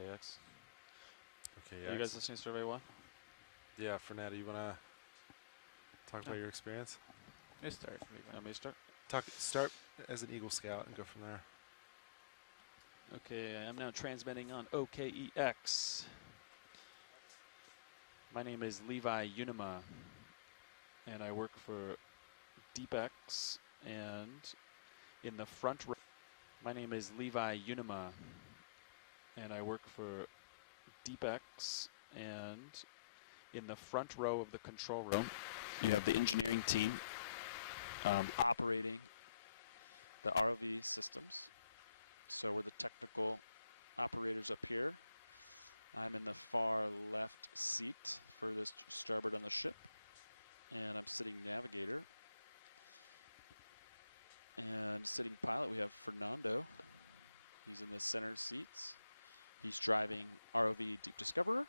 OKX. Okay, Are you guys listening to Survey 1? Yeah, Fernando, you want to talk about your experience? You start. You want me to start? Start as an Eagle Scout and go from there. Okay, I'm now transmitting on OKEX. My name is Levi Unima, and I work for DeepX, and in the front row. My name is Levi Unima, and I work for DeepX, and in the front row of the control room, you have the engineering team operating the RV systems. So with the technical operators up here, I'm in the far left seat for this starboard on the ship, and I'm sitting navigator. And I'm sitting pilot. We have Fernando, who's in the center seat. He's driving RV Deep Discoverer.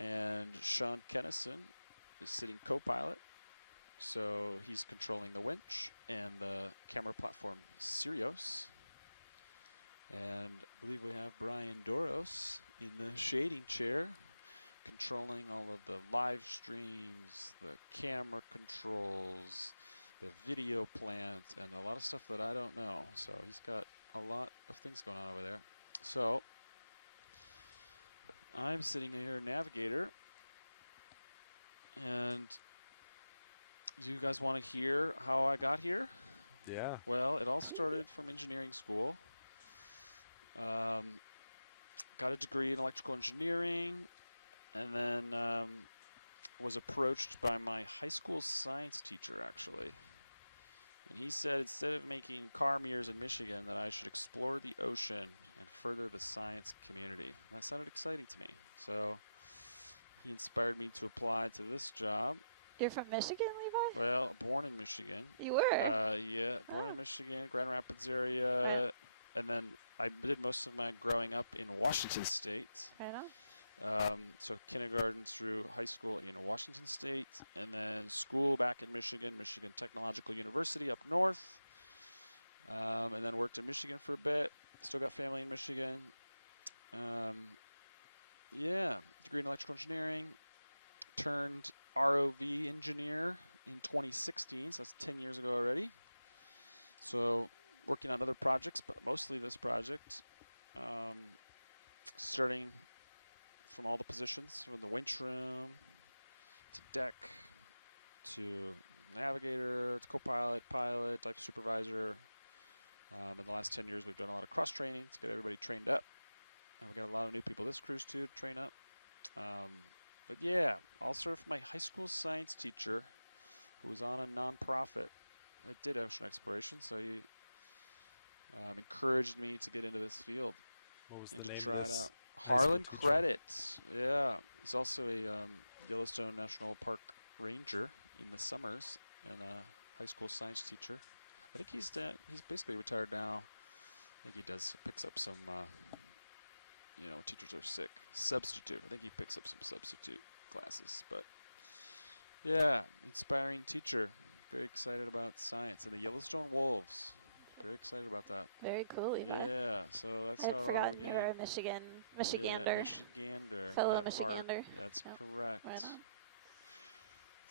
And Sean Kennison is sitting co-pilot. So he's controlling the winch and the camera platform Sirius. And we will have Brian Doros in the shading chair, controlling all of the live streams, the camera controls, the video plans, and a lot of stuff that I don't know. So we've got a lot of things going on there. So I'm sitting here in Navigator, and do you guys want to hear how I got here? Yeah. Well, it all started from engineering school. Got a degree in electrical engineering, and then was approached by my high school science teacher, actually. And he said instead of making car mirrors in Michigan, that I should explore the ocean and further the science community. And so excited to me. So he inspired me to apply to this job. You're from Michigan, Levi? Well, born in Michigan. You were? Yeah, born in Michigan, Grand Rapids area. Right. And then I did most of my growing up in Washington State. Right on. So kindergarten. What was the name of this high school teacher? Credits. Yeah. He's also a Yellowstone National Park ranger in the summers and a high school science teacher. I think he's basically retired now. I think he picks up some, teachers are sick. Substitute. I think he picks up some substitute classes. But, yeah, inspiring teacher. Very excited about science and the Yellowstone wolves. Very excited about that. Very cool, Levi. Yeah, so I had forgotten you were a Michigander, fellow Michigander. Yep. Right on.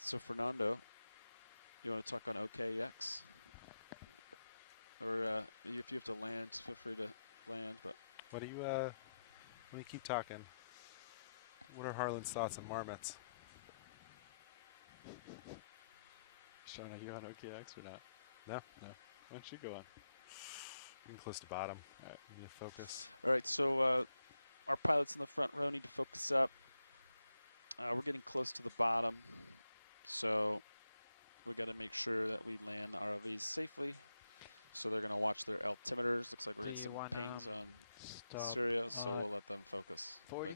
So Fernando, you want to talk on OKX? Or even if you have to land, feel free to land. What do you keep talking? What are Harlan's thoughts on marmots? Sean, are you on OKX or not? No. No. Why don't you go on? Getting close to bottom. All right. Need to focus. All right, so our pipe in the front room, we can pick this up. We're getting close to the bottom, so we're going to make sure that we land safely. So we're going to want to Do you want to stop at 40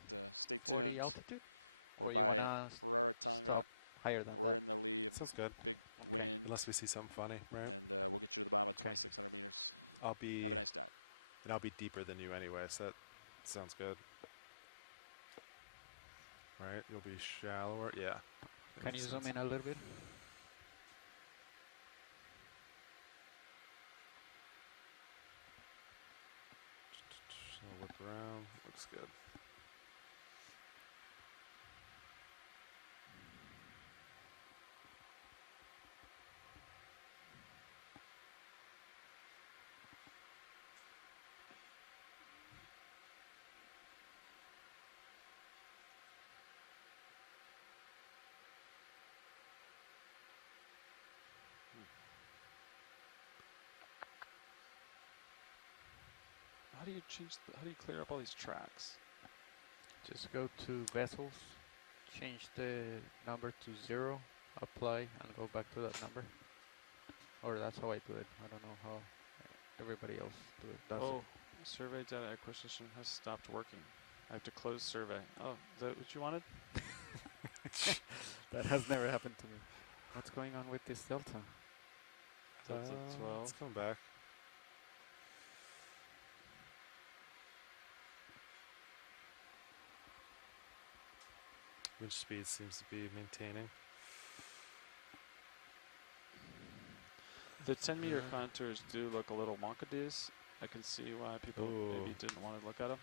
altitude? Or you want to stop higher than that? Sounds good. Okay. Unless we see something funny, right? Okay. I'll be deeper than you anyway, so that sounds good. Right? You'll be shallower. Yeah. Can you zoom in a little bit? So look around. Looks looks good. How do you how do you clear up all these tracks? Just go to vessels, change the number to 0, apply, and go back to that number. Or that's how I do it. I don't know how everybody else does Oh, it. survey data acquisition has stopped working. I have to close survey. Oh, is that what you wanted? That has never happened to me. What's going on with this delta? Delta 12. It's coming back. Wind speed seems to be maintaining. The 10-meter contours do look a little wonkadies. I can see why people maybe didn't want to look at them.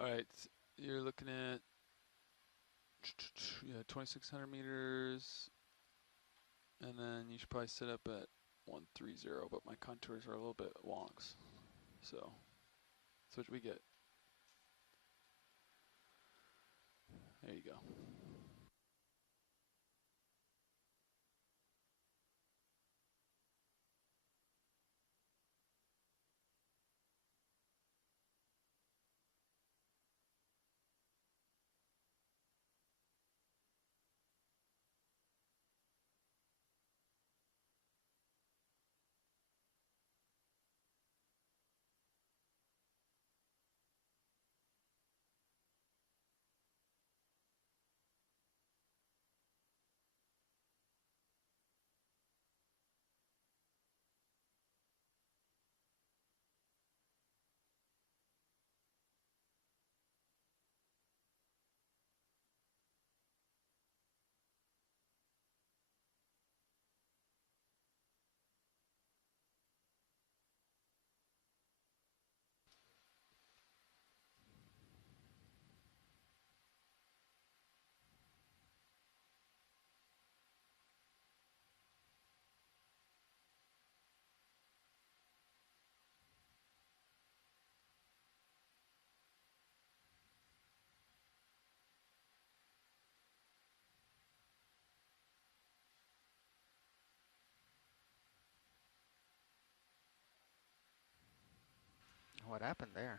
All right, you're looking at 2,600 meters, and then you should probably set up at 130. But my contours are a little bit wonks, so that's what we get. There you go. What happened there?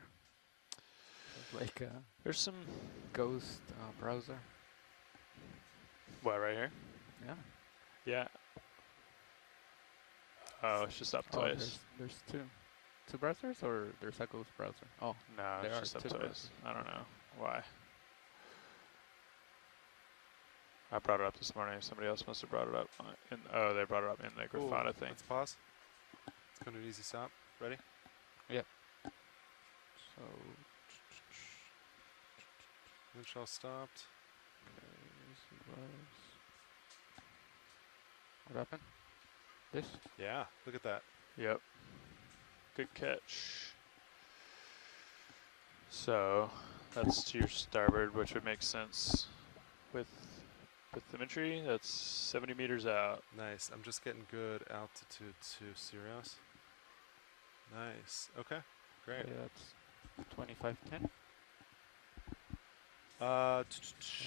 It was like a There's some ghost browser. what right here? Yeah. Yeah. Oh, it's just up Oh, twice. there's two browsers, or there's a ghost browser? Oh, No, there it's are just up two twice. browsers. I don't know why. I brought it up this morning. Somebody else must have brought it up. Oh, they brought it up in the Grafana thing. Let's pause. Let's go to an easy stop. Ready? Yep. So, Wind shell stopped. what happened? This? Yeah, look at that. Yep. Good catch. So that's to your starboard, which would make sense with bathymetry. That's 70 meters out. Nice. I'm just getting good altitude to Sirius. Nice. Okay. Great. Okay, that's 2510.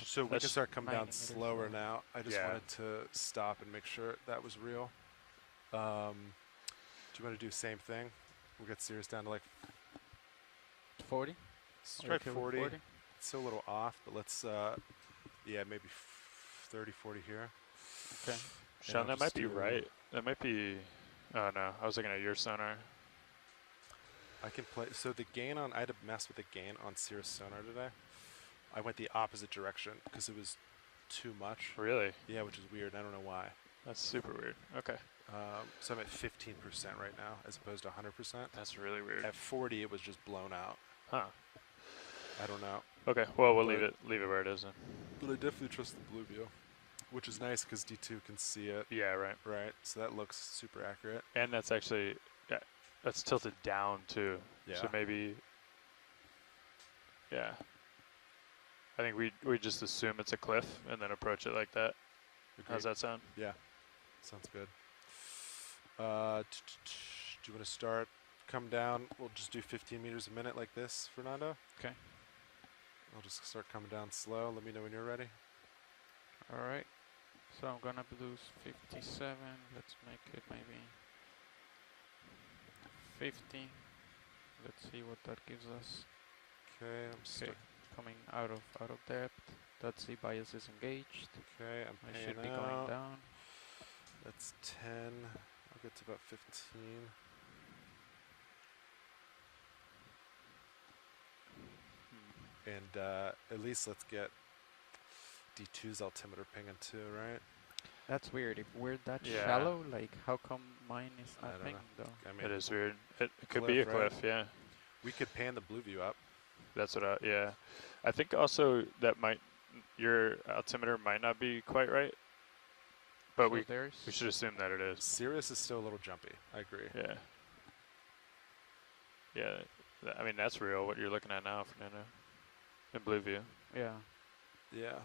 So we can That's start coming 90 down meters slower slow. now. I just Yeah. wanted to stop and make sure that was real. Do you want to do the same thing? We'll get Sirius down to like 40? let's Are you try okay with 40. 40? It's still a little off, but let's yeah, maybe 30, 40 here. Okay. And Sean, I'll that might just be do- right. That might be. Oh no, I was looking at your sonar. I can play. So the gain on, I had to mess with the gain on Cirrus sonar today. I went the opposite direction because it was too much. Really? Yeah, which is weird. I don't know why. That's super weird. Okay. So I'm at 15% right now as opposed to 100%. That's really weird. At 40, it was just blown out. Huh. I don't know. Okay. Well, we'll But- leave it where it is then. But I definitely trust the blue view, which is nice because D2 can see it. Yeah. Right. Right. So that looks super accurate. And that's actually that's tilted down too. Yeah. So maybe. Yeah. I think we just assume it's a cliff and then approach it like that. How's that sound? Yeah. Sounds good. Do you want to start? Come down. We'll just do 15 meters a minute like this, Fernando. Okay. I'll just start coming down slow. Let me know when you're ready. Alright. So I'm gonna do 57. Let's make it maybe 50. Let's see what that gives us. Okay, I'm Okay. Coming out of depth. That's the bias is engaged. Okay, I'm I paying should be out. going down. That's 10. I'll get to about 15. And at least let's get D2's altimeter pinging too, right? That's weird. If we're that Yeah. shallow, like how come mine is I not don't know. pinging though? I mean, It is weird. It could be a Cliff, right? cliff. Yeah. we could pan the blue view up. That's what yeah. I think also that your altimeter might not be quite right. But So we there's should assume that it is. Sirius is still a little jumpy. I agree. Yeah. Yeah. I mean, that's real, what you're looking at now, Fernando. In blue view. yeah. Yeah.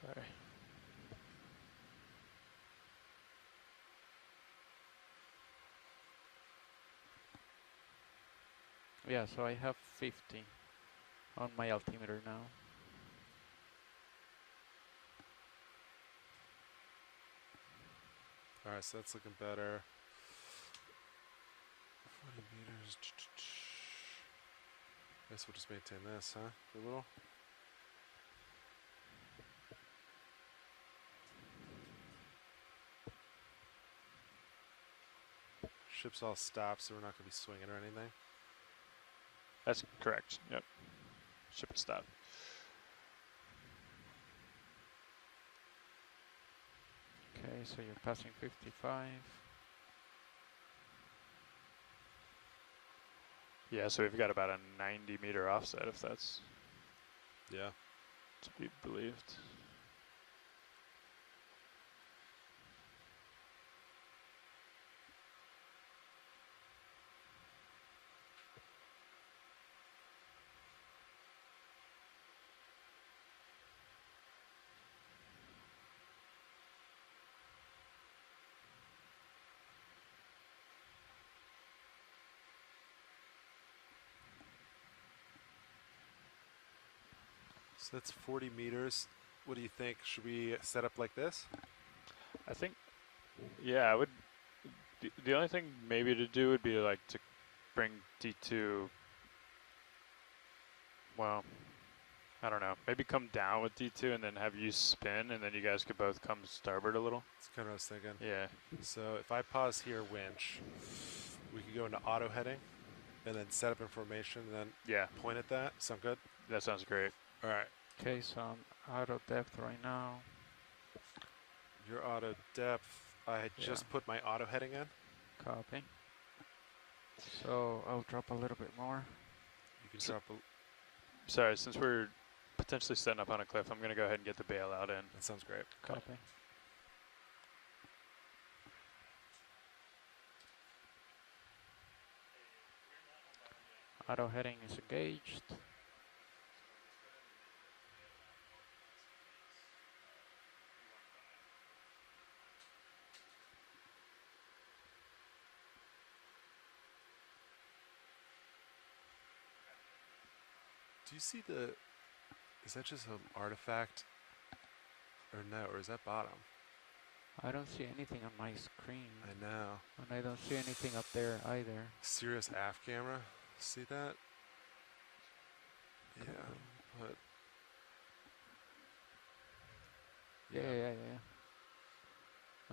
Sorry. Yeah, so I have 50 on my altimeter now. All right, so that's looking better. 40 meters. Guess we'll just maintain this, huh? For a little. Ship's all stopped, so we're not going to be swinging or anything. That's correct. Yep. Ship and stop. Okay, so you're passing 55. Yeah, so we've got about a 90-meter offset, if that's Yeah. to be believed. So that's 40 meters. What do you think? Should we set up like this? I think, yeah, I would. The only thing maybe to do would be like to bring D2. Well, I don't know. Maybe come down with D2 and then have you spin, and then you guys could both come starboard a little. That's kind of what I was thinking. Yeah. So if I pause here, winch, we could go into auto heading and then set up in formation and then Yeah. point at that. Sound good? That sounds great. All right. Okay, so I'm out of depth right now. Your auto depth. I had Yeah. just put my auto heading in. Copy. So I'll drop a little bit more. You can So- drop a. Sorry, since we're potentially setting up on a cliff, I'm going to go ahead and get the bailout in. That sounds great. Copy. Auto heading is engaged. Do you see the? Is that just an artifact? Or no, or is that bottom? I don't see anything on my screen. I know. And I don't see anything up there either. Sirius aft camera. See that? Yeah. Copy. But Yeah.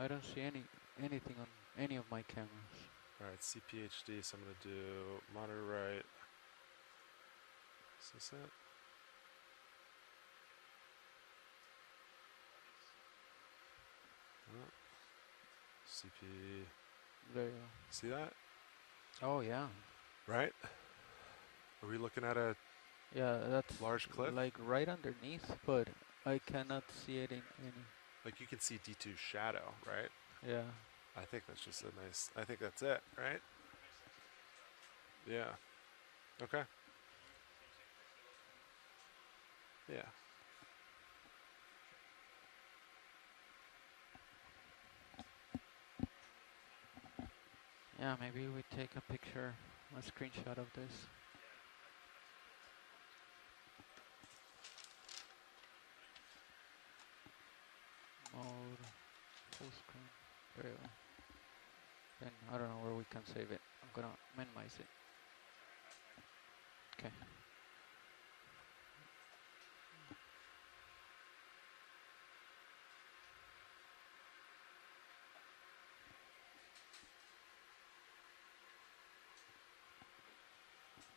I don't see anything on any of my cameras. All right, CPHD. So I'm gonna do monitor right. Is this it? Oh. CP. There you go. See that? Oh yeah. Right? Are we looking at a Yeah, that's large cliff? like right underneath, but I cannot see it in any. Like you can see D2's shadow, right? Yeah. I think that's just a nice. I think that's it, right? Yeah. Okay. Yeah. Yeah, maybe we take a picture, a screenshot of this. Mode, full screen. There you go. Then I don't know where we can save it. I'm gonna minimize it. Okay.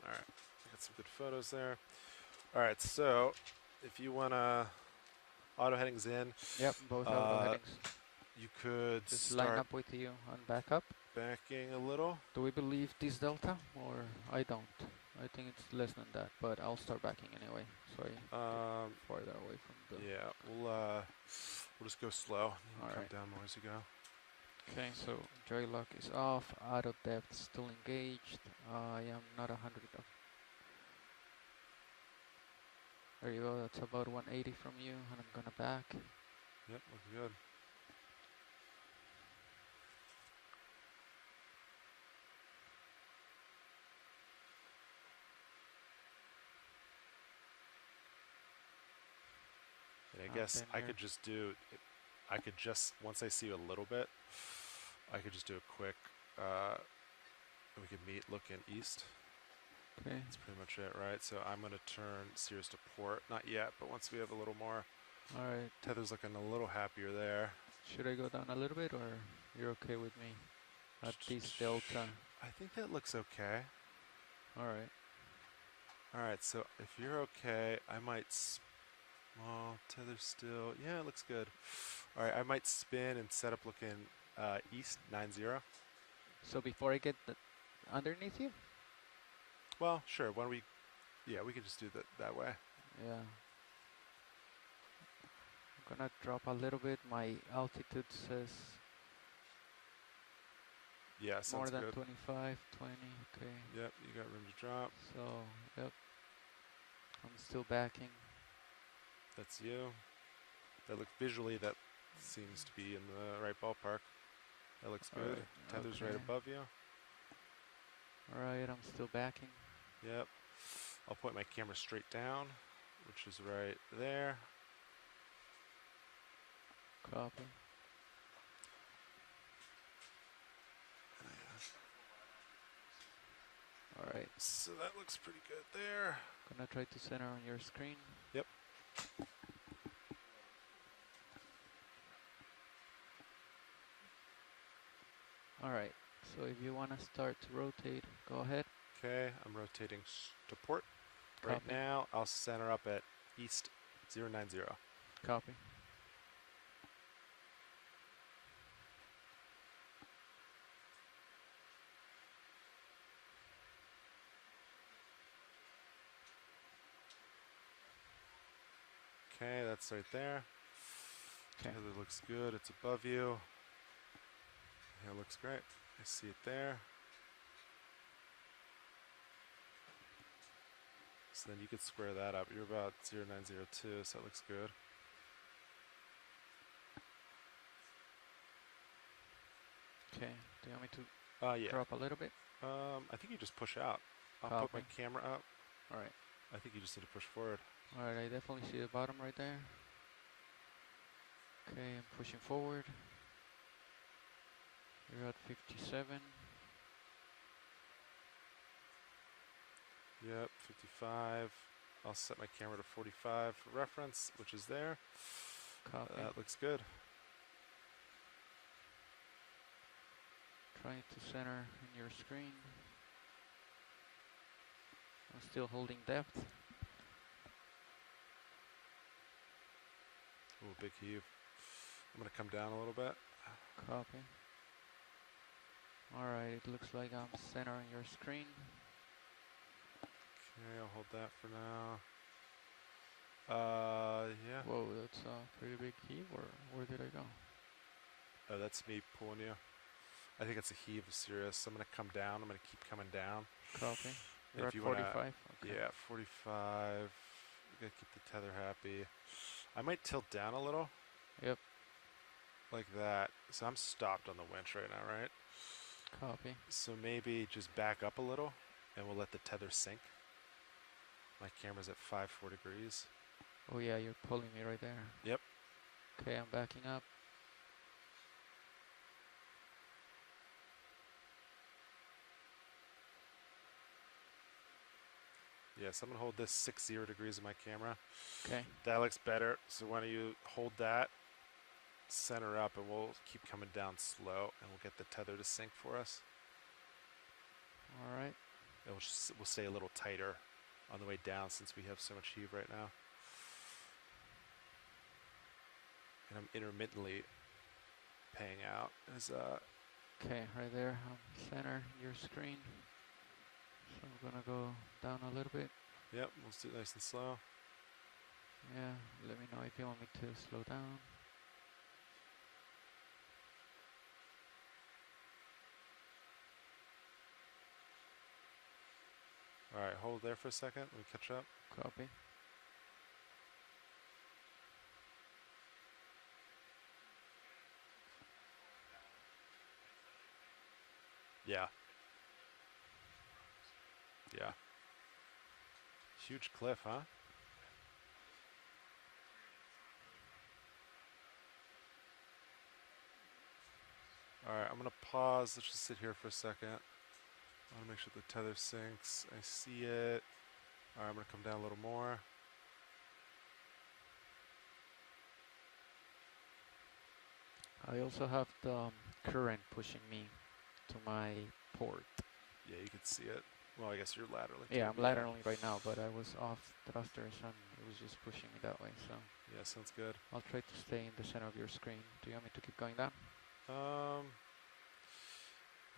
All right. Got some good photos there. All right. So, if you wanna auto headings in, Yep, both auto headings. you could Just line start up with you on backup. backing a little. Do we believe this delta, or I don't? I think it's less than that, but I'll start backing anyway. So I get farther away from the. Yeah. We'll just go slow. You All can come right. down more as you go. Okay, so joy lock is off. Auto depth still engaged. I am not 100. There you go. That's about 180 from you, and I'm gonna back. Yep. Looking good. And I guess then I here. could just do. I could just once I see you a little bit, I could just do a quick. We could meet looking east. Okay. That's pretty much it, right? So I'm gonna turn Sirius to port. Not yet, but once we have a little more. All right. Tether's looking a little happier there. Should I go down a little bit, or you're okay with me at this delta? I think that looks okay. All right. All right, so if you're okay, I might. Well, Tether's still. Yeah, it looks good. All right, I might spin and set up looking east 90. So before I get underneath you? Well, sure. Why don't we? Yeah, we can just do that way. Yeah. I'm gonna drop a little bit. My altitude says Yeah, more sounds than good. 25, 20. Okay. Yep, you got room to drop. So, yep. I'm still backing. That's you. That looks visually. That seems to be in the right ballpark. That looks good. Alright, Tether's okay. right above you. Alright, I'm still backing. Yep. I'll point my camera straight down, which is right there. Copy. Alright. So that looks pretty good there. Gonna try to center on your screen. Yep. Alright. So if you wanna start to rotate, go ahead. Okay, I'm rotating to port. Right Copy. now, I'll center up at east 090. Copy. Okay, that's right there. Okay. Tether looks good. It's above you. Yeah, it looks great. I see it there. So then you could square that up. You're about 0902, so that looks good. Okay. Do you want me to Yeah. drop a little bit? I think you just push out. I'll put my Copy. camera up. Alright. I think you just need to push forward. Alright, I definitely see the bottom right there. Okay, I'm pushing forward. We're at 57. Yep, 55. I'll set my camera to 45 for reference, which is there. Copy. That looks good. Trying to center in your screen. I'm still holding depth. Ooh, big heave. I'm gonna come down a little bit. Copy. Alright, it looks like I'm centering your screen. Okay, I'll hold that for now. Yeah. Whoa, that's a pretty big heave, or where did I go? Oh, that's me pulling you. I think it's a heave, serious. I'm gonna come down. I'm gonna keep coming down. Copy. And You're if at you wanna, 45? Okay. yeah, 45. Gotta keep the tether happy. I might tilt down a little. Yep. Like that. So I'm stopped on the winch right now, right? Copy. So maybe just back up a little, and we'll let the tether sink. My camera's at 5-4 degrees. Oh yeah, you're pulling me right there. Yep. Okay, I'm backing up. Yes, I'm gonna hold this 60 degrees of my camera. Okay. That looks better. So why don't you hold that, center up, and we'll keep coming down slow, and we'll get the tether to sink for us. Alright. We'll stay a little tighter on the way down since we have so much heave right now. And I'm intermittently paying out as Okay, right there. I'm center your screen. So I'm gonna go down a little bit. yep, we'll do it nice and slow. Yeah, let me know if you want me to slow down. Alright, hold there for a second. Let me catch up. Copy. Yeah. Yeah. Huge cliff, huh? Alright, I'm gonna pause. Let's just sit here for a second. I wanna make sure the tether sinks. I see it. Alright, I'm gonna come down a little more. I also have the current pushing me to my port. Yeah, you can see it. Well, I guess you're laterally. Yeah, I'm too, lateraling right now, but I was off thrusters and it was just pushing me that way, so Yeah, sounds good. I'll try to stay in the center of your screen. Do you want me to keep going down?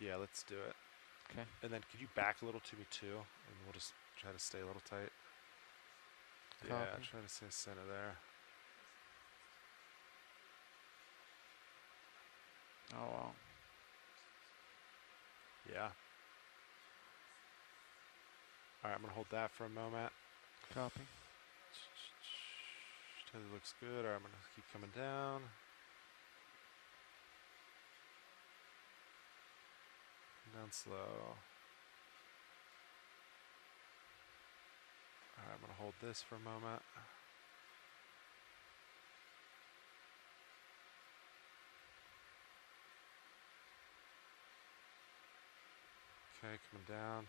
Yeah, let's do it. Okay. And then could you back a little to me too? And we'll just try to stay a little tight. Yeah, Copy. try to stay center there. Oh wow. Yeah. Alright, I'm gonna hold that for a moment. Copy. Tether looks good. Alright, I'm gonna keep coming down. Down slow. Alright, I'm gonna hold this for a moment. Okay, coming down.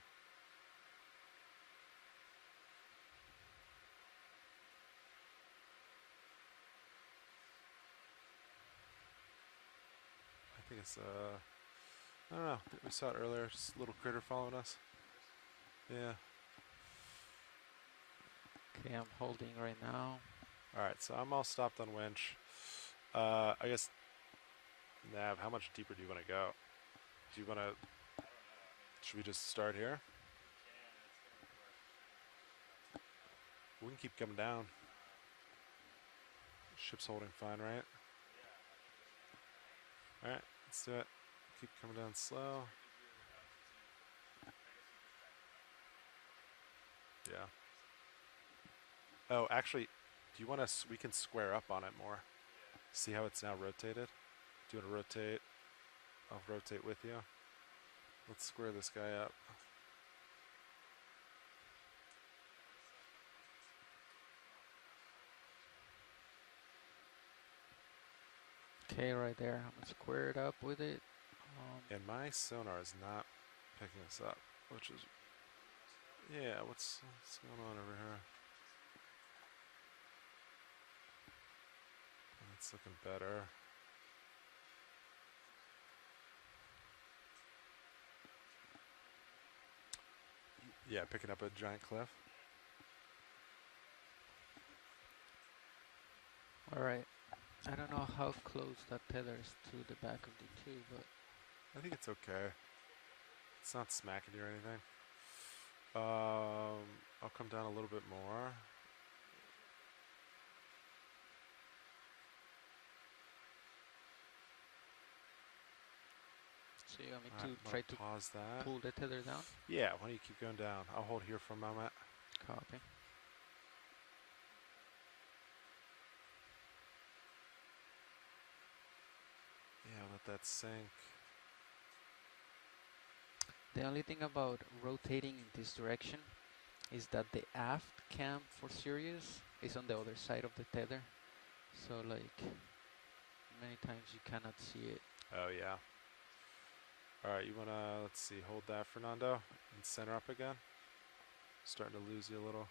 I think it's I don't know. We saw it earlier. Just a little critter following us. Yeah. Okay, I'm holding right now. Alright, so I'm all stopped on winch. I guess, Nav, how much deeper do you want to go? Do you want to... Should we just start here? We can keep coming down. Ship's holding fine, right? Alright, let's do it. Keep coming down slow. Yeah. Oh, actually, do you want to... We can square up on it more. See how it's now rotated? Do you want to rotate? I'll rotate with you. Let's square this guy up. Okay, right there. I'm gonna square it up with it. And my sonar is not picking us up, which is, yeah, what's going on over here? That's looking better. Yeah, picking up a giant cliff. Alright. I don't know how close that tethers to the back of the tube, but I think it's okay. It's not smacking you or anything. I'll come down a little bit more. so you want me Alright, to try to pause that. pull the tether down? Yeah, why don't you keep going down? I'll hold here for a moment. Copy. Yeah, let that sink. The only thing about rotating in this direction is that the aft cam for Sirius is on the other side of the tether. So like many times you cannot see it. Oh, yeah. Alright, you wanna, let's see, hold that, Fernando, and center up again. Starting to lose you a little.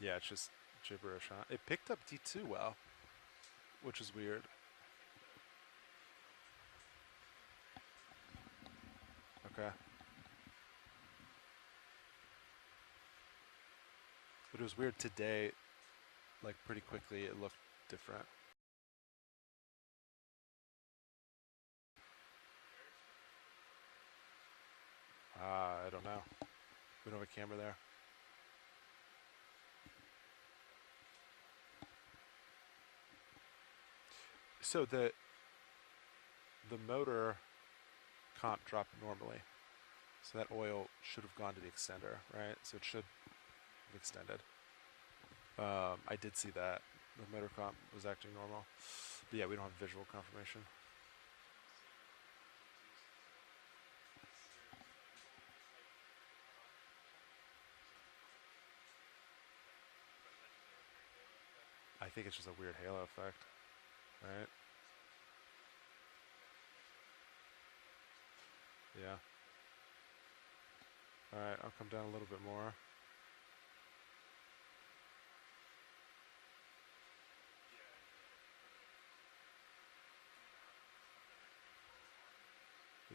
Yeah, it's just gibberish, huh? It picked up D2 well, which is weird. Okay. But it was weird today, like pretty quickly it looked different. I don't know. We don't have a camera there. So the motor can't drop normally. So that oil should have gone to the extender, right? So it should have extended. I did see that. The motor comp was acting normal. But yeah, we don't have visual confirmation. I think it's just a weird halo effect, right? Yeah. Alright, I'll come down a little bit more.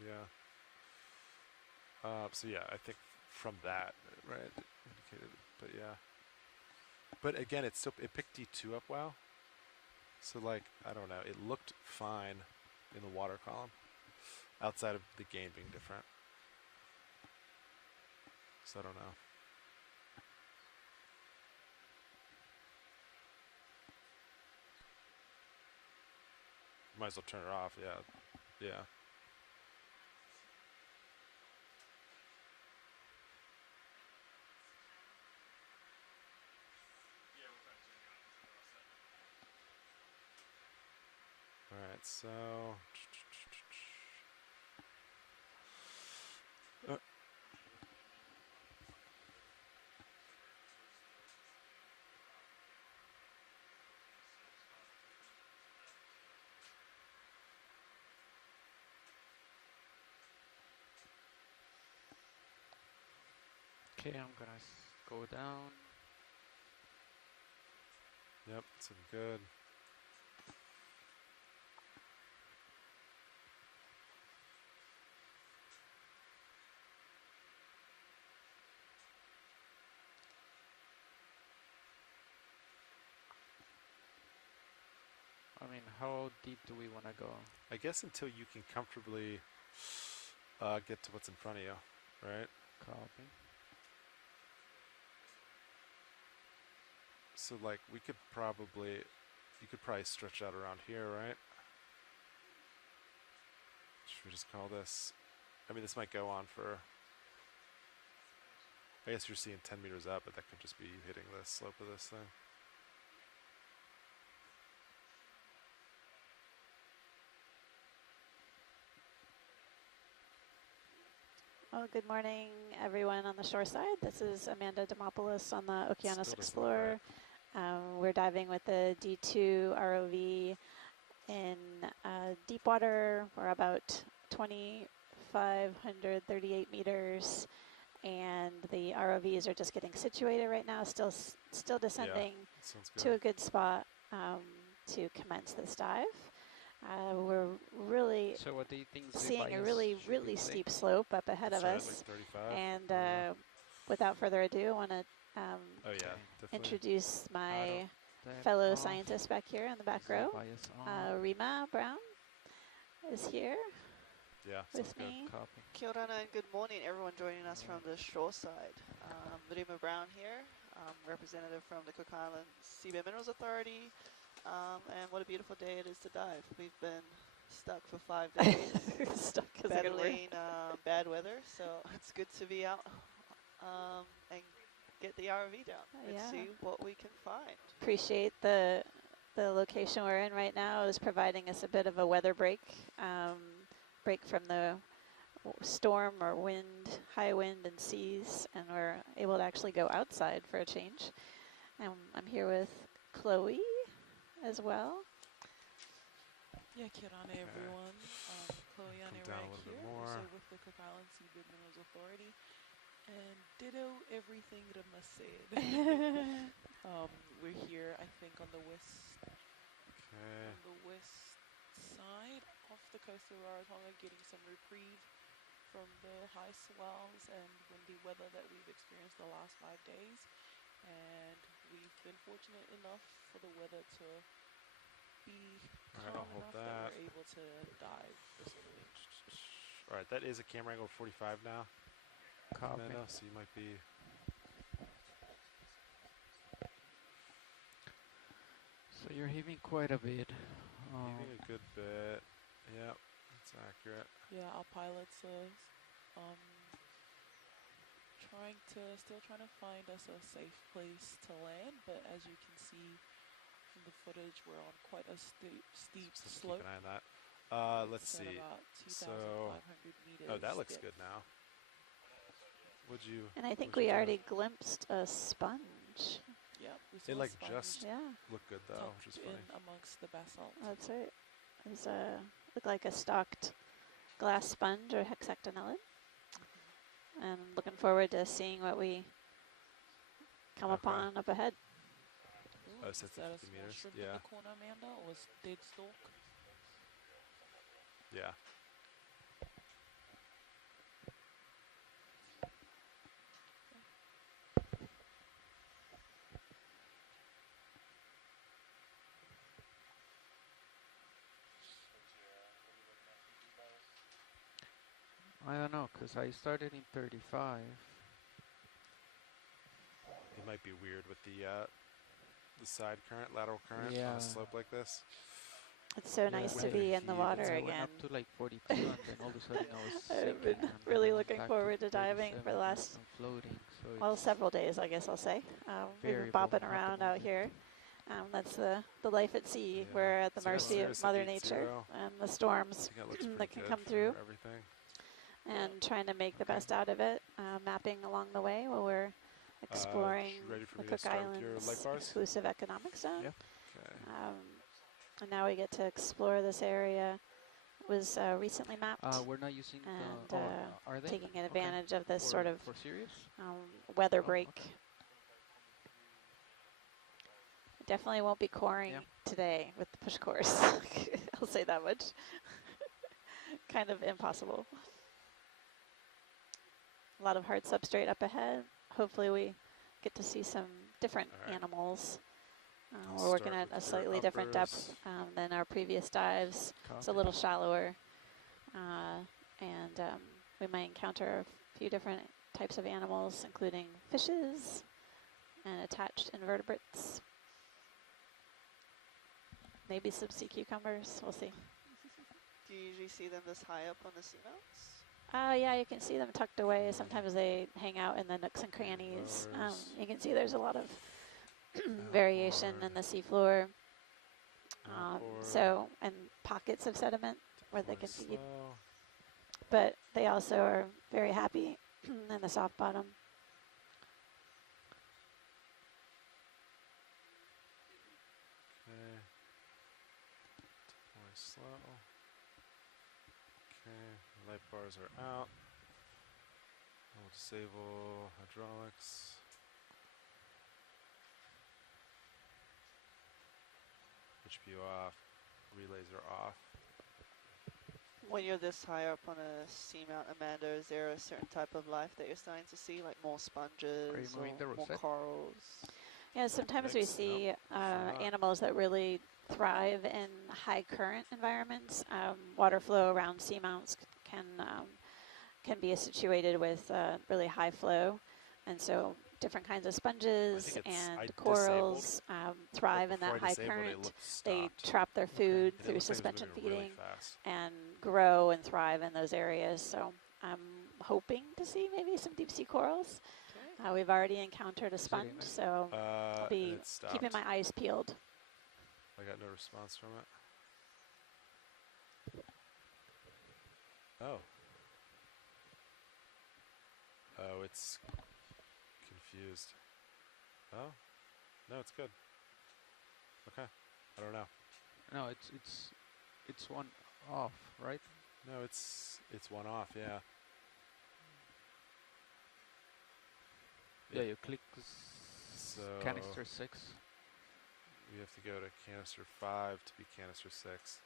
Yeah. So yeah, I think from that, right, indicated, but yeah. But again, it picked D2 up well. So like, I don't know, it looked fine in the water column, outside of the gain being different. So I don't know. Might as well turn it off, yeah. Yeah. Alright, so Okay, I'm gonna go down. yep, it's looking good. I mean, how deep do we want to go? I guess until you can comfortably get to what's in front of you, right? Copy. So like you could probably stretch out around here, right? Should we just call this? I mean, this might go on for. I guess you're seeing 10 meters up, but that could just be you hitting the slope of this thing. Well, good morning, everyone on the shore side. This is Amanda Demopoulos on the Still Okeanos doesn't look Explorer. right. We're diving with the D2 ROV in deep water. We're about 2,538 meters, and the ROVs are just getting situated right now, still descending Sounds to good. a good spot to commence this dive. We're really So what do you think seeing a device really, should we really play? steep slope up ahead of Start at us. like 35. And or- without further ado, I want to oh yeah, Okay. definitely. introduce my Step fellow off, scientist back here in the back row. device on, Rima Brown is here Yeah, with sounds good. me. copy. Kia ora and good morning, everyone joining us from the shore side. Rima Brown here, representative from the Cook Islands Seabed Minerals Authority, and what a beautiful day it is to dive. We've been stuck for 5 days, Stuck is a good word. battling bad weather, so it's good to be out and get the ROV down and Yeah. see what we can find. Appreciate the location we're in right now is providing us a bit of a weather break, break from the storm or wind, high wind and seas, and we're able to actually go outside for a change. And I'm here with Chloe as well. Yeah, kia ora Okay. everyone. Chloe Come Anne down a Rank little bit here, more. also with the Cook Islands Seabed Minerals Authority. And ditto everything Rima said. We're here, I think, on the west Okay. side off the coast of Rarotonga, getting some reprieve from the high swells and windy weather that we've experienced the last 5 days. And we've been fortunate enough for the weather to be Alright, calm I'll hold enough that that. we're able to dive briskly. All right, that is a camera angle of 45 now. Copy. Amanda, so you might be. So you're heaving quite a bit. Heaving a good bit. Yep, that's accurate. Yeah, our pilots are still trying to find us a safe place to land, but as you can see from the footage, we're on quite a steep So just slope. keep an eye on that. Let's It's at see. about So, 2,500 meters. oh, that looks depth. good now. Would you? And I think what'd we you do? already glimpsed a sponge. Yeah, we It saw like sponge just Yeah, looked good though, which is tucked funny. in amongst the basalt. that's right. It was looked like a stocked glass sponge or hexactinellid. And looking forward to seeing what we come Okay. upon up ahead. Ooh, Oh, is so it's that at a 50 small meters? shrimp Yeah. in the corner, Amanda, or was dead stalk? Yeah. I don't know, because I started in 35. It might be weird with the side current, lateral current on Yeah. a slope like this. It's so Yeah, nice to with be the in the heat, water it's I again. went up to like 42 and then all of a sudden I was I've sinking been and then really I went looking back forward to diving 37 for the last, and floating. So well, it's several days, I guess I'll say. We've been variable bopping at the around out moment. here. That's the life at sea. Yeah. We're at the So mercy of Cirrus at Mother 80. Nature and the I storms think that looks pretty that can good come for through, everything. and trying to make the Okay. best out of it, mapping along the way while we're exploring ready for the me to Cook start with your light Islands bars? exclusive economic zone. Yeah. Okay. And now we get to explore this area. It was recently mapped, We're not using and the. Are they? taking Okay. advantage of this For- sort of For serious? weather Oh, break. okay. Definitely won't be coring Yeah. today with the push course. I'll say that much. Kind of impossible. A lot of hard substrate up ahead. Hopefully we get to see some different All right. animals. I'll We're working start at a with your slightly different depth uppers. than our previous dives. It's a Copy. little shallower, and we might encounter a few different types of animals, including fishes and attached invertebrates. Maybe some sea cucumbers, we'll see. Do you usually see them this high up on the seamounts? Yeah, you can see them tucked away. Sometimes they hang out in the nooks and crannies. Lowers. You can see there's a lot of variation in the seafloor. Outboard. So, and pockets of sediment where they Deploy can feed. slow. but they also are very happy in the soft bottom. Okay. Deploy slow. Okay. Light bars are out. We'll disable hydraulics. HPU off. Relays are off. When you're this high up on a seamount, Amanda, is there a certain type of life that you're starting to see, like more sponges moving the or more rosette? corals? Yeah, sometimes we Yikes, see nope, sure not. animals that really thrive in high current environments. Water flow around seamounts can be situated with really high flow, and so different kinds of sponges and corals thrive in that high current. They trap their food And it through looks like it was suspension moving really feeding fast. and grow and thrive in those areas. So I'm hoping to see maybe some deep sea corals. Okay. We've already encountered a Is it sponge, aiming? so I'll And be it stopped. keeping my eyes peeled. I got no response from it. Oh. Oh, it's confused. Oh? No, it's good. Okay. I don't know. No, it's one off, right? No, it's one off, yeah. Yeah, you click So canister 6. we have to go to canister 5 to be canister 6.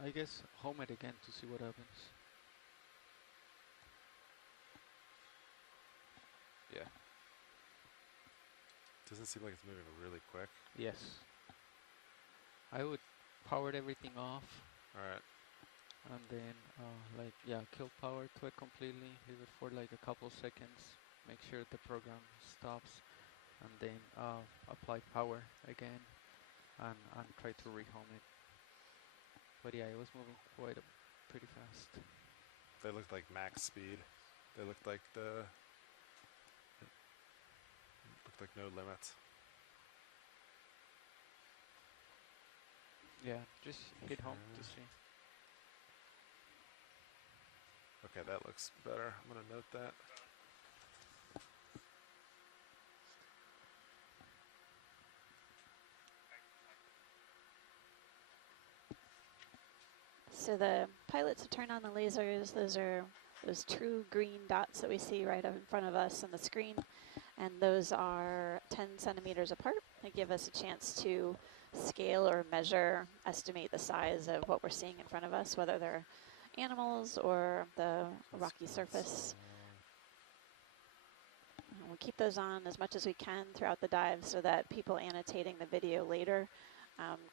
I guess home it again to see what happens. Yeah. Doesn't seem like it's moving really quick. Yes. I would power everything off Alright. and then kill power to it completely, leave it for like a couple seconds, make sure the program stops, and then apply power again and try to rehome it. But yeah, it was moving pretty fast. They looked like max speed. They looked like no limits. Yeah, just hit home to see. Okay, that looks better. I'm gonna note that. So the pilots turn on the lasers. Those are those true green dots that we see right up in front of us on the screen. And those are 10 centimeters apart. They give us a chance to scale or measure, estimate the size of what we're seeing in front of us, whether they're animals or the rocky surface. We'll keep those on as much as we can throughout the dive so that people annotating the video later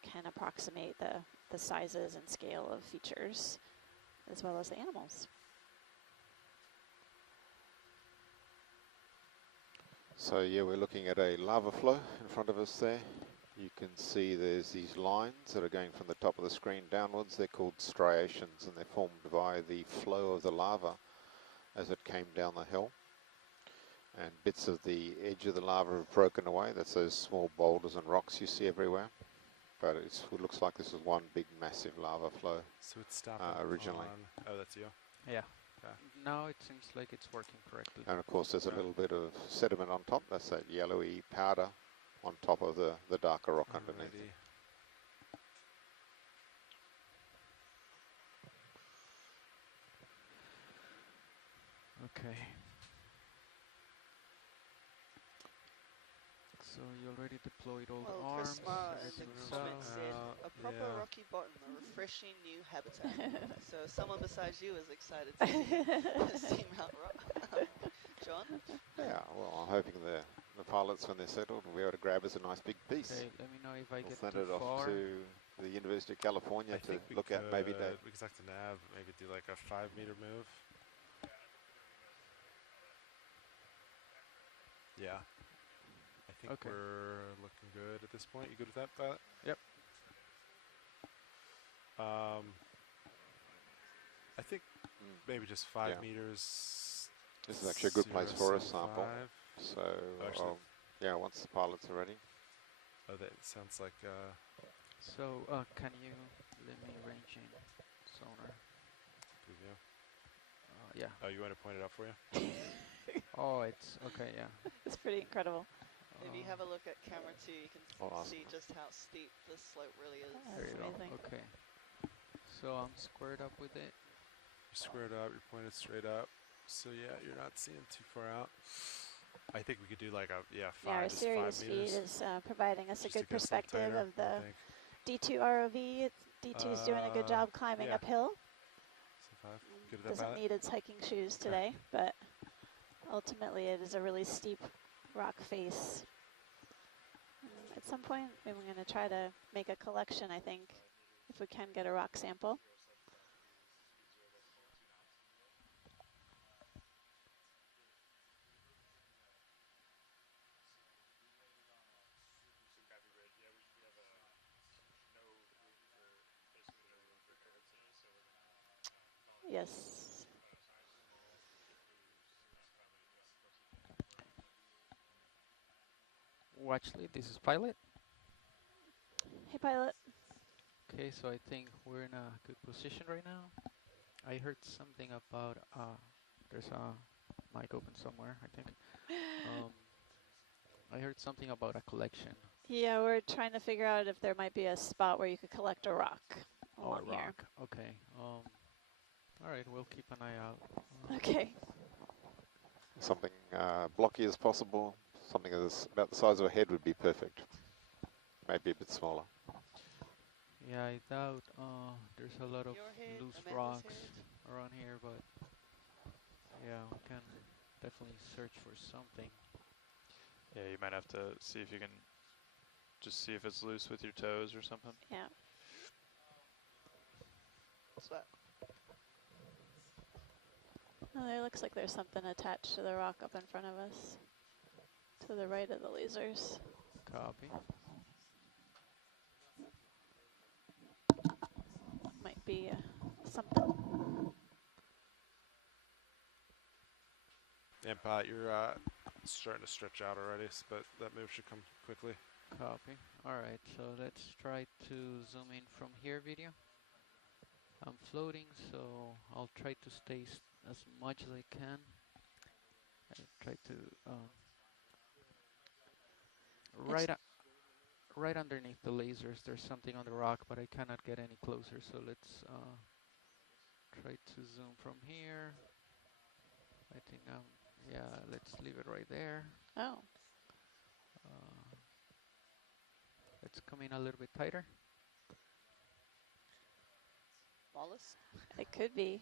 can approximate the sizes and scale of features as well as the animals. So yeah, we're looking at a lava flow in front of us there. You can see there's these lines that are going from the top of the screen downwards. They're called striations, and they're formed by the flow of the lava as it came down the hill. And bits of the edge of the lava have broken away. That's those small boulders and rocks you see everywhere. But it looks like this is one big massive lava flow. So it's stopping originally. Oh, that's you. Yeah. Okay. Now it seems like it's working correctly. And of course there's a little bit of sediment on top. That's that yellowy powder on top of the darker rock underneath. Alrighty. Okay. So you already deployed all the Well, arms. Prisma in everything the is comments out. said, a proper yeah. rocky bottom, a refreshing new habitat. So someone besides you is excited to see Mount Rock. John? Yeah, well, I'm hoping the pilots, when they're settled, will be able to grab us a nice big piece. Okay, let me know if I We'll get send too it off far. to the University of California I to think we look at maybe that. We could talk to Nav, maybe do like a 5-meter move. Yeah. I think Okay. we're looking good at this point. You good with that, pilot? Yep. I think maybe just 5 Yeah. meters. This is actually a good place for a sample. 0.05. So, Actually, yeah, once the pilots are ready. oh, that sounds like So, can you let me range in sonar? preview. Yeah. Oh, you want to point it out for you? Oh, it's okay. Yeah. It's pretty incredible. If you have a look at camera 2, you can I'll ask see them. just how steep this slope really is. There That's you go. amazing. Okay. So I'm squared up with it. You're squared up. You're pointed straight up. So yeah, you're not seeing too far out. I think we could do like a Yeah, 5 our just 5 Sirius meters. feed is providing us a just to good get some perspective tighter, of the I think. D2 ROV. D2's doing a good job climbing yeah. uphill. So 5. Good at that Doesn't pilot? need its hiking shoes today, but ultimately it is a really steep rock face. At some point, maybe we're going to try to make a collection, I think, if we can get a rock sample. Yes. Watchley, this is pilot. Hey, pilot. Okay, so I think we're in a good position right now. I heard something about there's a mic open somewhere, I think. I heard something about a collection. Yeah, we're trying to figure out if there might be a spot where you could collect a rock along a here. rock. Okay. All right, we'll keep an eye out. Okay. Something blocky as possible. Something that's about the size of a head would be perfect. Maybe a bit smaller. Yeah, I doubt there's a lot of Your head, loose Amanda's rocks head. around here, but yeah, we can definitely search for something. Yeah, you might have to see if you can just see if it's loose with your toes or something. Yeah. What's that? Oh, there looks like there's something attached to the rock up in front of us. To the right of the lasers. Copy. Might be something. And pilot, you're starting to stretch out already, but that move should come quickly. Copy. Alright, so let's try to zoom in from here video. I'm floating, so I'll try to stay as much as I can. I try to right underneath the lasers there's something on the rock, but I cannot get any closer, so let's try to zoom from here. I think yeah, let's leave it right there. Oh. Let's come in a little bit tighter. Wallace? It could be.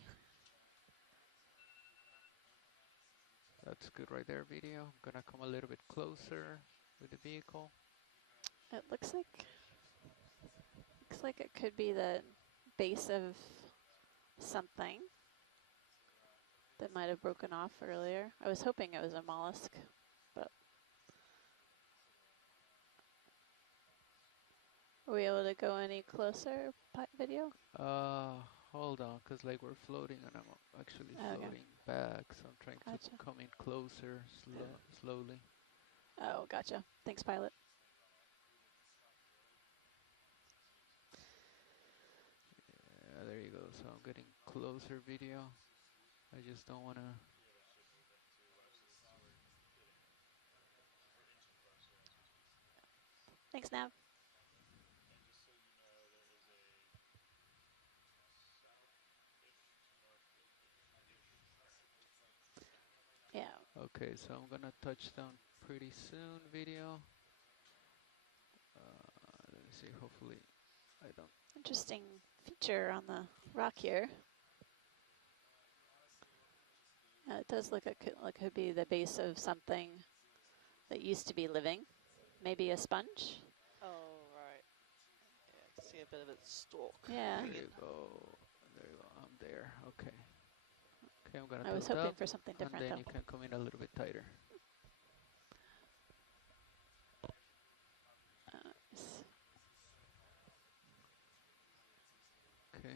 That's good right there, video. I'm gonna come a little bit closer with the vehicle. It looks like it could be the base of something that might have broken off earlier. I was hoping it was a mollusk, but are we able to go any closer, video? Hold on, cause like we're floating and I'm actually Okay. floating back, so I'm trying Gotcha. to come in closer, slowly. Oh, gotcha. Thanks, pilot. Yeah, there you go. So I'm getting closer, video. I just don't wanna. Thanks, Nav. Yeah. Okay, so I'm gonna touch down pretty soon, video. Let me see. Hopefully, I don't. Interesting feature on the rock here. It does look like it could be the base of something that used to be living. Maybe a sponge. Oh, right. Yeah, I can see a bit of its stalk. Yeah. There you go. There you go. I'm there. Okay. Okay, I'm gonna I was tilt hoping up, for something and different, then though. you can come in a little bit tighter. Nice. Okay.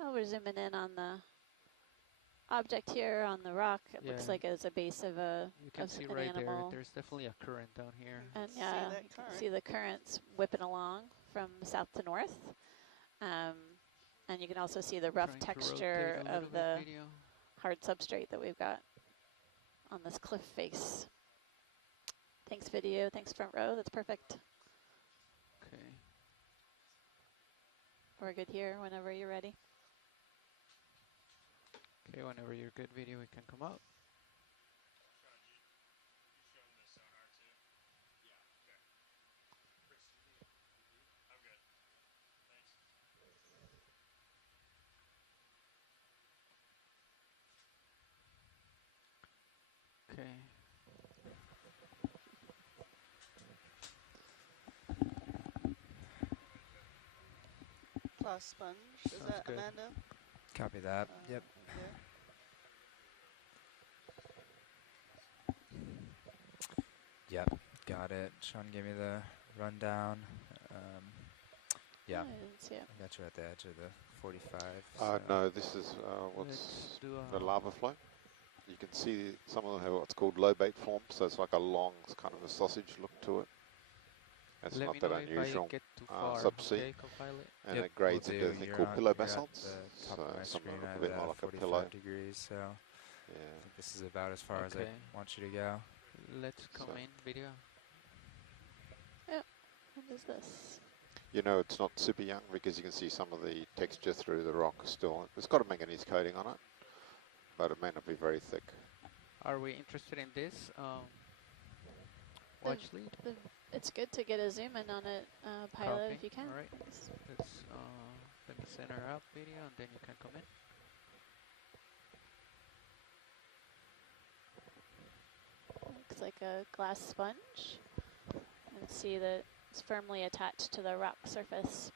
Oh, we're zooming in on the object here on the rock. It looks Yeah. like it's a base of You can of see an right there, animal. there's definitely a current down here. And See yeah, that you can current? see the currents whipping along from south to north. And you can also see the rough Trying to texture rotate a of little the bit video. hard substrate that we've got on this cliff face. Thanks video, thanks front row, that's perfect. Okay. We're good here whenever you're ready. Okay, whenever you're good video, we can come up. Okay. Class sponge. Is Sounds that good. Amanda? Copy that. Yep. Yeah. Yep. Got it. Sean gave me the rundown. Yeah. I didn't see it. I got you at the edge of the 45. No, this is what's Let's do the lava flow. You can see some of them have what's called low bait form, so it's like a long kind of a sausage look to it. It's Let not me that know if I unusual. get too far. Subsea. Okay, Copilot. And Yep, it grades will into a do. thing You're called on- pillow you're at basalts. the top of my some screen. look I a have bit it more at like a 45 pillow. degrees, so I Yeah. think this is about as far as I Okay. want you to go. Let's come So- in video. What is this? You know it's not super young because you can see some of the texture through the rock still. It's got a manganese coating on it, but it may not be very thick. Are we interested in this? Watch lead. It's good to get a zoom in on it, pilot, Copy. if you can. All right. Let's let me center up video, and then you can come in. Looks like a glass sponge. And see that it's firmly attached to the rock surface.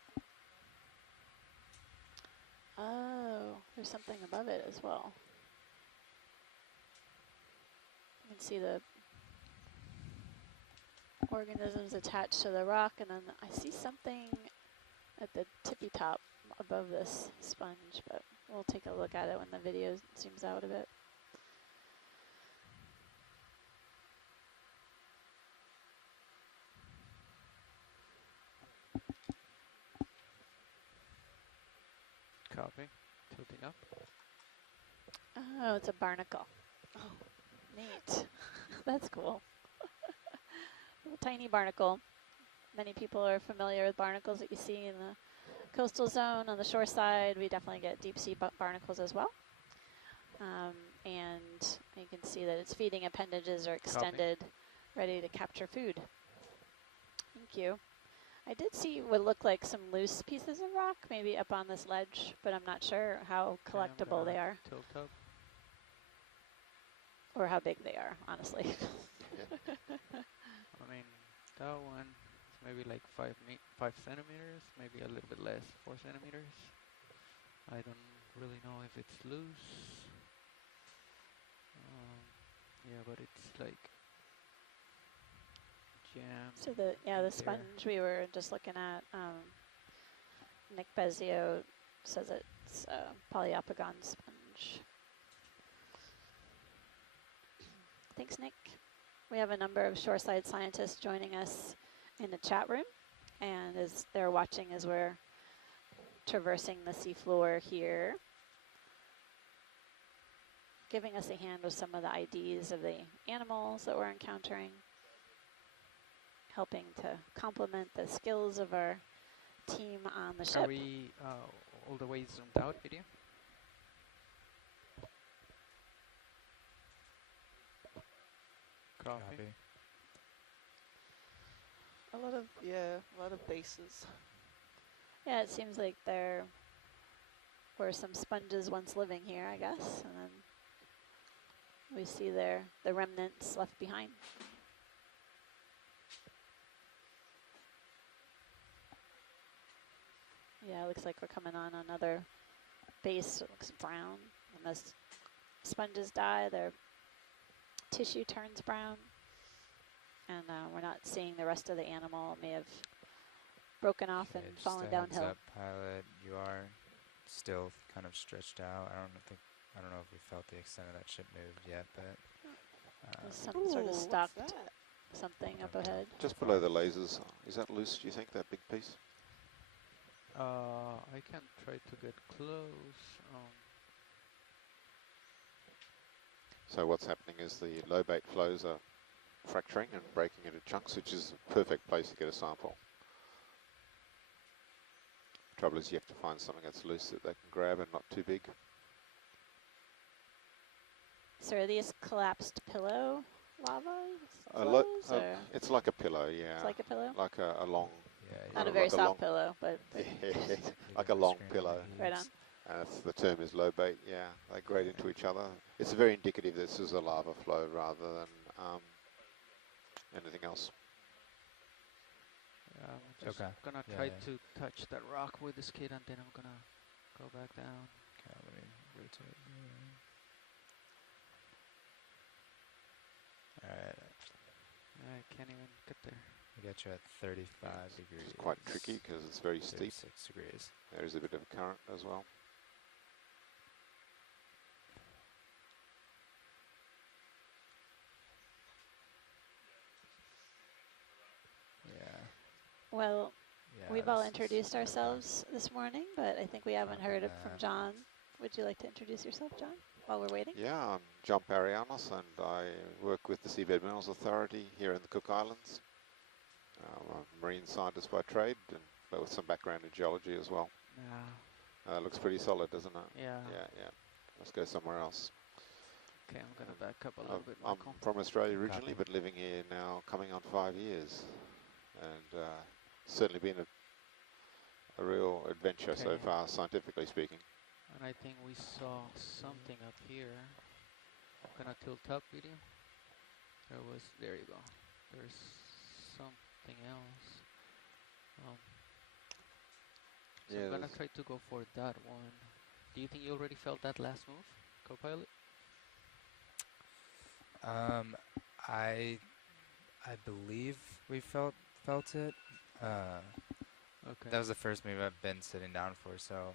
Oh, there's something above it as well. You can see the organisms attached to the rock, and then I see something at the tippy top above this sponge, but we'll take a look at it when the video zooms out a bit. Copy. Tilting up. Oh, it's a barnacle. Oh, neat. That's cool. Little tiny barnacle. Many people are familiar with barnacles that you see in the coastal zone. On the shore side, we definitely get deep sea barnacles as well. And you can see that its feeding appendages are extended, ready to capture food. Thank you. I did see what looked like some loose pieces of rock, maybe up on this ledge, but I'm not sure how Okay, I'm collectible they gonna are Tilt up. or how big they are, honestly. I mean, that one is maybe like 5 centimeters, maybe a little bit less, 4 centimeters. I don't really know if it's loose. Yeah, but it's like jammed. So the in there. sponge we were just looking at, Nick Bezio says it's a polyopogon sponge. Thanks, Nick. We have a number of shoreside scientists joining us in the chat room, and as they're watching as we're traversing the seafloor here, giving us a hand with some of the IDs of the animals that we're encountering, helping to complement the skills of our team on the Are ship. we all the way zoomed out video? Copy. A lot of bases. Yeah, it seems like there were some sponges once living here, I guess, and then we see the remnants left behind. Yeah, it looks like we're coming on another base. It looks brown. When the sponges die, their tissue turns brown. And we're not seeing the rest of the animal. It may have broken off and Okay, just fallen a heads downhill. up, pilot. You are still kind of stretched out. I don't know if we felt the extent of that ship moved yet, but There's some Ooh, sort of what's stocked that? something up Okay. ahead. Just below the lasers. Is that loose, do you think, that big piece? I can try to get close. So what's happening is the low bait flows are fracturing and breaking into chunks, which is a perfect place to get a sample. Trouble is you have to find something that's loose that they can grab and not too big. So are these collapsed pillow lava A lo- flows, or it's like a pillow, yeah. it's like a pillow? Like a long, yeah, Not a like very a soft long- pillow, but like a long pillow. right on. And it's, the term is low bait, yeah. They grade into each other. It's very indicative this is a lava flow rather than anything else. Yeah, I'm just Okay. gonna Yeah, try yeah. to touch that rock with the skid, and then I'm gonna go back down. Okay, let me rotate. Alright, I can't even get there. we got you at 35 degrees. It's quite tricky because it's very steep. 36 degrees. There is a bit of current as well. Yeah. Well, Yeah. we've all this is- introduced ourselves this morning, but I think we haven't Copy heard it from that. John. Would you like to introduce yourself, John, while we're waiting? Yeah, I'm John Parianos and I work with the Seabed Minerals Authority here in the Cook Islands. I'm a marine scientist by trade, but with some background in geology as well. Yeah. Looks pretty solid, doesn't it? Yeah. Yeah. Let's go somewhere else. Okay, I'm gonna back up a little bit, I'm Michael. from Australia originally, Copy. but living here now coming on 5 years. And certainly been a real adventure so Okay. far, scientifically speaking. And I think we saw something up here. I'm gonna tilt up with you. There you go. There's something else. So I'm gonna try to go for that one. Do you think you already felt that last move, co-pilot? I believe we felt it. Okay. That was the first move I've been sitting down for, so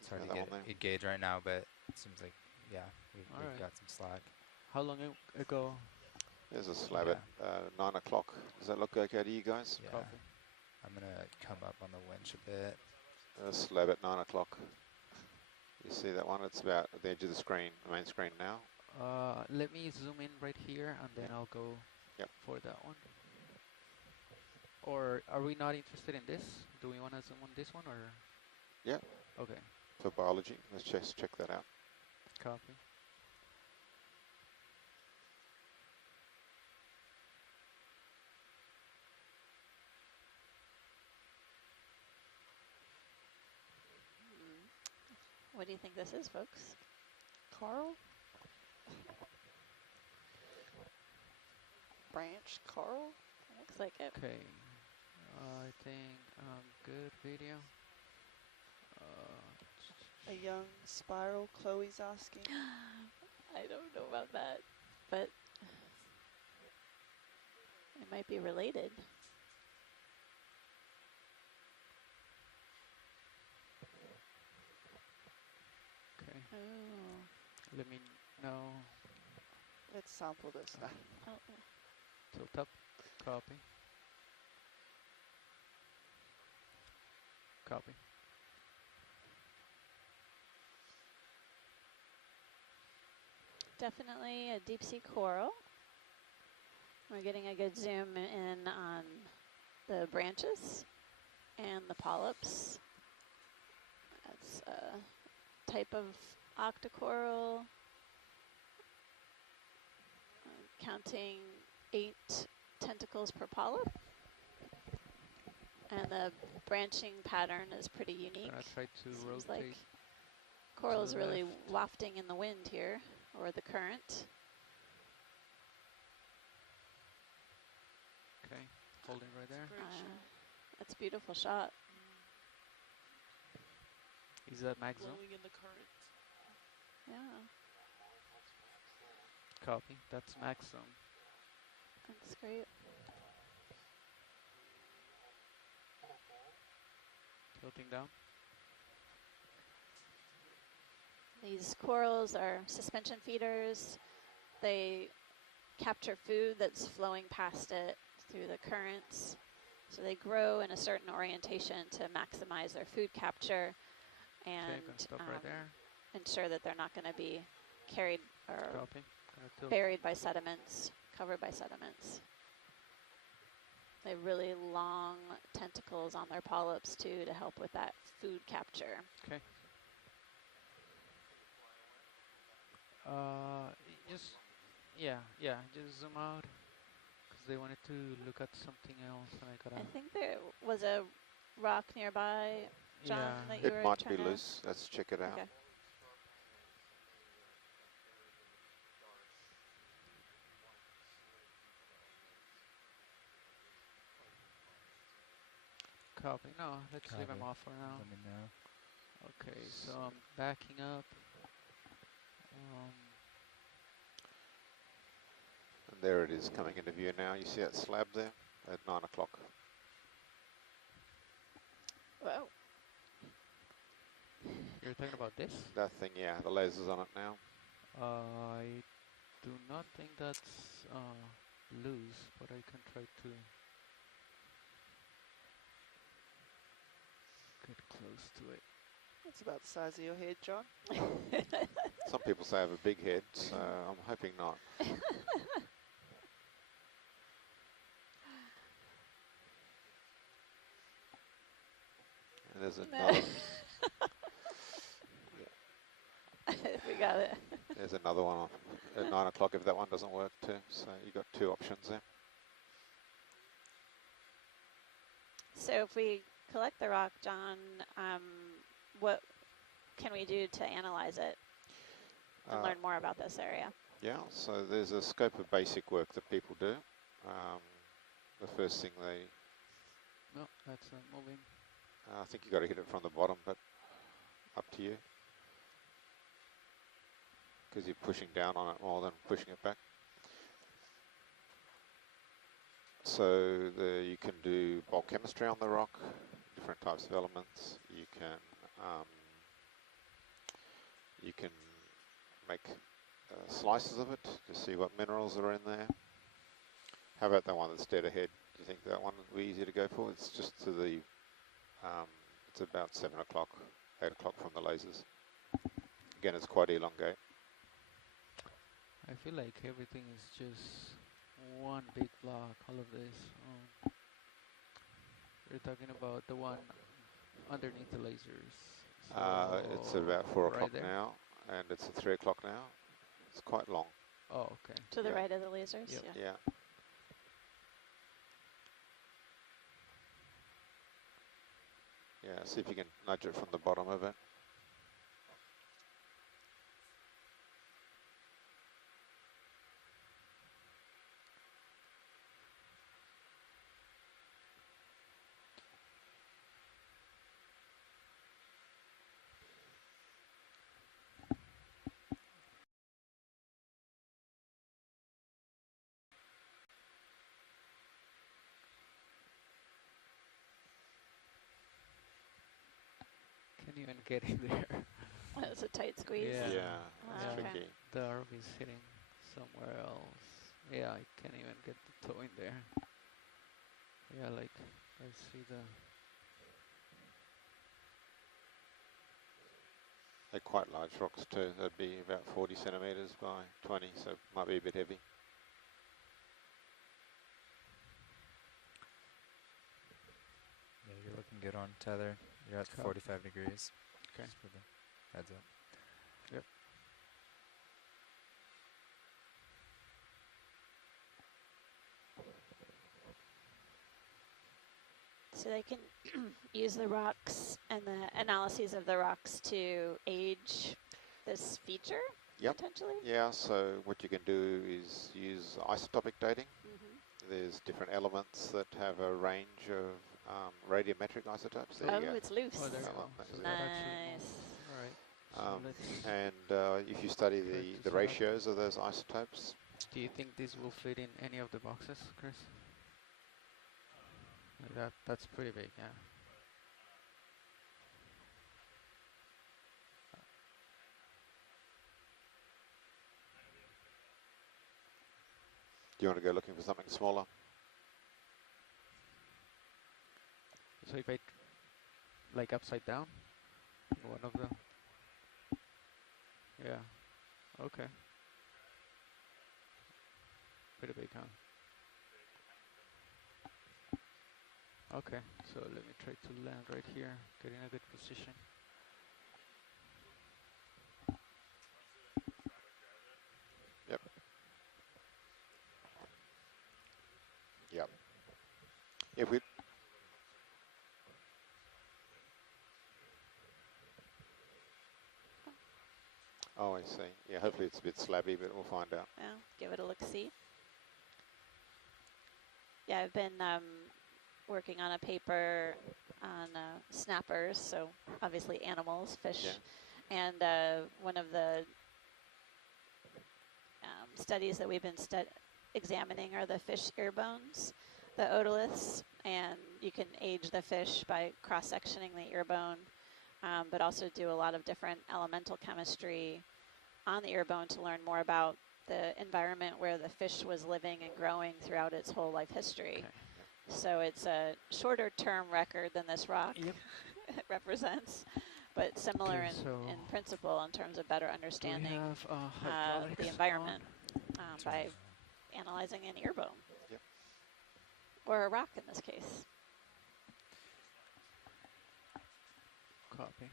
it's hard to Another get one there. a gauge right now, but it seems like, yeah, we've Alright. got some slack. How long ago? There's a slab Yeah. at 9 o'clock. Does that look okay to you guys? Yeah. Copy. I'm gonna come up on the winch a bit. A slab at 9 o'clock. You see that one? It's about at the edge of the screen, the main screen now. Let me zoom in right here, and then I'll go Yep. for that one. Or are we not interested in this? Do we want to zoom on this one, or? Yeah. Okay. For biology. Let's just check that out. Copy. What do you think this is, folks? Coral? Branch coral? Looks like it. Okay. I think good video. A young spiral, Chloe's asking. I don't know about that, but it might be related. Okay. Oh. Let me know. Let's sample this. Oh. Tilt up. Copy. Copy. Definitely a deep sea coral. We're getting a good zoom in on the branches and the polyps. That's a type of octocoral. Counting 8 tentacles per polyp. And the branching pattern is pretty unique. Gonna try to Seems rotate. like coral's the really left. wafting in the wind here, or the current. Okay. Holding right there. Great shot. That's a beautiful shot. Is that max zoom? Blowing in the current. Yeah, Copy. That's max zoom. that's great. Tilting down. These corals are suspension feeders. They capture food that's flowing past it through the currents. So they grow in a certain orientation to maximize their food capture Okay, and gonna stop right there. ensure that they're not going to be carried or Stopping. Gonna tilt. buried by sediments, covered by sediments. They have really long tentacles on their polyps too to help with that food capture. Okay. Just just zoom out because they wanted to look at something else, and I gotta. I think there was a rock nearby, John, Yeah. that you It were might be trying to. loose. Let's check it out. Okay. Copy. No, let's leave Copy. him off for now. Let me know. Okay, so I'm backing up. And there it is coming into view now. You see that slab there at 9 o'clock. Whoa. You're talking about this? That thing, yeah, the laser's on it now. I do not think that's loose, but I can try to get close to it. That's about the size of your head, John. Some people say I have a big head, so I'm hoping not. And there's another, We got it. there's another one on at 9 o'clock if that one doesn't work too. So you've got two options there. So if we collect the rock, John, what can we do to analyze it and learn more about this area? Yeah, so there's a scope of basic work that people do. The first thing No, that's not moving. I think you got to hit it from the bottom, but up to you. Because you're pushing down on it more than pushing it back. So you can do bulk chemistry on the rock, different types of elements. You can make slices of it to see what minerals are in there. How about that one that's dead ahead? Do you think that one would be easy to go for? It's just to the, it's about 7 o'clock, 8 o'clock from the lasers. Again, it's quite elongate. I feel like everything is just one big block, all of this. We're talking about the one underneath the lasers. It's about 4 right o'clock there? now, and it's at 3 o'clock now. It's quite long. Oh, okay. To the Yeah. right of the lasers? Yep. Yeah. Yeah. Yeah, see if you can nudge it from the bottom of it. Can't even get in there. It's a tight squeeze. Yeah. Yeah, that's Okay. tricky. The RV is hitting somewhere else. Yeah, I can't even get the toe in there. Yeah, like, I see the... They're quite large rocks too. They'd be about 40 centimetres by 20, so might be a bit heavy. Yeah, you're looking good on tether. You're at Copy. 45 degrees. Okay. Just for the heads up. Yep. So they can use the rocks and the analyses of the rocks to age this feature, Yep. potentially? Yeah, so what you can do is use isotopic dating. There's different elements that have a range of radiometric isotopes. There Oh, you go. it's loose. Oh, there you That go. one, that's So it. that actually Nice. moved. All right. So Um, let's... and if you study try to the set up. ratios of those isotopes, Do you think this will fit in any of the boxes, Chris? Like that's pretty big, yeah. you want to go looking for something smaller? So if I like upside down, one of them. Yeah. Okay. Pretty big, huh? Okay, so let me try to land right here, get in a good position. Yep. Yep. If we Oh, I see. Yeah, hopefully it's a bit slabby, but we'll find out. Yeah, give it a look-see. Yeah, I've been working on a paper on snappers, so obviously animals, fish. Yeah. And one of the studies that we've been examining are the fish ear bones, the otoliths, and you can age the fish by cross-sectioning the ear bone, but also do a lot of different elemental chemistry on the ear bone to learn more about the environment where the fish was living and growing throughout its whole life history. Okay. So it's a shorter term record than this rock Yep. represents, but similar Okay, in principle in terms of better Do we understanding have the hydraulics environment on? by analyzing an ear bone. Yep. Or a rock in this case. Copy.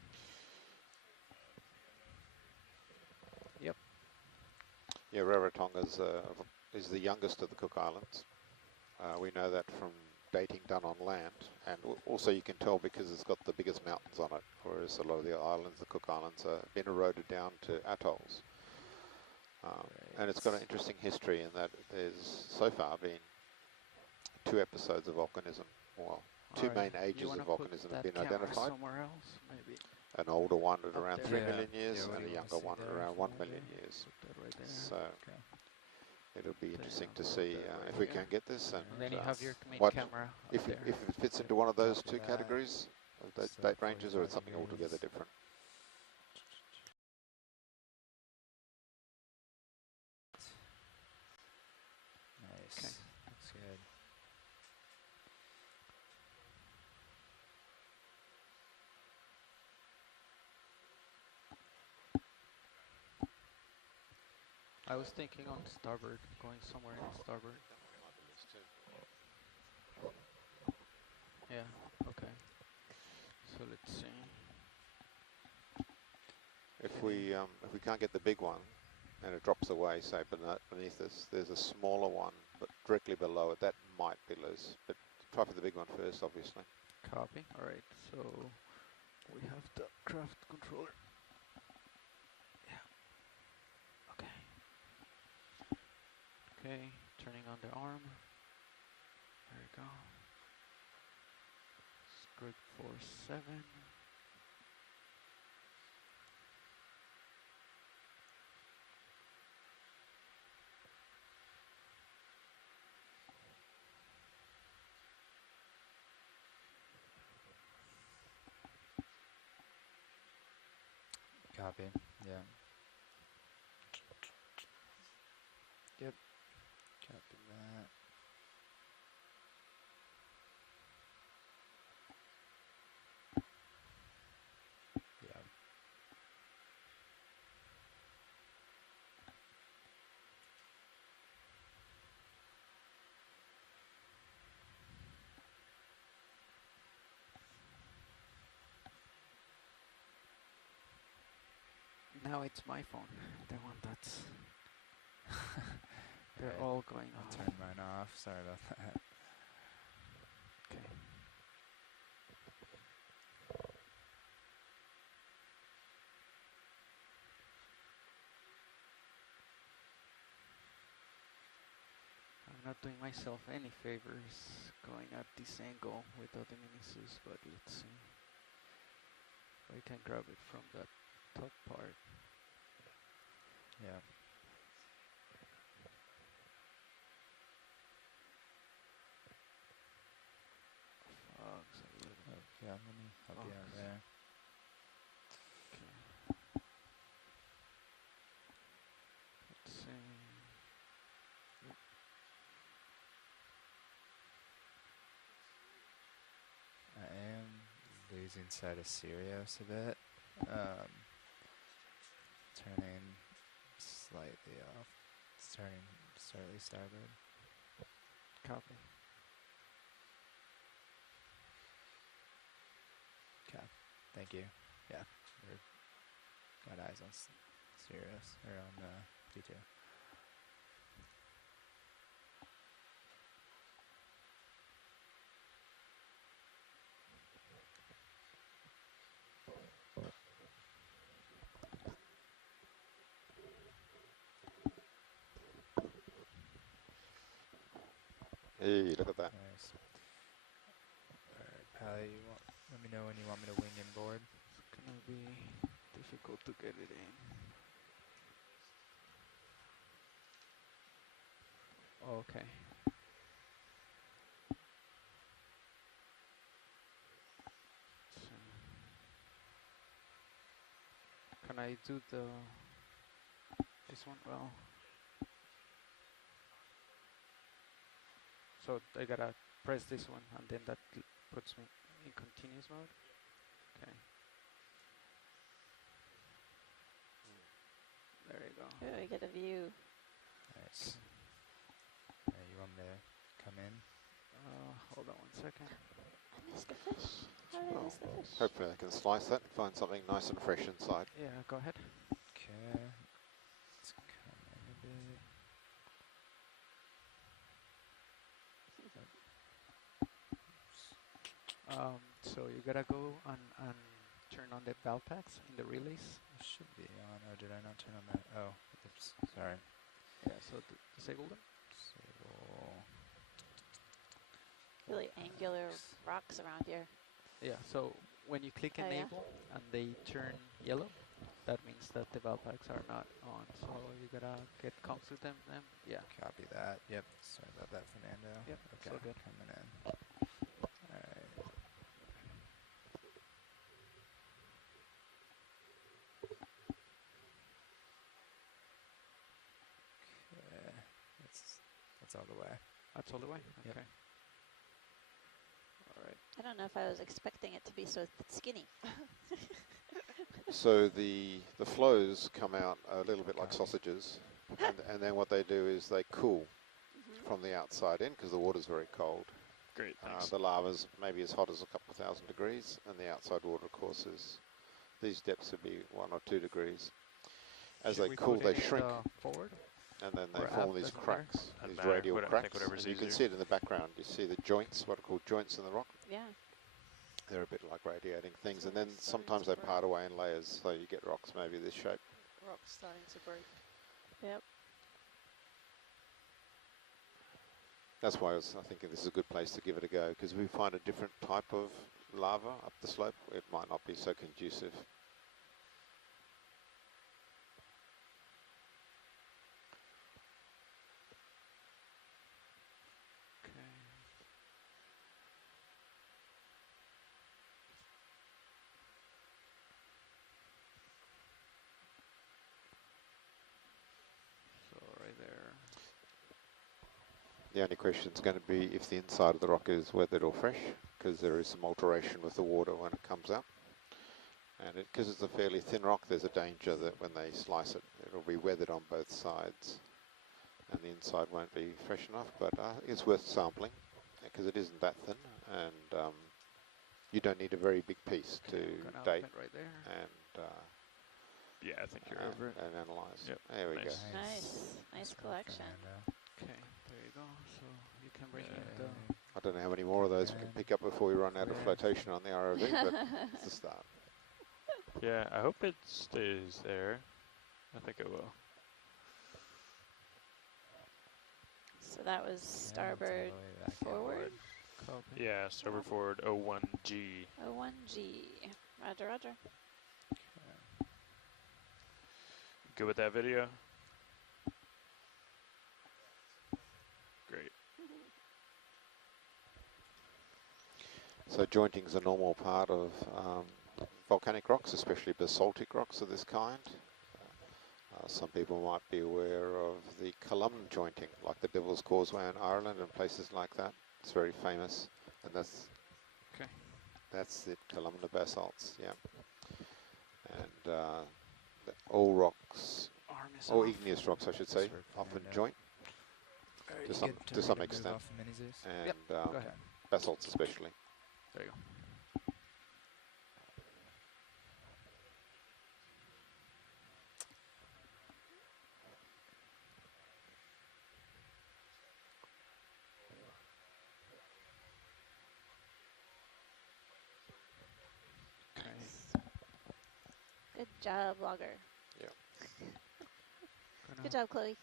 Yep. Yeah, Rarotonga is the youngest of the Cook Islands. We know that from dating done on land, and also you can tell because it's got the biggest mountains on it, whereas a lot of the islands, the Cook Islands, have been eroded down to atolls. And it's got an interesting history in that there's so far been 2 episodes of volcanism. Well, 2 main ages of volcanism have been identified. Somewhere else, maybe. An older one at Up around there. 3 Yeah. million years, Yeah, what and do a you younger wanna one see at there? around 1 Okay. million years. Put that right there. So Okay. it'll be There interesting you to go. see Put that right if we here. can get this. And And then you have your main what camera up if there. it fits into one of those Copy 2 that. categories of those So date ranges, or it's 45 something altogether degrees. different. Nice. Okay. Looks good. I was thinking on starboard, going somewhere in starboard. Yeah, okay. So let's see. If we can't get the big one, and it drops away, say beneath us, there's a smaller one, but directly below it. That might be loose, but try for the big one first, obviously. Copy. All right. So we have the craft controller. Yeah. Okay. Okay. Turning on the arm. There we go. Script 47. Copy. Yeah. Yep. Copy that. Yeah. Now it's my phone, the one that's. They're Right. all going I'll off. turn mine off. Sorry about that. Okay. I'm not doing myself any favors going at this angle without the mini-sus, but let's see if I can grab it from that top part. Yeah. Fog's a little. Oh, yeah. Let me help you out Fogs. there. Okay. Let's see. Yep. losing sight of Sirius a bit. Turning slightly off. It's turning slightly starboard. Copy. Okay, thank you. Yeah, we're got eyes on Sirius, or on D2. Hey, look at that. Nice. Alright, Pally, let me know when you want me to wing inboard. It's gonna be difficult to get it in. Okay. So, can I do this one? Well, so I gotta press this one, and then that puts me in continuous mode. Okay. There you go. Oh, we get a view. Nice. You want me to come in? Hold on 1 second. I missed the fish. How did I miss the fish? Hopefully they can slice that and find something nice and fresh inside. Yeah, go ahead. Okay. Let's come in a bit. So you gotta go and turn on the valve packs in the relays. It should be on. Oh, did I not turn on that? Oh, oops. Sorry. Yeah, so disable them. Disable. Really angular rocks around here. Yeah, so when you click Oh, yeah? enable and they turn yellow, that means that the valve packs are not on. So you gotta get comms with them. Yeah. Copy that. Yep. Sorry about that, Fernando. Yep, Okay, so good. coming in. Alright. Okay. That's all the way. That's all the way? Yep. Okay. All right. I don't know if I was expecting it to be so skinny. So the flows come out a little bit like Copy. sausages, and then what they do is they cool from the outside in because the water's very cold. Great, thanks. The lava's maybe as hot as a couple of thousand degrees, and the outside water, of course, is these depths would be 1 or 2 degrees. As Should they we cool, put they it in shrink, the forward? and then they or form aft, these doesn't matter? cracks, Doesn't these matter. radial I think cracks. whatever's And you can easier. see it in the background. You see the joints, what are called joints in the rock. Yeah. They're a bit like radiating things, So and then it's starting sometimes to they break. part away in layers, so you get rocks maybe this shape. Rocks starting to break. Yep. That's why I was thinking this is a good place to give it a go, because if we find a different type of lava up the slope, it might not be so conducive. Okay. So right there. The only question is going to be if the inside of the rock is weathered or fresh, because there is some alteration with the water when it comes up. And because it's a fairly thin rock, there's a danger that when they slice it, it'll be weathered on both sides, and the inside won't be fresh enough. But it's worth sampling, because it isn't that thin, and you don't need a very big piece to Gonna date open right there. and Yeah, I think you're over it. and analyze. Yep. There we Nice. go. Nice. Nice That's good, collection. Fernando. Okay, there you go. So you can bring in Okay. the. I don't know how many more of those we can pick up before we run out of Yeah. flotation on the ROV, but it's a start. Yeah, I hope it stays there. I think it will. So that was Yeah, it's all starboard the way back forward. inboard. Copy. Yeah, starboard forward 01G. 01G. Roger, roger. Okay. Good with that video? Great. So jointing is a normal part of volcanic rocks, especially basaltic rocks of this kind. Some people might be aware of the column jointing, like the Devil's Causeway in Ireland and places like that. It's very famous, and that's Okay. That's the columnar basalts, yeah. And all rocks, Arm is or off. igneous rocks, I should say, Sort of often hand out. joint Alright, to you some good? to Ready some move extent, off mini Zeus? and Go ahead. basalts especially. There you go. Okay. Nice. Good job, logger. Yeah. Gonna Good job, Chloe.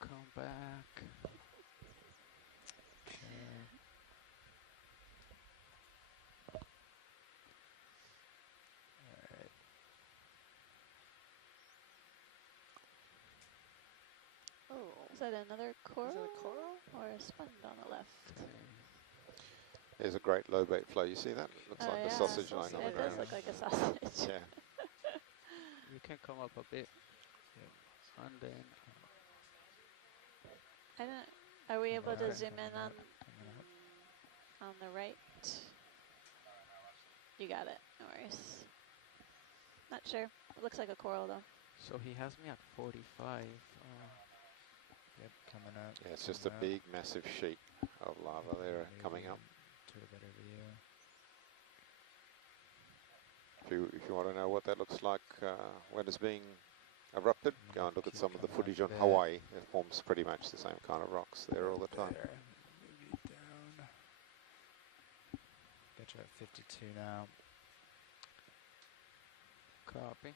come back. Okay. Alright. Oh, Is that another coral? is that a coral? Or a sponge on the left? Okay. There's a great low bait flow. You see that? It looks Oh, like yeah. a sausage lying on It the does ground. look like a sausage. Yeah. You can come up a bit. And then I don't. Are we able to Okay. zoom in on Coming up. the right? You got it. No worries. Not sure. It looks like a coral though. so he has me at 45. Yep, coming up. Yeah, it's just a coming up. big, massive sheet of lava there coming up. To a better view. If you want to know what that looks like when it's being erupted, go and look at Keep some of the coming up footage a on bit. Hawaii. It forms pretty much the same kind of rocks there all the time. There. Move you down. Got you at 52 now. Copy.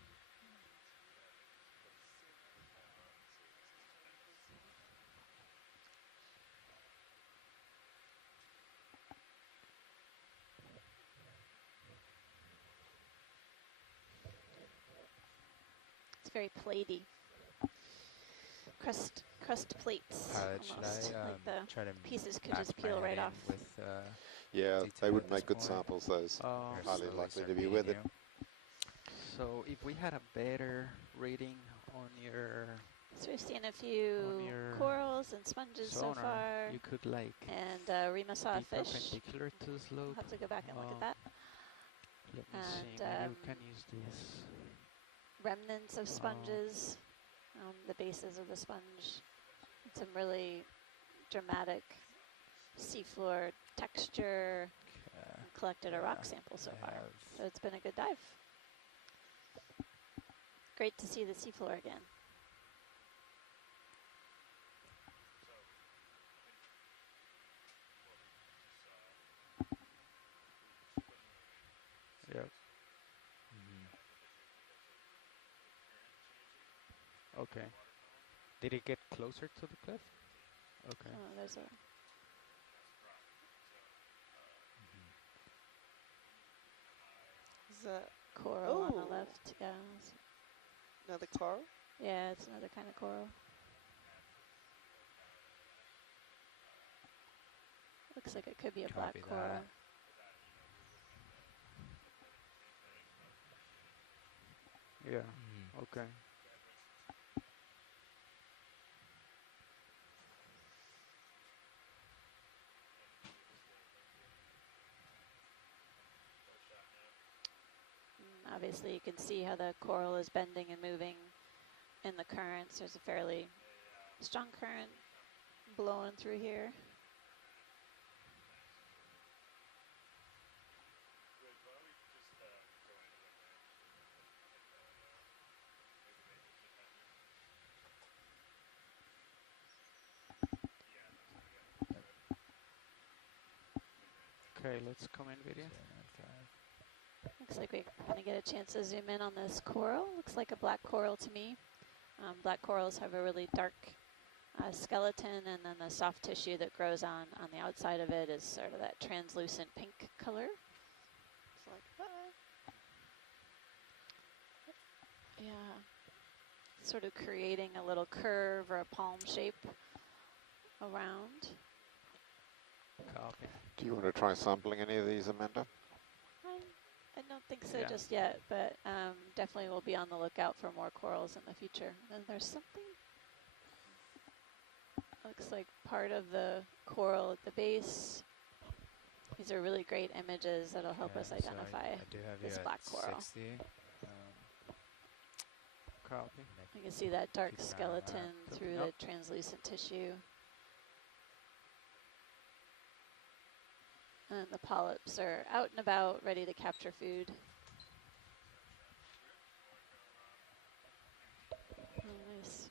It's very platey. Crust plates. Pilot, should almost. I Like the try to pieces could match just my peel right heading off. with Yeah, detail they at would this make good point? samples, those. Or Highly slowly likely start to be beating weathered. you? So if we had a better reading on your So we've seen a few your corals and sponges so sonar, far. you could like And Rima saw a be fish. perpendicular to the We'll slope. have to go back and look at Um, that. Let me And, see. Maybe we can use this. Remnants of sponges on the bases of the sponge. And some really dramatic seafloor texture. Okay. And collected a rock Yeah, sample so I far. have So it's been a good dive. Great to see the seafloor again. Yep. Okay. Did it get closer to the cliff? Okay. Oh, there's a Is that coral on the Oh. left. Yeah. another coral? Yeah, it's another kind of coral. Looks like it could be a black Copy coral. that. Yeah. Okay. Obviously, you can see how the coral is bending and moving in the currents. There's a fairly strong current blowing through here. Okay, let's come in video. 095. Looks like we're going to get a chance to zoom in on this coral. Looks like a black coral to me. Black corals have a really dark skeleton, and then the soft tissue that grows on the outside of it is sort of that translucent pink color. It's like, hi. Yeah, sort of creating a little curve or a palm shape around. Copy. Do you want to try sampling any of these, Amanda? I don't think so Yeah. just yet, but definitely we'll be on the lookout for more corals in the future. And there's something, looks like part of the coral at the base These are really great images that'll help us so identify I do have this you black at coral. 60. Copy. You can see that dark Keep an eye on that. skeleton through Yep. the translucent tissue. And the polyps are out and about, ready to capture food. Oh, nice.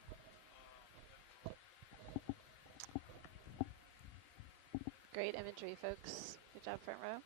Great imagery, folks. Good job, front row.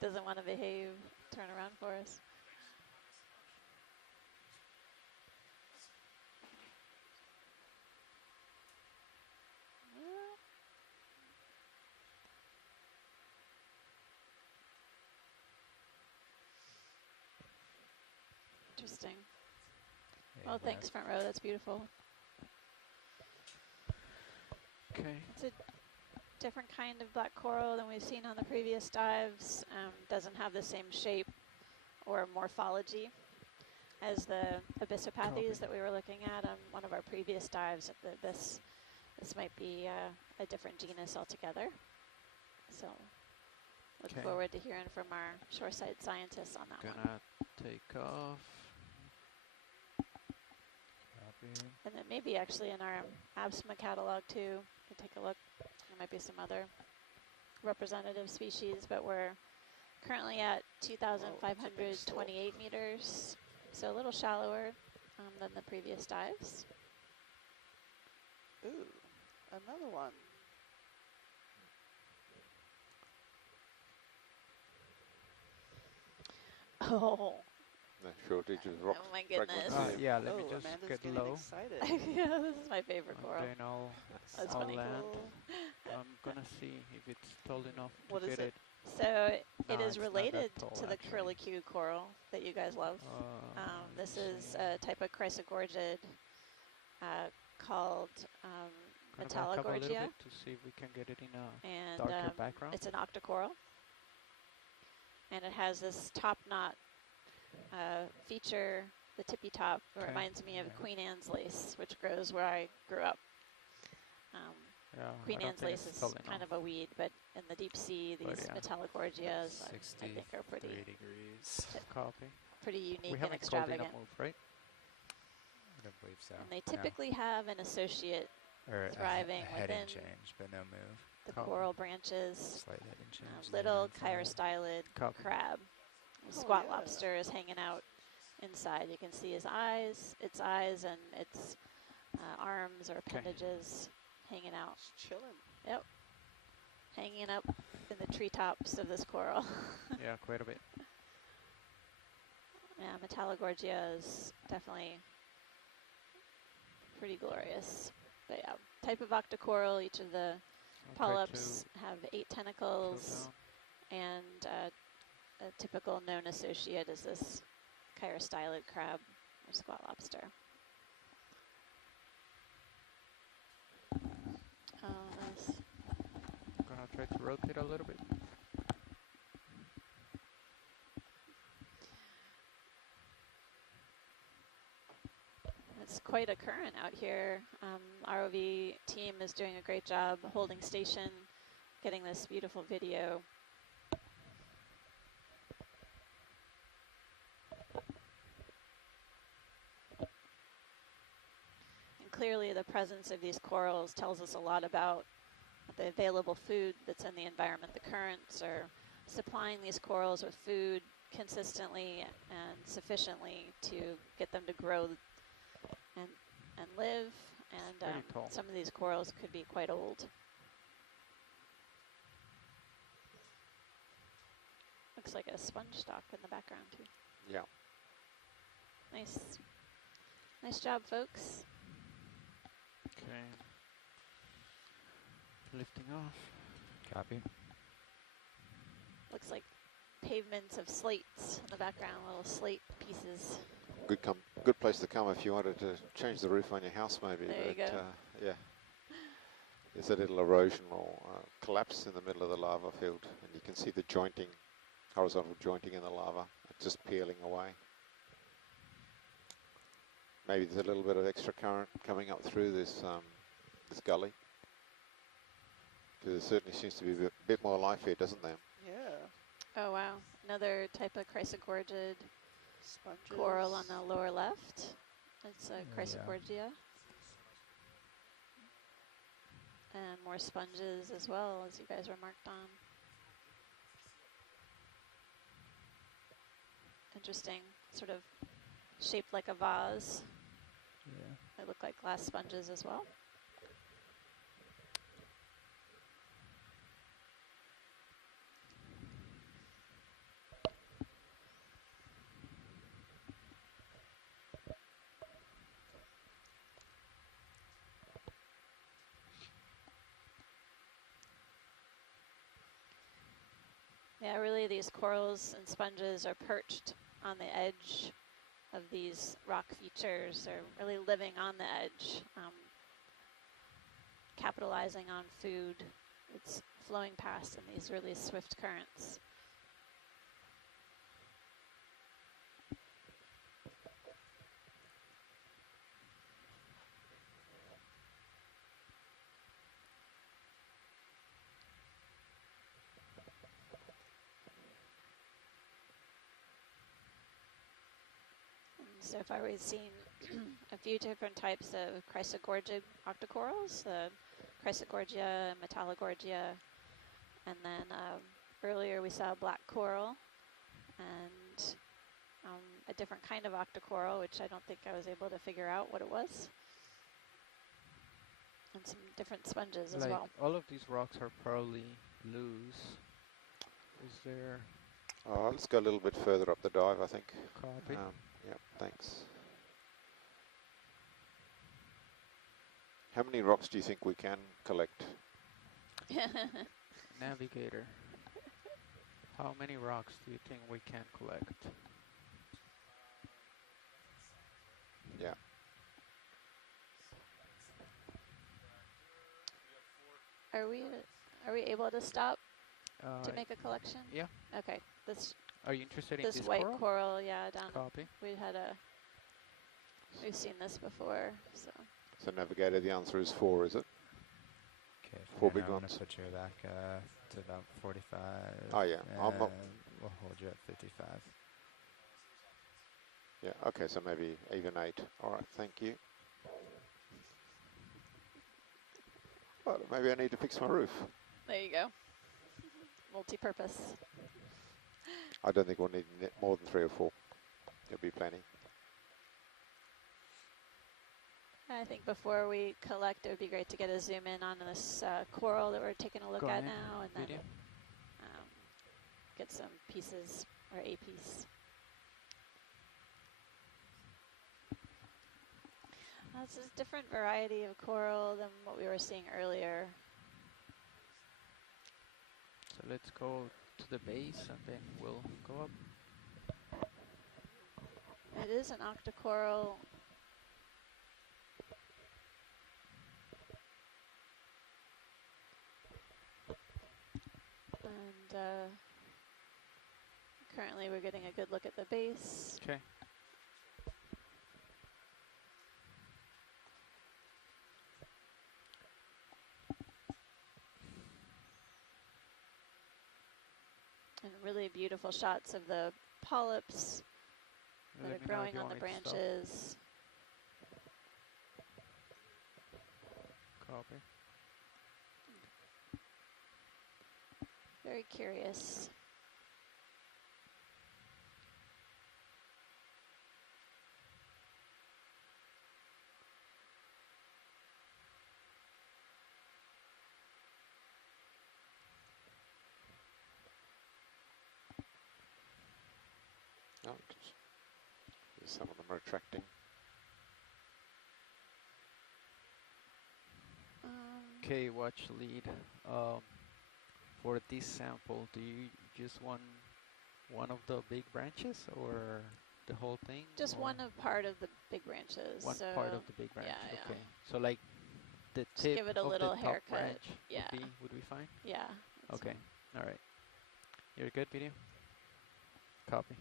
Doesn't want to behave, turn around for us. Interesting. Yeah, Oh, thanks, front row. That's beautiful. Okay. It's a different kind of black coral than we've seen on the previous dives. Doesn't have the same shape or morphology as the abyssopathes that we were looking at on one of our previous dives at the abyss. This might be a different genus altogether. So look Okay. forward to hearing from our shoreside scientists on that one. Gonna take off. Copy. And then maybe actually in our ABSMA catalog too, you can take a look. There might be some other representative species, but we're currently at 2,528 meters, so a little shallower than the previous dives. Ooh, another one. Oh, No shortage of rock oh my fragments goodness. here. Yeah, let me Oh, just Amanda's get getting low. excited. Yeah, this is my favorite coral. Then I'll That's I'll funny. land. Cool. I'm gonna see if it's tall enough to What is get it? it. So No, it is it's not that related tall, to the actually. curlicue coral that you guys love. This is a type of chrysogorgid called gonna back up a little Metallogorgia, bit to see if we can get it in a and darker background. it's an octocoral, and it has this top knot feature. The tippy top Okay. reminds me of Yeah. Queen Anne's lace, which grows where I grew up. Yeah, Queen I don't Anne's think lace it's is tall kind enough. of a weed, but in the deep sea, But these yeah. Metallogorgias I 63 think are pretty degrees. Copy. unique We and haven't called in a extravagant. move, right? I don't believe so. And they No. typically have an associate Or a thriving heading within change, but no move. the Copy. coral branches. Slight heading change. Little later on for chirostylid Copy. crab. The Oh, squat yeah. lobster is hanging out inside. You can see its eyes and its arms or appendages hanging out. Just chilling. Hanging up in the treetops of this coral. Yeah, quite a bit. Yeah, Metallogorgia is definitely pretty glorious. But yeah, type of octocoral. Each of the I'll try polyps have 8 to tentacles, slow down. and a typical known associate is this chirostylid crab or squat lobster. Oh, nice. Gonna try to rotate a little bit. It's quite a current out here. ROV team is doing a great job holding station, getting this beautiful video. And clearly the presence of these corals tells us a lot about the available food that's in the environment. The currents are supplying these corals with food consistently and sufficiently to get them to grow and live, and pretty tall. some of these corals could be quite old. Looks like a sponge stock in the background too. Yeah. Nice. Nice job, folks. Okay. Lifting off. Copy. Looks like pavements of slates in the background, little slate pieces. Good place to come if you wanted to change the roof on your house, maybe. There you go. Yeah. There's a little erosional collapse in the middle of the lava field, and you can see the jointing, horizontal jointing in the lava, just peeling away. Maybe there's a little bit of extra current coming up through this this gully. Because there certainly seems to be a bit more life here, doesn't there? Yeah. Oh wow, another type of chrysogorgid Sponges. coral on the lower left. It's a Yeah. chrysogorgia. And more sponges as well, as you guys remarked on. Interesting, sort of shaped like a vase. Yeah. They look like glass sponges as well. Yeah, really these corals and sponges are perched on the edge of these rock features. They're really living on the edge, capitalizing on food. It's flowing past in these really swift currents. So far we've seen a few different types of chrysogorgid octocorals, the chrysogorgia, metallogorgia, and then earlier we saw a black coral and a different kind of octocoral, which I don't think I was able to figure out what it was. And some different sponges as well. All of these rocks are probably loose. Is there Let's go a little bit further up the dive, I think. copy? Yeah, thanks. How many rocks do you think we can collect? Navigator. How many rocks do you think we can collect? Yeah. Are we able to stop to Uh, make a collection? yeah. Okay. This Are you interested in this this white coral? coral, yeah, down. Copy. We've seen this before, so. So Navigator, the answer is 4, is it? Okay. Four for big now I'm ones. gonna put you back to about 45. Oh, yeah. I'm not- and we'll hold you at 55. Yeah, okay, so maybe even 8. All right, thank you. Well, maybe I need to fix my roof. There you go. Multi-purpose. I don't think we'll need more than 3 or 4. There'll be plenty. I think before we collect, it would be great to get a zoom in on this coral that we're taking a look Go at ahead. now, and then Video. get some pieces or a piece. This is a different variety of coral than what we were seeing earlier. So let's go to the base and then we'll go up. It is an octocoral. And currently we're getting a good look at the base. Okay. And really beautiful shots of the polyps that Let are me know if growing you on want the me to stop. branches. Copy. Very curious. Oh, some of them are attracting. Okay, watch lead. For this sample, do you just want one of the big branches or the whole thing? Just or one of part of the big branches. one so part of the big branch. yeah, yeah. Okay, so like the Just tip give it a of little the top haircut. branch Yeah. would be fine. Yeah. that's Okay, fine. all right. You're good, video? Copy.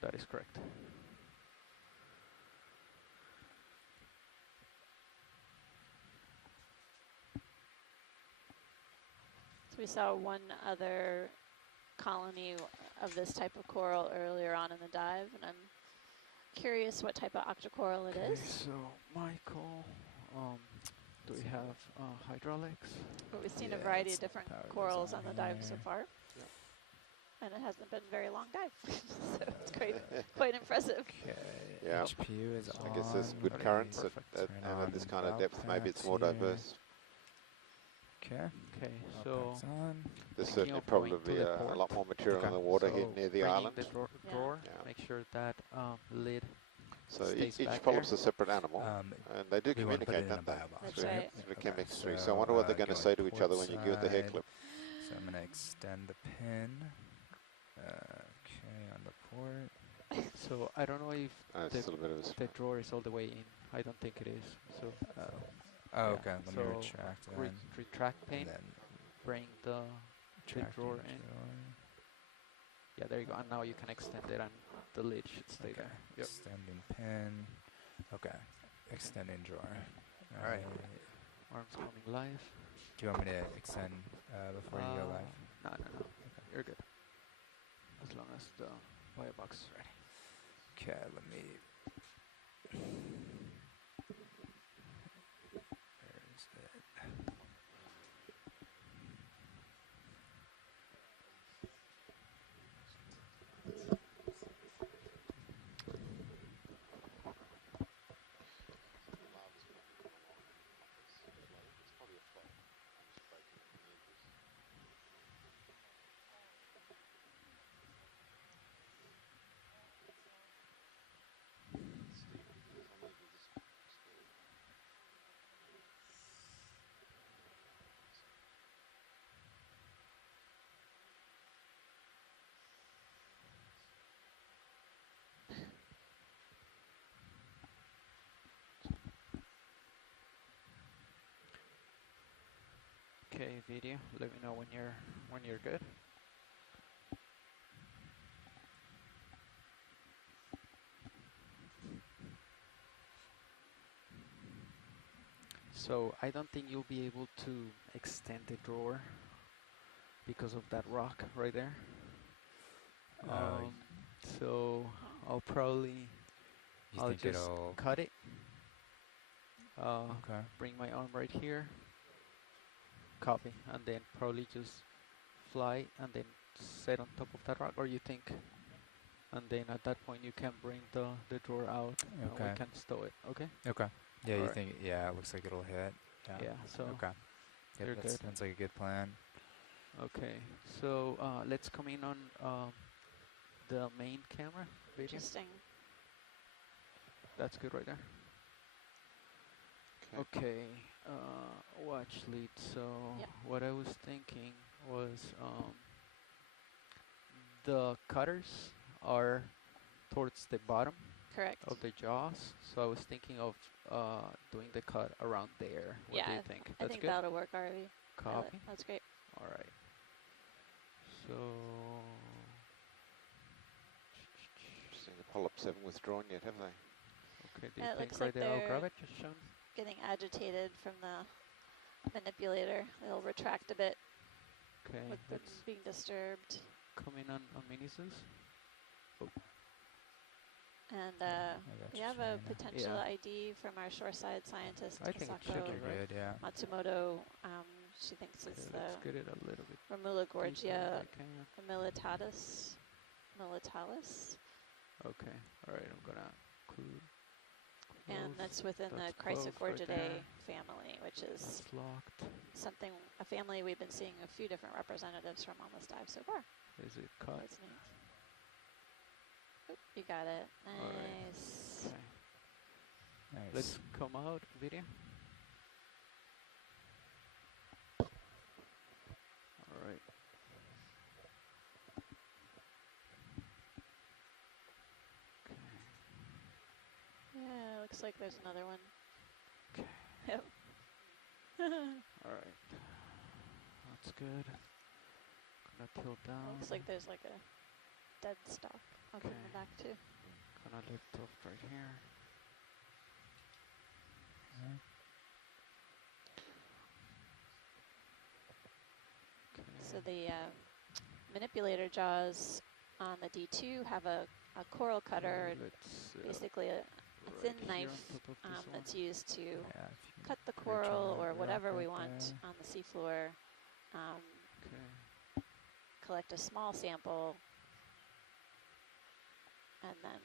That is correct. So we saw one other colony of this type of coral earlier on in the dive, and I'm curious what type of octocoral it is. So, Michael, do we have hydraulics? But we've seen a Yeah, variety let's of different power those corals on on the dive so here. far. Yep. And it hasn't been a very long dive, so it's quite impressive. Okay. Yeah. HPU is on. I guess there's good Okay, currents perfect. and Turn at this on kind of valve depth, maybe it's more packs here. diverse. Okay. Okay, Valve so packs on. There's Thinking certainly of going probably to the a port. lot more material in Okay. the water here so near the bringing island. the Yeah. drawer, Yeah. make sure that lid So stays each back polyp's there. a separate animal, and they do we want to put communicate, it in a don't they? biobox, That's Through, right. through Okay, chemistry. So I wonder what they're going to going say to each other when you give it the hair port clip. So I'm going to extend the pin. Okay, on the port. So I don't know if It's the, still a bit of a the drawer is all the way in. I don't think it is. So Oh, yeah, okay. Let me so retract then. retract pin, And then bring the retract drawer the in. drawer. Yeah, there you go. And now you can extend it, and the lid should stay Okay. there. Yep. Extending pin. Okay. Extending drawer. All right. Arms coming live. Do you want me to extend before you go live? No. You're good. As long as the wire box is ready. Okay, let me. Where is it? Okay, video. Let me know when you're good. So I don't think you'll be able to extend the drawer because of that rock right there. So I'll probably You think just it'll? cut it. Okay. Bring my arm right here. Copy, and then probably just fly and then set on top of that rock. Or you think, and then at that point you can bring the drawer out and Okay. we can stow it. Okay. Okay. Yeah, you Alright. think? Yeah, it looks like it'll hit. Yeah. So Okay. you're Yep, good. sounds like a good plan. okay. So let's come in on the main camera video. Interesting. That's good right there. Okay, watch lead. So Yep. what I was thinking was the cutters are towards the bottom Correct. of the jaws. So I was thinking of doing the cut around there. What do you think? I That's think good? that'll work, RV. Copy. That's great. All right. So Interesting, the polyps haven't withdrawn yet, have they? okay, do It you think looks right like there? I'll they're grab it. Just show me. Getting agitated from the manipulator. They'll retract a bit Okay, with them let's being disturbed. come in on Minisus. And got we you, have a Serena. potential Yeah. ID from our shoreside scientist, I think it should Should Masako be be right. good. Yeah. Matsumoto. She thinks Okay, it's let's the get it a little bit Romula deeper if gorgia I can. militalis. Okay, all right, I'm gonna And that's within the closed right Chrysogorgidae there. family, which is That's locked. a family we've been seeing a few different representatives from on this dive so far. Is it cut? That's neat. Oop, you got it. All right. Nice. Okay. Nice. Let's come out video. All right. Okay. Yeah, looks like there's another one. Okay. Yep. All right. That's good. Gonna tilt down. Looks like there's like a dead stock up in the Okay. back too. Gonna lift off right here. Alright. Okay. So the manipulator jaws on the D2 have a coral cutter, Let's basically a right thin here knife on top of this one. that's used to Yeah, if you cut the perch on coral that or rock whatever we right want there. on the seafloor, Okay. collect a small sample, and then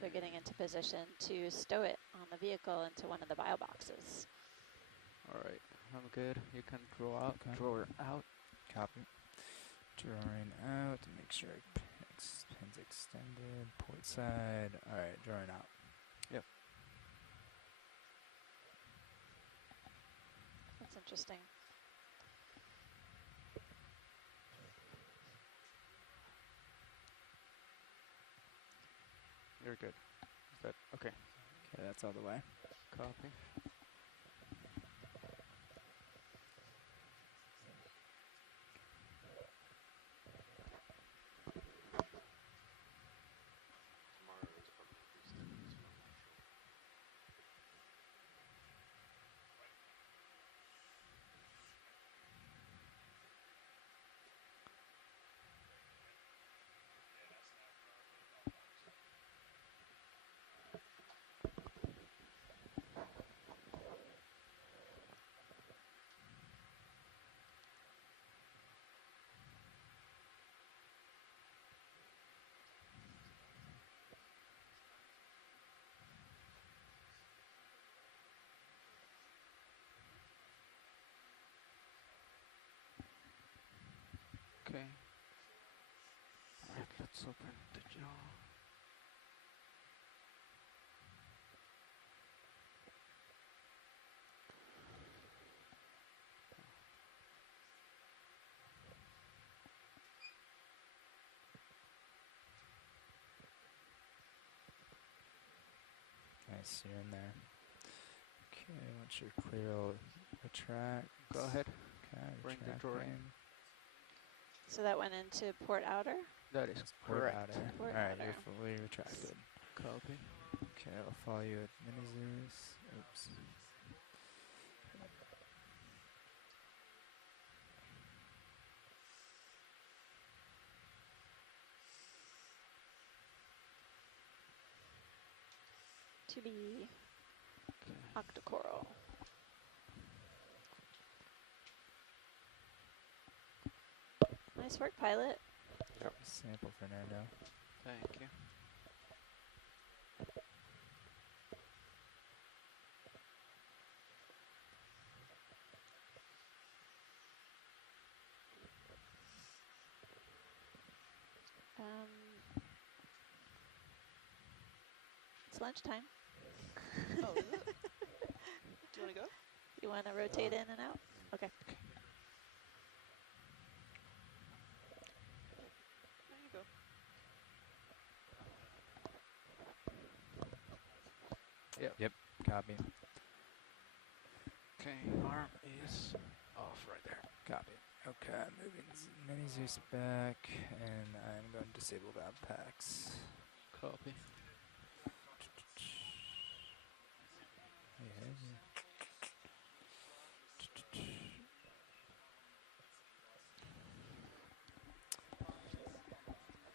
they're getting into position to stow it on the vehicle into one of the bio boxes. All right. I'm good. You can draw out. Okay. Draw her out. Copy. Drawing out to make sure pins extended. Port side. Alright, drawing out. That's interesting. You're good. Is that okay? Okay, that's all the way. Copy. Okay. All right. Let's open the jaw. Nice, you're in there. Okay, once you're clear, I'll retract. Go ahead. Okay, Bring the drawing. retracting. So that went into port outer. That is Port correct. outer. Port Alright, outer. you're fully retracted. Copy. Okay, I'll follow you at mini Zeus. Oops. To the Okay. octocoral. Nice work, pilot. Sample, Fernando. Thank you. It's lunchtime. Oh, is it? Do you want to go? You want to rotate in and out? Okay. There you go. Copy. Okay. Arm is off right there. Copy. Okay, moving mini Zeus back, and I'm going to disable valve packs. Copy.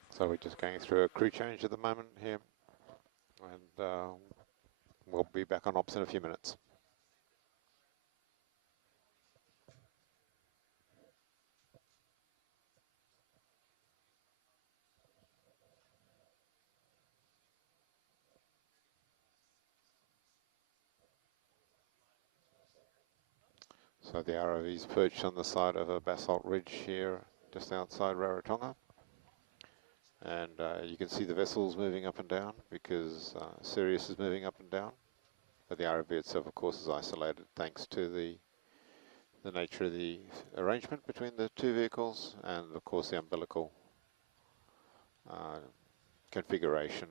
So we're just going through a crew change at the moment here, and we'll be back on ops in a few minutes. So the ROV's perched on the side of a basalt ridge here, just outside Rarotonga. And you can see the vessels moving up and down because Sirius is moving up and down. But the ROV itself, of course, is isolated thanks to the nature of the arrangement between the two vehicles and, of course, the umbilical configuration,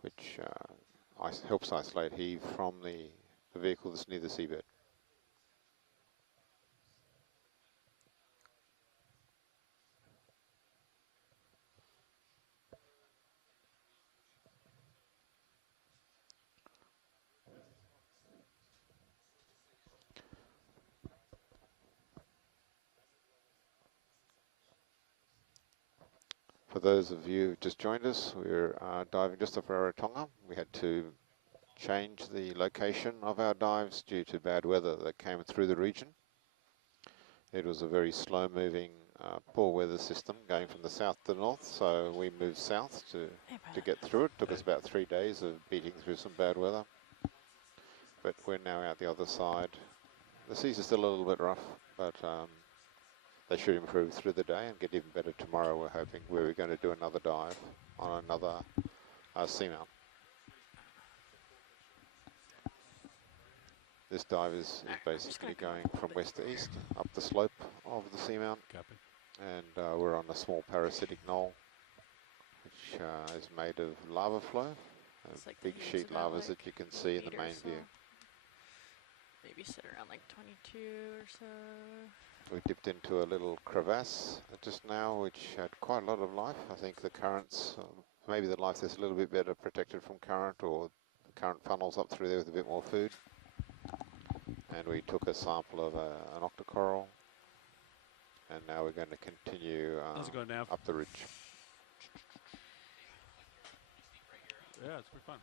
which helps isolate heave from the vehicle that's near the seabed. For those of you who just joined us, we're diving just off Rarotonga. We had to change the location of our dives due to bad weather that came through the region. It was a very slow-moving, poor weather system going from the south to the north, so we moved south to get through it. Took us about 3 days of beating through some bad weather, but we're now out the other side. The seas are still a little bit rough, but they should improve through the day and get even better tomorrow. We're hoping we're going to do another dive on another seamount. This dive is basically going from west to east up the slope of the seamount. Copy. And we're on a small parasitic knoll, which is made of lava flow, Like big sheet lavas that you can see in the main view. Maybe sit around like 22 or so. We dipped into a little crevasse just now, which had quite a lot of life. I think the currents, maybe the life is a little bit better protected from current, or the current funnels up through there with a bit more food. And we took a sample of an octocoral, and now we're going to continue How's it going, Nav? up the ridge. Yeah, it's pretty fun.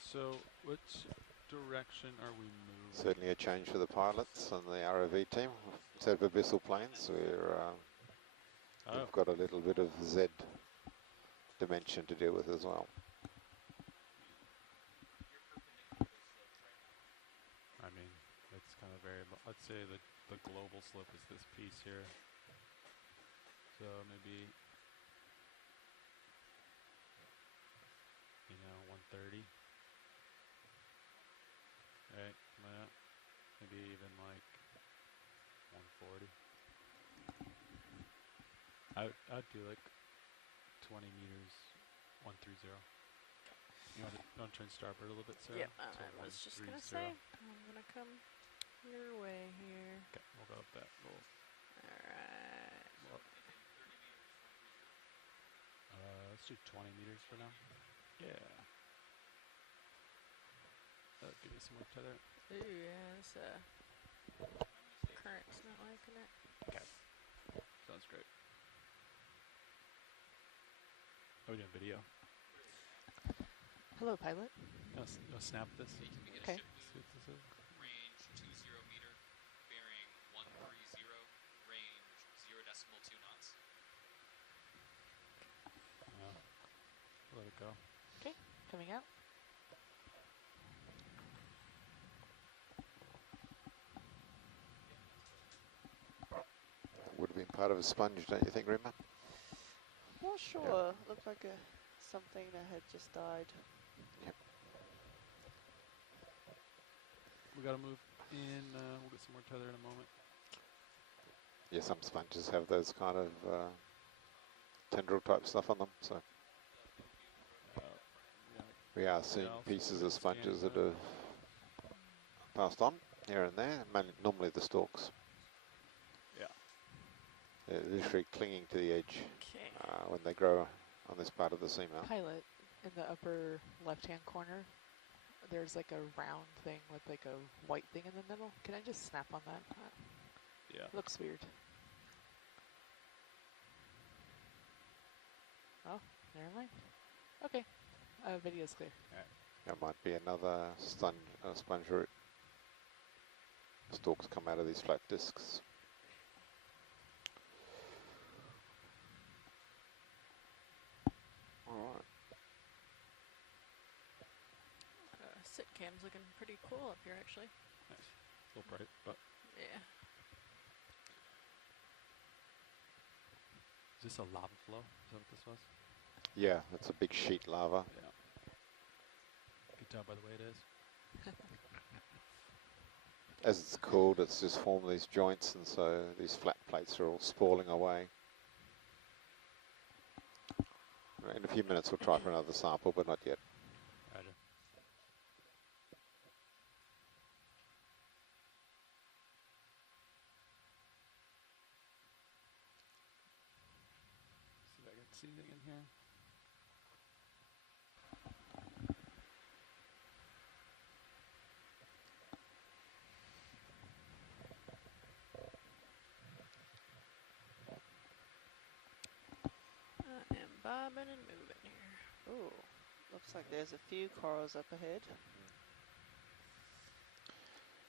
So, which direction are we moving? Certainly a change for the pilots and the ROV team. Instead of abyssal planes, we've got a little bit of Z dimension to deal with as well. I mean, it's kind of very, let's say the global slope is this piece here. So maybe, 130. Right, maybe even like 140. I'd do like 20 meters, 130. You want to turn starboard a little bit, Sarah? Yeah, I was just going to say, I'm going to come your way here. Okay, we'll go up that little. Alright. Well, let's do 20 meters for now. Yeah. Give me some more tether. Ooh, yeah, this current's not liking it. Okay. Sounds great. Are we doing video? Hello, pilot. No, snap this. Okay. See what this is. Range 20 meter, bearing 130, range 0.2 knots. Let it go. Okay, coming out. Would have been part of a sponge, don't you think, Rima? Not sure. Looked like something that had just died. Yep. We gotta move in. We'll get some more tether in a moment. Yeah, some sponges have those kind of tendril type stuff on them, so we are seeing pieces of sponges that have passed on here and there, normally the stalks. Yeah. They're literally clinging to the edge Okay. when they grow on this part of the seamount. Pilot, in the upper left-hand corner, there's like a round thing with like a white thing in the middle. Can I just snap on that? Yeah. Looks weird. Oh, never mind. Okay, video's clear. There might be another sponge root. Stalks come out of these flat discs. Alright. Sitcam's looking pretty cool up here, actually. Nice. A little bright, but Yeah. is this a lava flow? Is that what this was? Yeah, that's a big sheet lava. Yeah. You can tell by the way it is. As it's cooled, it's just formed these joints, and so these flat plates are all spalling away. In a few minutes, we'll try for another sample, but not yet. Roger. See if I can see anything in here. I am bobbing and moving here. Ooh, looks like there's a few corals up ahead.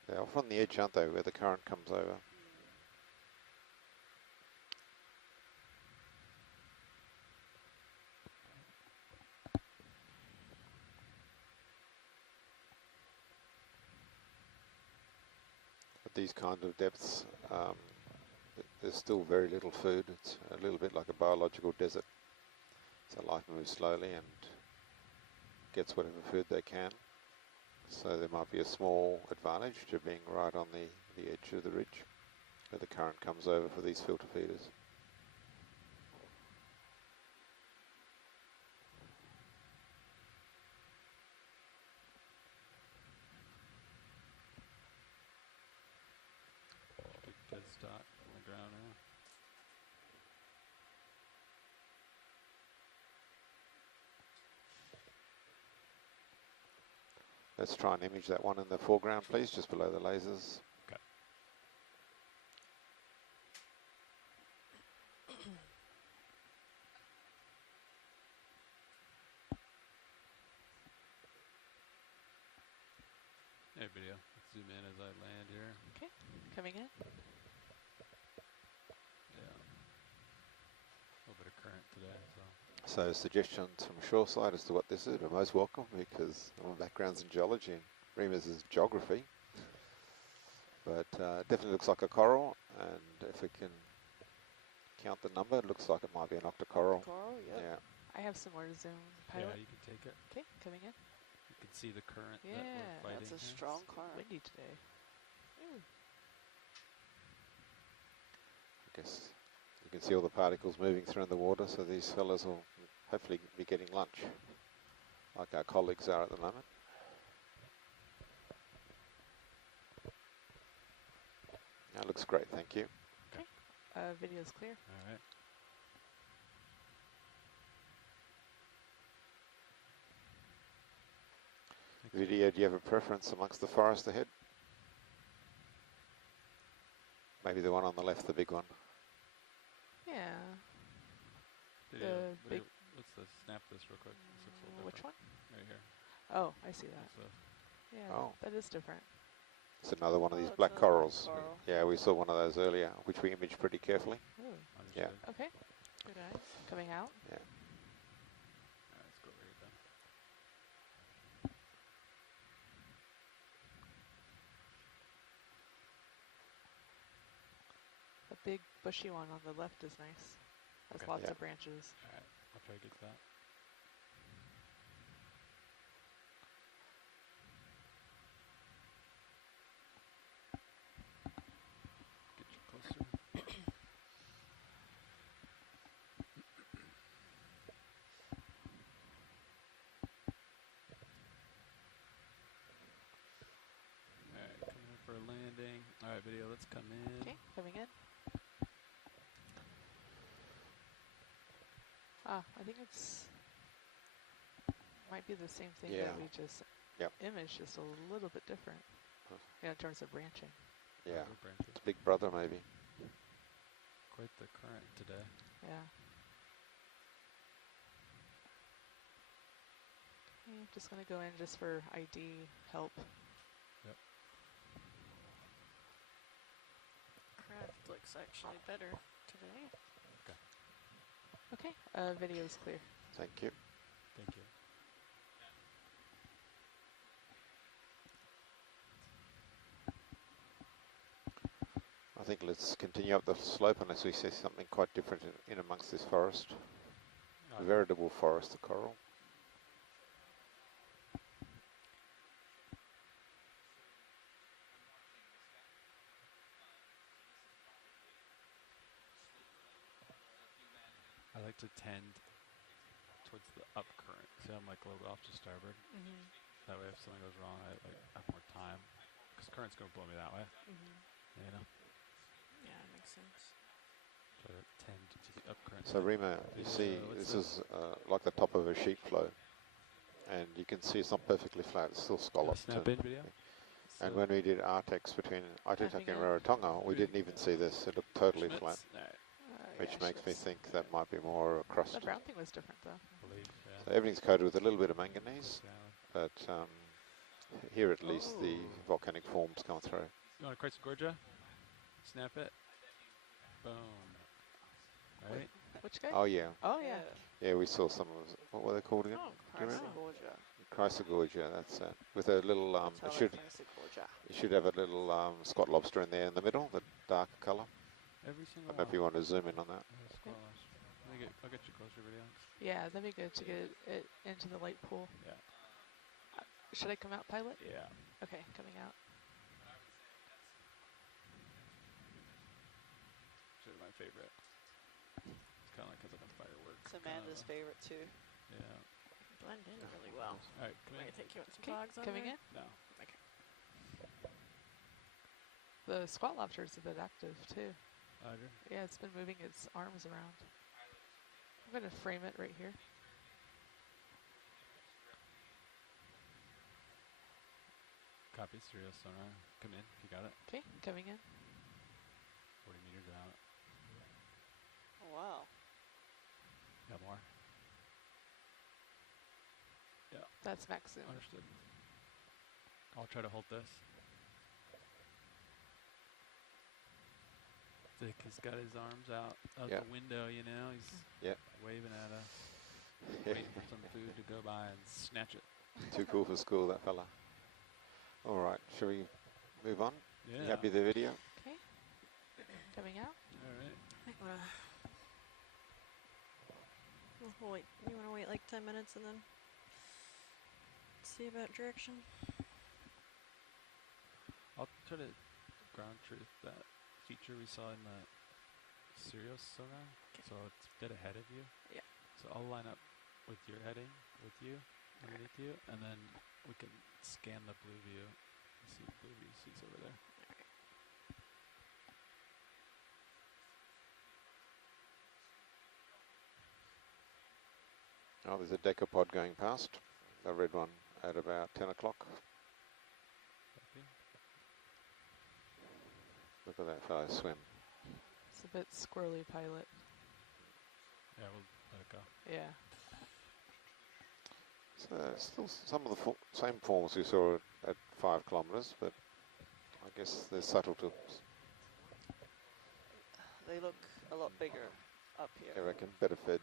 They're off on the edge, aren't they, where the current comes over? At these kind of depths, there's still very little food. It's a little bit like a biological desert. So life moves slowly and gets whatever food they can. So there might be a small advantage to being right on the edge of the ridge where the current comes over for these filter feeders. Good start on the ground now. Let's try and image that one in the foreground, please, just below the lasers. Okay. Hey, video. Let's zoom in as I land here. Okay, coming in. Yeah. A little bit of current today, so. So suggestions from shoreside as to what this is are most welcome, because my background's in geology and Remus is geography. But definitely looks like a coral, and if we can count the number, it looks like it might be an octocoral. Coral, yep. Yeah. I have some more zoom. Pilot. Yeah, you can take it. Okay, coming in. You can see the current that Yeah, we're fighting. That's a here. strong current. Windy today. Ooh. I guess you can see all the particles moving through in the water, so these fellas will hopefully be getting lunch, like our colleagues are at the moment. That looks great, thank you. Okay, video's clear. All right. Video, do you have a preference amongst the forest ahead? Maybe the one on the left, the big one. Yeah. Video, The big- let's snap this real quick. This looks a little Which different. one? Right here. Oh, I see that. So Yeah, Oh. that is different. It's another one of these Oh, it's black another black corals. coral. Yeah, we saw one of those earlier, which we imaged pretty carefully. Ooh. Yeah. understood. Okay, good eyes. Coming out. Yeah. All right, let's go right then. The big bushy one on the left is nice. Has Okay. lots Yeah. of branches. All right, I'll try to get to that. Get you closer. All right, coming in for a landing. All right, video, let's come in. Okay, coming in. Ah, I think it's might be the same thing Yeah. that we just Yep. imaged, just a little bit different. Huh. Yeah, in terms of branching. Yeah, Other branches. it's Big Brother maybe. Quite the current today. Yeah. Okay, I'm just gonna go in just for ID help. Craft looks actually better today. Okay, video's clear. Thank you. Thank you. I think let's continue up the slope unless we see something quite different in amongst this forest. A veritable forest of coral. I like to tend towards the up current. See, I'm like a little bit off to starboard. That way, if something goes wrong, I have more time. Because current's going to blow me that way. You know? Yeah, that makes sense. Try to tend to the up current. So Rima, you see, this is like the top of a sheet flow. And you can see it's not perfectly flat, it's still scalloped. Snap in video. And when we did Artex between Aitutaki and Rarotonga, we didn't even see this. It looked totally flat. Which makes me think that might be more crust. The brown thing was different, though. So everything's coated with a little bit of manganese, but here at least the volcanic forms come through. You want a Chrysogorgia? Snap it. Boom. Right? Which guy? Oh yeah. Oh, yeah. Yeah, we saw some of those. What were they called again? Oh, Do you remember? Chrysogorgia. Chrysogorgia, that's it. With a little, it should have a little Scott lobster in there in the middle, the dark colour. Every single I don't know if you want to zoom in on that. I'll get you closer video. Yeah, that'd be good to get it into the light pool. Yeah. Should I come out, pilot? Yeah. Okay, coming out. Sort of my favorite. It's kind of like a firework. It's Amanda's favorite too. Yeah. Blend in really well. All right, come I in. think you want some Okay, dogs on coming there? in. No. The squat lobster is a bit active, too. Roger. Yeah, it's been moving its arms around. I'm going to frame it right here. Copy, serial sonar. Come in, if you got it. Okay, coming in. 40 meters out. Oh, wow. Got more. Yeah. That's max zoom. Understood. I'll try to hold this. Dick has got his arms out the window, you know. He's waving at us, waiting for some food to go by and snatch it. Too cool for school, that fella. All right, shall we move on? Yeah. You happy with the video? Okay. Coming out. All right. I think we'll wait. You want to wait like 10 minutes and then see about direction? I'll try to ground truth that feature we saw in the serial sonar. So it's dead ahead of you. Yeah. So I'll line up with your heading, with you, underneath you, and then we can scan the blue view and see blue view seats over there. Oh, there's a decapod going past. The red one at about 10 o'clock. Look at that fellow swim. It's a bit squirrely, pilot. Yeah, we'll let it go. Yeah. So still some of the same forms we saw at 5 kilometres, but I guess they're subtle tips. They look a lot bigger up here. I reckon, better fed.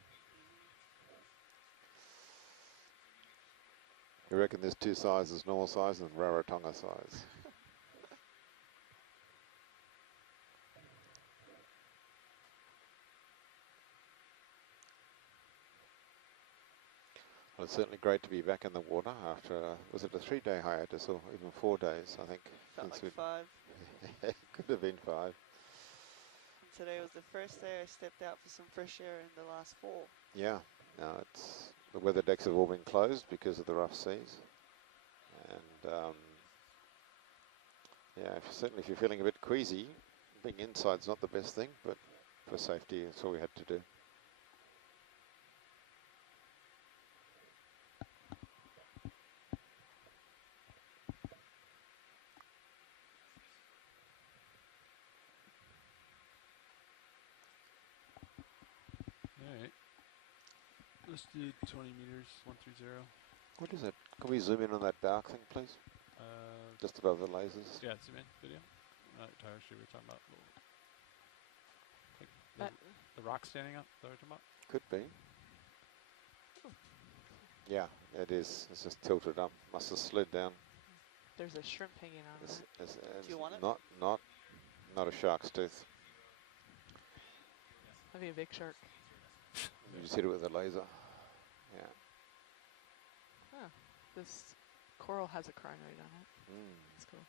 You reckon there's 2 sizes, normal size and Rarotonga size? Well, it's certainly great to be back in the water after, was it a 3-day hiatus or even 4 days, I think? Felt like 5. Could have been 5. And today was the first day I stepped out for some fresh air in the last 4. Yeah, no, it's the weather decks have all been closed because of the rough seas. And yeah, certainly if you're feeling a bit queasy, being inside's not the best thing, but for safety, that's all we had to do. Alright. Let's do 20 meters, 130. What is it? Can we zoom in on that dark thing, please? Just above the lasers. Yeah, zoom in, video. Tire shoot we were talking about. Like the rock standing up, is that what you're talking about? Could be. Yeah, it is. It's just tilted up. Must have slid down. There's a shrimp hanging on it. Do you want it? Not Not a shark's tooth. Maybe a big shark. You just hit it with a laser. Yeah. Huh. This coral has a crinoid on it. That's cool.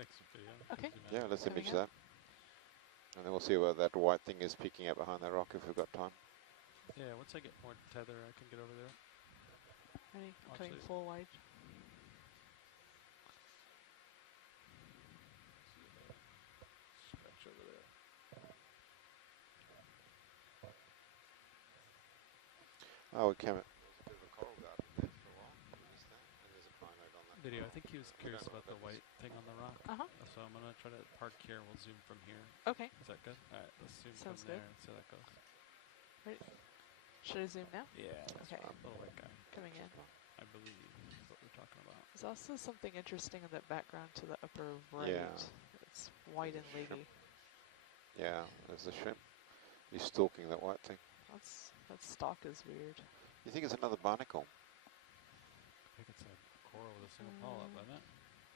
Exit video. Okay. Zoom Yeah, out. let's Coming image up. that. And then we'll see what that white thing is peeking out behind that rock if we've got time. Yeah, once I get more tether, I can get over there. Ready? I'm Watch coming it. full wide. Scratch over there. Oh, we came. There was a bit of a coral garden there for a while. We missed that. And there's a crinoid on that. Video. I think he was curious about the white thing on the rock. Uh-huh. So I'm gonna try to park here. We'll zoom from here. Okay. Is that good? All right. Let's zoom Sounds from good. there and see how that goes. Right. Should I zoom now? Yeah. That's Okay. right. Little white guy. Coming in. I believe is what we're talking about. There's also something interesting in that background to the upper right. Yeah. It's white and There's a leggy. Yeah, there's the shrimp. You're stalking that white thing. That stalk is weird. You think it's another barnacle? I think it's a coral with a single polyp, isn't it?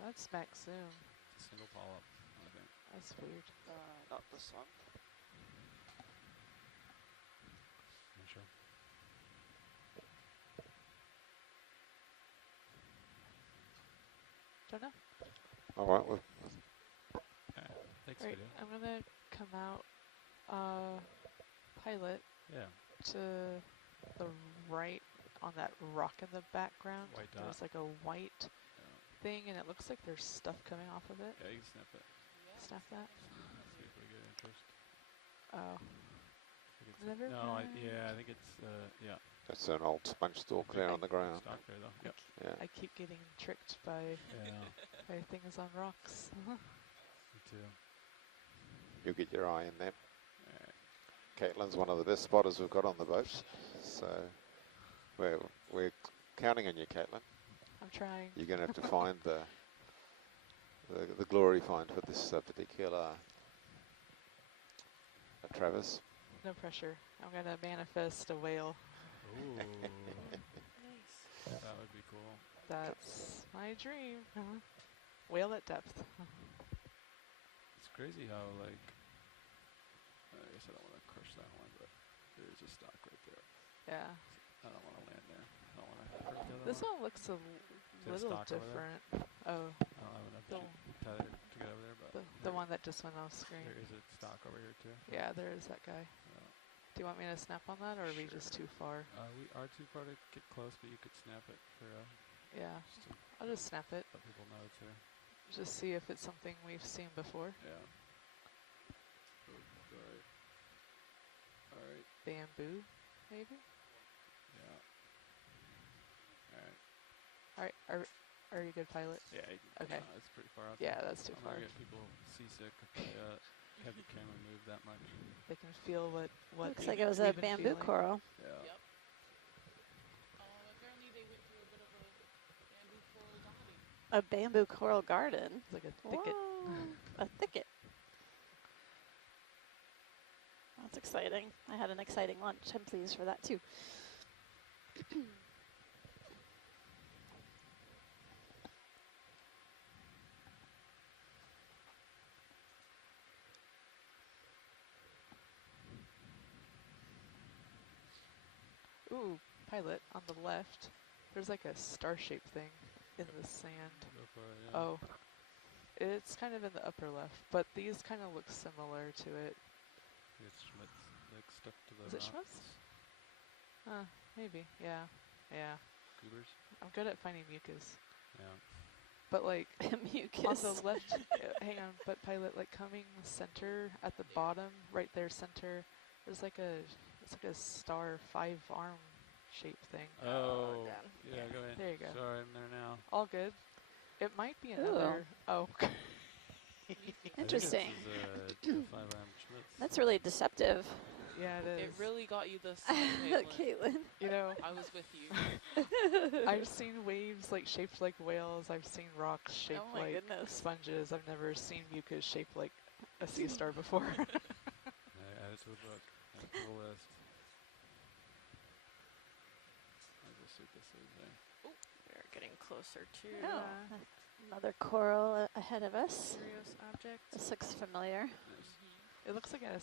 That's max zoom. It's a single polyp, I think. That's weird. Not this one. Not sure. Don't know. All right, well, Okay. Thanks, Right. video. I'm gonna come out pilot Yeah. to the right on that rock in the background. White dot. There's like a white Yeah. thing and it looks like there's stuff coming off of it. Yeah, you can snap it. Snap that. That's be pretty good interest. Oh. I think it's Never no, mind. yeah, I think it's yeah. that's an old sponge stalk there on the ground. Stock there though. Yep. Yeah. I keep getting tricked by Yeah. by things on rocks. Me too. You'll get your eye in there. All right. Caitlin's one of the best spotters we've got on the boat. So we're counting on you, Caitlin. I'm trying. You're going to have to find the glory find for this particular Travis. No pressure. I'm gonna manifest a whale. Ooh. Nice. That would be cool. That's my dream. Whale at depth. It's crazy how like I guess I don't want to crush that one, but there's a stock right there. Yeah. I don't want to land there. I don't want to crush the other This one. one looks a there little stock over there? different. Oh, I don't have enough the, tether to get over there, but the one that just went off screen. there is a stock over here too. Yeah, there is that guy. Yeah. Do you want me to snap on that, or are we Sure. just too far? We are too far to get close, but you could snap it for Yeah, just to I'll just snap it. let people know it's here. Just see if it's something we've seen before. Yeah. Oh, alright. Alright. Bamboo, maybe? Yeah. Alright. Alright, are you a good pilot? Yeah. Okay. It's pretty far out. Yeah, there. that's too I'm far. gonna get people seasick if I have the camera move that much. They can feel what Looks like it was a we've been bamboo feeling. coral. Yeah. Yep. Apparently they went through a bit of a bamboo coral garden. A bamboo coral garden. It's like a thicket. Whoa, a thicket. That's exciting. I had an exciting lunch. I'm pleased for that too. Ooh, pilot, on the left, there's like a star-shaped thing in the sand. Go for it, yeah. Oh, it's kind of in the upper left, but these kind of look similar to it. It's Schmitz, like stuck to the Is it rocks. Schmitz? Maybe, yeah, yeah. Goobers. I'm good at finding mucus, Yeah. but like Mucus. on the left, hang on, but pilot, like coming center at the bottom, right there, center. There's like it's like a star 5-arm shaped thing. Oh. God. Yeah, go ahead. There you go. Sorry, I'm there now. All good. It might be another. Oh. Interesting. I think this is a 5-arm Schmitz. That's really deceptive. Yeah, it It is. really got you this time, Caitlin. Caitlin. You know, I was with you. I've seen waves like shaped like whales. I've seen rocks shaped Oh my like goodness. sponges. I've never seen mucus shaped like a sea star before. I add it to the book. Add it to the list. I'll just see what this is there. We're getting closer to Oh, Another coral ahead of us. Curious object. This looks familiar. It looks like it has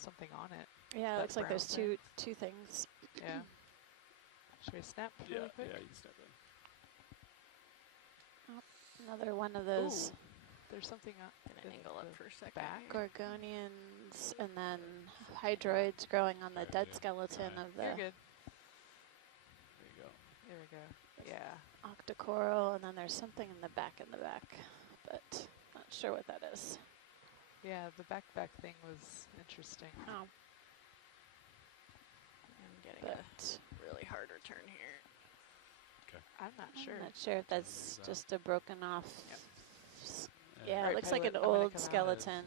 something on it. Yeah, it That looks like there's brown two things. Yeah. Should we snap Yeah, really quick? yeah, you can step in. Another one of those Ooh, there's something up. Gonna angle up for a second. back. here. gorgonians and then hydroids growing on the There dead you go. skeleton Right. of You're the good. There you go. There we go. Yeah. octocoral, and then there's something in the back, but not sure what that is. Yeah, the backpack thing was interesting. Oh, I'm getting but a really hard return here. I'm not sure. I'm not sure if that's Maybe just a broken off. Yep. Yeah, Right, it looks like pilot, an I'm gonna old come out. skeleton.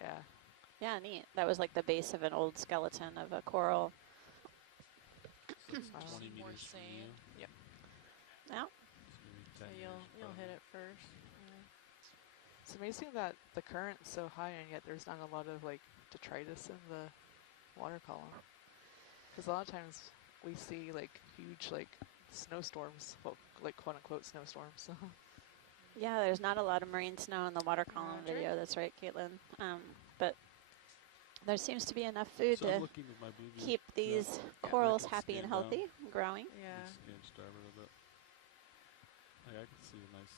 Yeah. Yeah, neat. That was like the base of an old skeleton of a coral. So it's Wow. 20 More meters from you. sand. Yep. Now, So maybe So 10 you'll meters hit from it first. It's amazing that the current's so high and yet there's not a lot of like detritus in the water column. Because a lot of times we see like huge like snowstorms, well, like quote unquote snowstorms. yeah, there's not a lot of marine snow in the water column Roger. video. That's right, Caitlin. But there seems to be enough food So I'm to looking with my blue view. keep these Yeah. corals I can happy and scan down. healthy, and growing. Yeah. Scan starboard a bit. Like I can see a nice,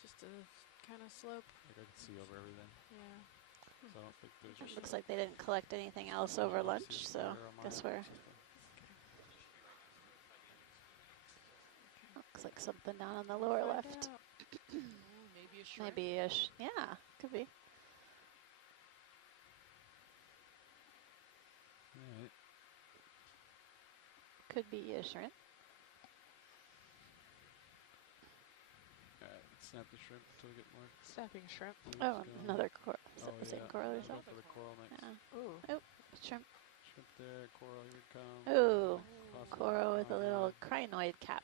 Just a kind of slope. like I can see over everything. Yeah. So I don't think there's. Looks like they didn't collect anything else over I don't lunch, see a so square on my guess we're system. looks like something down on the lower Find left. out. Maybe a shrimp. Maybe yeah, could be. Alright. Could be a shrimp. Alright, snap the shrimp until we get more. Snapping shrimp. foods Oh, going. another coral. Is Oh, that the same yeah. coral or I'll go something? for the coral next. Yeah. Ooh. Shrimp. Shrimp there, coral, here we come. Ooh, Possible coral with a little crinoid. crinoid cap.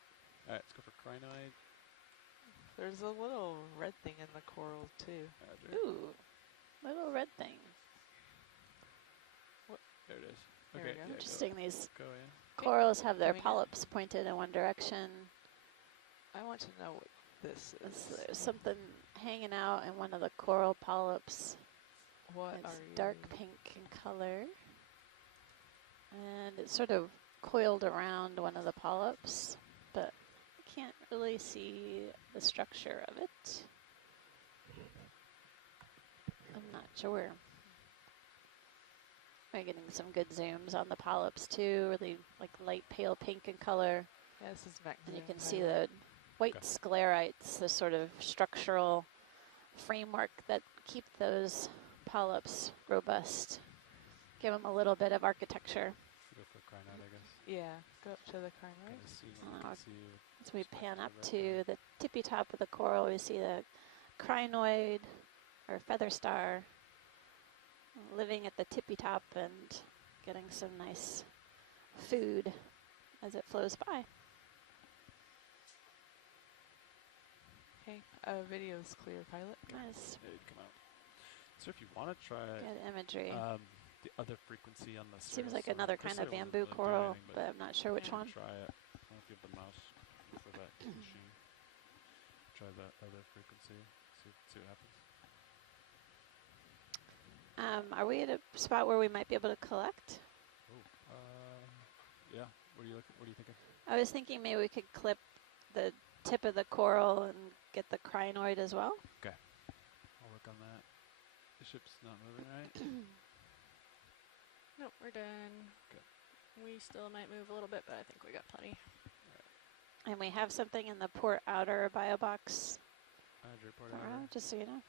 Alright, let's go for crinoid. There's a little red thing in the coral too. Roger. Ooh, little red thing. There it is. There Okay, we go. yeah, Interesting. These Go in. corals have their Coming in. polyps pointed in one direction. I want to know what this is. There's something hanging out in one of the coral polyps. What It's are dark you? pink in color. And it's sort of coiled around one of the polyps, but I can't really see the structure of it. I'm not sure. We're getting some good zooms on the polyps too, really like light pale pink in color. Yeah, this is back. And you zoom, can see by way. the white Okay. sclerites, the sort of structural framework that keep those polyps robust. Give them a little bit of architecture. Go for crinoid, I guess. Yeah, go up to the crinoid. Kind of see what Uh, we can see. with As we stuff pan up right to there. the tippy top of the coral, we see the crinoid or feather star living at the tippy top and getting some nice food as it flows by. Okay, video's clear, pilot. Nice. It'd come out. So if you want to try Good imagery. the other frequency on the Seems surface, like so another per kind se of it won't bamboo really do coral, anything, but I'm not sure which Yeah. one. Try it. I don't know if you have the mouse for that machine. Try that other frequency. See what happens. Are we at a spot where we might be able to collect? Oh. Yeah. What are you looking? What are you thinking? I was thinking maybe we could clip the tip of the coral and get the crinoid as well. I'll work on that. The ship's not moving, right? Nope, we're done. Good. We still might move a little bit, but I think we got plenty. And we have something in the port outer bio box, Report Laura, outer. just so you know.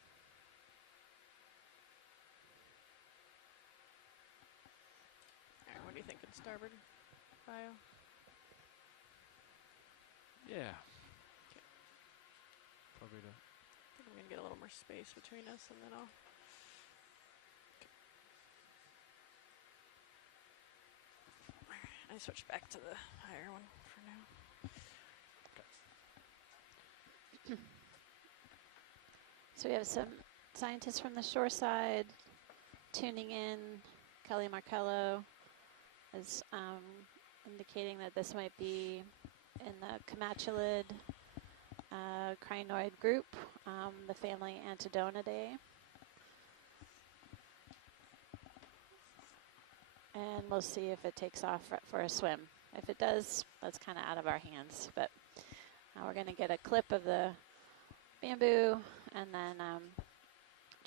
Alright, what do you think? Starboard bio? Yeah. Okay. Probably to. I think I'm gonna get a little more space between us, and then I'll. I switched back to the higher one for now. So we have some scientists from the shore side tuning in. Kelly Marcello is indicating that this might be in the Comatulid crinoid group, the family Antidonidae. And we'll see if it takes off for a swim. If it does, that's kind of out of our hands. But we're going to get a clip of the bamboo and then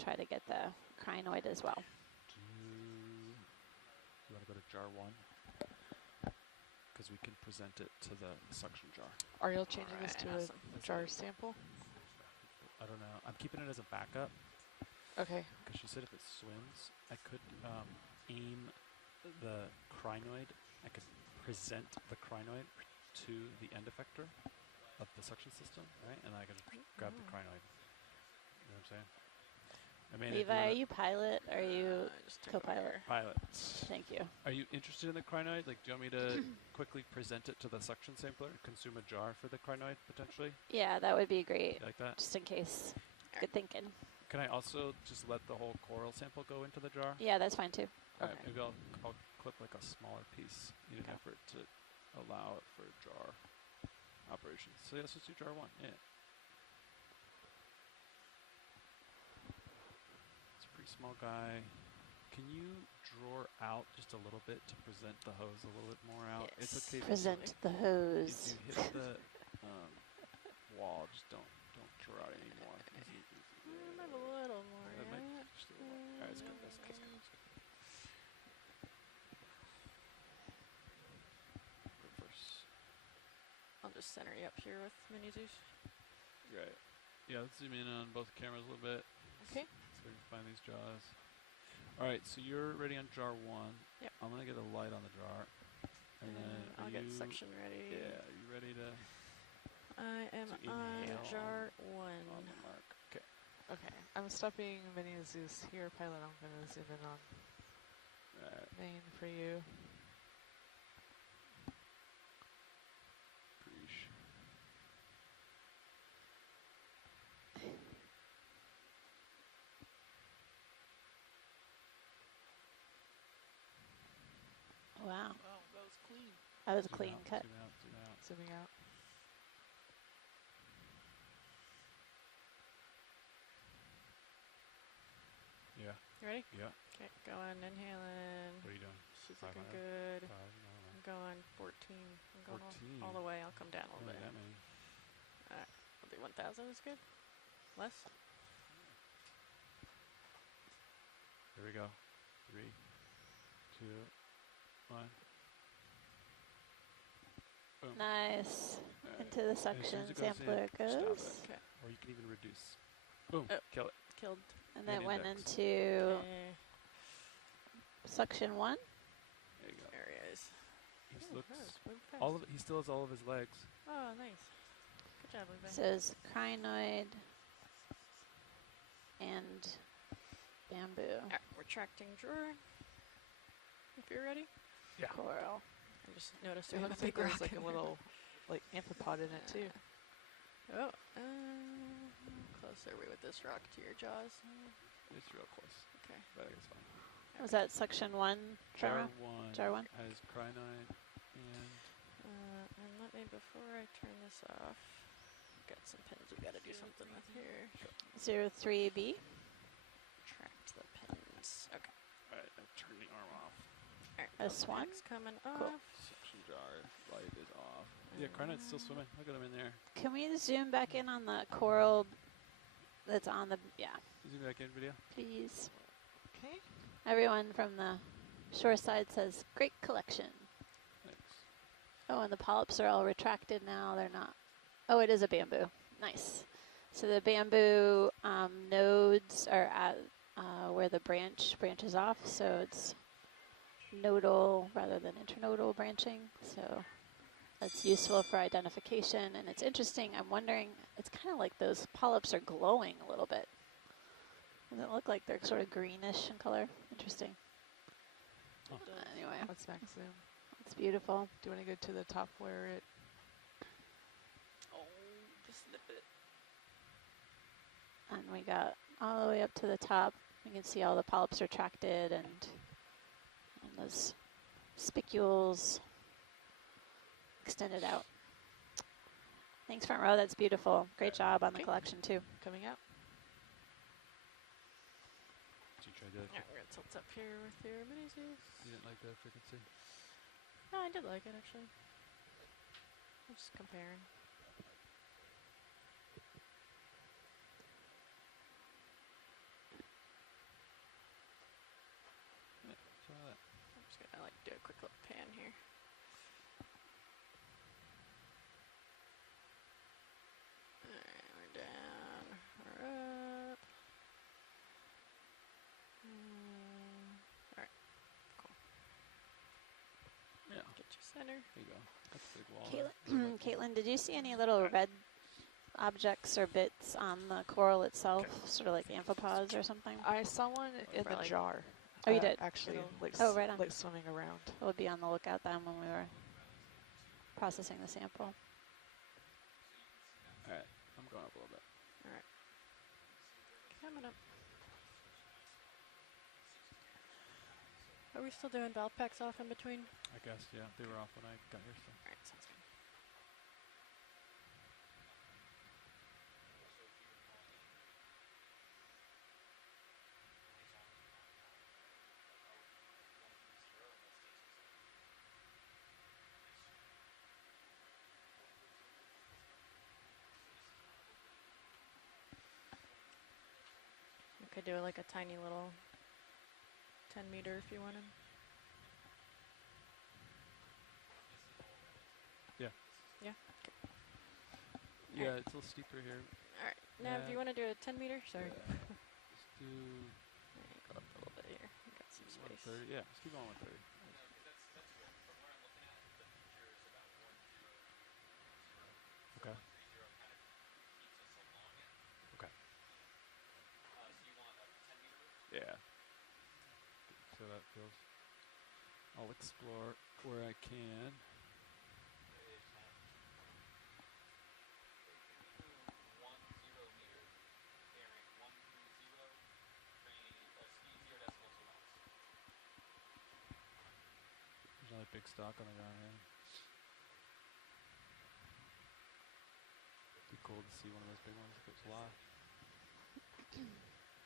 try to get the crinoid as well. Do you want to go to jar 1? Because we can present it to the suction jar. Are you changing this to awesome. a jar sample? I don't know. I'm keeping it as a backup. Okay. Because she said if it swims, I could aim the crinoid. I could present the crinoid to the end effector of the suction system, right? And I could grab the crinoid. You know what I'm saying? I mean, Levi, are you pilot? Or are you co-pilot? Pilot. Thank you. Are you interested in the crinoid? Like, do you want me to quickly present it to the suction sampler? Consume a jar for the crinoid, potentially? Yeah, that would be great. You like that? Just in case. Good thinking. Can I also just let the whole coral sample go into the jar? Yeah, that's fine too. All right, maybe I'll clip like a smaller piece in an effort to allow it for jar operations. So yeah, let's just do jar 1. Yeah. It's a pretty small guy. Can you draw out just a little bit to present the hose a little bit more out? Yes. It's okay. Present the hose. If you hit the wall, just don't draw out anymore. Have a little more. That might Yeah. just a little more. All right, that's good. That's good. Go first. I'll just center you up here with Mini Zeus. Right. Yeah, let's zoom in on both cameras a little bit. Okay. So we can find these jaws. All right, so you're ready on jar 1. Yep. I'm gonna get a light on the jar, and then I'll get suction ready. Yeah, are you ready to? I am to on inhale jar 1. on the mark. Okay. Okay. I'm stopping Mini Zeus here, pilot. I'm going to zoom in on Right. main for you. Preach. Wow. Wow, that was clean. That was a Zoom clean out, cut. Zoom out. Zoom out. Zooming out. Yeah. You ready? Yeah. Okay, going, inhaling. What are you doing? She's 500? looking good. 5, no, I'm going 14. I'm going 14. all the way. I'll come down a little Only bit. that many. Alright, I'll do 1,000 is good. Less? Here we go. 3, 2, 1. Boom. Nice. All right. Into the And as soon suction as it goes in, sampler it stop goes. it. Okay. Or you can even reduce. Boom. Oh. Kill it. Killed. And then And went index. into Okay. suction 1. There you go. There he is. He Ooh, looks that was moving fast. all of it, he still has all of his legs. Oh, nice. Good job, Levi. So it's crinoid and bamboo. Alright, retracting drawer. If you're ready. Yeah. Coral. I just noticed It we have looks a like big there's rock like in a there. little like amphipod in it too. Oh, how close are we with this rock to your jaws? It's real close. Okay. But I think it's fine. Was that suction 1? Jar Jar? 1 Jar 1? has crinoid and And let me, before I turn this off, got some pins we gotta do something with here. 03B. Retract the pins. Okay. alright, I turn the arm off. Alright, S1? coming Cool. off. Suction jar light is off. Yeah, crinoid's still swimming. Look at him in there. Can we zoom back in on the coral that's on the, yeah, Zoom back in video. please. Okay. Everyone from the shore side says, great collection. Thanks. Oh, and the polyps are all retracted now. They're not. Oh, it is a bamboo. Nice. So the bamboo nodes are at where the branches off. So it's nodal rather than internodal branching. So that's useful for identification. And it's interesting. I'm wondering, it's kind of like those polyps are glowing a little bit. Does it look like they're sort of greenish in color? Interesting. Oh. Anyway, Let's max zoom. it's beautiful. Do you want to go to the top where it? Oh, just snip it. And we got all the way up to the top. You can see all the polyps retracted and those spicules extended out. Thanks, front row. That's beautiful. Great job on the Okay. collection, too. Coming out. Did you try the? Yeah, we're gonna tilt up here with your mini zoos. You didn't like the frequency? No, I did like it actually. I'm just comparing. Yeah, try that. I'm just gonna like do a quick little pan here. Alright, we're down, we're up. Alright, cool. Yeah. Get your center. There you go. That's a big wall. Caitlin, Caitlin, did you see any little red objects or bits on the coral itself, sort of like amphipods or something? I saw one in the Like- jar. Oh, you did? Actually, Little- like Oh, right on. like swimming around. We'll be on the lookout then when we were processing the sample. All right. I'm going up a little bit. Coming up. Are we still doing valve packs off in between? I guess, yeah. They were off when I got here, so. Alright, sounds good. We could do like a tiny little 10 meter if you wanted. Yeah. Yeah? Yeah, it's a little steeper here. Alright, now do you want to do a 10 meter? Sorry. Let's do Alright, go up a little bit here. We got some space. 130. Yeah, let's keep going 130. Okay. Okay. Yeah. So that feels. I'll explore where I can. There's another big stock on the ground here. Be cool to see one of those big ones if it's live.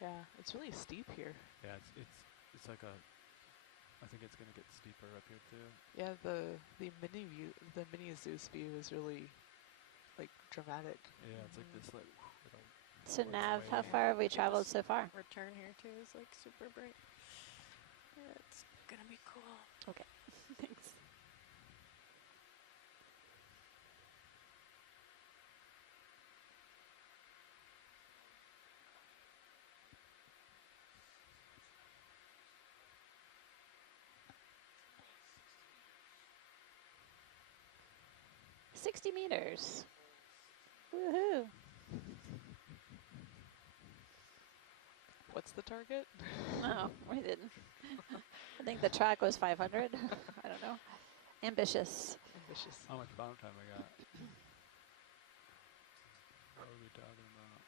Yeah, it's really steep here. Yeah, it's like a. I think it's gonna get steeper up here too. Yeah, the mini Zeus view is really like dramatic. Yeah, it's like this like. It'll So work Nav, way how in. far have we traveled so far? Return here too is like super bright. Yeah, it's gonna be cool. Okay, thanks. $60 meters. Woohoo! What's the target? Oh, we didn't. I think the track was 500. I don't know. Ambitious. Ambitious. How much bottom time we got? What are we talking about?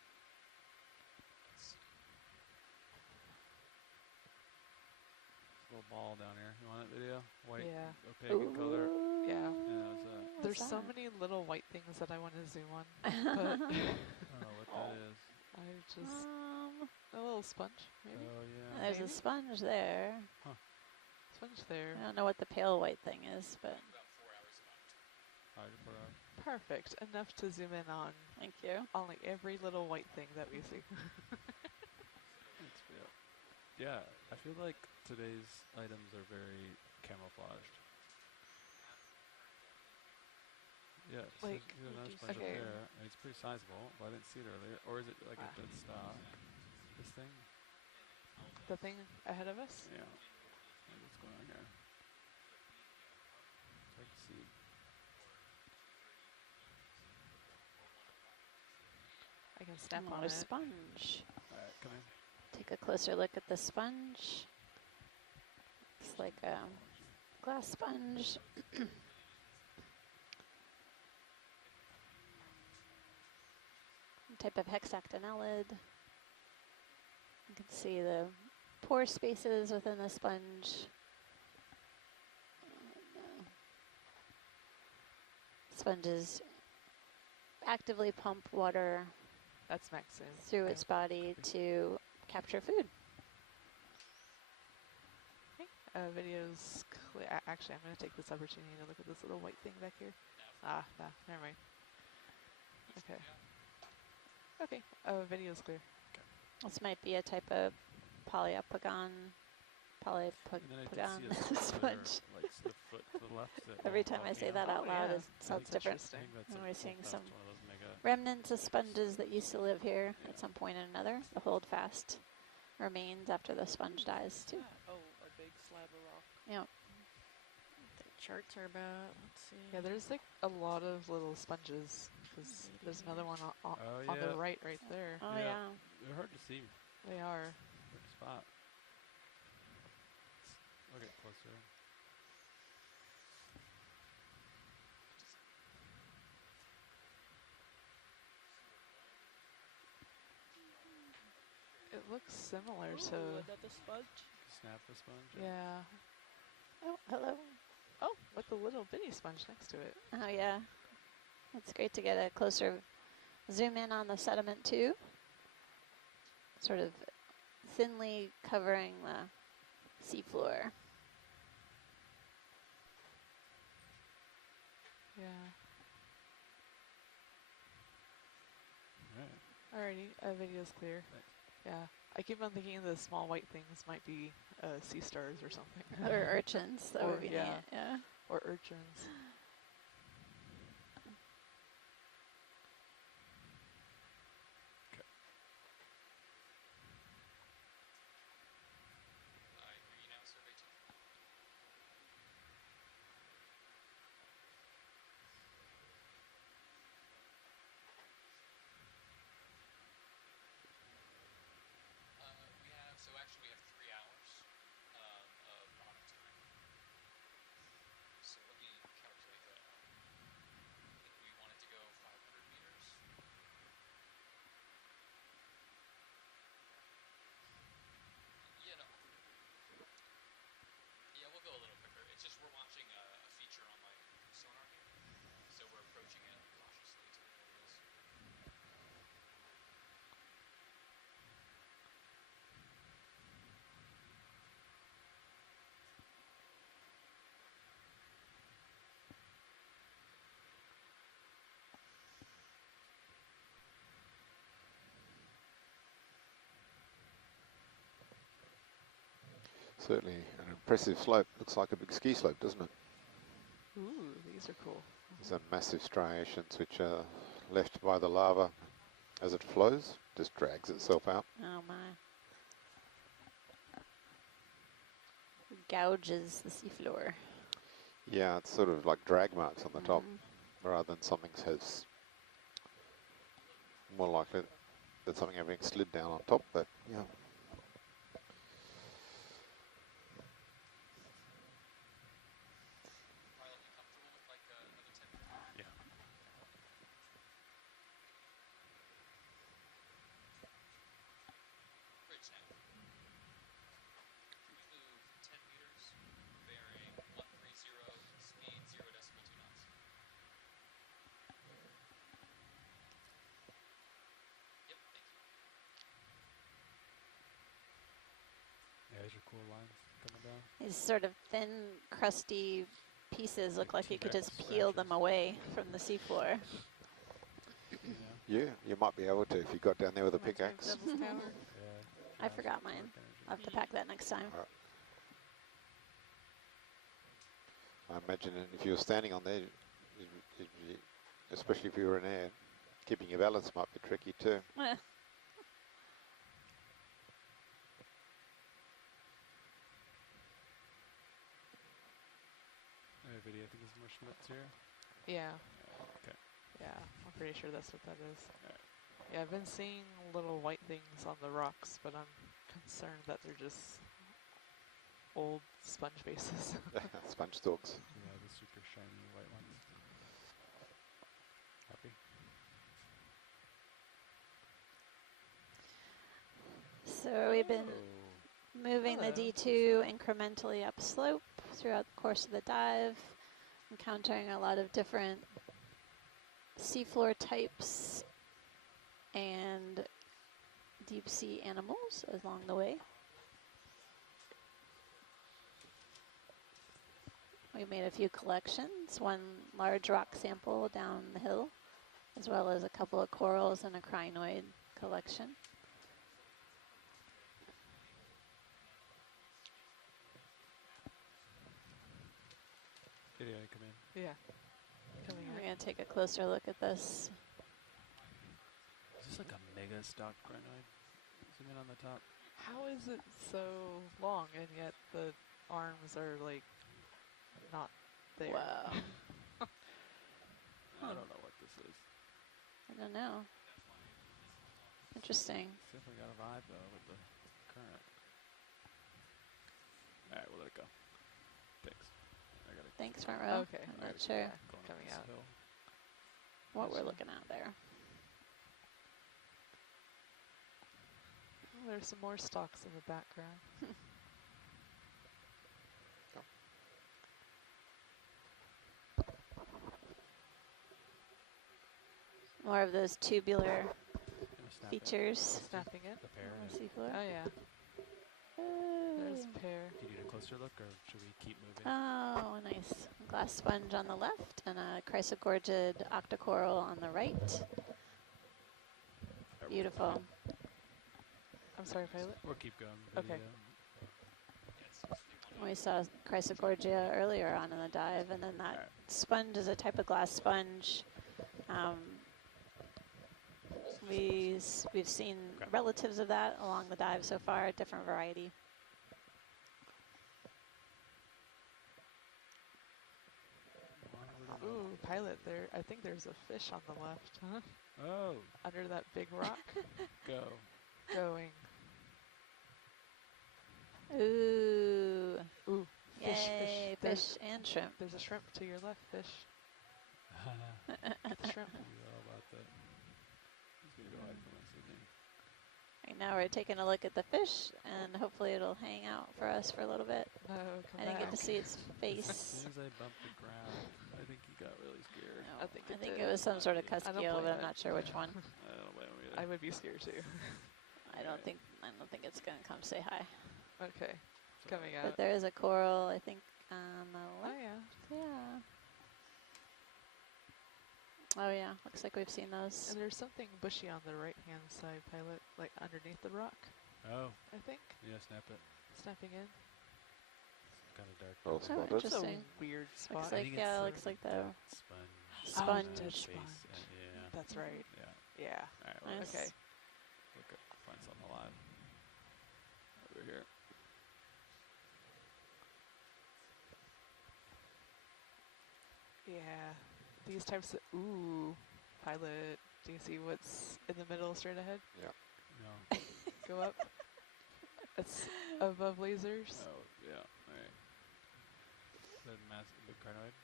Little ball down here. You want that video? White, Yeah. opaque in color. Yeah. Yeah, what's that? There's What's so that? many little white things that I want to zoom on, but I don't know what that is. I just a little sponge, maybe. Oh yeah. There's a Maybe. sponge there. Sponge there. I don't know what the pale white thing is, but Perfect. Enough to zoom in on thank you. like every little white thing that we see. Yeah, I feel like today's items are very camouflaged. Yeah, so Like, there's another sponge okay. up there, and it's pretty sizable, but I didn't see it earlier. Or is it like a dead stock? This thing? The thing ahead of us? Yeah. Like, what's going on here? It's hard to see. I can snap Oh, on a it. sponge. Alright, come in. Take a closer look at the sponge. It's like a glass sponge. Type of hexactinellid. You can see the pore spaces within the sponge. Sponge is actively pump water That's Maxine. through Okay. its body to capture food. Video's clear. Actually, I'm going to take this opportunity to look at this little white thing back here. No, never mind. Okay. Okay, video's clear. This might be a type of polyopogon And then I did see a sponge. like the foot to the left. Every time I say that out loud, yeah. it sounds different. I think that's And a we're seeing holdfast some one of those mega. remnants of sponges that used to live here at some point or another. The holdfast remains after the sponge dies too. Oh, a big slab of rock. Yeah. The charts are about, let's see. Yeah, there's like a lot of little sponges. Cause there's another one on the right there. Oh Yeah. yeah. They're hard to see. They are. Hard to spot. I'll get closer. It looks similar Ooh, to. another sponge. Snapper sponge. Yeah. Oh, hello. Oh, with the little bitty sponge next to it. Oh yeah. It's great to get a closer zoom in on the sediment too. Sort of thinly covering the seafloor. Yeah. Alright. Alrighty, video's clear. Thanks. Yeah. I keep on thinking the small white things might be sea stars or something. Or urchins. That Or, would be yeah. neat. Yeah. Or urchins. I hear you now, survey team. So actually we have 3 hours of bottom time. So let me calculate that out. I think we wanted to go 500 meters. Yeah, no. Yeah, we'll go a little quicker. It's just we're watching a feature on my sonar here. So we're approaching it cautiously to where it is. Certainly an impressive slope. Looks like a big ski slope, doesn't it? Ooh, these are cool. There's a massive striations which are left by the lava as it flows, just drags itself out. Oh my. Gouges the seafloor. Yeah, it's sort of like drag marks on the top, Mhm. rather than something has more likely that something having slid down on top, but yeah. Pilot, you comfortable with like another 10 minutes? Yeah. Bridge now. We move 10 meters, bearing 130, speed 0.2 knots. Yep, thank you. Yeah, these are cool lines coming down. These sort of thin, crusty pieces look like you could just T-Rex peel them scratches. away from the seafloor. Yeah. Yeah, you might be able to if you got down there with a Reminds me of pickaxe. Devil's Tower. Yeah. I forgot mine. Dark energy. I'll have to pack that next time. I imagine if you were standing on there, especially if you were in air, keeping your balance might be tricky too. Eh. Video, I think there's more Schmitz here. Yeah. Okay. Yeah, I'm pretty sure that's what that is. Alright. Yeah, I've been seeing little white things on the rocks, but I'm concerned that they're just old sponge bases. Sponge stalks. Yeah, the super shiny white ones. Happy? So we've been moving the D2 incrementally upslope throughout the course of the dive, encountering a lot of different seafloor types and deep sea animals along the way. We made a few collections, one large rock sample down the hill, as well as a couple of corals and a crinoid collection. Video, come in. Yeah. Coming We're in. going to take a closer look at this. Is this like a mega stock crinoid? Zoom in on the top. How is it so long and yet the arms are like not there? Wow. I don't know what this is. I don't know. Interesting. It's definitely got a vibe though with the current. All right, we'll let it go. Thanks. I gotta. Thanks, front row. Okay. I'm I not gotta sure keep going up Coming this out. hill. what we're looking at there. Oh, there's some more stalks in the background. More of those tubular Gonna snap it. features Snapping it. The pair. on the seafloor. Oh yeah. There's a pair. Do you need a closer look, or should we keep moving? Oh, nice. Glass sponge on the left and a chrysogorgid octocoral on the right. Beautiful. I'm sorry, pilot. Or keep going. Okay. Video. We saw chrysogorgia earlier on in the dive, and then that Alright. sponge is a type of glass sponge. We've seen Okay. relatives of that along the dive so far, a different variety. Ooh, pilot there. I think there's a fish on the left. Huh? Oh, Under that big rock. go. Going. Ooh. Ooh. Yay, Fish. fish and shrimp. There's a shrimp to your left, fish. Get the shrimp. You all about that. He's gonna go hide from us, isn't he? Right now we're taking a look at the fish, and hopefully it'll hang out for us for a little bit. No, come I didn't back. get to see its As face. soon as I bumped the ground, I think he got really scared. No, I think it I think did. it was some sort of I don't cuskeel, blame but I'm it. not sure which one. I don't blame him I either. would be scared too. I don't think it's gonna come say hi. Okay. So, Coming But out. there is a coral, I think, on the Oh left. yeah. Yeah. Oh yeah, looks like we've seen those. And there's something bushy on the right hand side, pilot, like underneath the rock, Oh, I think. yeah, snap it. Snapping in. Kind of dark. Well Oh, spotted. interesting. It's a weird spot. Looks I like think it's looks like the Sponge. sponge. dead Face, sponge. yeah. That's right. Yeah. Yeah. All right. Well, Nice. Okay. look at find something alive over here. Yeah. These types of ooh, pilot. Do you see what's in the middle straight ahead? No. Go up. It's above lasers. Oh, yeah. All right. That massive big crinoid.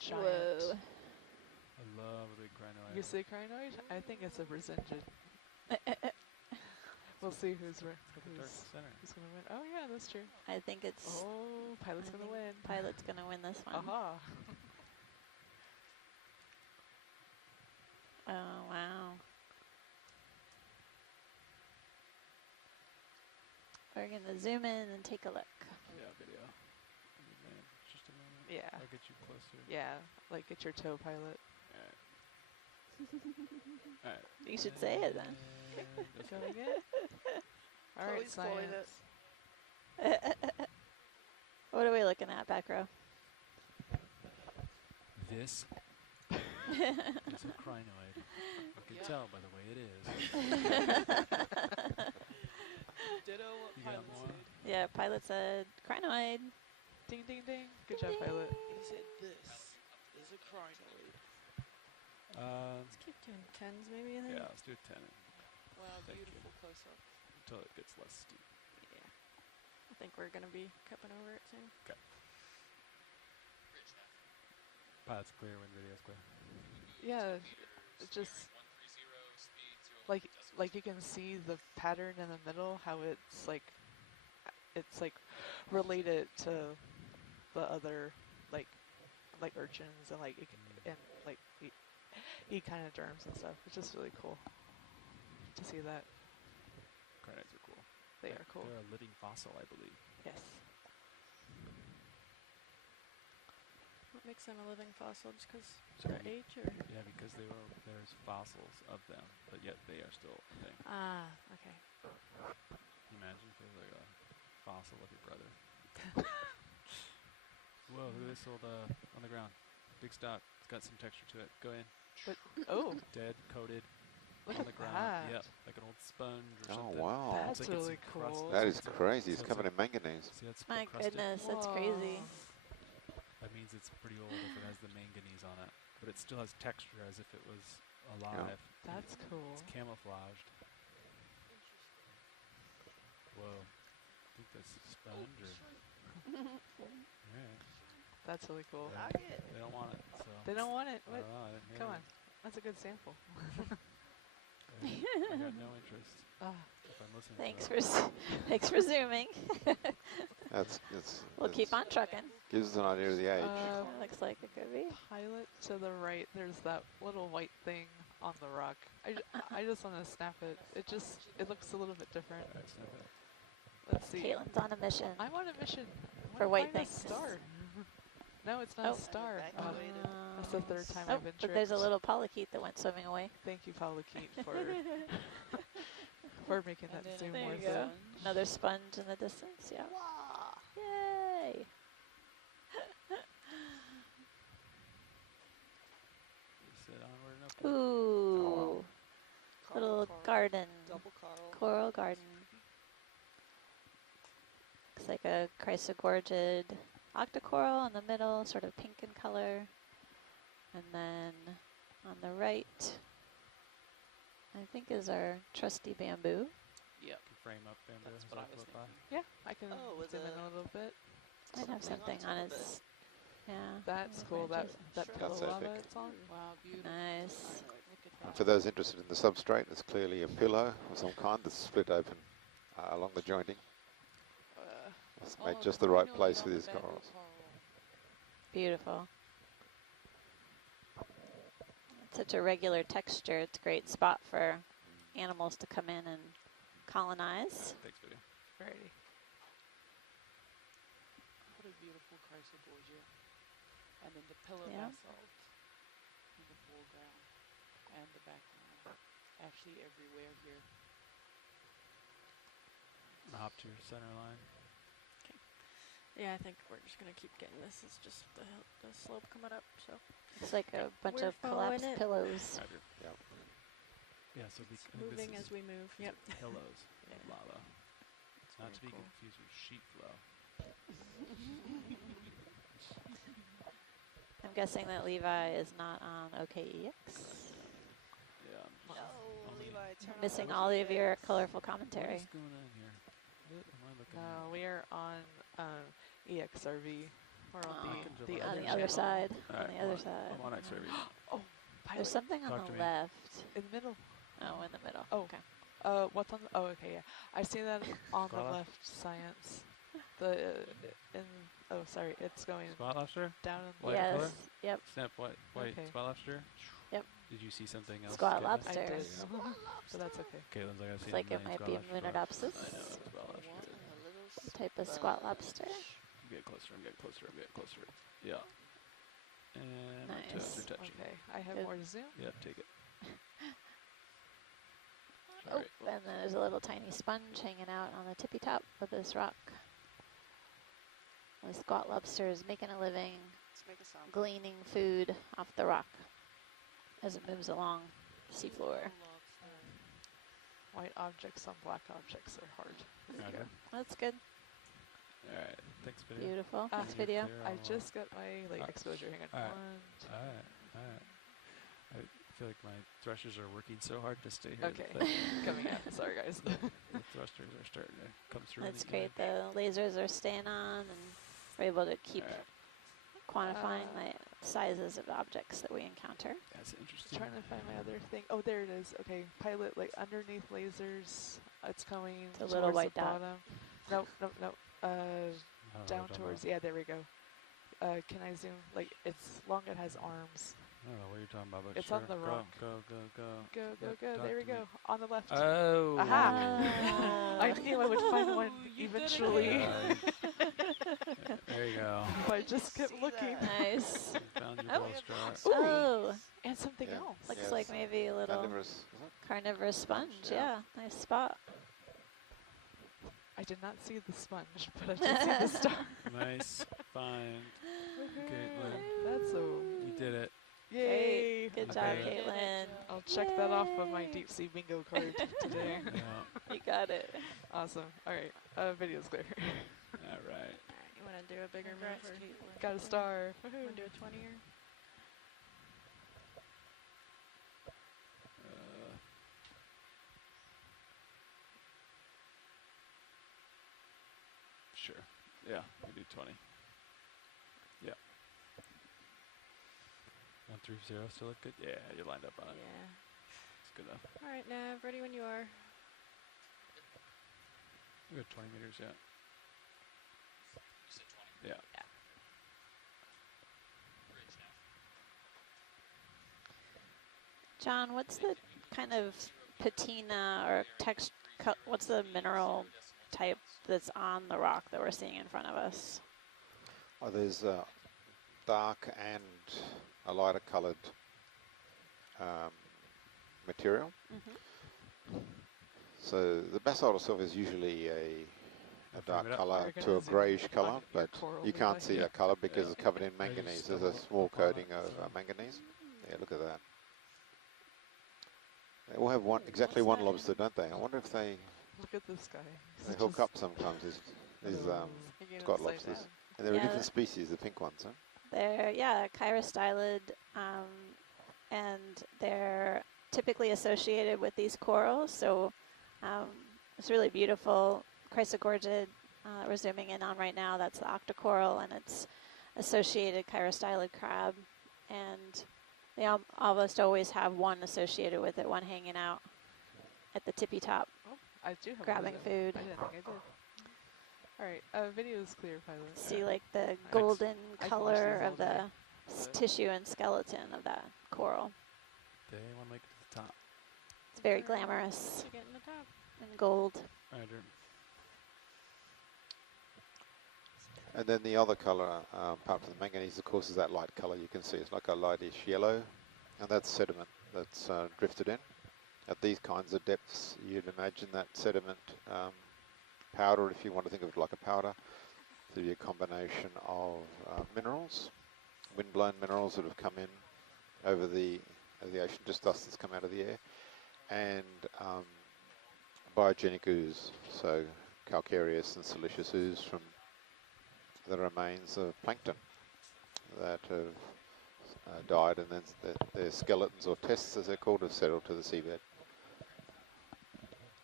Giant. Whoa. I love a big crinoid. You see crinoid? I think it's a Brazingid. We'll see who's Look at the dark center. who's gonna win. Oh yeah, that's true. I think it's Oh, pilot's I gonna think win. Pilot's gonna win this one. Aha. Oh wow. We're gonna zoom in and take a look. Yeah, video. Man, just a moment. Yeah. I'll get you closer. Yeah, like get your toe, pilot. All right. All right. You should say it then. And this Going way. in. All right, Chloe's calling science. What are we looking at, back row? This is a crinoid. You can tell by the way it is. Ditto what You got pilot more? said. Yeah, Pilot said crinoid. Ding ding ding. Good job, pilot. He said this is a crinoid. Let's keep doing 10s maybe, I think. Yeah, let's do a 10 Wow, Thank you. beautiful close up. until it gets less steep. Yeah. I think we're going to be cupping over it soon. Pilot's clear when video's clear. Yeah, it's just like you can see the pattern in the middle, how it's like related to the other like urchins and like it, and like the echinoderms and stuff. It's just really cool to see that. Cryonids are cool. They are cool. They're a living fossil, I believe. Yes. What makes them a living fossil? Just because So their age, or? Yeah, because there's fossils of them, but yet they are still a thing. Ah, okay. Can you imagine if it was like a fossil of your brother? Whoa, look at this old on the ground. Big stock. It's got some texture to it. Go in. But, oh, Dead, coated, look on at the ground. that. Yep, like an old sponge or Oh, something. wow. That's It's like it's really cool. encrusted. That is So crazy. It's so covered a- in manganese. See, that's My encrusted. goodness, that's crazy. That means it's pretty old if it has the manganese on it. But it still has texture as if it was alive. That's cool. It's camouflaged. Whoa. I think that's sponge or... Alright. That's really cool. Yeah. Nugget. They don't want it, so... They don't want it. I What? don't know, I didn't hear Come it. on. That's a good sample. I got no interest. Ah, If I'm listening Thanks to for thanks for zooming. That's We'll keep on trucking. gives us an idea of the age. Looks like it could be. pilot to the right, there's that little white thing on the rock. I just want to snap it. It looks a little bit different. Alright, snap it. Let's see. Caitlin's on a mission. I'm on a mission. I For wanna find whiteness. a star. No, it's not Oh. a star. Back Oh, elevated. that's the third time Oh, I've been but tricked. there's a little polychaete that went swimming away. Thank you, Paulakeet, for making And that then zoom there worth you go. it. Another sponge in the distance. Yeah. Wow. Yay! Sit onward and upward. Ooh, little Coral. garden, Double coral. coral garden. Looks like a chrysogorgid octocoral in the middle, sort of pink in color. And then on the right, I think is our trusty bamboo. Yep. Frame up bamboo. That's is what I that was what thinking. Yeah, I can Oh, with zoom in a- a little bit. Might have something top on of his, yeah. That's on the cool. That branches. pillow That's lava epic. it's on. Wow, beautiful. Nice. Look at And that. for those interested in the substrate, it's clearly a pillow of some kind that's split open along the jointing. It's made Oh, just the right finally place on for the these bamboo corals. coral. Beautiful. It's such a regular texture. It's a great spot for animals to come in and colonize. Thanks, video. Alrighty. What a beautiful chrysogorgia. And then the pillow Yeah. basalt in the foreground and the background. Actually everywhere here. Hop to your center line. Yeah, I think we're just gonna keep getting this. It's just the slope coming up. So It's like a bunch We're of following collapsed it. pillows. Grab your- Yep. Yeah, so the, I think moving this as we move. these Yep. are pillows Yeah. of lava. It's Not very to be cool. confused with sheet flow. I'm guessing that Levi is not on OKEX. Yeah. No, Only- Levi, turn on Missing the all of your EX. colorful What commentary. is going on here? What am I looking No, we are on EXRV. We're on Oh. the On other the other channel. side. at? On the other side. I'm on X-ray. Oh, pilot There's something Talk on to the me. left. in the middle. Oh, in the middle. Oh. Okay. What's on? Oh, okay, yeah. I see that on the Squat left. Science. The in. Oh, sorry. It's going Spot lobster? down in White the. Yes. color? Yep. Snap white Okay. spot lobster? Yep. Did you see something else? Squat Caitlin? I lobster. did. Yeah. But that's okay. Caitlin's like, I've Looks seen like a it million might be squat lobster Munidopsis. I know, it's squat lobster. What a little Type of squat lobster. I'm getting closer, I'm getting closer, I'm getting closer. Yeah. And my Nice. toes are touching. Okay, I have Good. more to zoom. Yeah, take it. Oh, Alright. and then there's a little tiny sponge hanging out on the tippy top of this rock. The squat lobster is making a living Let's make a sound. gleaning food off the rock as it moves along the seafloor. White objects on black objects are hard. Okay. That's good. Alright, thanks video. Beautiful. Ah, Thanks, video. Clear I on just got my exposure. Hang on. Alright. One, two. Alright, alright. I feel like my thrusters are working so hard to stay here. Okay, that coming out. Sorry, guys. the thrusters are starting to come through. That's in the great. The lasers are staying on, and we're able to keep Alright. quantifying the sizes of objects that we encounter. That's interesting. Trying to find my other thing. Oh, there it is. Okay, pilot, like underneath lasers. It's coming The towards little white the dot. bottom. No, no, no. Oh, Down I don't towards. know. Yeah, there we go. Can I zoom? Like it's long. It has arms. I don't know what you're talking about, but It's sure. on the rock. Go. Go, Yep, go. talk There we to me. go. On the left. Oh. Aha. I knew I would find one You did it eventually. again. There you go. But I just kept See looking. that. Nice. You found your Oh. bell Ooh. Oh, And something Yeah. else. looks Yes. like maybe a little Carnivorous, is it? carnivorous sponge. yeah. Yeah, nice spot. I did not see the sponge, but I did see the star. Nice find, Caitlin. That's so. You did it. Yay. Good Okay. job, You did it, Caitlin. Joe. I'll check that off of my Yay. deep sea bingo card today. Yeah. You got it. Awesome. All right. Video's clear. All right. Alright, you want to do a bigger Congrats, move? Caitlin. Got a star. Want to do a 20er? Sure. Yeah, we do 20. Yeah. 1 through 0 still look good? Yeah, you're lined up on it. Yeah. It's good enough. Alright, Nav, ready when you are. We got 20 meters, yeah. You said 20. Yeah. Bridge now. John, what's the kind of patina or text? What's the mineral type that's on the rock that we're seeing in front of us? Oh, there's dark and a lighter coloured material. So the basalt itself is usually a Frame dark it up. colour We're to gonna a zoom greyish on colour, your but coral you can't Levi. see Yeah. that colour because Yeah. it's covered in I just manganese. There's a stumbled small upon it, coating of so- manganese. Yeah, look at that. They all have exactly one lobster, don't they? I wonder if they Look at this guy. They He's hook just- up sometimes, these Hello. Scott lobsters. And they're a Yeah, different species, the pink ones, huh? They're, yeah, chirostylid, and they're typically associated with these corals. So it's really beautiful. Chrysogorgid, we're zooming in on right now. That's the octocoral, and it's associated chirostylid crab. And they almost always have one associated with it, one hanging out at the tippy top, Oh, I do have grabbing one. food. I didn't think I did. All right, video is clear, pilot. See like the golden I can watch color these all of the day. tissue and skeleton of that coral. They want to make it to the top. It's very glamorous To get in the top. and gold. Roger. And then the other colour, apart from the manganese, of course, is that light colour. You can see it's like a lightish yellow, and that's sediment that's drifted in. At these kinds of depths, you'd imagine that sediment powder, if you want to think of it like a powder, to be a combination of minerals, wind-blown minerals that have come in over the ocean, just dust that's come out of the air, and biogenic ooze, so calcareous and siliceous ooze from the remains of plankton that have died, and then their skeletons or tests, as they're called, have settled to the seabed.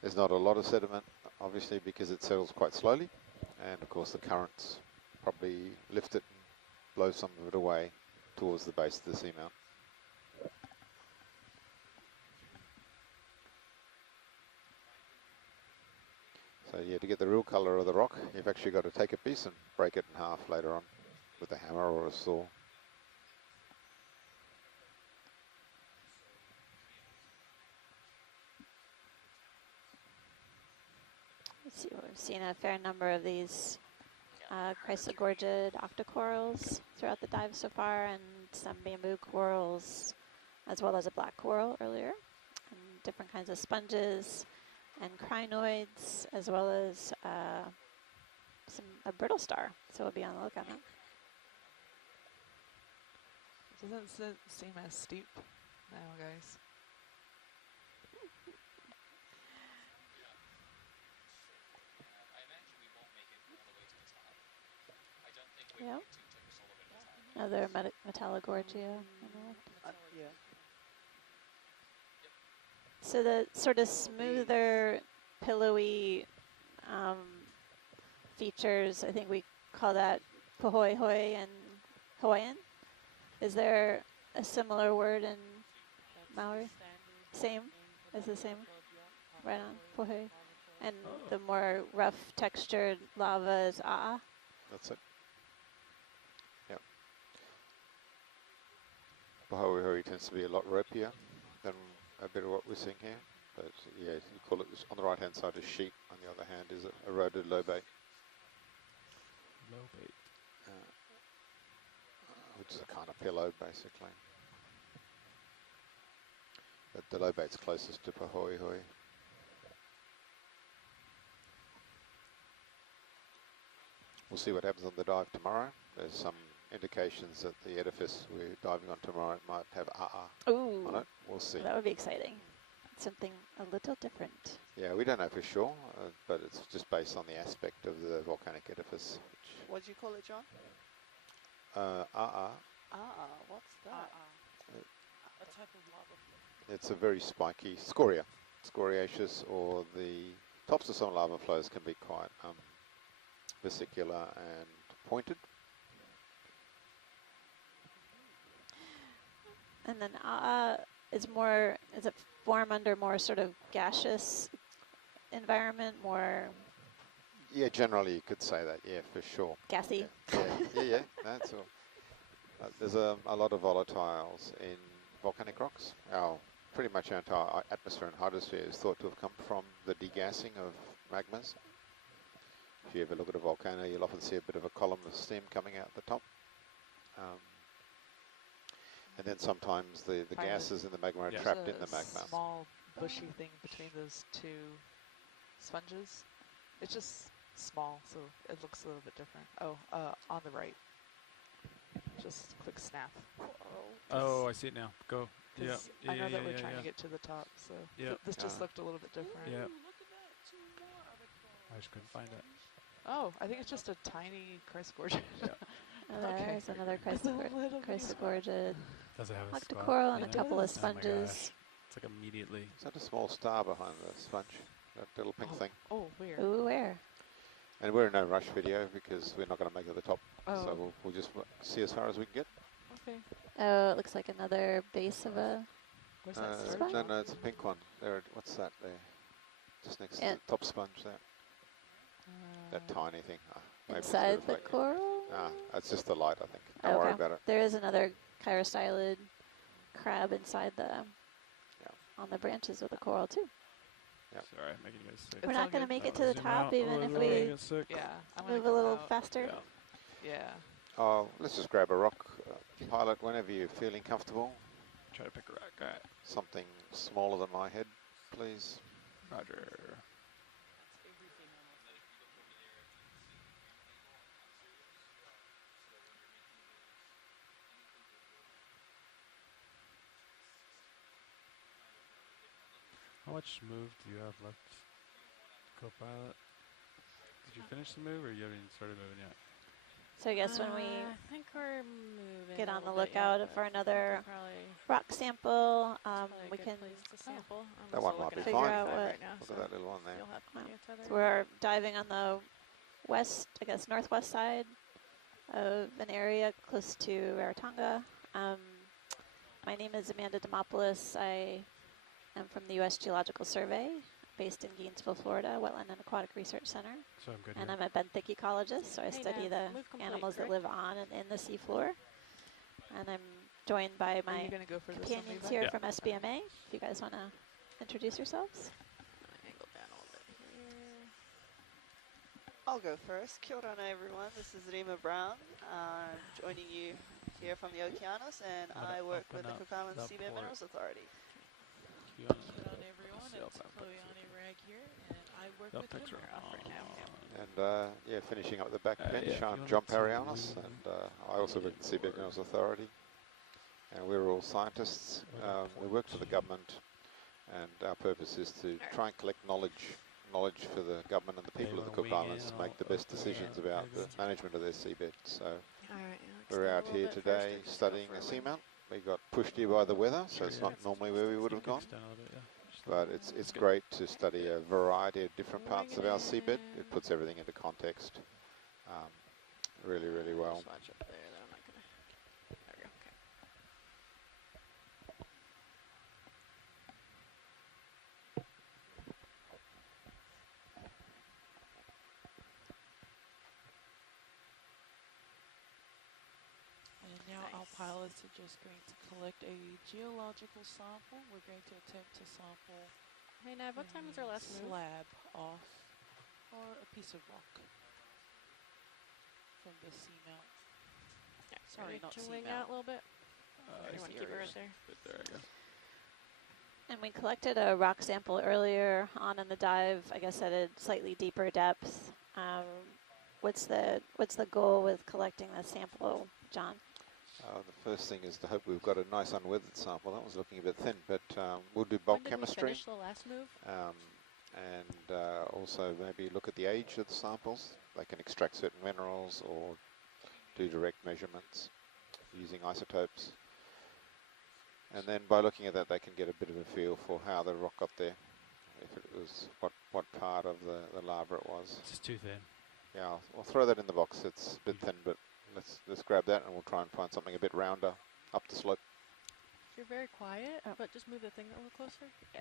There's not a lot of sediment, obviously, because it settles quite slowly, and of course the currents probably lift it and blow some of it away towards the base of the seamount. So yeah, to get the real colour of the rock, you've actually got to take a piece and break it in half later on with a hammer or a saw. Let's see, we've seen a fair number of these chrysogorgid octocorals throughout the dive so far, and some bamboo corals, as well as a black coral earlier, and different kinds of sponges and crinoids, as well as a brittle star. So we'll be on the lookout. It doesn't seem as steep now, guys. I imagine we won't make it all the way to the top. I don't think we're Yeah. going to take us all the way to the top. Another metallogorgia. Yeah. So the sort of smoother, pillowy features, I think we call that pohoihoi in Hawaiian. Is there a similar word in Maori? Same? Is the same? Right on, pohoi. And the more rough textured lava is a'a. That's it. Yep. Pahoehoe tends to be a lot ropier than a bit of what we're seeing here. But yeah, you call it, on the right hand side is sheep, on the other hand is eroded lobate. Lobate. Which is a kind of pillow basically. But the lobate's closest to Pahoehoe. We'll see what happens on the dive tomorrow. There's some indications that the edifice we're diving on tomorrow might have Ooh, on it. We'll see. that would be exciting. Something a little different. Yeah, we don't know for sure, but it's just based on the aspect of the volcanic edifice. What do you call it, John? What's that? A type of lava flow. It's a very spiky scoria, scoriaceous, or the tops of some lava flows can be quite vesicular and pointed. And then is it form under more sort of gaseous environment, more Yeah, generally you could say that, yeah, for sure. gassy? Yeah, that's all. There's a lot of volatiles in volcanic rocks. Pretty much our entire atmosphere and hydrosphere is thought to have come from the degassing of magmas. If you ever look at a volcano, you'll often see a bit of a column of steam coming out the top. And then sometimes the gases in the magma are trapped in the magma. A small bushy thing between those two sponges. It's just small, so it looks a little bit different. Oh, on the right. Just quick snap. Oh, I see it now. Go. Yeah. I know that we're trying to get to the top, so this just looked a little bit different. Yeah. Look at that. 2 more Avatar. I just couldn't find it. Oh, I think it's just a tiny Christgorgia. Yeah. There's another Christgorgia. Does it have a spot? Coral and a in couple it? of sponges. Oh my gosh. It's like immediately. Is that a small star behind the sponge? That little pink thing? Oh, weird. Ooh, where? And we're in no rush video because we're not going to make it to the top. Oh. So we'll just see as far as we can get. Okay. Oh, it looks like another base of a... Where's that sponge? No, it's a pink one. There, what's that there? Just next to the top sponge there. That tiny thing. Maybe it's inside the reflecting. coral? That's just the light, I think. Don't worry about it. There is another chirostylid crab inside on the branches of the coral too. Yep. Sorry, I'm making you guys sick. We're not going to make it to the Zoom top out. even if we move a little faster. Yeah. Oh, let's just grab a rock, pilot, whenever you're feeling comfortable. Try to pick a rock. All right. Something smaller than my head, please. Roger. How much move do you have left, co-pilot? Did you finish the move or you haven't even started moving yet? So I guess when we I think we're moving. get a on the little bit, lookout but for another probably rock sample, probably a we good can place to sample. I'm That also one might looking be at figure fine. out what. right now, Look so at that little one there. you'll have plenty of tether. So we're diving on the west, I guess northwest side of an area close to Rarotonga. My name is Amanda Demopoulos. I am from the U.S. Geological Survey, based in Gainesville, Florida, Wetland and Aquatic Research Center. So I'm good And here. I'm a benthic ecologist, so I Hey, study Nav, the move complete, animals that correct? live on and in the seafloor. And I'm joined by Are my you gonna go for this one, companions Levi? here Yeah. from SBMA. If you guys want to introduce yourselves. Angle down a little bit here. I'll go first. Kia ora everyone. This is Rima Brown. I'm joining you here from the Okeanos, and I'm gonna I work open with the up Cook the Seabed port. Minerals Authority. You wanna- Good on everyone. See how It's that Chloe puts Ani Rag here, and I work The with picks him are off right now. And yeah, finishing up the back bench, yeah, I'm you John want to Parianos, move and I also work at the Seabed Minerals Authority. And we're all scientists. We work for the government, and our purpose is to try and collect knowledge for the government and the people of the wanna Cook wing Islands in to and make the I'll best open decisions it. about Maybe the that's management of their seabed. So All right. we're out here today studying a seamount. We got pushed here by the weather, so it's not normally where we would have gone. Extend a little bit, yeah. Just But it's great to study a variety of different parts of our seabed. Winging It puts everything into context really, really well. Just watch up there, though. I'm not gonna. There we go. Okay. And now our Nice. pilots are just going to collect a geological sample. We're going to attempt to sample Hey Nav, what time is our a last move? slab off or a piece of rock from the seamount. Yeah, Sorry, ready not to seamount. wing out a little bit. I You want see to keep it where right is. there? There I go. And we collected a rock sample earlier on in the dive, I guess at a slightly deeper depth. What's the goal with collecting the sample, John? The first thing is to hope we've got a nice unweathered sample. That was looking a bit thin, but we'll do When bulk did chemistry. we finish the last move? And also maybe look at the age of the samples. They can extract certain minerals or do direct measurements using isotopes. And then by looking at that, they can get a bit of a feel for how the rock got there. If it was, what part of the lava it was. It's just too thin. Yeah, I'll throw that in the box. It's a bit thin, but let's grab that and we'll try and find something a bit rounder up the slope. You're very quiet, but just move the thing a little closer. Yeah.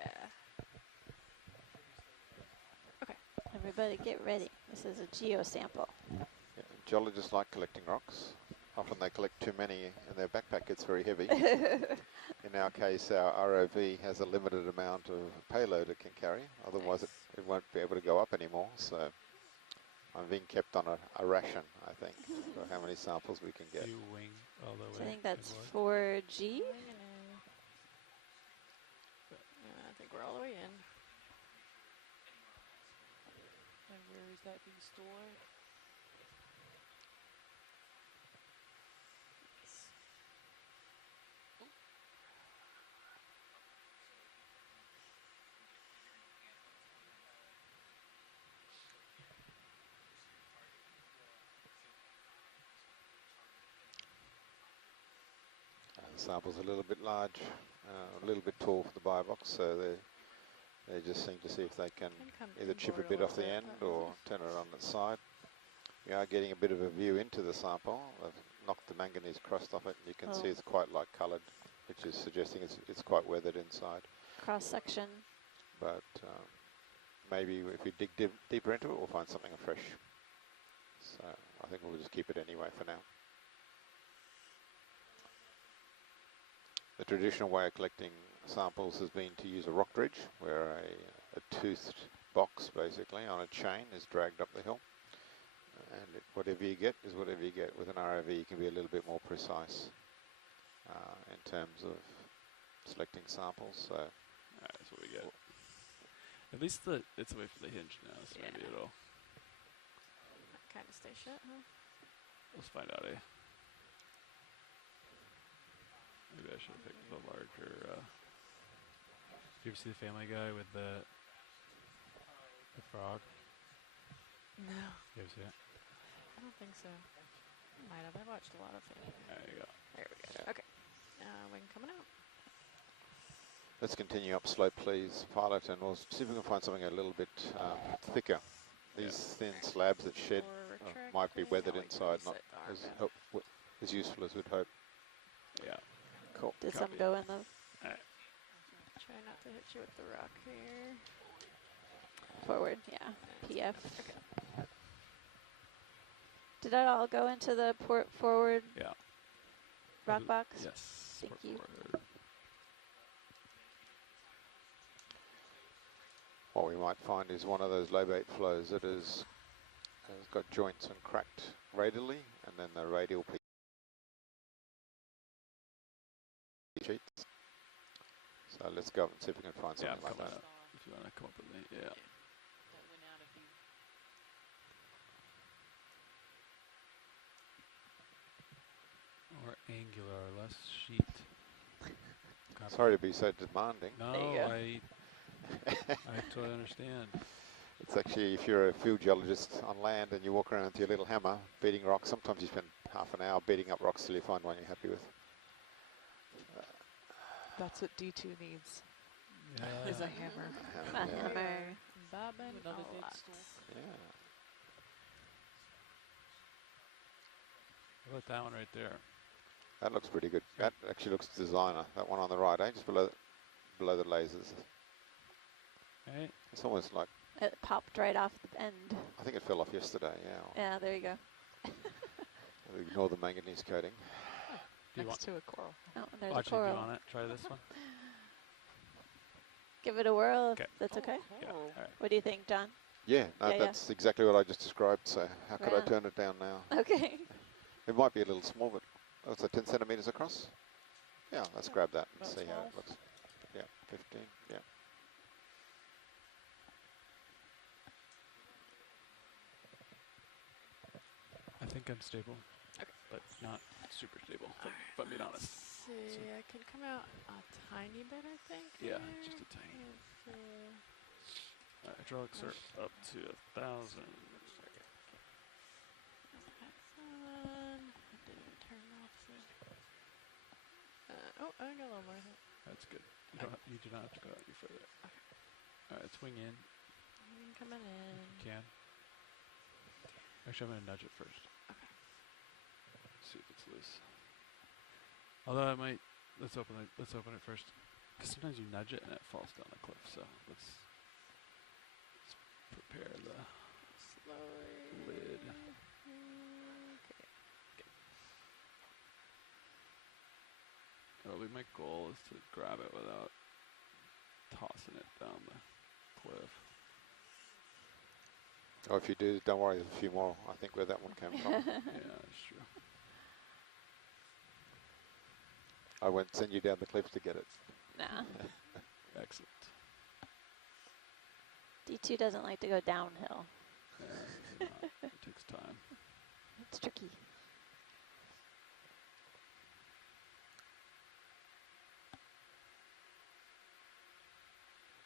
Everybody get ready. This is a geo sample. Yeah, geologists like collecting rocks. Often they collect too many and their backpack gets very heavy. In our case, our ROV has a limited amount of payload it can carry. Otherwise, Nice. it won't be able to go up anymore. So I'm being kept on a ration, I think, for how many samples we can get. You wing all the So way. I think that's inward. 4G. Winging in. I think we're all the way in. And where is that being stored? The sample's a little bit large, a little bit tall for the buy box, so they just seem to see if they can come either chip a inboard bit little off the bit, end but- or turn it on its side. We are getting a bit of a view into the sample. I've knocked the manganese crust off it, and you can see it's quite light coloured, which is suggesting it's quite weathered inside. Cross section. But maybe if we dig deeper into it, we'll find something fresh. So I think we'll just keep it anyway for now. The traditional way of collecting samples has been to use a rock dredge, where a toothed box, basically, on a chain is dragged up the hill. And whatever you get is whatever you get. With an ROV, you can be a little bit more precise in terms of selecting samples. So That's what we get. At least it's away from the hinge now, so maybe it'll. Kind of stay shut, huh? Let's find out. Maybe I should pick the larger. Do you ever see the Family Guy with the frog? No, You ever see that? I don't think so. Might have. I watched a lot of Family Guy. There you go. There we go. Yeah. Okay. Wing coming out. let's continue up slope, please, pilot, and we'll see if we can find something a little bit thicker. These thin slabs that shed might be weathered inside, not as useful as we'd hope. Yeah. Cool. Did some go in the Try not to hit you with the rock here. forward? Yeah. PF. Okay. Did that all go into the port forward Yeah. rock box? Yes. Thank port you. forward. What we might find is one of those low bait flows that has got joints and cracked radially, and then the radial peak sheets. So let's go up and see if we can find Yeah, I'm something like coming that. up. If you want to come up with me, yeah. That went out of view. Or angular, less sheet. Copy. Sorry to be so demanding. No, There you go. I totally understand. It's actually, if you're a field geologist on land and you walk around with your little hammer beating rocks, sometimes you spend half an hour beating up rocks till you find one you're happy with. That's what D2 needs, Yeah. is a hammer. A hammer. Bobbing Another a dead lot. stalk. Yeah. How about that one right there? That looks pretty good. That actually looks designer. That one on the right, just below the lasers. Right? It's almost like, It popped right off the end. I think it fell off yesterday, yeah. Yeah, there you go. Ignore the manganese coating. Do you next to a coral. Oh, and there's Actually, a do you coral. want to try this one? Give it a whirl if Okay. that's okay. Yeah. All right. What do you think, John? Yeah, no, Yeah, yeah. that's exactly what I just described. So how could I Right on. turn it down now? Okay. It might be a little small, but oh, so 10 centimeters across. Yeah, let's grab that and About see how 12. it looks. Yeah, 15. Yeah. I think I'm stable, but not super stable, if I'm being honest. See, I can come out a tiny bit, I think. Yeah, here. just a tiny. With, Hydraulics are up to 1,000. I didn't turn off the. Oh, I got a little more. That's good. You do not have to go out any further. All right, swing in. Coming in. You can. Actually, I'm going to nudge it first. Okay. See if it's loose. Although I might, let's open it first. Because sometimes you nudge it and it falls down the cliff. So let's prepare the Slowly. lid. Okay. Probably my goal is to grab it without tossing it down the cliff. Oh, if you do, don't worry, there's a few more. I think where that one came from. Yeah, that's true. I won't send you down the cliff to get it. Nah. Excellent. D2 doesn't like to go downhill. Yeah, it takes time. It's tricky.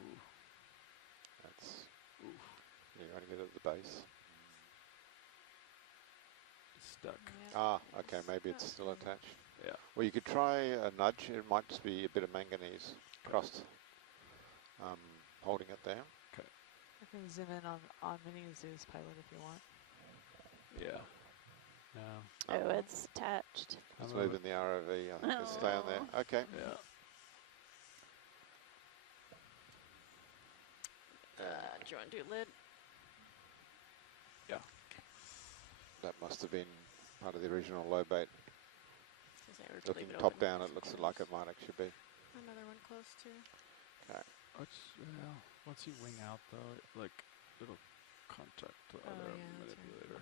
Ooh. That's, Ooh. you want to get at the base. It's stuck. Ah, okay, maybe it's still attached. Yeah. Well, you could try a nudge. It might just be a bit of manganese crust holding it there. Okay. I can zoom in on Mini Zoo's pilot if you want. Yeah. No. Oh, it's attached. It's moving the ROV. I think it's stay on there. Okay. Yeah. Do you want to do lid? Yeah. That must have been part of the original low bait. Looking Leave it top open. down, it looks like it might actually be. Another one close too. Okay. Once you wing out though, it'll contact the other yeah, that's right. manipulator.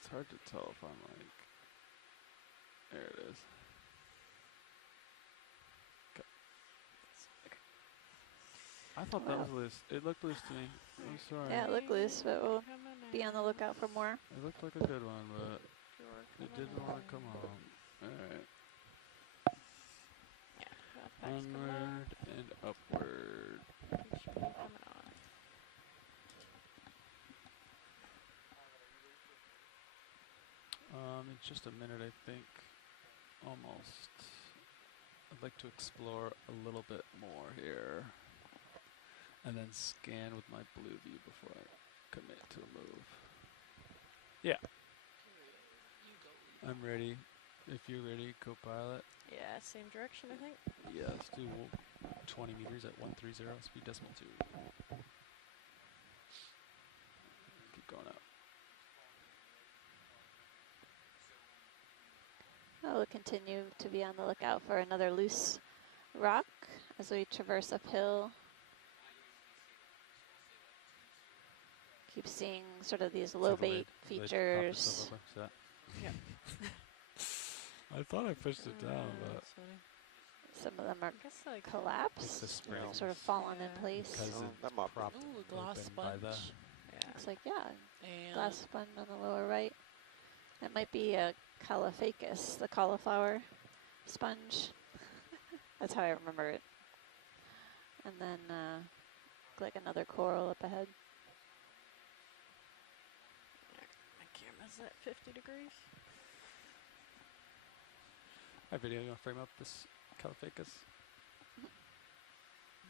It's hard to tell if I'm like, there it is. I thought that was loose. It looked loose to me. I'm sorry. Yeah, it looked loose, but we'll be on the lookout for more. It looked like a good one, but it didn't want to come on. Alright. Onward and upward. In just a minute, I think. Almost. I'd like to explore a little bit more here. And then scan with my blue view before I commit to a move. Yeah. I'm ready. If you're ready, co-pilot. Yeah, same direction, I think. Yeah, let's do 20 meters at 130, speed decimal 2. Keep going up. I will continue to be on the lookout for another loose rock as we traverse uphill. Keep seeing sort of these low bait features. Yeah. I thought I pushed it down, but Some of them are it's the collapsed, spring. sort of fallen in place. Because Oh, it's that might be. propped Ooh, glass open by the sponge. Looks like, yeah, And glass sponge on the lower right. That might be a caulophacus, the cauliflower sponge. That's how I remember it. And then like another coral up ahead. My camera's at 50 degrees. Hi, video. You want to frame up this caulophacus?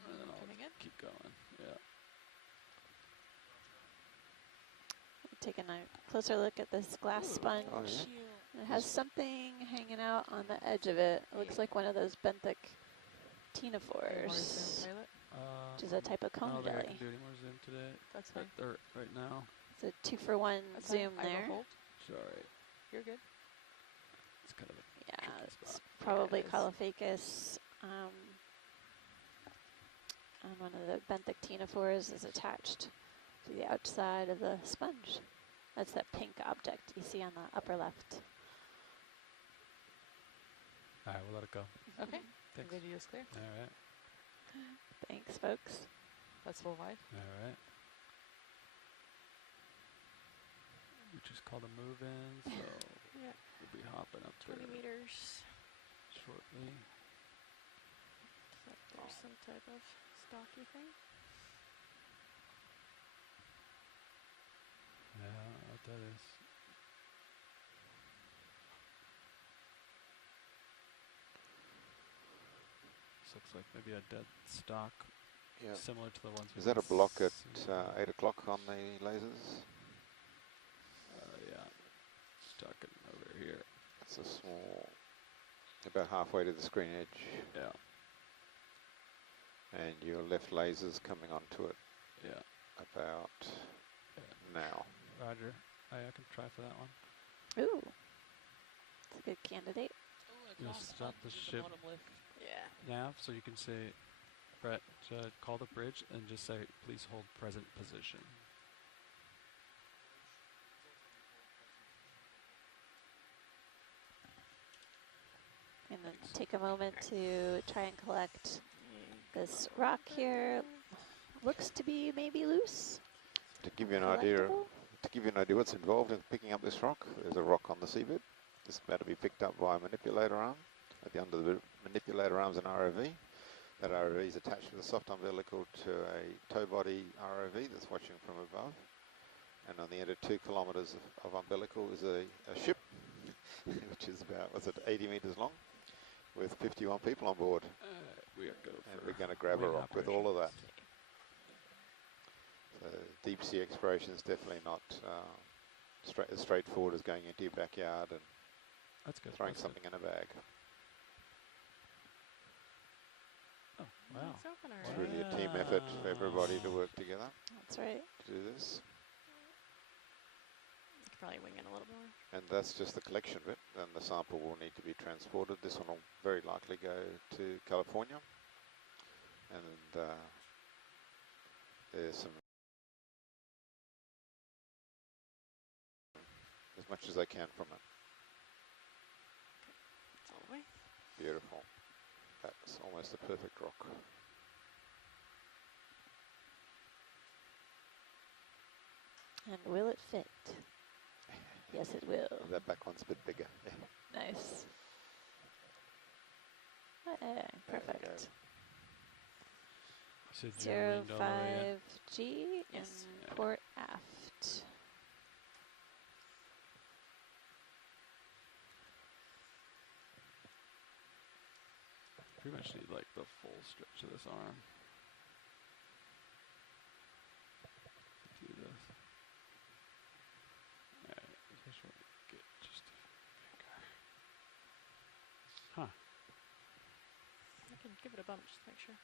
And then I'll Coming in? keep going. Yeah. Taking a closer look at this glass sponge. Oh, yeah. It has something hanging out on the edge of it. It looks like one of those benthic ctenophores. which is a type of I cone don't think I jelly. can do any more zoom today. That's fine. Or right now. It's a 2-for-1 That's fine. zoom I will there. hold. Sorry. You're good. It's kind of a Yeah, tricky it's spot. probably it is. Caulophacus. And one of the benthic ctenophores is attached to the outside of the sponge. That's that pink object you see on the upper left. All right, we'll let it go. Okay. Thanks. Video is clear. All right. Thanks, folks. That's full wide. All right. We just called a move in, so Yeah, we'll be hopping up 20 there meters. shortly. Is that there's some type of stocky thing? Yeah, what that is. This looks like maybe a dead stock, Yeah. similar to the ones Is we've that a been block at seeing. 8 o'clock on the lasers? Yeah, stuck over here. It's a small, about halfway to the screen edge, Yeah, and your left laser's coming onto it yeah. about now. Roger. I can try for that one. Ooh, it's a good candidate. Oh, a You'll glass stop the sponge in ship. bottom left. Yeah. Nav, so you can say, Brett, call the bridge and just say, please hold present position. And then take a moment to try and collect this rock here. Looks to be maybe loose. To give you an idea, Collectible? what's involved in picking up this rock, there's a rock on the seabed. This is about to be picked up by a manipulator arm. At the end of the manipulator arm is an ROV. That ROV is attached with a soft umbilical to a tow body ROV that's watching from above. And on the end of 2 kilometers of umbilical is a ship, which is about, 80 meters long, with 51 people on board. We are go And for we're going to grab a wing rock with operation. all of that. So deep sea exploration is definitely not as straightforward as going into your backyard and That's good. throwing That's something in a bag. Good. Oh, wow. It's open It's already. really a team effort for everybody to work together That's right. to do this. You could probably wing it a little more. And that's just the collection bit. And the sample will need to be transported. This one will very likely go to California. And there's some, as much as I can from it. All the way. Beautiful. That's almost a perfect rock. And will it fit? Yes, it will. That back one's a bit bigger. Nice. Perfect. So you're winged all the way in. 05G Yes. and port aft. Pretty much need like the full stretch of this arm. Do this. Alright, this will get just bigger. Huh. I can give it a bump just to make sure.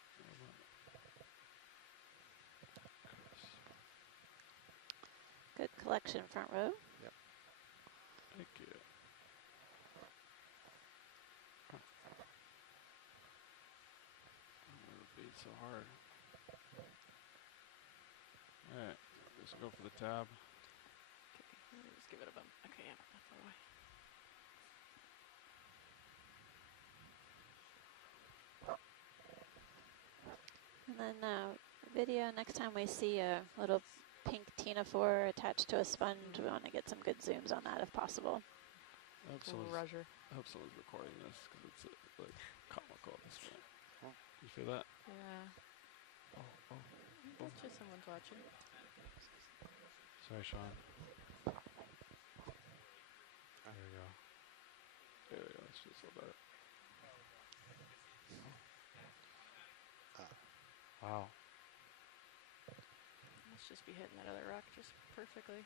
Good collection, front row. Thank you. Beat so hard. Alright, let's go for the tab. Okay, let me just give it a bump. Okay, yeah, not far away. And then video, next time we see a little pink ctenophore attached to a sponge, we want to get some good zooms on that if possible. I hope Roger. someone's recording this because it's like comical at this point. Oh, you feel that? Yeah. Oh. I bet you someone's watching. Sorry, Sean. There we go. There we go. It's just a little better. Wow. Must just be hitting that other rock just perfectly.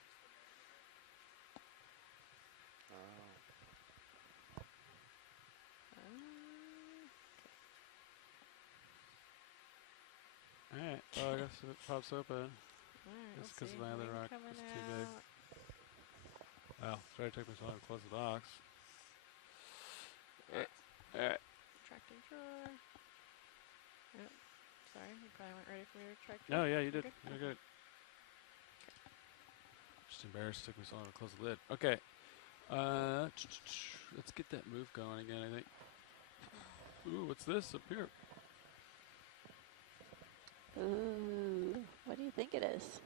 Oh, I guess it pops open. Alright, It's let's because see. my other Wind rock coming is too big. out. Well, sorry, it took me so long to close the box. Alright. Alright. Tractor drawer. Yep. Sorry, you probably weren't ready for me to track. No, yeah, you You're did. good? You're Okay. good. Just embarrassed it took me so long to close the lid. Okay. Let's get that move going again, I think. Ooh, what's this up here? Ooh, what do you think it is?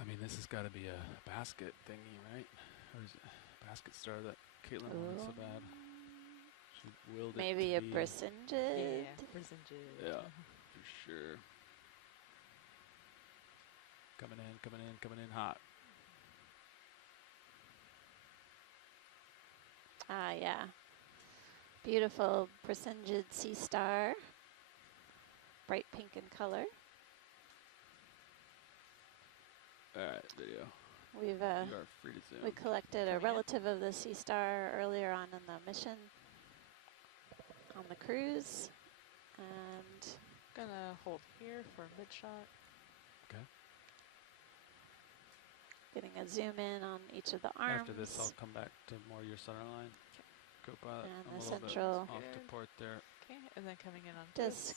I mean, this has got to be a basket thingy, right? Or is it a basket star that Caitlin wanted so bad? She willed it Maybe to a be. brisingid? Yeah, percentage. Yeah, for sure. Coming in, coming in, coming in hot. Ah, yeah. Beautiful brisingid sea star. Bright pink in color. Alright, video. We've You are free to zoom. we collected a Coming in. relative of the sea star earlier on in the mission on the cruise, and Gonna hold here for mid shot. Okay. getting a zoom in on each of the arms. After this, I'll come back to more your center line. Co-pilot. And I'm the a little bit central off to port there. Okay, and then coming in on disc.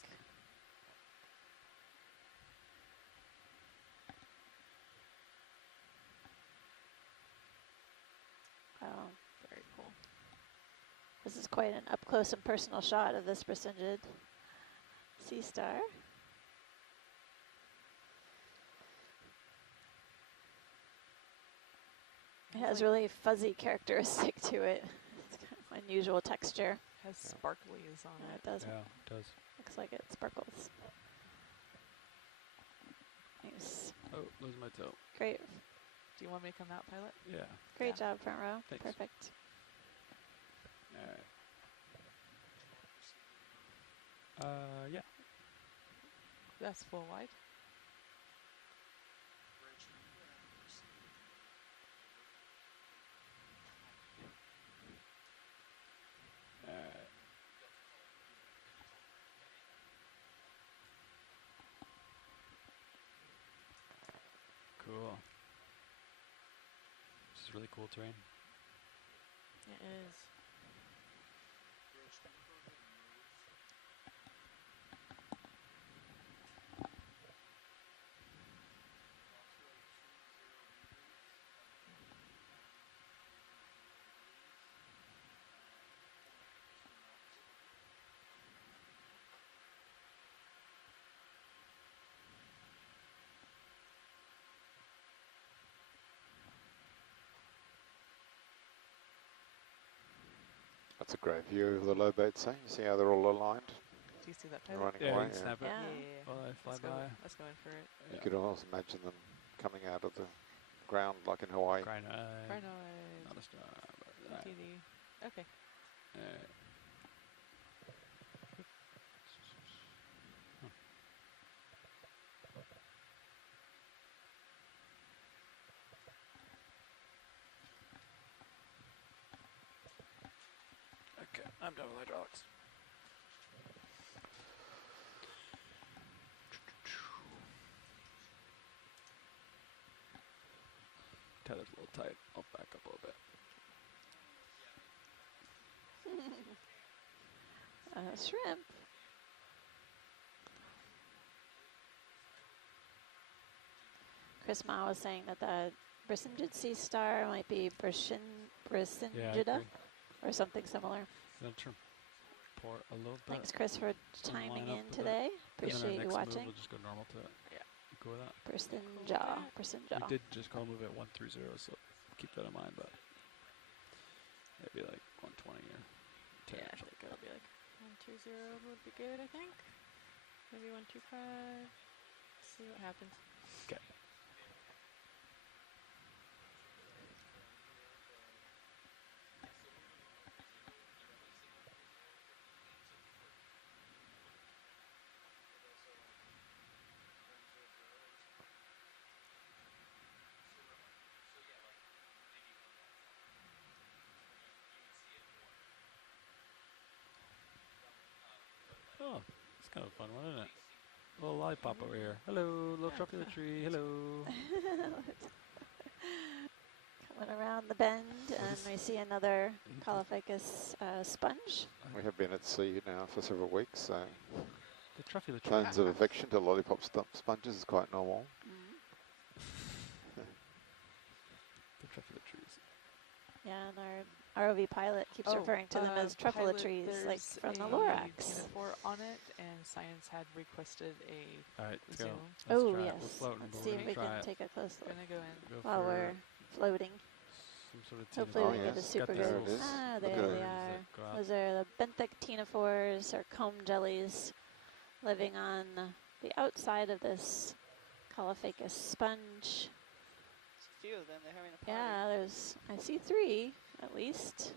Oh, Very cool. this is quite an up close and personal shot of this brisingid sea star. It has really fuzzy characteristic to it. It's kind of unusual texture. Has sparklies on Yeah, it. it does. Yeah, it does. Looks like it sparkles. Nice. Oh, lose my toe. Great. Do you want me to come out, pilot? Yeah. Great Yeah. job, front row. Thanks. Perfect. Alright. Yeah. That's full wide. Alright. Cool. This is really cool terrain. It is. That's a great view of the low boat, say. You see how they're all aligned Do you see that, and pilot? running Yeah, away? you can Yeah. snap it Yeah. Yeah. while I fly Let's go. by. Let's go in for it. You Yeah. could almost imagine them coming out of the ground like in Hawaii. Granite. Rhinoid. Not a star, but alright. TD. Okay. Alright. Huh. Okay, I'm done with hydraulics. Tether's a little tight. I'll back up a little bit. Shrimp. Chris Ma was saying that the brisingid sea star might be brisingida or something similar. Gonna pour a little bit. Thanks, Chris, for Some line chiming up in with it. today. And then our Appreciate you next watching. Move, we'll just go normal to it. Yeah. You cool with that? Brisingida. We Brisingida. did just call move at 130, so keep that in mind. But it'd be like 120 or 10. Yeah, I think it'll be like 120 would be good, I think. Maybe 125. See what happens. Okay. Oh, it's kind of fun one, isn't it? Little lollipop over here. Hello, little trophy of the tree. Hello. Coming around the bend, and we see another Caulophacus sponge. We have been at sea now for several weeks, so The trophy of the tree. tones of eviction to lollipop sponges is quite normal. The trophy of the trees. Yeah, and our ROV pilot keeps referring to them as truffula trees, like from the Lorax. Ctenophore on it, and science had requested a All right, let's go. zoom. Let's Oh try it. yes, We're floating, let's but see we're if gonna we try can it. take a close look Gonna go in. Go while for we're floating. some sort of Hopefully we Oh, can get a yes. super Got good. this There it is. Ah, Look there at they it. are. That go out. Those are the benthic ctenophores, or comb jellies, living on the outside of this Caulophacus sponge. There's a few of them. They're having a party. Yeah, I see 3 at least.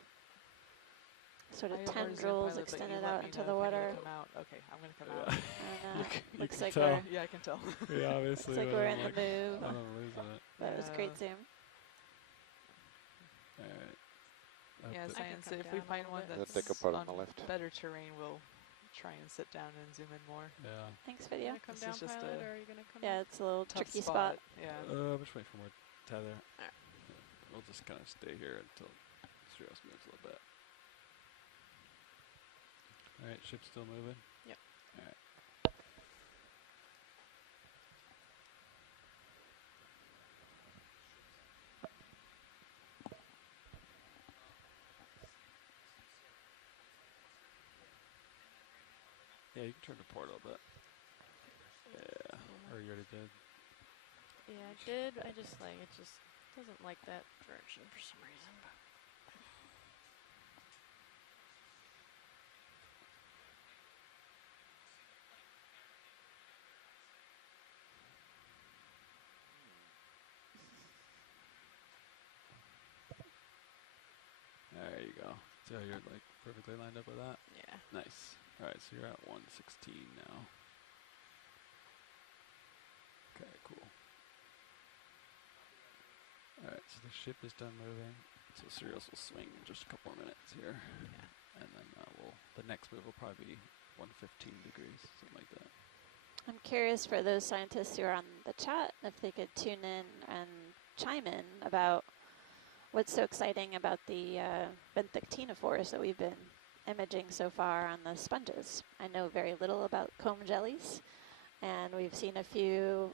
Sort of I have our Zoom tendrils pilot, but you extended let out me into know the if I need to water. come out. Okay, I'm gonna come Yeah. out. And You looks can like tell. we're Yeah, I can tell. Yeah, obviously. looks like we're in the move. I'm losing it. That was great zoom. All right. Yeah, I can science. come If we down a find one little bit. that's The decker part on the left. better terrain, we'll try and sit down and zoom in more. Yeah. Thanks, You video. gonna come This down, is just pilot, a- or are you gonna come Yeah, in? it's a little Tough tricky spot. Yeah. Which way for more tether? Alright. We'll just kind of stay here until Strios moves a little bit. All right, ship's still moving? Yep. All right. Yeah, you can turn the port a little bit. Yeah, or you already did. Yeah, I did. I just like it. Just doesn't like that direction for some reason. But There you go. So you're like perfectly lined up with that? yeah. Nice. All right, so you're at 116 now. Okay, cool. All right, so the ship is done moving. So Sirius will swing in just a couple more minutes here. Yeah. And then the next move will probably be 115 degrees, something like that. I'm curious for those scientists who are on the chat if they could tune in and chime in about what's so exciting about the benthic ctenophores that we've been imaging so far on the sponges. I know very little about comb jellies, and we've seen a few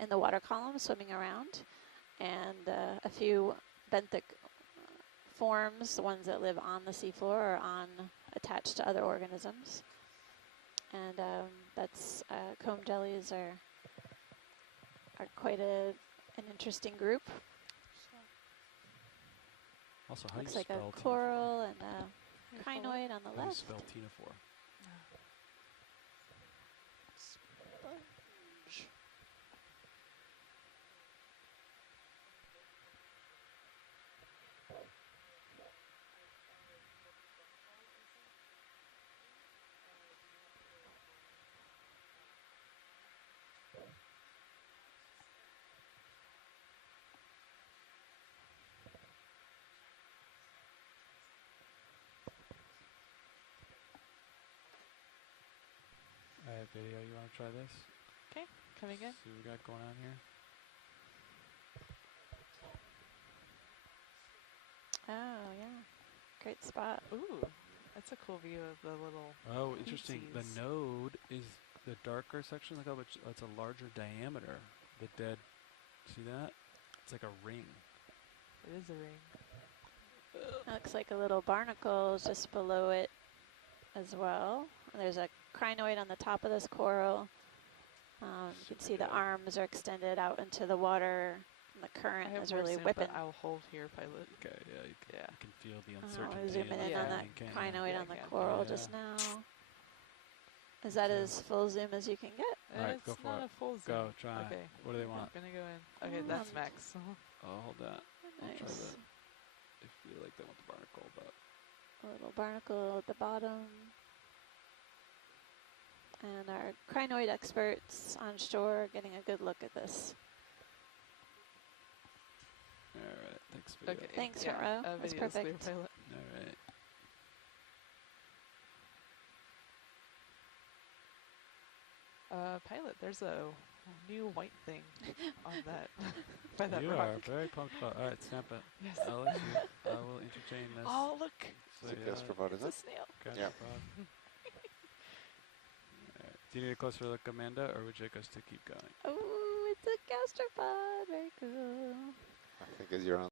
in the water column swimming around, and a few benthic forms, the ones that live on the seafloor or attached to other organisms. And that's comb jellies are quite an interesting group. Also, how Looks do you like a spell coral and a Here, crinoid on the How do you left. spell ctenophore? Sponge. All right, video, you want to try this? Coming in. See what we got going on here? Oh, yeah. Great spot. Ooh, that's a cool view of the little. Oh, interesting. The Feetsies. node is the darker section. Look how much it's a larger diameter. The dead. See that? It's like a ring. It is a ring. It looks like a little barnacle just below it as well. There's a crinoid on the top of this coral. You can see the arms are extended out into the water. And the current I have is more really zoom, whipping. but I'll hold here, pilot. Okay, yeah, you can, Yeah. you can feel the We're uncertainty. zooming in Yeah. on that can't you? crinoid Yeah, on the yeah. coral Yeah. just now. Is that Okay. as full zoom as you can get? Alright, It's go for not it. a full zoom. Go, try. Okay. What do they I'm want? gonna go in. Okay, that's Mm. max. I'll hold that. I'll try Nice. that. If you like that with the barnacle, but A little barnacle at the bottom. And our crinoid experts on shore getting a good look at this. all right. Thanks, video. Okay. Thanks, yeah. Monroe. That's Video's clear, perfect. pilot. All right. Pilot, there's a new white thing on that by that You rock. are very pumped about. All right, stamp it. Yes. I'll let you. I will entertain this. Oh, look! So, Is it gastropod, is It's a it? snail. Yep. Do you need a closer look, Amanda, or would you like us to keep going? Oh, it's a gastropod. Very cool. I think as you're on.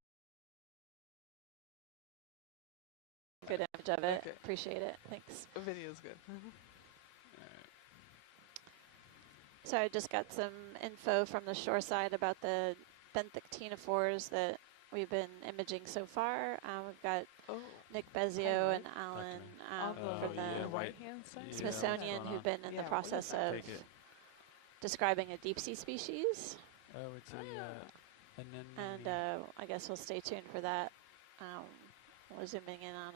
Good image of it. Okay. Appreciate it. Thanks. The video's good. So I just got some info from the shore side about the benthic ctenophores that we've been imaging so far. We've got Oh, Nick Bezio and Talk Alan to on Oh, from yeah, the white- right-hand side? yeah, Smithsonian what's going who've been in Yeah, the what is process that? of Take it. describing a deep sea species. Oh, it's a And I guess we'll stay tuned for that. We're zooming in on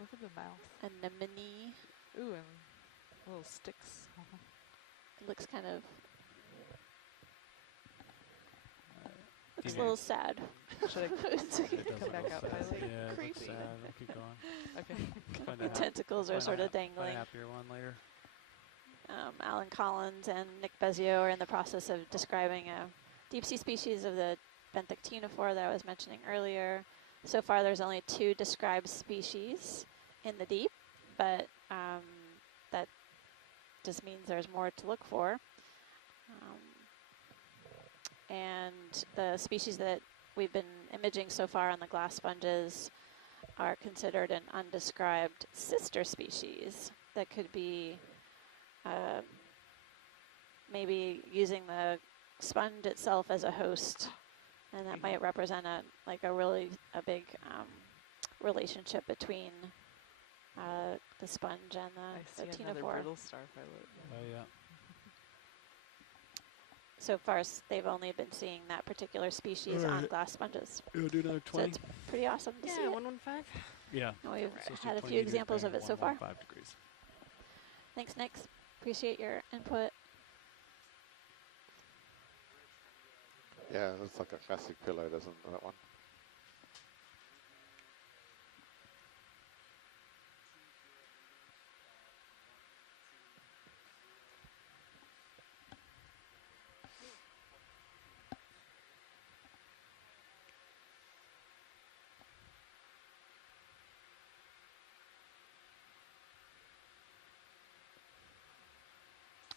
Look at the mouth. a anemone. Ooh, and little sticks. It looks kind of, It's it's a little sad. Should I come back out, Pilot? Yeah, it looks Creepy. sad. We'll keep going. Okay. Find The a hap- tentacles are find a sort of hap- find a dangling. happier one later. Alan Collins and Nick Bezio are in the process of describing a deep sea species of the benthic ctenophore that I was mentioning earlier. So far there's only 2 described species in the deep, but that just means there's more to look for. And the species that we've been imaging so far on the glass sponges are considered an undescribed sister species that could be maybe using the sponge itself as a host, and that might represent a big relationship between the sponge and I the see another ctenophore. brittle star, Pilot. Oh, yeah. So far, they've only been seeing that particular species on glass sponges. You want to do another So it's pretty awesome to see Yeah, it. 115. Yeah. And we've So it's had a 20 few meters examples bang of it so far. 115 degrees. Thanks, Nick. Appreciate your input. Yeah, it looks like a classic pillow, doesn't it, that one?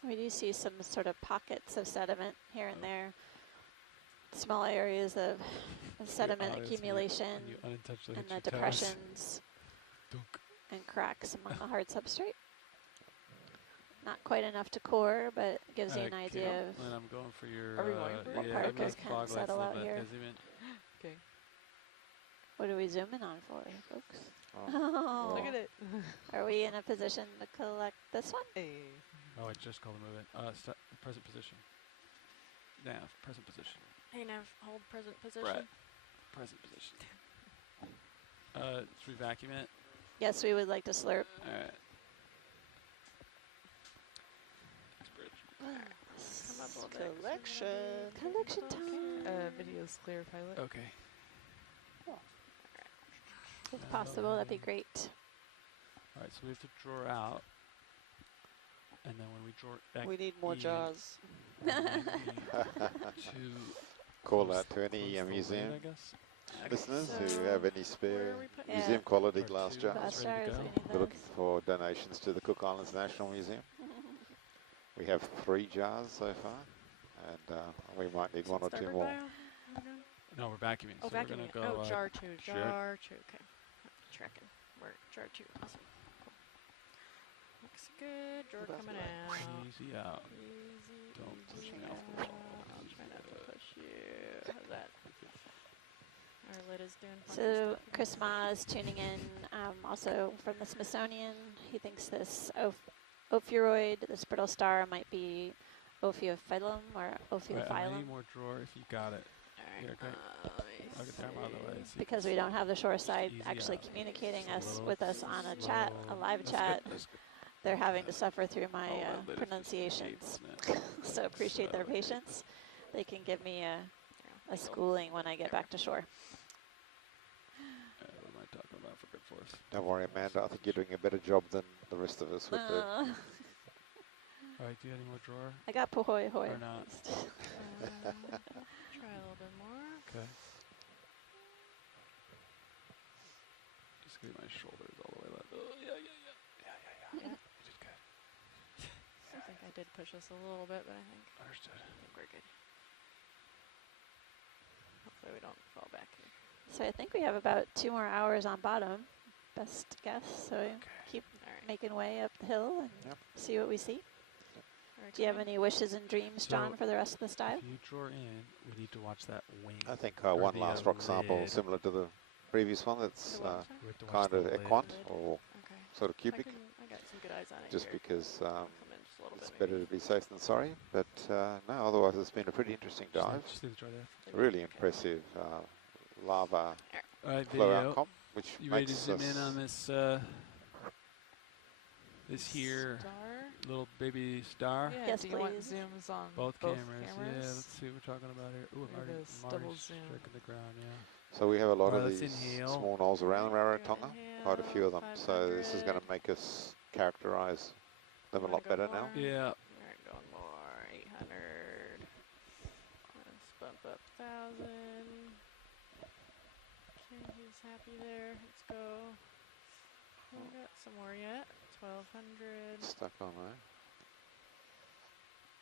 We do see some sort of pockets of sediment here and there. Small areas of sediment accumulation and the depressions and cracks among the hard substrate. Not quite enough to core, but gives you an idea of And I'm going for your. Are we going for it? yeah, Particles make can fog lights settle a little out bit, here. 'cause even Okay. what are we zooming on for, folks? Oh. Look at it. Are we in a position to collect this one? Hey. Oh, I just called a movement. Present position. Nav, present position. Hey, Nav, hold present position. Brett, present position. Should we vacuum it? Yes, we would like to slurp. All right. Come up a little bit. Collection. Collection time. Video's clear, Pilot. Okay. If possible, that'd be great. All right, so we have to draw out. And then when we draw back We need more in, jaws. we to Call out to any close the lid, museum I guess. listeners who So, have any Where spare are we putting Yeah. museum quality Part glass two. jars. Glass ready to jars, go. we need We're looking those. for donations to the Cook Islands National Museum. We have 3 jars so far, and we might need 1 or 2 more. No, we're vacuuming. Oh, so we're vacuuming. gonna go. Oh, jar 2. sure. Jar 2. Okay. Tracking. We're jar 2. Awesome. Looks good. Drawer That's coming right. out. Easy out. Easy. Don't push easy me off the out. wall. I'll try not to push you. How's that? Our lid is doing funky So stuff. Chris Ma is tuning in, also from the Smithsonian. He thinks this ophiuroid, this brittle star, might be Ophiophyllum or Right, I Ophiophyllum. need more drawer if you got it. Alright. Yeah, great. Let me I'll get time out of the way. see. Because we don't have the shore side Easy actually out. communicating Slow, with us on a chat, a live That's chat. Good, that's good. They're having to suffer through my Oh, that lid is just pronunciations. escaping it. So appreciate their So- patience. They can give me a schooling when I get back to shore. What am I talking about for good force? Don't worry, Amanda, I think you're doing a better job than the rest of us with the... All right, do you have any more drawer? I got Pahoy Hoy. Or at not. least. Try a little bit more. Okay. Just getting my shoulders all the way left. Oh, yeah. Yeah. You did good. I think I did push us a little bit, but I think Understood. we're good. Hopefully we don't fall back here. So I think we have about 2 more hours on bottom. Best guess. So we keep All right. making way up the hill and Yep. see what we see. Very Do you have good. any wishes and dreams, John, So for the rest of this dive? If you draw in, we need to watch that wing. I think Or one the, last rock sample lid. similar to the previous one that's The what, sorry? We have to watch kind the of lid. equant Lid. or Okay. sort of I cubic, got some good eyes on it just here. because Come in just a little it's bit better maybe. to be safe than sorry. But no, otherwise it's been a pretty interesting dive. Just leave the drawer there. Really Okay. impressive lava All right, flow video. outcome, which You ready to makes zoom us in on this this here Star? little baby star? Yeah, Yes, do you want please. zooms on Both cameras. Yeah, cameras? let's see what we're talking about here. Ooh, I'm Or already, this I'm already double zoom. striking the ground, yeah. So we have a lot Alright, of let's these inhale. small knolls around Alright, Rarotonga, inhale, quite a few of them. So this is going 500. to make us characterize them a Wanna lot go better more? now. Yeah. Alright, going more. 800. Let's bump up 1,000. Okay, he's happy there. Let's go. We got some more yet. 1,200. Stuck on there.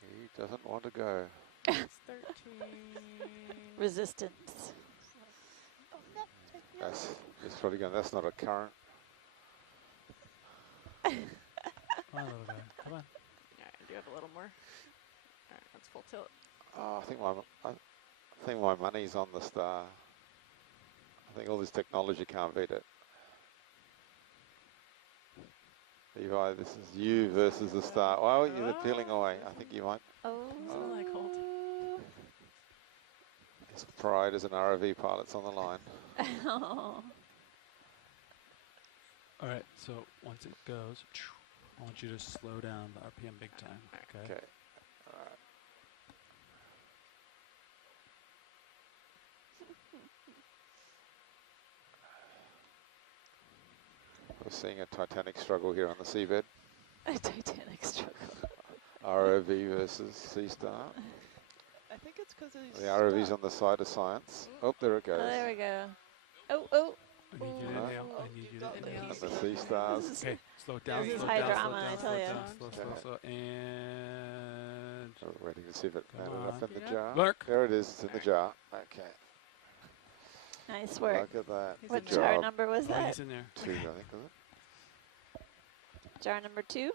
He doesn't want to go. That's 13. Resistance. He's probably going, that's not a current. Come on, little guy. Come on. Alright, do you have a little more? Alright, let's full tilt. Oh, I think my money's on the star. I think all this technology can't beat it. Levi, this is you versus the star. Oh, you're peeling away. I think you might. Oh. Still like hold. His pride as an ROV pilot's on the line. Oh. All right, so once it goes, I want you to slow down the RPM big time, okay? Okay. All right. We're seeing a titanic struggle here on the seabed. A titanic struggle. ROV versus Sea Star. I think it's because he's The ROV's stuck. on the side of science. Oh, there it Oh, goes. there we go. Oh. I need you to Ooh. inhale. Oh, I need you you got to the inhale. And the Sea Stars. Okay, slow it down, This is slow high it down, slow drama, it I down, tell slow it ya. down, slow, and We're waiting to see if it Come landed up on. in the Yeah. jar. Mark. There it is, it's in the jar. Okay. Nice work. Look at that. He's What in jar job. number was oh, that? he's in there. 2, I think, was it? Jar number 2?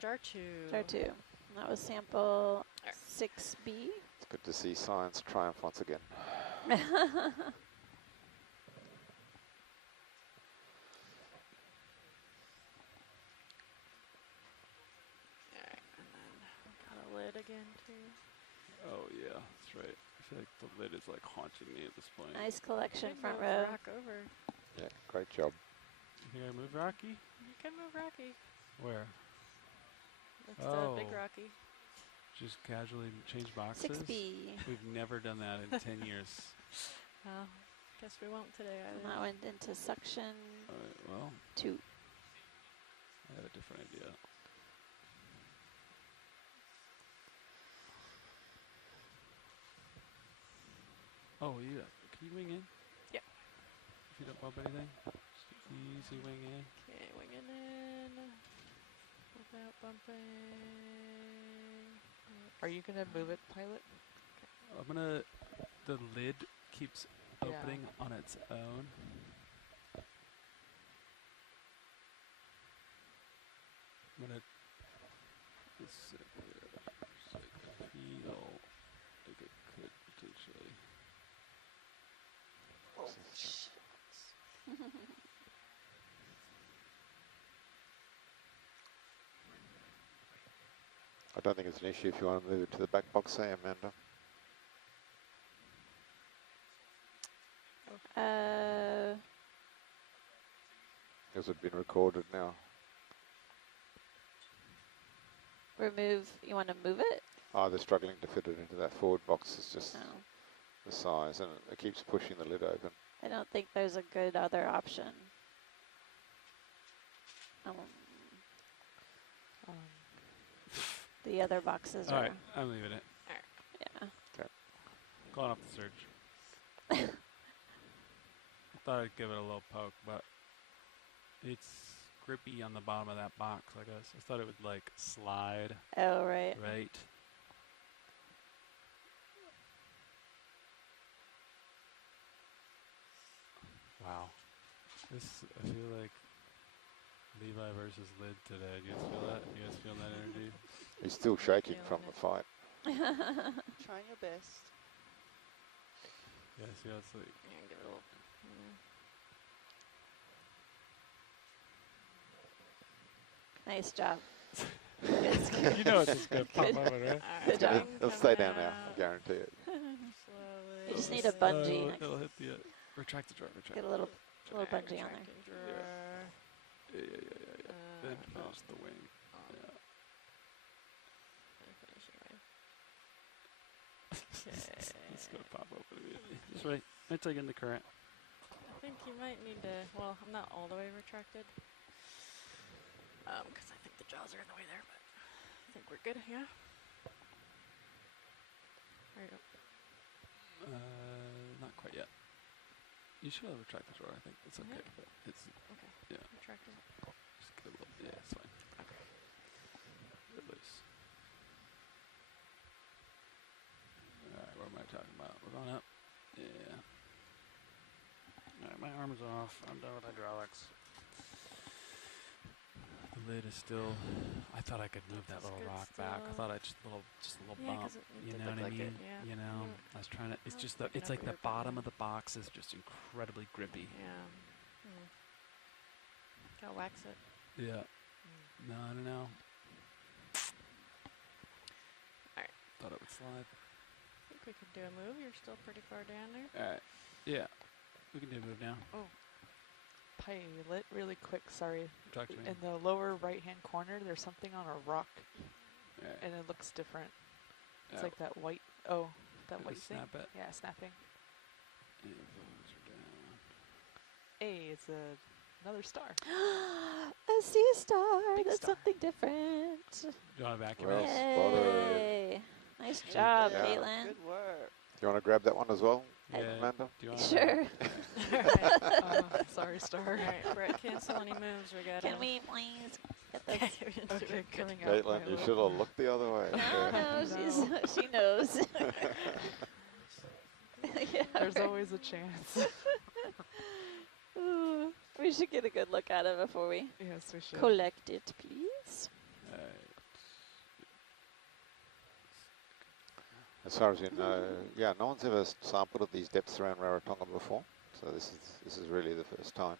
Jar 2. Jar 2. And that was sample Alright. 6B. It's good to see science triumph once again. Alright, and then we got a lid again too. Oh yeah, that's right. I feel like the lid is like haunting me at this point. Nice collection, Can front move row. Rock over. Yeah, great job. You think I move Rocky? You can move Rocky. Where? Next to Big Oh. Rocky. Just casually change boxes? 6B. We've never done that in 10 years. Well, guess we won't today And either. that went into suction All right, well, 2. I had a different idea. Oh, yeah. Can you wing in? Yeah. If you don't bump anything? Just easy wing in. Okay, winging in without bumping. Are you gonna move it, pilot? I'm gonna, the lid keeps Yeah. opening on its own. I'm gonna, let's see here. So I feel like it could potentially. I don't think it's an issue if you want to move it to the back box, say, Amanda. Because it's been recorded now. Remove, you want to move it? Oh, they're struggling to fit it into that forward box. It's just No. the size, and it keeps pushing the lid open. I don't think there's a good other option. Um, The other boxes All are, right, I'm leaving it. yeah. Calling off the surge. I thought I'd give it a little poke, but it's grippy on the bottom of that box, I guess. I thought it would like slide, Oh, right. right? Wow. I feel like Levi versus Lid today. Do you guys feel that? You guys feel that energy? He's still shaking Feeling from it. the fight. Trying your best. Yeah, see how it's like. Yeah, give it a little. Nice job. You know it's just gonna pop Good. over, right? Good job. It'll stay down now, I guarantee it. Slowly. You just need a bungee. It'll hit the retract the drawer. Get a little bungee on there. Retracting drawer. Yeah. Then finish the wing. Yeah. And finishing wing. It's gonna pop open immediately. Just wait. Until you get in the current. I think you might need to, well, I'm not all the way retracted. Because I think the jaws are in the way there, but I think we're good, yeah? There you go. Not quite yet. You should have retracted the drawer. I think it's okay, Yeah. but it's Okay. yeah. Retracted. Just get a little. Yeah, it's fine. Get loose. All right, what am I talking about? We're going up. Yeah. All right, my arm's off. I'm done with hydraulics. The lid is still. I thought I could move that little Skirt rock back. I still. thought I just a little Yeah, bump. 'cause it You did know look what I like mean? it, yeah. You know, Mm. I was trying to. It's I just was the. It's picking like up the your bottom opinion. of the box is just incredibly grippy. Yeah. Gotta wax it. Yeah. No, I don't know. Alright. Thought it would slide. I think we could do a move. You're still pretty far down there. All right. Yeah. We can do a move now. Pilot, really quick, sorry. Talk to me. In the lower right-hand corner, there's something on a rock, All right. and it looks different. It's Yeah. like that white, that Gonna white thing. snap it. Yeah, snapping. Yeah, those are down. Hey, it's another star. A sea star. Big That's star. something different. Do you want to vacuum Well it? spotted. Yay. Nice job, Yeah. Caitlin. Good work. You want to grab that one as well, Yeah. Amanda? Do you want Sure. Alright. Sorry, star. Alright, Brett, cancel any moves. We got Can we please get this? Okay, coming out. Caitlin, you pilot. should have looked the other way. No, she knows. Yeah, There's right. always a chance. Ooh, we should get a good look at it before we Yes, we should. collect it, please. All right. As far as you know, yeah, no one's ever sampled at these depths around Rarotonga before, so this is really the first time.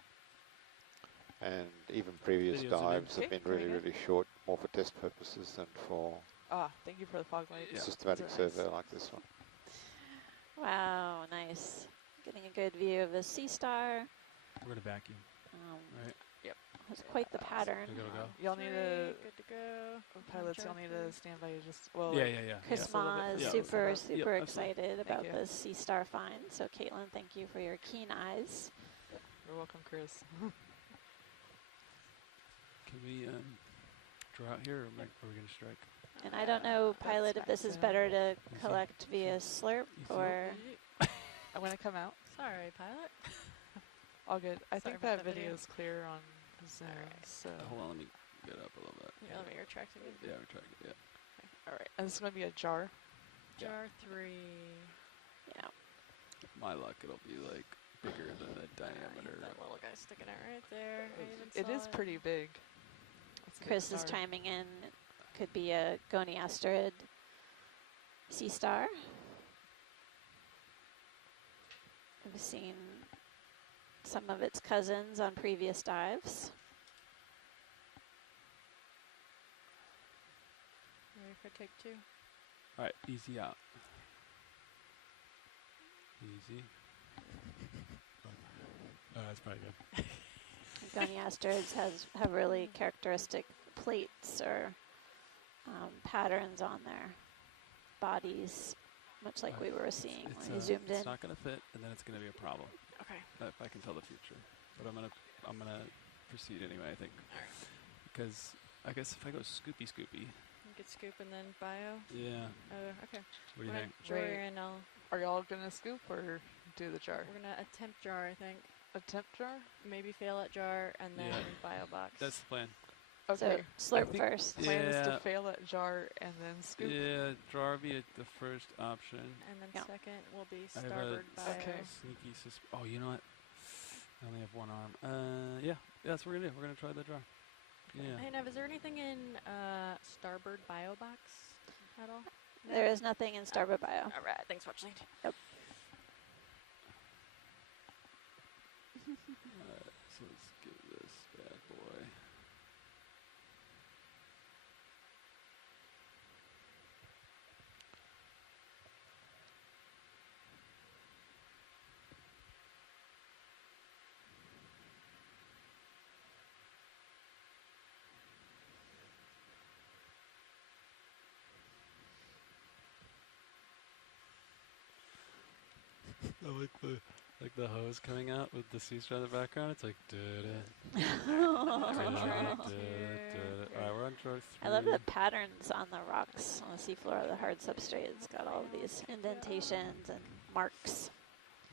And even previous Videos are new. dives have Okay, been really, very good. really short, more for test purposes than for Thank you for the fog lights. Yeah. systematic Those are nice. survey like this one. Wow, nice. Getting a good view of the sea star. We're gonna vacuum. Right. It's quite the pattern. We gotta go. Y'all need to, Good to go. pilots, y'all need to stand by just, well, Yeah, like, yeah, yeah. Chris Just a little Ma bit. is Yeah. super Yep, absolutely. excited about you. the sea star find. So Caitlin, thank you for your keen eyes. You're welcome, Chris. Can we draw out here, or are we gonna strike? And I don't know, pilot, if this is max better to see? collect via slurp You see? or I'm gonna come out. Sorry, pilot. All good. I Sorry think about that the video video. is clear on Zoom, Alright. so. Hold on, let me get up a little bit. Yeah, let me retract it. Yeah, we're trying to get. Yeah. Alright, and this is gonna be a jar. Yeah. Jar 3. yeah. My luck, it'll be like bigger than the diameter. That little guy sticking out right there. I even It saw is pretty big. It's a big Chris is star. chiming in. Could be a goniasterid sea star. I've seen some of its cousins on previous dives. Ready for take 2? All right, easy out. Easy. That's probably good. Goniasterids have really characteristic plates or patterns on their bodies, much like we were seeing when we zoomed in. It's not gonna fit, and then it's gonna be a problem. Okay. If I can tell the future, but I'm gonna proceed anyway. I think Alright. because I guess if I go scoopy, Get scoop and then bio. Yeah. Okay. What do you think? Wait. Jar and I'll. Are y'all gonna scoop or do the jar? We're gonna attempt jar, I think. Attempt jar? Maybe fail at jar and then Yeah. bio box. That's the plan. Okay. So slurp think- first. Plan is to Yeah. fail at jar and then scoop. Yeah, jar be the first option. And then Yeah. second will be I have a starboard bio. Okay. sneaky oh, you know what? I only have one arm. Yeah, that's what we're gonna do. We're gonna try the jar. Yeah. Hey, Nev, is there anything in starboard bio box at all? There is nothing in starboard bio. All right, thanks for watching. Alright, so let's give this bad boy. I like the hose coming out with the sea star in the background. It's like Alright, we're on jar 3. I love the patterns on the rocks on the seafloor of the hard substrate. It's got all of these indentations and marks.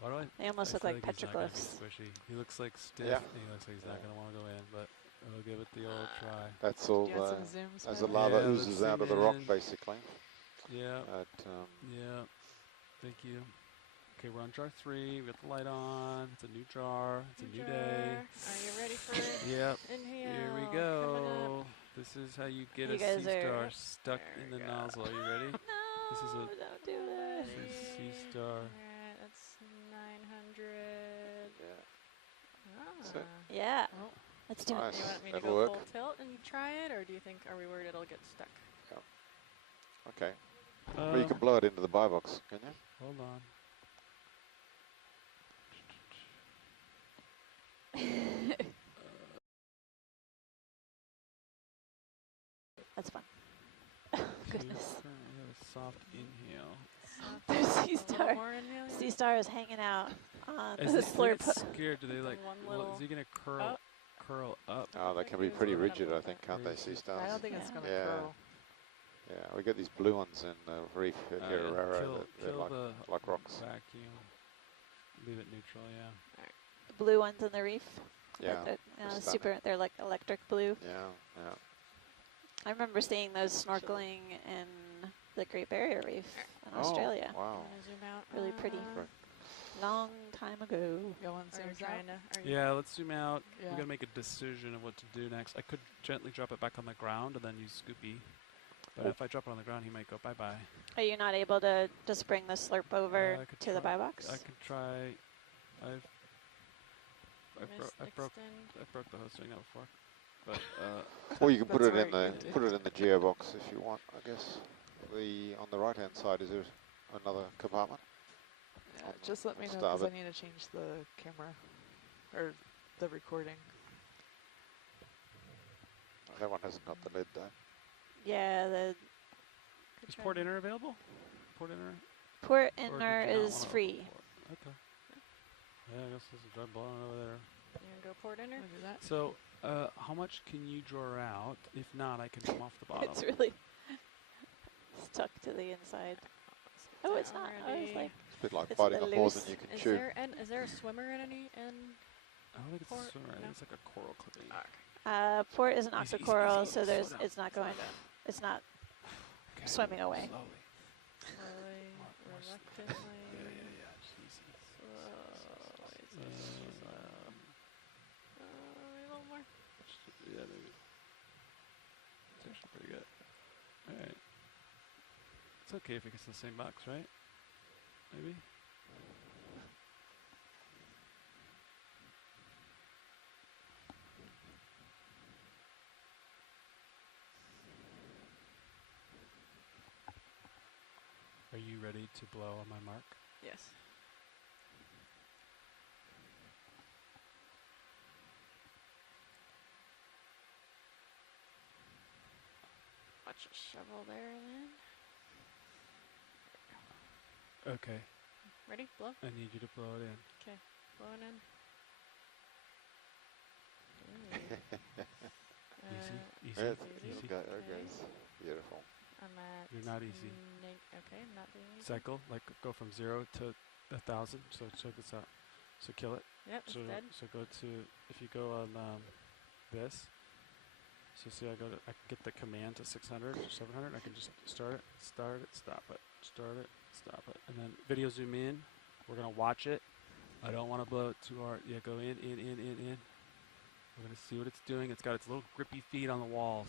Why do I? They almost I look feel like he's not gonna be petroglyphs. squishy. He looks like stiff. Yeah. And he looks like he's not gonna want to go in, but we'll give it the old try. That's all Do you want some zooms? as the Matt? lava Yeah, let's oozes out of the zoom rock, in. basically. Yeah. At, Yeah. Thank you. Okay, we're on jar 3. We got the light on. It's a new jar. It's a new day. Are you ready for it? Yep. Inhale. Here we coming go. up. This is how you get You a guys sea are- star stuck There in we the go. nozzle. Are you ready? No, This is a- don't do this. This is sea star. Alright, that's 900. That's it. Yeah, Oh. let's do Nice. Do you want me to That'll go work. full tilt and try it, or do you think, are we worried it'll get stuck? Okay. Well, you can blow it into the buy box, can you? Hold on. it. That's fun. Oh, goodness. We have a soft inhale. There's sea A little star. more inhale, you Sea think? star is hanging out on As the they slurp. get scared, do they like? One Well, little is he gonna curl up? Oh, they can be Use pretty a little rigid, bit I think, can't they, Very sea good. stars? I don't think it's Yeah. gonna Yeah. curl. Yeah, we got these blue ones in the reef here at Yeah, Raro kill that they're kill the like rocks. vacuum. Leave it neutral, yeah. The blue ones in the reef. Yeah, They're, stunning. super. They're like electric blue. Yeah, yeah. I remember seeing those snorkeling in the Great Barrier Reef in Oh, Australia. wow. Wanna zoom out? Really pretty. Right. Long time ago. Y'all want Are you zooms out? trying to? Are you Yeah, let's zoom out. Yeah. We gotta make a decision of what to do next. I could gently drop it back on the ground and then use Scoopy. But if I drop it on the ground, he might go bye-bye. Are you not able to just bring the slurp over I could to the try. buy box? I could try. I miss broke extend? the hose doing that before. But Or you can put That's it in the right. put it in the geo box if you want. I guess the on the right hand side is there another compartment? Yeah, On just let me on know because I starboard. need to change the camera or the recording. Oh, that one hasn't got the lid though. Yeah, the is port inner available? Port inner? port Or did inner you not is wanna free. open port? Okay. Yeah, I guess there's a dry blowing over there. You gonna go port inner? Wanna do that? So, how much can you draw out? If not, I can come off the bottom. It's really stuck to the inside. Oh, it's not. I was Already. like, It's a bit like It's biting the off more than loose. you can Is chew. there a swimmer in any? I don't think it's Port? a swimmer. I No. think it's like a coral clipping. port is an Easy, easy, octocoral, easy. so there's Slow down, it's not slow going. down. It's not Okay. swimming away. Slowly. Slowly, More slowly. reluctantly. Yeah. Jesus. Slowly, Um, a little more. Yeah, maybe. It's actually pretty good. Alright. It's okay if it gets the same box, right? Maybe? Are you ready to blow on my mark? Yes. Watch a shovel there then. Okay. Ready? Blow. I need you to blow it in. Okay. Blowing in. Easy, easy, There easy. it goes. Beautiful. I'm at. You're not easy. Okay, not doing easy. Cycle, like go from 0 to 1,000. So check this out. So kill it. Yep, it's So dead. so go to, if you go on this. So see, I can get the command to 600 or 700. I can just start it, stop it, start it, stop it, and then video zoom in. We're gonna watch it. I don't want to blow it too hard. Yeah, go in. We're gonna see what it's doing. It's got its little grippy feet on the walls.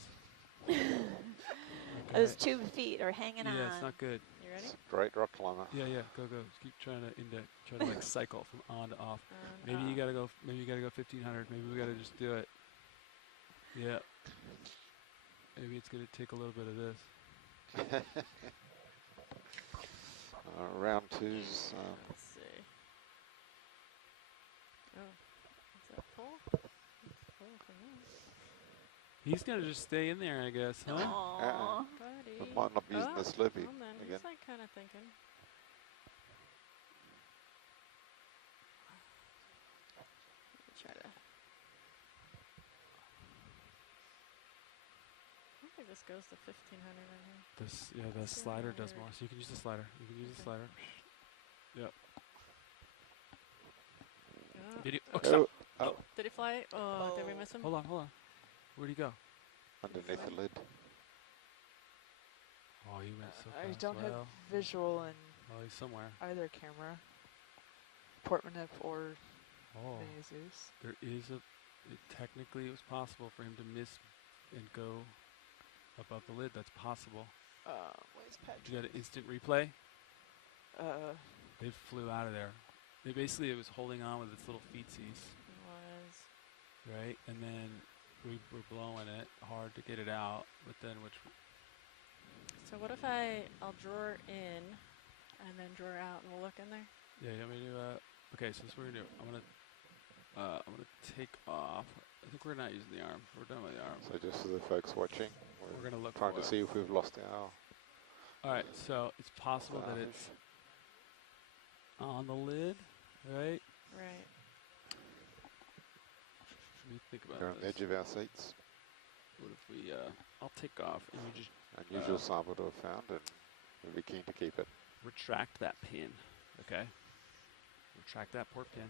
Those tube feet are hanging on. Yeah, it's not good. You ready? Great rock climber. Yeah, go. Just keep trying to like cycle from on to off. Maybe you gotta go 1,500. Maybe we gotta just do it. Yeah. Maybe it's gonna take a little bit of this. Round two's. Let's see. Oh, is that full? It's full for me. He's gonna just stay in there, I guess, huh? Aww. Buddy. We might not be using the Slurpee Hold on, again. he's like kind of thinking. Let me try to. I don't think this goes to 1,500 in here. The slider does more, so you can use the slider. The slider. Yep. Oh. Video. Oh, Did he fly? Oh, did we miss him? Hold on. Where'd he go? underneath the lid. Oh, he went so I fast. don't have Well, visual in oh, he's somewhere. either camera, Portmanif or Oh, Mini Zeus. there is technically it was possible for him to miss and go above the lid. That's possible. Where's Patrick? You got an instant replay? Uh, They flew out of there. It was holding on with its little feetsies, It was. right? And then we were blowing it hard to get it out, but then So what if I'll draw in and then draw out and we'll look in there? yeah, you want me to do okay, so this is what we're gonna do. I'm gonna take off. I think we're not using the arm. We're done with the arm. So just for the folks watching, We're gonna look trying for to it. see if we've lost our Alright, so it's possible that it's on the lid, right? Right. Let me think about We're on the this. edge of our seats. What if we I'll take off and we just Unusual sample to have found, and we'll be keen to keep it. retract that pin, okay? Retract that port pin.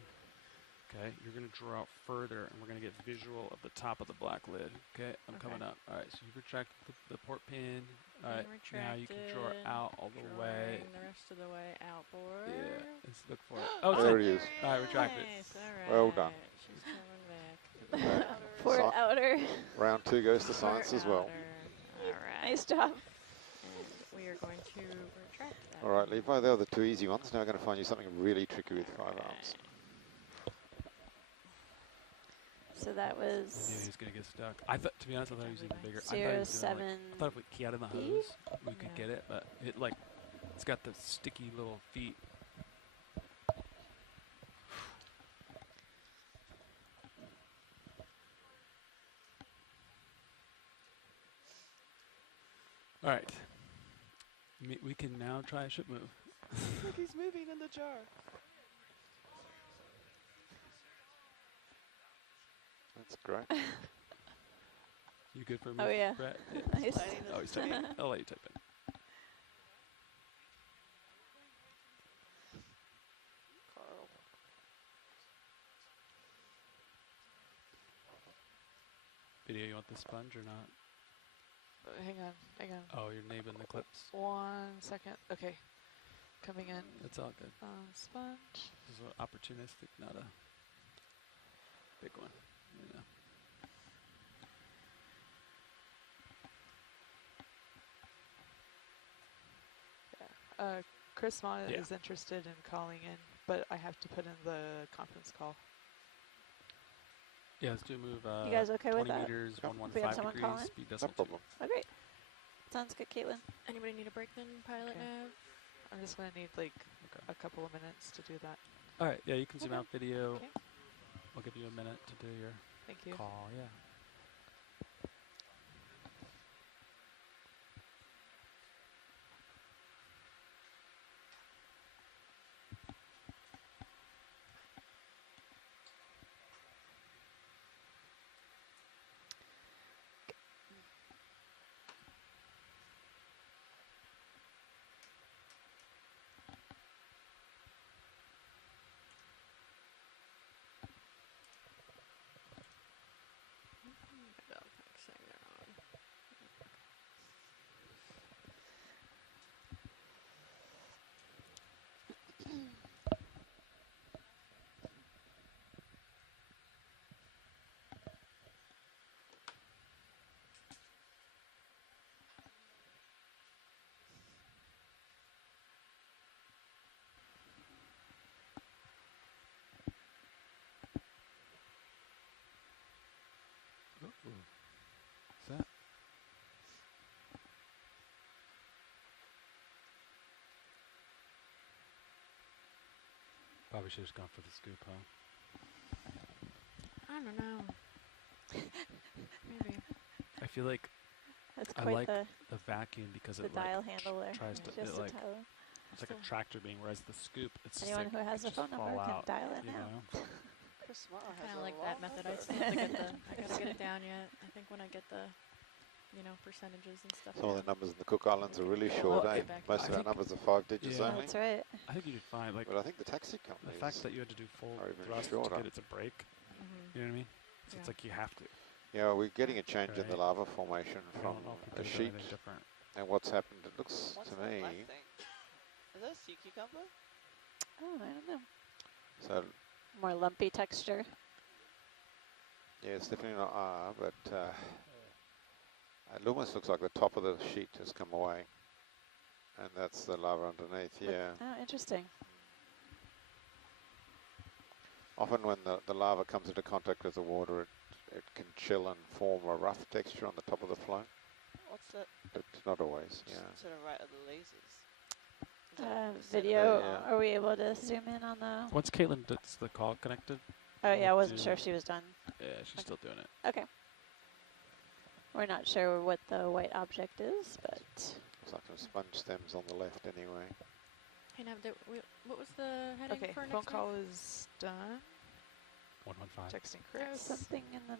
Okay, you're gonna draw out further and we're gonna get visual of the top of the black lid. Okay, I'm coming up. Alright, so you retract the port pin. Alright, now you can draw it out all the way. Drawing the rest of the way outboard. Yeah, let's look for it. Oh, it's There in. he is. Alright, retract it. Nice, alright. Well done. She's coming back. Port Si- outer. Round two goes to Port science as well. Alright. Nice job. And we are going to retract that. All right, Levi, they are the two easy ones. Now we're going to find you something really tricky with 5 arms. So that Yeah, was he's gonna get stuck. I thought, to be honest, I thought he was even bigger. I thought he 0, was doing, 7. I thought if we key out in the B? hose, we could Yeah. get it, but it's got the sticky little feet. All right, we can now try a ship move. Look, he's moving in the jar. That's great. You good for me? Oh, yeah. Brett? Nice. Planning Oh, this he's typing. thing. I'll let you type in. Carl. Video, you want the sponge or not? hang on. Oh, you're naming the clips. 1 second. Okay. Coming in. That's all good. Sponge. This is opportunistic, not a big one. Yeah. Chris Ma Yeah. is interested in calling in, but I have to put in the conference call. Yeah, let's do a move. You guys okay with 20 that? meters, Yeah. 115 We have someone degrees, calling? speed No decimal problem. Oh, great. Sounds good, Caitlin. Anybody need a break then, pilot Okay. nav? I'm just going to need like Okay. a couple of minutes to do that. All right, yeah, you can zoom Okay. out video. Okay. I'll give you a minute to do your Thank you. call, yeah. Probably should have just gone for the scoop, huh? I don't know. Maybe. I feel like That's I quite like the the vacuum because it dial like handle there. tries to Just it a like dial. it's like a tractor beam, whereas the scoop it's Anyone just who like has a just phone number fall can out, dial it you now. know? Chris Smart has Kind a of like long that method. I number. still have to get the. I gotta get it down yet. I think when I get the, percentages and stuff. Some of the down. numbers in the Cook Islands are really Well, short, I'll eh? get back to Most I of our think- numbers are 5 digits Yeah. only. That's right. I think you did fine. Like But I think the taxi the companies fact that you had to do full are even thrust shorter. to get it to break, Mhm. you know what I mean? So Yeah. it's like you have to. Yeah, we're getting a change in the Right. lava formation I from don't know if we a could have done sheet, anything different. and what's happened, it looks What's to that me, black thing? Is that a sea cucumber? Oh, I don't know. so More lumpy texture. yeah, it's definitely not R, but it almost looks like the top of the sheet has come away, and that's the lava underneath, yeah. Oh, interesting. Often when the lava comes into contact with the water, it can chill and form a rough texture on the top of the flow, What's that? but not always, yeah. To the right of the lasers. Is that Video, yeah. are we able to zoom in on the... Once Caitlin gets the call connected, Oh, yeah, I we'll wasn't do- sure if she was done. yeah, she's still doing it. Okay. We're not sure what the white object is, but... Looks like some sponge stems on the left anyway. Hey, Nav, what was the heading Okay, for phone next call week? is done. 115. Texting There's Chris. something in the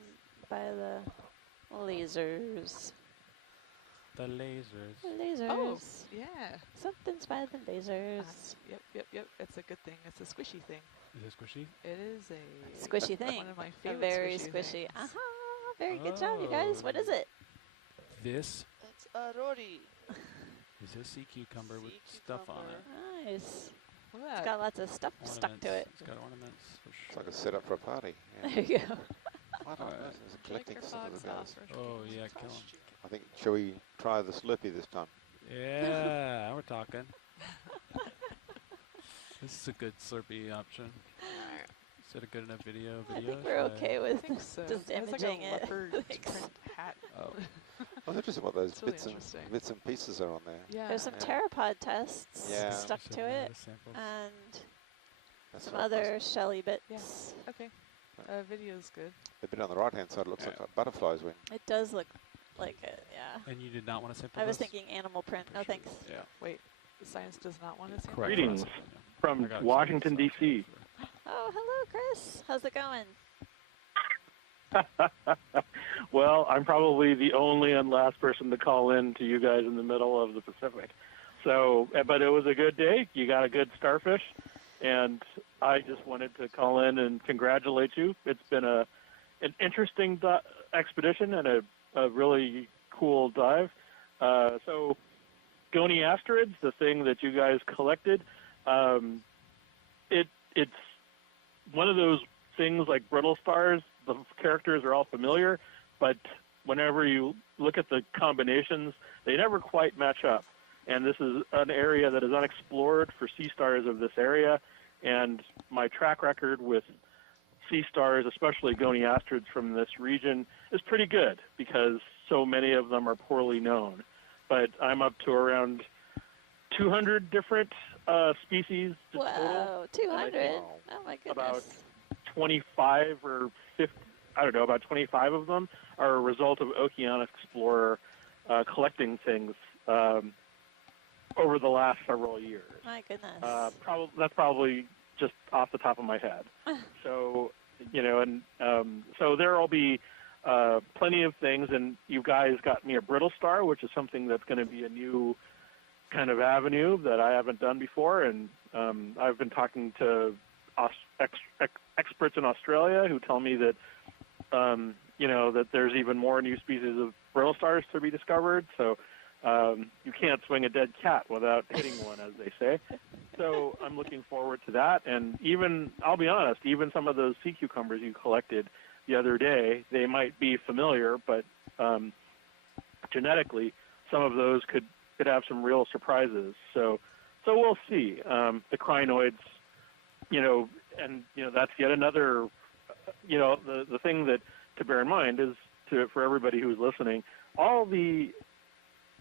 by the lasers. The lasers. Lasers. Oh, yeah. Something's by the lasers. Yep. It's a good thing. It's a squishy thing. Is it squishy? It is a Squishy thing. One of my A favorite very squishy. squishy. things. Aha! Very good job, you guys. What is it? This It's a Rory. is a sea cucumber with Sea stuff on it. Nice. Look at It's that. got lots of stuff stuck to it. It's got ornaments for It's sure. like a setup for a party. Yeah. There you go. I don't know, there's a collecting Take your stuff of fox the off. guys. Oh yeah, kill him. I think, shall we try the Slurpee this time? Yeah, we're talking. This is a good Slurpee option. Is it a good enough video? I Video? think we're Should I- okay I with think so. just It has like imaging a it. leopard Thanks. print hat. Oh. I was interested what those It's really bits interesting. and pieces are on there. Yeah. There's some Yeah. pteropod tests Yeah. stuck Should to I it, the samples? and That's some what other shelly bits. Yeah. Okay. Video's good. The bit on the right-hand side looks like Yeah. a butterfly's wing. It does look like it, yeah. And you did not want to sample I was this? thinking animal print. No thanks. Yeah. Wait, the science does not want to sample? Correct. Greetings Yeah. from I got Washington, excited, so- D.C. Oh, hello, Chris. How's it going? Well, I'm probably the only and last person to call in to you guys in the middle of the Pacific. So, but it was a good day. You got a good starfish, and I just wanted to call in and congratulate you. It's been an interesting expedition and a really cool dive. So, goniastrids, the thing that you guys collected, it's one of those things like brittle stars. The characters are all familiar, but whenever you look at the combinations, they never quite match up. And this is an area that is unexplored for sea stars of this area. And my track record with sea stars, especially goniastrids from this region, is pretty good because so many of them are poorly known. But I'm up to around 200 different species total. Whoa, 200. Wow. Oh, my About goodness. 25 or 50, I don't know, about 25 of them are a result of Okeanos Explorer collecting things over the last several years. My goodness. That's probably just off the top of my head. So, and so there will be plenty of things, and you guys got me a brittle star, which is something that's going to be a new kind of avenue that I haven't done before, and I've been talking to experts in Australia who tell me that that there's even more new species of brittle stars to be discovered. So you can't swing a dead cat without hitting one, as they say. So I'm looking forward to that. And even, I'll be honest, even some of those sea cucumbers you collected the other day, they might be familiar, but genetically, some of those could have some real surprises. So we'll see. The crinoids, and that's yet another, the thing that to bear in mind is for everybody who's listening,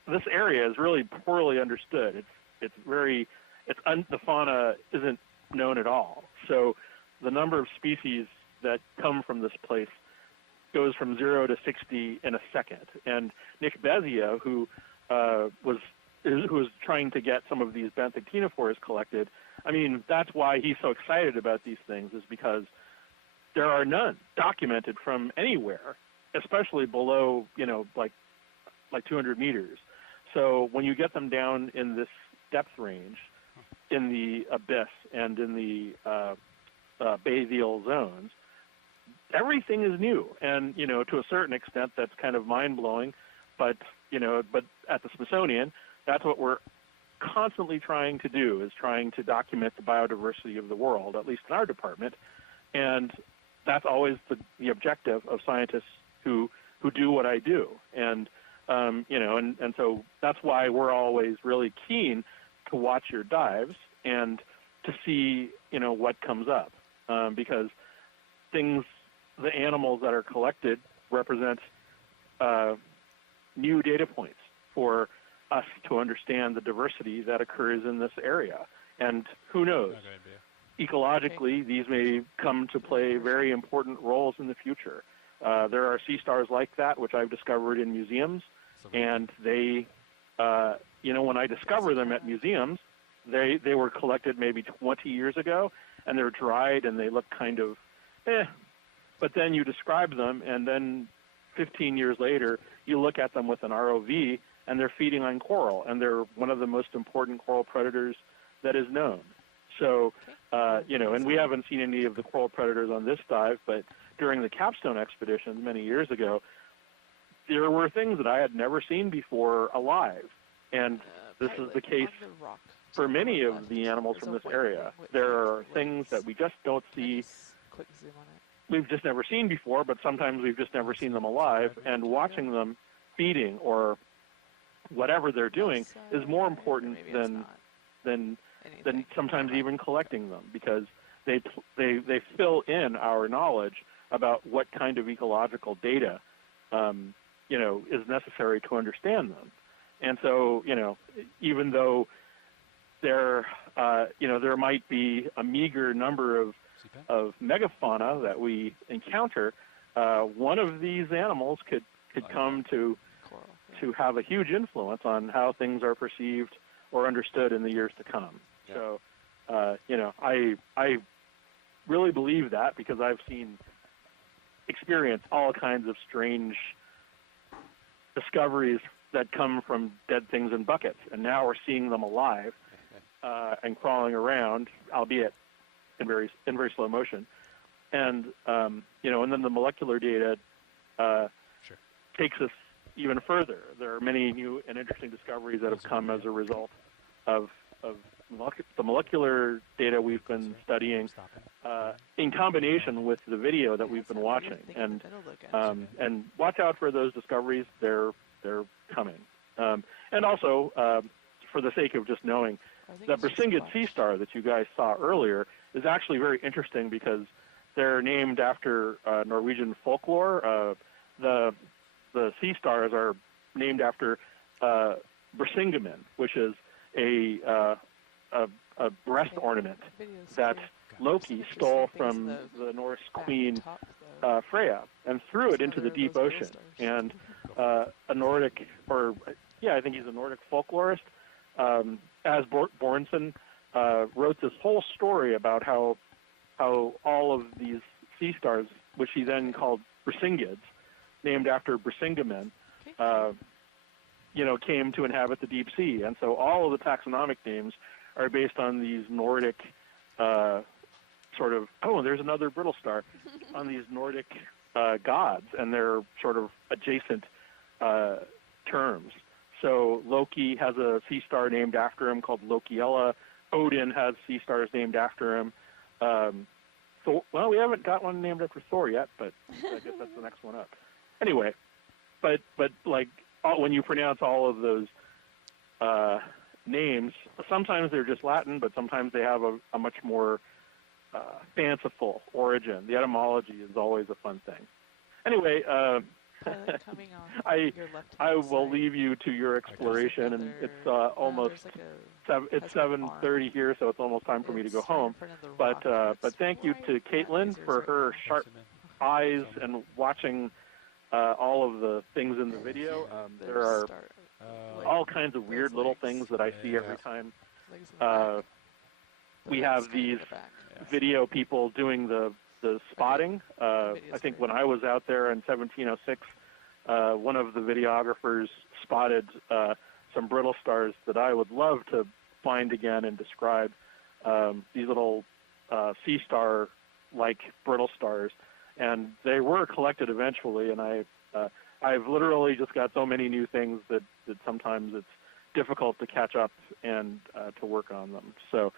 this area is really poorly understood. The fauna isn't known at all. So the number of species that come from this place goes from 0 to 60 in a second. And Nick Bezia, who was trying to get some of these benthic ctenophores collected, I mean, that's why he's so excited about these things, is because there are none documented from anywhere, especially below, like 200 meters. So when you get them down in this depth range, in the abyss and in the bathyal zones, everything is new. And, to a certain extent, that's kind of mind-blowing. But at the Smithsonian, that's what we're constantly trying to do, is trying to document the biodiversity of the world, at least in our department. And that's always the objective of scientists who do what I do. And, and so that's why we're always really keen to watch your dives and to see, what comes up. Because the animals that are collected represent new data points for us to understand the diversity that occurs in this area. And who knows, ecologically, these may come to play very important roles in the future. There are sea stars like that, which I've discovered in museums, and they, when I discover them at museums, they were collected maybe 20 years ago, and they're dried and they look kind of but then you describe them, and then 15 years later, you look at them with an ROV, and they're feeding on coral, and they're one of the most important coral predators that is known. So, and we haven't seen any of the coral predators on this dive, but during the capstone expedition many years ago, there were things that I had never seen before alive. And this is the case for many of the animals from this area. There are things that we just don't see, we've just never seen before, but sometimes we've just never seen them alive, and watching them feeding or whatever they're doing is more important than sometimes even collecting them, because they fill in our knowledge about what kind of ecological data is necessary to understand them. And so, even though there might be a meager number of megafauna that we encounter, one of these animals could come to have a huge influence on how things are perceived or understood in the years to come. Yeah. So, I really believe that, because I've experienced all kinds of strange discoveries that come from dead things in buckets, and now we're seeing them alive and crawling around, albeit in very slow motion. And and then the molecular data takes us even further. There are many new and interesting discoveries that have come as a result of the molecular data we've been studying in combination with the video that we've been watching. And watch out for those discoveries. They're coming. And also, for the sake of just knowing, the Brisingid sea star that you guys saw earlier is actually very interesting, because they're named after Norwegian folklore. The sea stars are named after Brisingamen, which is a breast ornament that Loki stole from the Norse queen Freya and threw it into the deep ocean. And a Nordic, I think he's a Nordic folklorist, As Bornson, wrote this whole story about how all of these sea stars, which he then called Brisingids, named after Brisingamen, came to inhabit the deep sea. And so all of the taxonomic names are based on these Nordic there's another brittle star, on these Nordic gods, and they're sort of adjacent terms. So Loki has a sea star named after him called Lokiella. Odin has sea stars named after him. We haven't got one named after Thor yet, but I guess that's the next one up. Anyway, but when you pronounce all of those names, sometimes they're just Latin, but sometimes they have a much more fanciful origin. The etymology is always a fun thing. Anyway, pilot coming on I your left I hand will side. leave you to your exploration, and it's almost there's like it's has an 7:30 here, so it's almost time for me to go It's right in home. front of the But rock. but It's thank you right to at Caitlin lasers for right her now. sharp eyes and watching all of the things in the video. There There's are star- all kinds of weird those little legs. things that I see Yeah. every time legs in the back. The we legs have kind of in these the back. video people doing the spotting. I video's think great. when I was out there in 1706, one of the videographers spotted some brittle stars that I would love to find again and describe. These little sea star-like brittle stars, and they were collected eventually. And I've literally just got so many new things that sometimes it's difficult to catch up and to work on them. So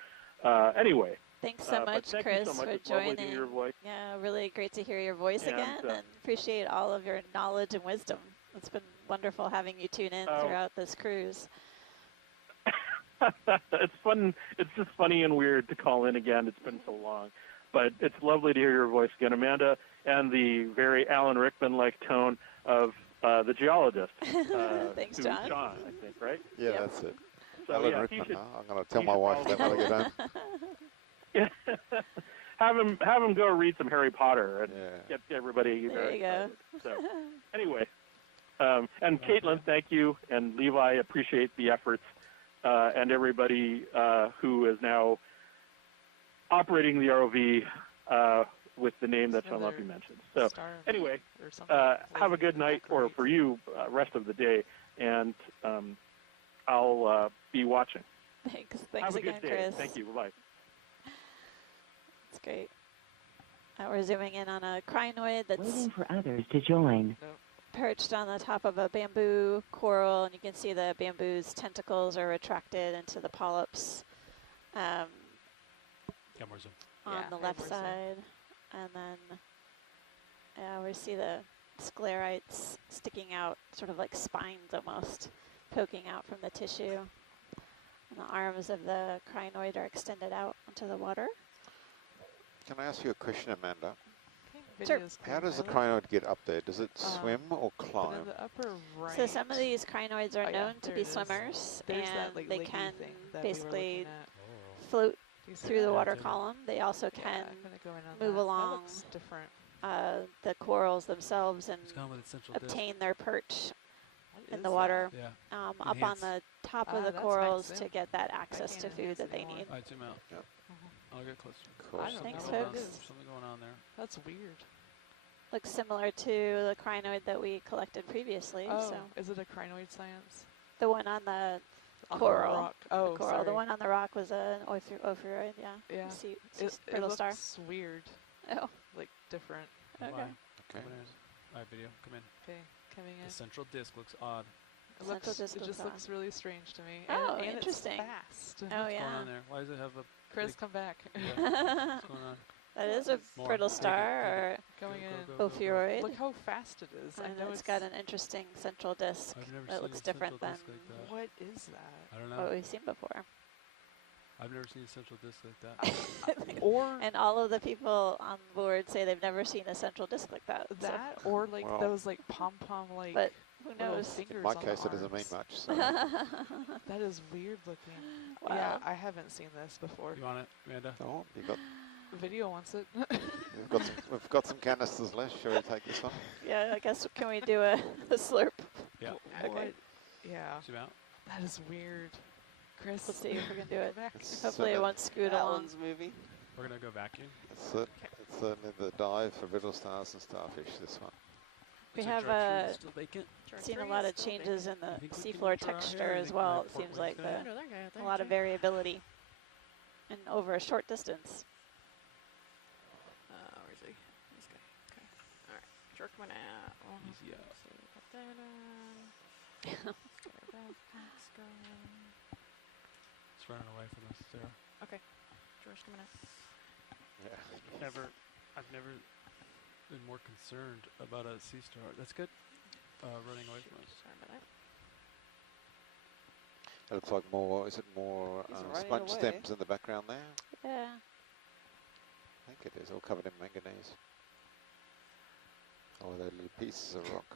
anyway. Thanks so but much, thank Chris, you so much. for It's lovely to hear joining. your voice. Yeah, really great to hear your voice And, again, and appreciate all of your knowledge and wisdom. It's been wonderful having you tune in throughout this cruise. It's fun. It's just funny and weird to call in again. It's been so long, but it's lovely to hear your voice again, Amanda, and the very Alan Rickman-like tone of the geologist. Thanks, to John. Sean, I think, right? Yeah, Yep. that's it. So, Alan yeah, Rickman, he should- huh? I'm going to tell he my should wife that when I get home. have him go read some Harry Potter and Yeah. get everybody. There you go. So anyway, and Caitlin, thank you, and Levi, appreciate the efforts, and everybody who is now operating the ROV with the name that shall not be mentioned. So anyway, have a good night, or for you, rest of the day, and I'll be watching. Thanks Have a again, good day. Chris. Thank you. Bye-bye. That's great. We're zooming in on a crinoid that's Waiting for others to join. perched on the top of a bamboo coral, and you can see the bamboo's tentacles are retracted into the polyps Yeah, more zoom. on the left side. And then we see the sclerites sticking out, sort of like spines almost, poking out from the tissue. And the arms of the crinoid are extended out onto the water. Can I ask you a question, Amanda? Sure. How does the crinoid get up there? Does it swim or climb? In the upper right. So some of these crinoids are Oh, yeah, known to there be it is. swimmers, There's and that, like, they leggy can thing that we were basically looking at. float Do you see through the that? water column. They also Yeah, can I'm gonna go in on move that. That along looks different. the corals themselves and It's gone with its central disc. obtain their perch What in is the that? water Yeah. up on Enhance. the top Ah, of the that's corals nice, to yeah. get that access to can't food enhance that they anymore. need. All right, zoom out. Yep. I'll get closer. Cool. I don't Thanks, know what folks. it is. Something going on there. That's weird. Looks similar to the crinoid that we collected previously. Oh, So is it a crinoid science? the one on the On the coral. rock. Oh, the coral. The sorry. one on the rock was an ophiuroid. Yeah. Yeah. See, It brittle star. looks weird. Oh. Like different. Okay. Okay. Coming in. All right, video. Come in. Okay, coming in. The central disc looks odd. It looks. Central disc It just looks looks really strange to me. Oh, and interesting. It's fast. Oh, What's yeah. going on there? Why does it have a Chris, big- come back. Yeah. What's going on? That is a More. brittle Take it, star take or it. Going Go, in. go, go, go, go. ophiuroid. Look how fast it is. I And know it's got an interesting central disc I've never that seen looks a central different than disc like that. What is that? I don't know. what we've seen before. I've never seen a central disc like that. Or And all of the people on board say they've never seen a central disc like that. so- that, or like Well- those like pom pom like. But who little knows? fingers In my on the case, it doesn't mean arms. much. So. That is weird looking. Wow. Yeah, I haven't seen this before. You want it, Amanda? Oh, you got, Video wants it. we've got some canisters left. Shall we take this one? Yeah, I guess can we do a slurp? Yeah. Okay. What? Yeah, Zoom out. that is weird. Chris, Let's see if we can do it. back. It's Hopefully it certainly- won't scoot along. Alan's movie. We're gonna go vacuum. It's certainly the dive for brittle stars and starfish, this one. We Looks like have Chart 3 is still vacant. seen a lot of changes in the I think we can seafloor draw texture here. I as think well. my It port seems wing's like gonna- a lot of variability and over a short distance. Where's he? This guy. Okay. Alright. Jerk one out. Easy out. So we got that on. Get our backpacks going. It's running away from us, Sarah. Okay. George coming out. Yeah. I've never been more concerned about a sea star. That's good. Running away from us. Sorry about that. It looks like more, is it more He's running sponge away. stems in the background there? Yeah. I think it is, all covered in manganese. Oh, they're little pieces of rock.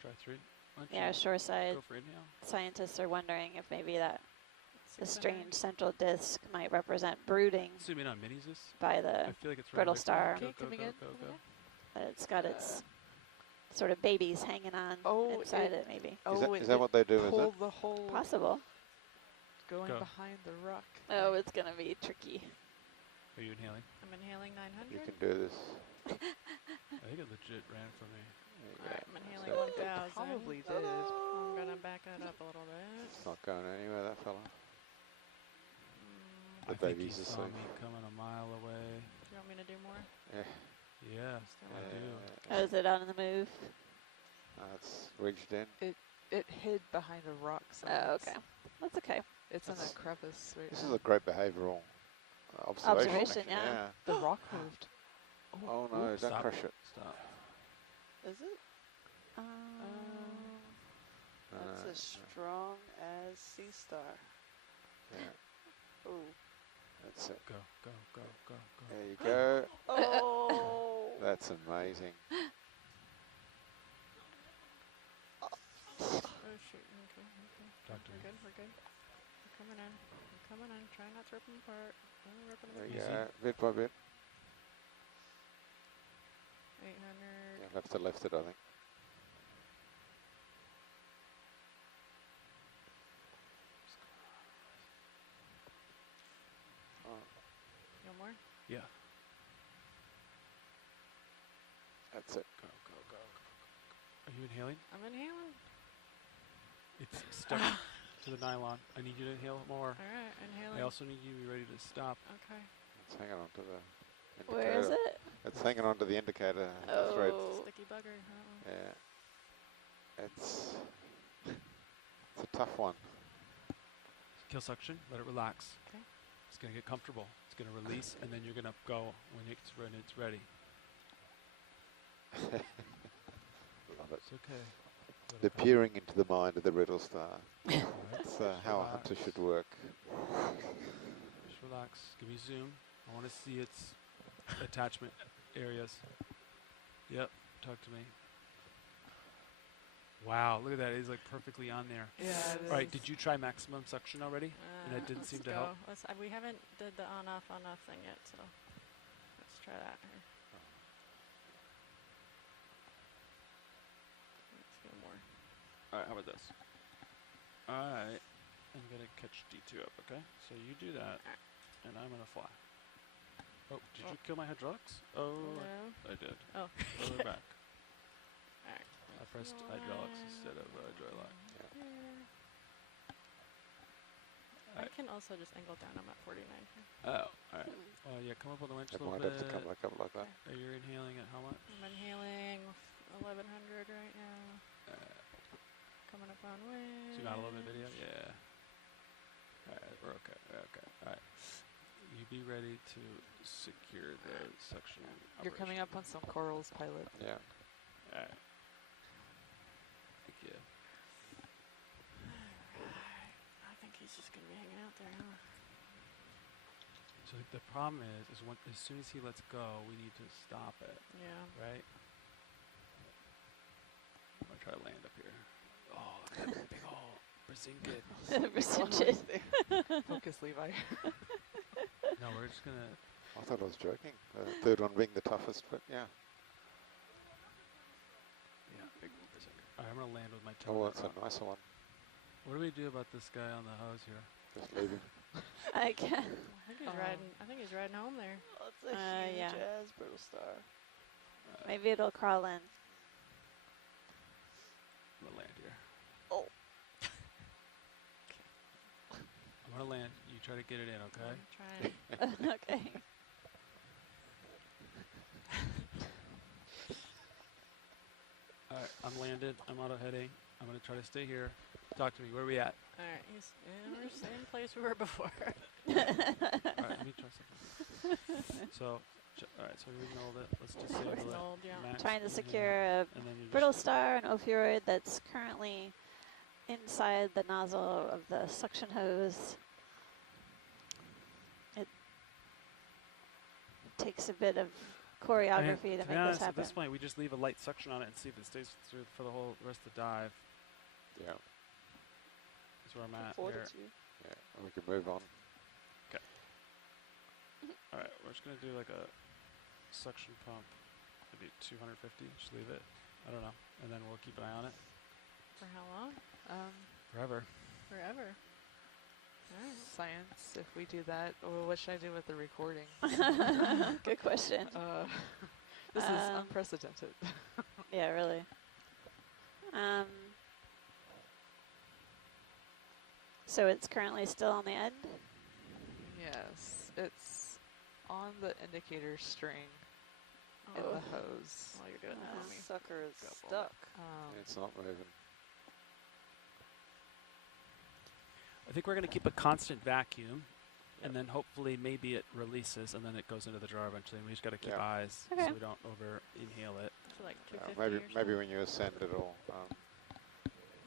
Try 3. Why don't Yeah, you shoreside go for inhale. scientists are wondering if maybe that the 600. strange central disk might represent brooding Zoom in on minis. This. by the I feel like it's right brittle away from you. star. Go, Okay, go, coming go, in, go, coming go. in. That it's got its sort of babies hanging on Oh, inside it, maybe. Oh, Is that what they do, is it? pulled the whole Possible. going Go. behind the rock. Oh, it's going to be tricky. Are you inhaling? I'm inhaling 900. You can do this. I think it legit ran for me. Alright, I'm inhaling So 1000. Probably did. I'm gonna back it up a little bit. it's not going anywhere, that fella. I The think he babies are saw safe. me coming a mile away. Do you want me to do more? Yeah. Yeah, I do. Oh, is it on the move? It's ridged in. It hid behind a rock. So Oh, it's- okay. That's okay. It's in a That's- crevice right This now. is a great behavioural observation. Observation, actually, yeah. The rock moved. Oh no, Oops. don't Stop. crush it. Stop. Is it? That's No, as strong as Sea Star. yeah, Ooh. that's it. Go, go, go, go, go. There you go. Oh. That's amazing. Oh shoot, okay. Talk to We're me. good, we're good. We're coming in. We're coming in. Try not to rip them apart. Don't rip them There you apart. go. Bit by bit. 800. Yeah, left to left it, I think. Oh, No more? Yeah. that's it. Go, go, go, go, go. Are you inhaling? I'm inhaling. It's stuck to the nylon. I need you to inhale more. Alright, inhaling. I also need you to be ready to stop. Okay. It's hanging on to the indicator. Where is it? It's hanging on to the indicator. The thread. Oh. Sticky bugger. Uh-oh. Yeah. It's a tough one. Kill suction. Let it relax. Okay. It's gonna get comfortable. It's gonna release, and then you're gonna go when it's ready. Love it. It's okay. Let The it come. peering into the mind of the brittle star. Alright. That's how a hunter should work. Just relax. Give me zoom. I want to see its attachment areas. Yep. Talk to me. Wow, look at that. It's like perfectly on there. Yeah, it All right, is. did you try maximum suction already? And that didn't Let's seem to go. help? We haven't did the on-off thing yet, so let's try that here. Let's go more. All right, how about this? Alright, I'm going to catch D2 up, okay? So you do that, and I'm going to fly. Oh, did you kill my hydraulics? Oh, No. I did. Oh. Oh, we're back. Alright. I pressed hydraulics instead of dry lock. I can also just angle down. I'm at 49 here. Oh, alright. Well, yeah, come up on the winch a It little might bit. have to come back up like that. You're inhaling at how much? I'm inhaling 1100 right now. Coming up on wind. Zoom out a little bit, video. Yeah. Alright, we're okay. We're okay. Alright. You be ready to secure the suction. You're coming up on some corals, pilot. Yeah. Alright. Thank you. Alright. I think he's just going to be hanging out there, huh? So the problem is when, as soon as he lets go, we need to stop it. Yeah. Right? I'm going to try to land up here. Oh, look at that big hole. Brazingid. Brazingid. Focus, Levi. No, we're just going to... I thought I was joking. The third one being the toughest, but yeah. Yeah, big Brazingid. All right, I'm going to land with my toe. Oh, on that's the a rock. nicer one. What do we do about this guy on the hose here? Just leave him. I can. I think he's riding home there. Oh, it's a huge yeah. ass brittle star. Maybe it'll crawl in. I'm going to land here. Oh. I'm going to land. You try to get it in, okay? I'm trying. Okay. All right, I'm landed. I'm auto-heading. I'm going to try to stay here. Talk to me. Where are we at? Alright, he's in the same place we were before. All right, let me try something. So, all right, so we rolled it. Let's just say It's the old, yeah. max Trying to is in secure a and then you brittle just star, an ophiuroid that's currently inside the nozzle of the suction hose. It takes a bit of choreography to be make honest, this happen. at this point, we just leave a light suction on it and see if it stays through for the whole rest of the dive. Yeah. That's where I'm at Forward here. it to you. Yeah. And we can move on. All right, we're just gonna do like a suction pump, maybe 250. Just leave it. I don't know, and then we'll keep an eye on it For how long? forever. Forever. Alright. Science, if we do that, or what should I do with the recording? Good question. This is unprecedented. Yeah, really. So it's currently still on the end? Yes, it's on the indicator string in the hose. While you're doing that for me. Sucker is stuck. It's not moving. I think we're gonna keep a constant vacuum, and then hopefully maybe it releases, and then it goes into the jar eventually. And we just gotta keep Yeah. eyes Okay. so we don't over inhale it. So like 250 Maybe or maybe something? when you ascend it'll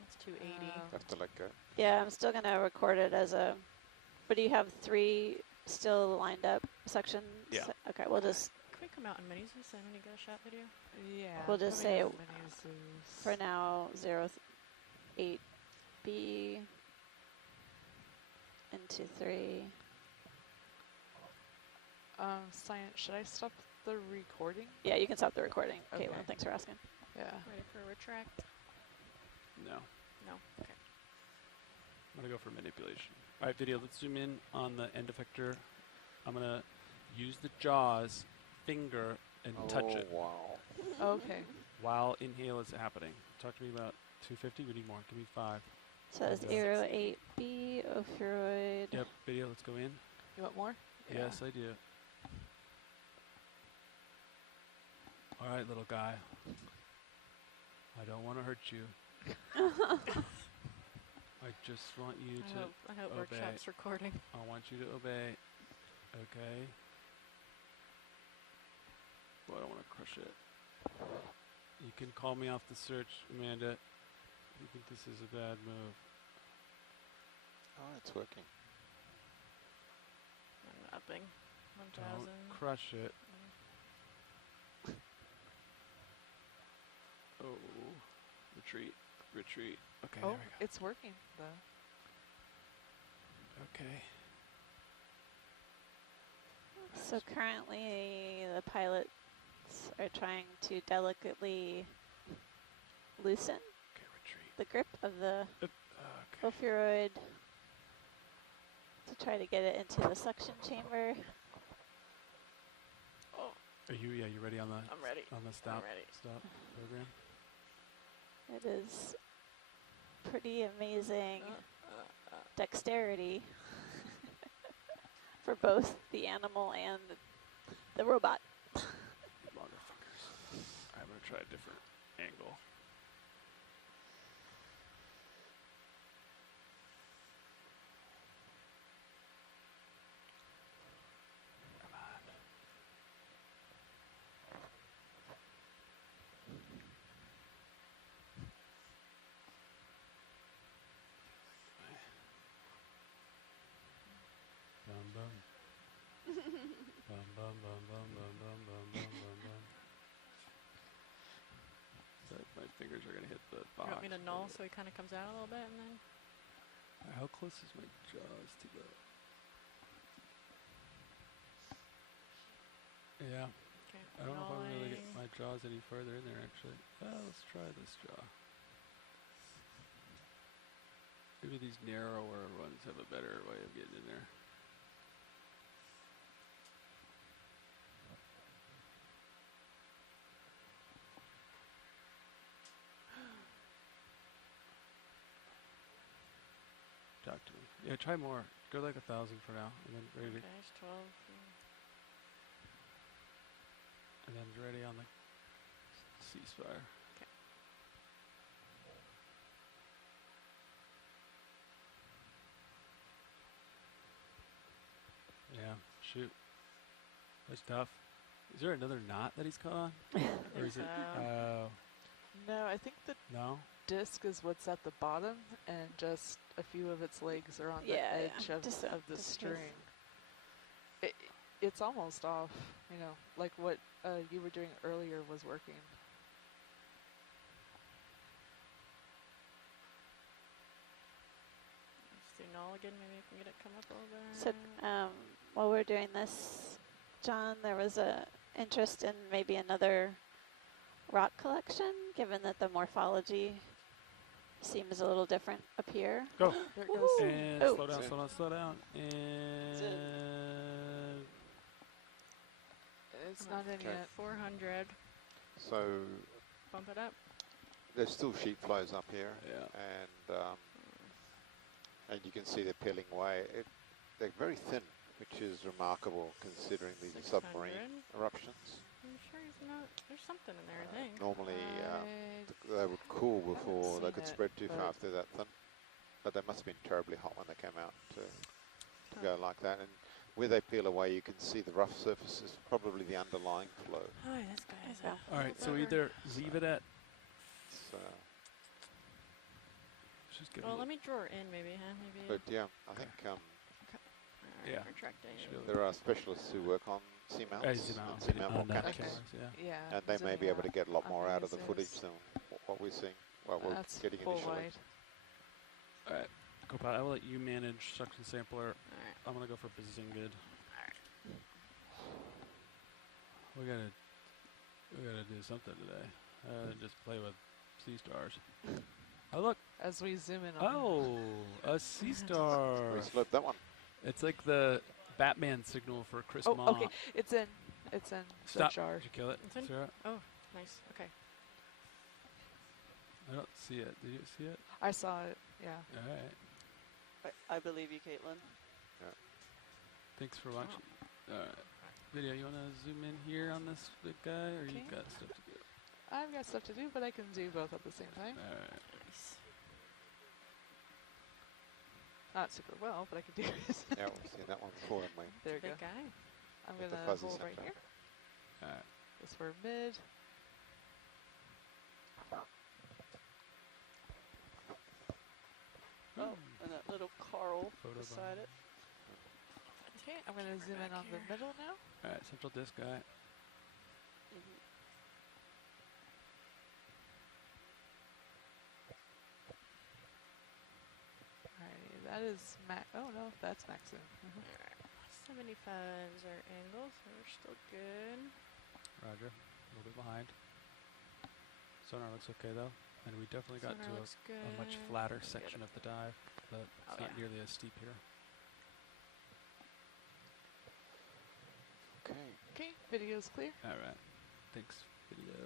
It's 280. have to let go. Yeah, I'm still going to record it as a... But do you have 3 still lined up sections? Yeah. Okay, we'll just, Can we come out in minis and when you get a shot video? Yeah. We'll just coming say out it- minis is- for now, 08B into 3. Science, should I stop the recording? Yeah, you can stop the recording. Okay. Caitlin, thanks for asking. Yeah. Ready for a retract? No, No. Okay. I'm gonna go for manipulation. All right, video. Let's zoom in on the end effector. I'm gonna use the jaws finger and touch it Wow. Okay. while inhale is happening. Talk to me about 250. We need more. Give me 5. So that's Yeah. 08B, opioid. Yep. Video. Let's go in. You want more? Yes, I do. All right, little guy. I don't want to hurt you. I just want you to I hope obey. workshop's recording. I want you to obey. Okay. Boy, I don't want to crush it. You can call me off the search, Amanda. If you think this is a bad move. Oh, it's working. I'm upping. 1,000. Don't crush it. Oh. Retreat. Retreat. Okay, Oh, there we go. it's working though. Okay. So currently the pilots are trying to delicately loosen Okay, retreat. the grip of the Okay. opioid to try to get it into the suction chamber. Are you? Yeah, you ready on the? I'm ready. On the stop. ready. Stop program. It is pretty amazing dexterity for both the animal and the robot. Longer fingers. I'm gonna try a different angle. Come on. Bum bum. Bum bum bum bum bum bum bum bum bum bum. Sorry, my fingers are gonna hit the You box. want me to null so he kind of comes out a little bit and then? How close is my jaws to the? Yeah, Okay. I don't know if I'm gonna really get nulling. my jaws any further in there actually. Let's try this jaw. Maybe these narrower ones have a better way of getting in there. Talk to me. Yeah, try more. Go like 1,000 for now, and then ready. Okay, it's 12. And then ready on the ceasefire. Okay. Yeah, shoot. That's tough. Is there another knot that he's caught on? Or is it? so. Oh. No, I think the No? disc is what's at the bottom, and just a few of its legs are on the Yeah, yeah, edge just of the just a string. piece. It's almost off, you know, like what you were doing earlier was working. Let's do null again. Maybe I can get it come up a little bit. So while we're doing this, John, there was a interest in maybe another rock collection, given that the morphology seems a little different up here. Go. There it goes. And Oh. slow down, slow down, slow down. And It's not in Okay. yet. 400. So Bump it up. there's still sheet flows up here, yeah. and you can see they're peeling away. They're very thin, which is remarkable considering these are submarine 600. eruptions. I'm sure he's not. There's something in there, I think. Normally I they would cool before they seen could it, spread too but- far if they're that thin. But they must have been terribly hot when they came out to go like that. And where they peel away, you can see the rough surfaces, probably the underlying flow. Oh, this guy is out. All right, so either leave it at. So, Just give Well, it let me draw her in, maybe, huh? Maybe. but yeah, I think Alright, yeah. retracting. Should be able there are specialists who work on seamounts zoom out, and seamount on that volcanics, cameras, yeah. yeah. and they may be zooming able to out get a lot on more out of the these footage is- than what we're seeing, what we're That's getting full initially. wide. All right, Copilot, I will let you manage suction sampler. Alright. I'm gonna go for Bazingid. We gotta do something today. Just play with sea stars. Oh look! As we zoom in on Oh, a sea star. We sloped that one. It's like the Batman signal for Chris Oh, Mott. okay. It's in. It's in Stop. the jar. Did you kill it, It's in? Sarah? Oh, nice. Okay. I don't see it. Did you see it? I saw it. Yeah. All right. I believe you, Caitlin. Thanks for watching. All right. Video, you want to zoom in here on this big guy, or you Okay. got stuff to do? I've got stuff to do, but I can do both at the same time. All right. Nice. Not super well, but I can do it. Yeah, we've seen that one before, haven't we? There we go. Big guy. I'm With the gonna fuzzy hold right center. here. All right. This for mid. Oh, and that little coral Photo beside bomb. it. Okay, I'm gonna zoom in on the middle now. All right. Central disk guy. Mhm. Alrighty, that is max. Oh no, that's maxing. Alright. 75s are angles, so we're still good. Roger. A little bit behind. Sonar looks okay though, and we definitely got Sonar to looks good. a much flatter Get section it. of the dive, but Oh, it's not yeah. nearly as steep here. Okay. Okay, video's clear. All right. Thanks, video.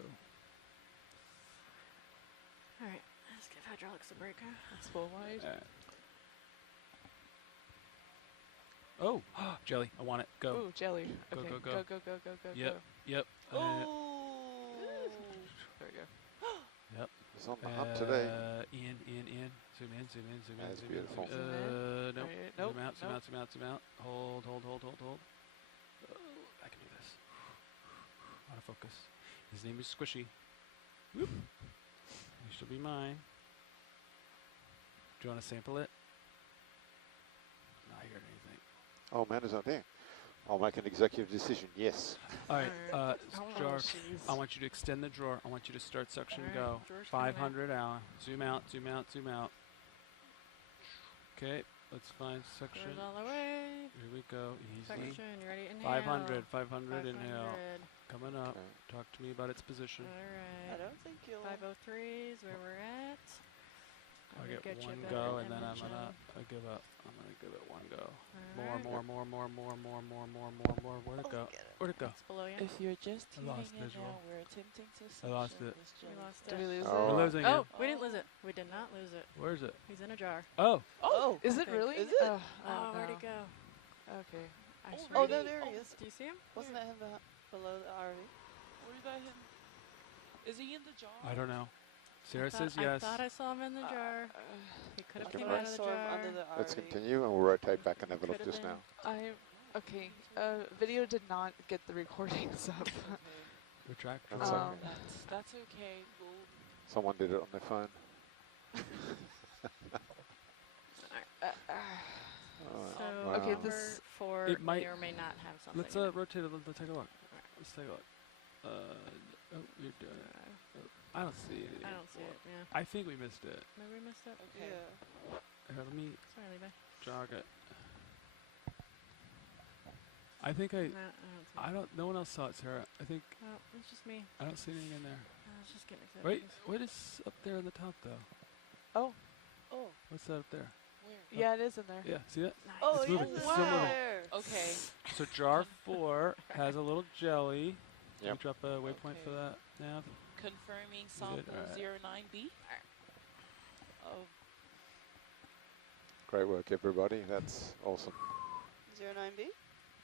Alright, let's give hydraulics a break, huh? It's full wide. All right. Oh, jelly! I want it. Go. Ooh, jelly. Go, Okay, go, go. go. Yep. Yep. Oh! There we go. Yep. It's on the hunt today. In. Zoom in. That's Zoom beautiful. in. Zoom in. Nope. Alright, nope, Zoom out. nope. Zoom out. Hold. Oh, I can do this. Out of focus. His name is Squishy. Whoop. He shall be mine. Do you want to sample it? Not hearing anything. Oh, man is not there. I'll make an executive decision. Yes. All right, Alright. jar. jeez. I want you to extend the drawer. I want you to start suction. Alright, Go. drawer's coming out. 500 hour. Zoom out. Okay, let's find suction. Drawer's all the way. Here we go. Easy. Suction, you ready? Inhale. 500 inhale. 500. Coming up. Okay. Talk to me about its position. I Alright. don't think you'll. 503 is where we're at. I'll Gonna get you one better go, and then I'm imaging. gonna give up. I'm gonna give it one go. Alright. More. Where'd it go? get it. Where'd it go? It's below you. If you're just I tuning lost in visual. now, we're attempting to I lost suction it. this We jelly. lost Did it. we lose Oh. it? We're losing Oh, it. we didn't lose it. We did not lose it. Where is it? He's in a jar. Oh, Oh! Is it Okay. really? Is it? Oh, Oh, where'd no. it go? Okay. I Oh, swear. Oh, really? no, there he Oh. is. Do you see him? Wasn't that him below the RV? Where's that hidden? Is he in the jar? I don't know. Sarah I thought- says yes. I thought I saw him in the jar. He could have Okay. came I out of the saw him jar. under the RV. Let's continue, and we'll rotate back and have a look Could've just been. now. Okay. Video did not get the recordings up. Retract. That's Um, okay. That's okay. We'll Someone did it on their phone. So Wow. Okay, number this- 4 It might- may or may not have something. Let's in it. rotate it. Let's take a look. Let's take a look. Oh, you're doing it. I don't see it. I don't see it. Yeah. I think we missed it. Maybe we missed it. Okay. Yeah. Here, let me Sorry, Levi. jog it. I think No, I don't see I it. don't. No one else saw it, Sarah. I think Oh, it's just me. I don't see anything in there. I was just getting excited. Wait, because- what is up there on the top though? Oh, Oh, What's that up there? where? yeah, it is in there. Yeah, see that? Nice. Oh, It's moving. yes, It's still moving. there. Okay. So jar 4 has a little jelly. Can Yep. you drop a waypoint for Okay. that, Nav? Confirming sample Alright. 09B. Oh, Great work, everybody. That's awesome. 09B?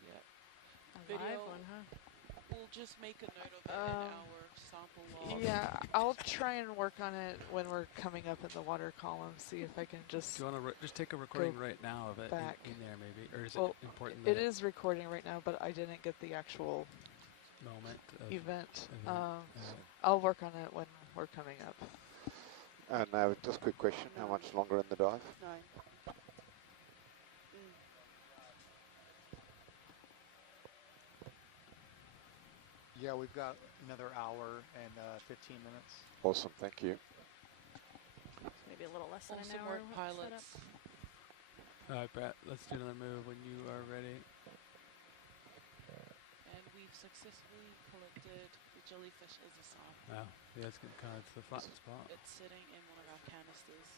yeah. A live Video. one, huh? We'll just make a note of it in our sample log. Yeah, I'll try and work on it when we're coming up in the water column. See if I can just. Do you want to just take a recording right now of it back. in there, maybe, or is Well, it important? It that is recording right now, but I didn't get the actual moment. Of event. uh, I'll work on it when we're coming up. And now, just a quick question: how much longer in the dive? 9. Yeah, we've got another hour and 15 minutes. Awesome, thank you. Maybe a little less than an Awesome hour. work, set pilots. up. All right, Brett. Let's do another move when you are ready. And we've successfully collected the jellyfish as a sample. Wow. Yeah, it's getting kind of the flat spot. It's sitting in one of our canisters.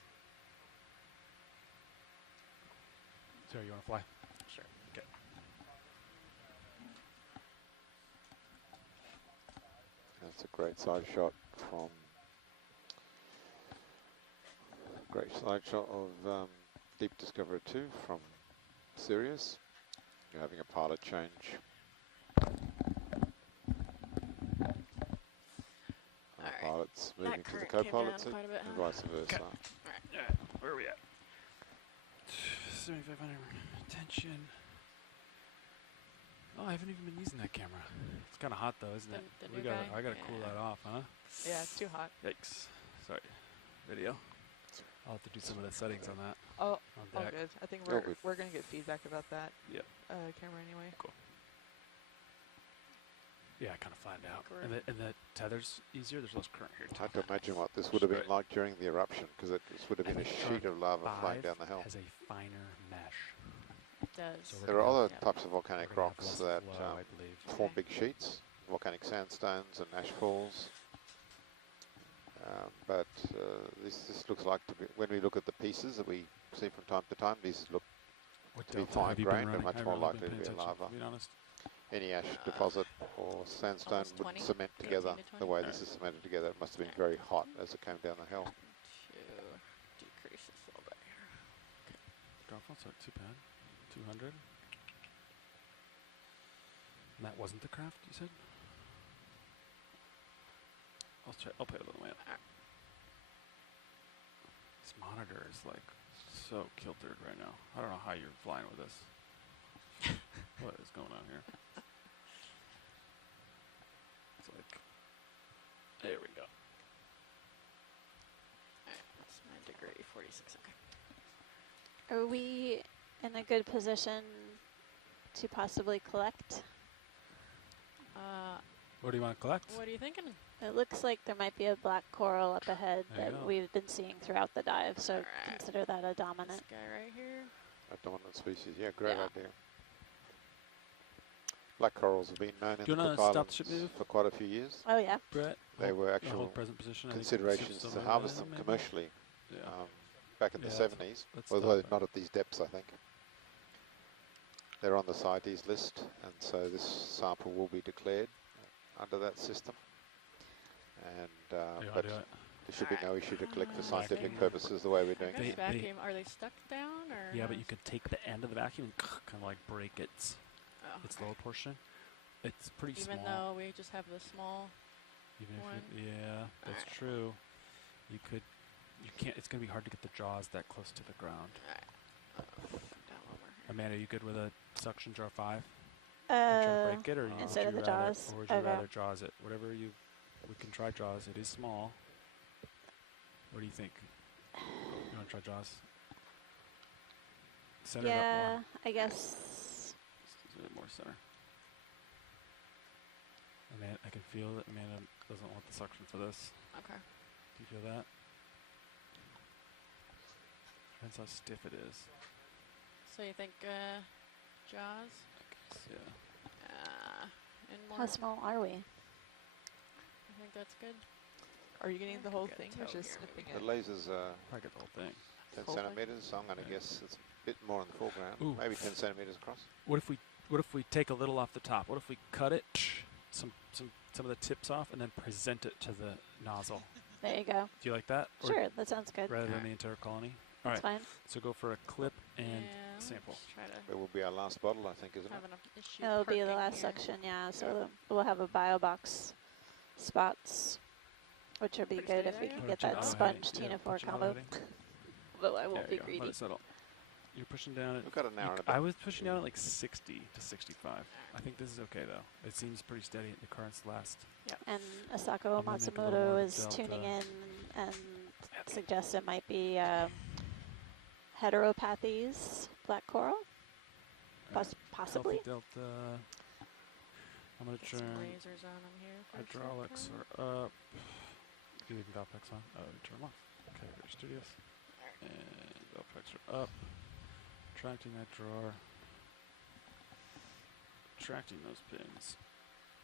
Sarah, you want to fly? Sure. Okay. That's a great side shot from. Great side shot of Deep Discoverer 2 from Sirius. You're having a pilot change. Alright. Pilots That moving to the current came co-pilot down seat quite a bit, and huh? vice versa. Alright, where are we at? 7,500 tension. Oh, I haven't even been using that camera. It's kind of hot though, isn't it? The We new gotta, guy? I gotta cool Yeah. that off, huh? Yeah, it's too hot. Yikes. Sorry. Video. I'll have to do some of the settings on that. Oh, On all deck. good. I think All good. we're gonna get feedback about that Yep. camera anyway. Cool. Yeah, I kind of flattened out. Great. And the tether's easier. There's less current here too. Hard to imagine what this would have been Straight. like during the eruption, because this would have I been a think sheet of lava flying 5 down the hill. has a finer mesh. It does. So we're There are gonna other Yep. types of volcanic We're gonna have rocks less that flow, I believe. form Okay. big sheets, volcanic sandstones and ash falls. But this looks like to be, when we look at the pieces that we see from time to time, these look What to be delta have you been fine-grained and running? much I more haven't really likely to been be a paying attention, lava. to be honest. Any ash deposit or sandstone almost would 20, cement 18 together to the 20. way this is cemented together. It must have been very hot as it came down the hill. To decrease this a little bit here. Drop off, not too bad. 200. And that wasn't the craft, you said? I'll pay a little way up. This monitor is like so kiltered right now. I don't know how you're flying with this. What is going on here? It's like, there we go. That's my degree, 46, okay. Are we in a good position to possibly collect? What do you want to collect? What are you thinking? It looks like there might be a black coral up ahead There you that go. we've been seeing throughout the dive, so Alright. consider that a dominant. This guy right here. A dominant species, yeah, great Yeah. idea. Black corals have been known in Do you the wanna Cook stop the ship Islands move? for quite a few years. Oh yeah. Brett? They were Hold actual present position. I think the ship's considerations still to moving harvest in, them maybe? commercially Yeah. back in the Yeah, 70s, let's although stop it. not at these depths, I think. They're on the CITES list, and so this sample will be declared under that system. And You wanna but do it? there should be no issue to collect for Alright. scientific Okay. purposes the way we're I doing guess it. They- vacuum. Are they stuck down or? Yeah, how but you is- could take the end of the vacuum and kind of like break its Oh, its okay. lower portion. It's pretty Even small. though we just have the small. Even one. if you, yeah, that's Alright. true. You can't. It's gonna be hard to get the jaws that close to the ground. Alright. Down lower here. Amanda, are you good with a suction jar 5? You try to break it, or would instead you of the rather, jaws. or would you Okay. rather jaws it? Whatever you. We can try jaws. It is small. What do you think? You want to try jaws? Center it up Yeah, more. I guess. Just a bit more center. Amanda, I can feel that Amanda doesn't want the suction for this. Okay. Do you feel that? Depends how stiff it is. So you think jaws? Yeah. And more. How small are we? I think that's good. Are you getting the whole Get thing toe or just here. snipping The it? laser's I get the whole thing. 10 Whole thing? centimeters, so I'm going to Yeah. guess it's a bit more in the foreground. Ooh. Maybe 10 centimeters across. What if we take a little off the top? What if we cut it, some of the tips off, and then present it to the nozzle? There you go. Do you like that? Or Sure, that sounds good. rather than the entire colony? All That's right. fine. So go for a clip and Yeah, sample. let's try to It will be our last bottle, I think, isn't have it? enough issue It'll be the parking last here. section, yeah. So we'll have a bio box spots, which would be Pretty good steady if we there, can yeah? get Put your that jaw sponge heading. Tina 4 put your jaw combo. heading. But I won't There be you go. Let greedy. it settle. You're pushing down at. We've got an hour and a bit. I was pushing down at like 60 to 65. I think this is okay though. It seems pretty steady. The currents last. And Asako I'm gonna make a little Matsumoto more is delta. tuning in and suggests it might be heteropathies, black coral, possibly. Delta. I'm gonna Get some turn lasers on them here. for a hydraulics second. are up. Do you leave Valpex on? Oh, turn them off. Okay, very studious. And Valpex are up. Retracting that drawer. Retracting those pins.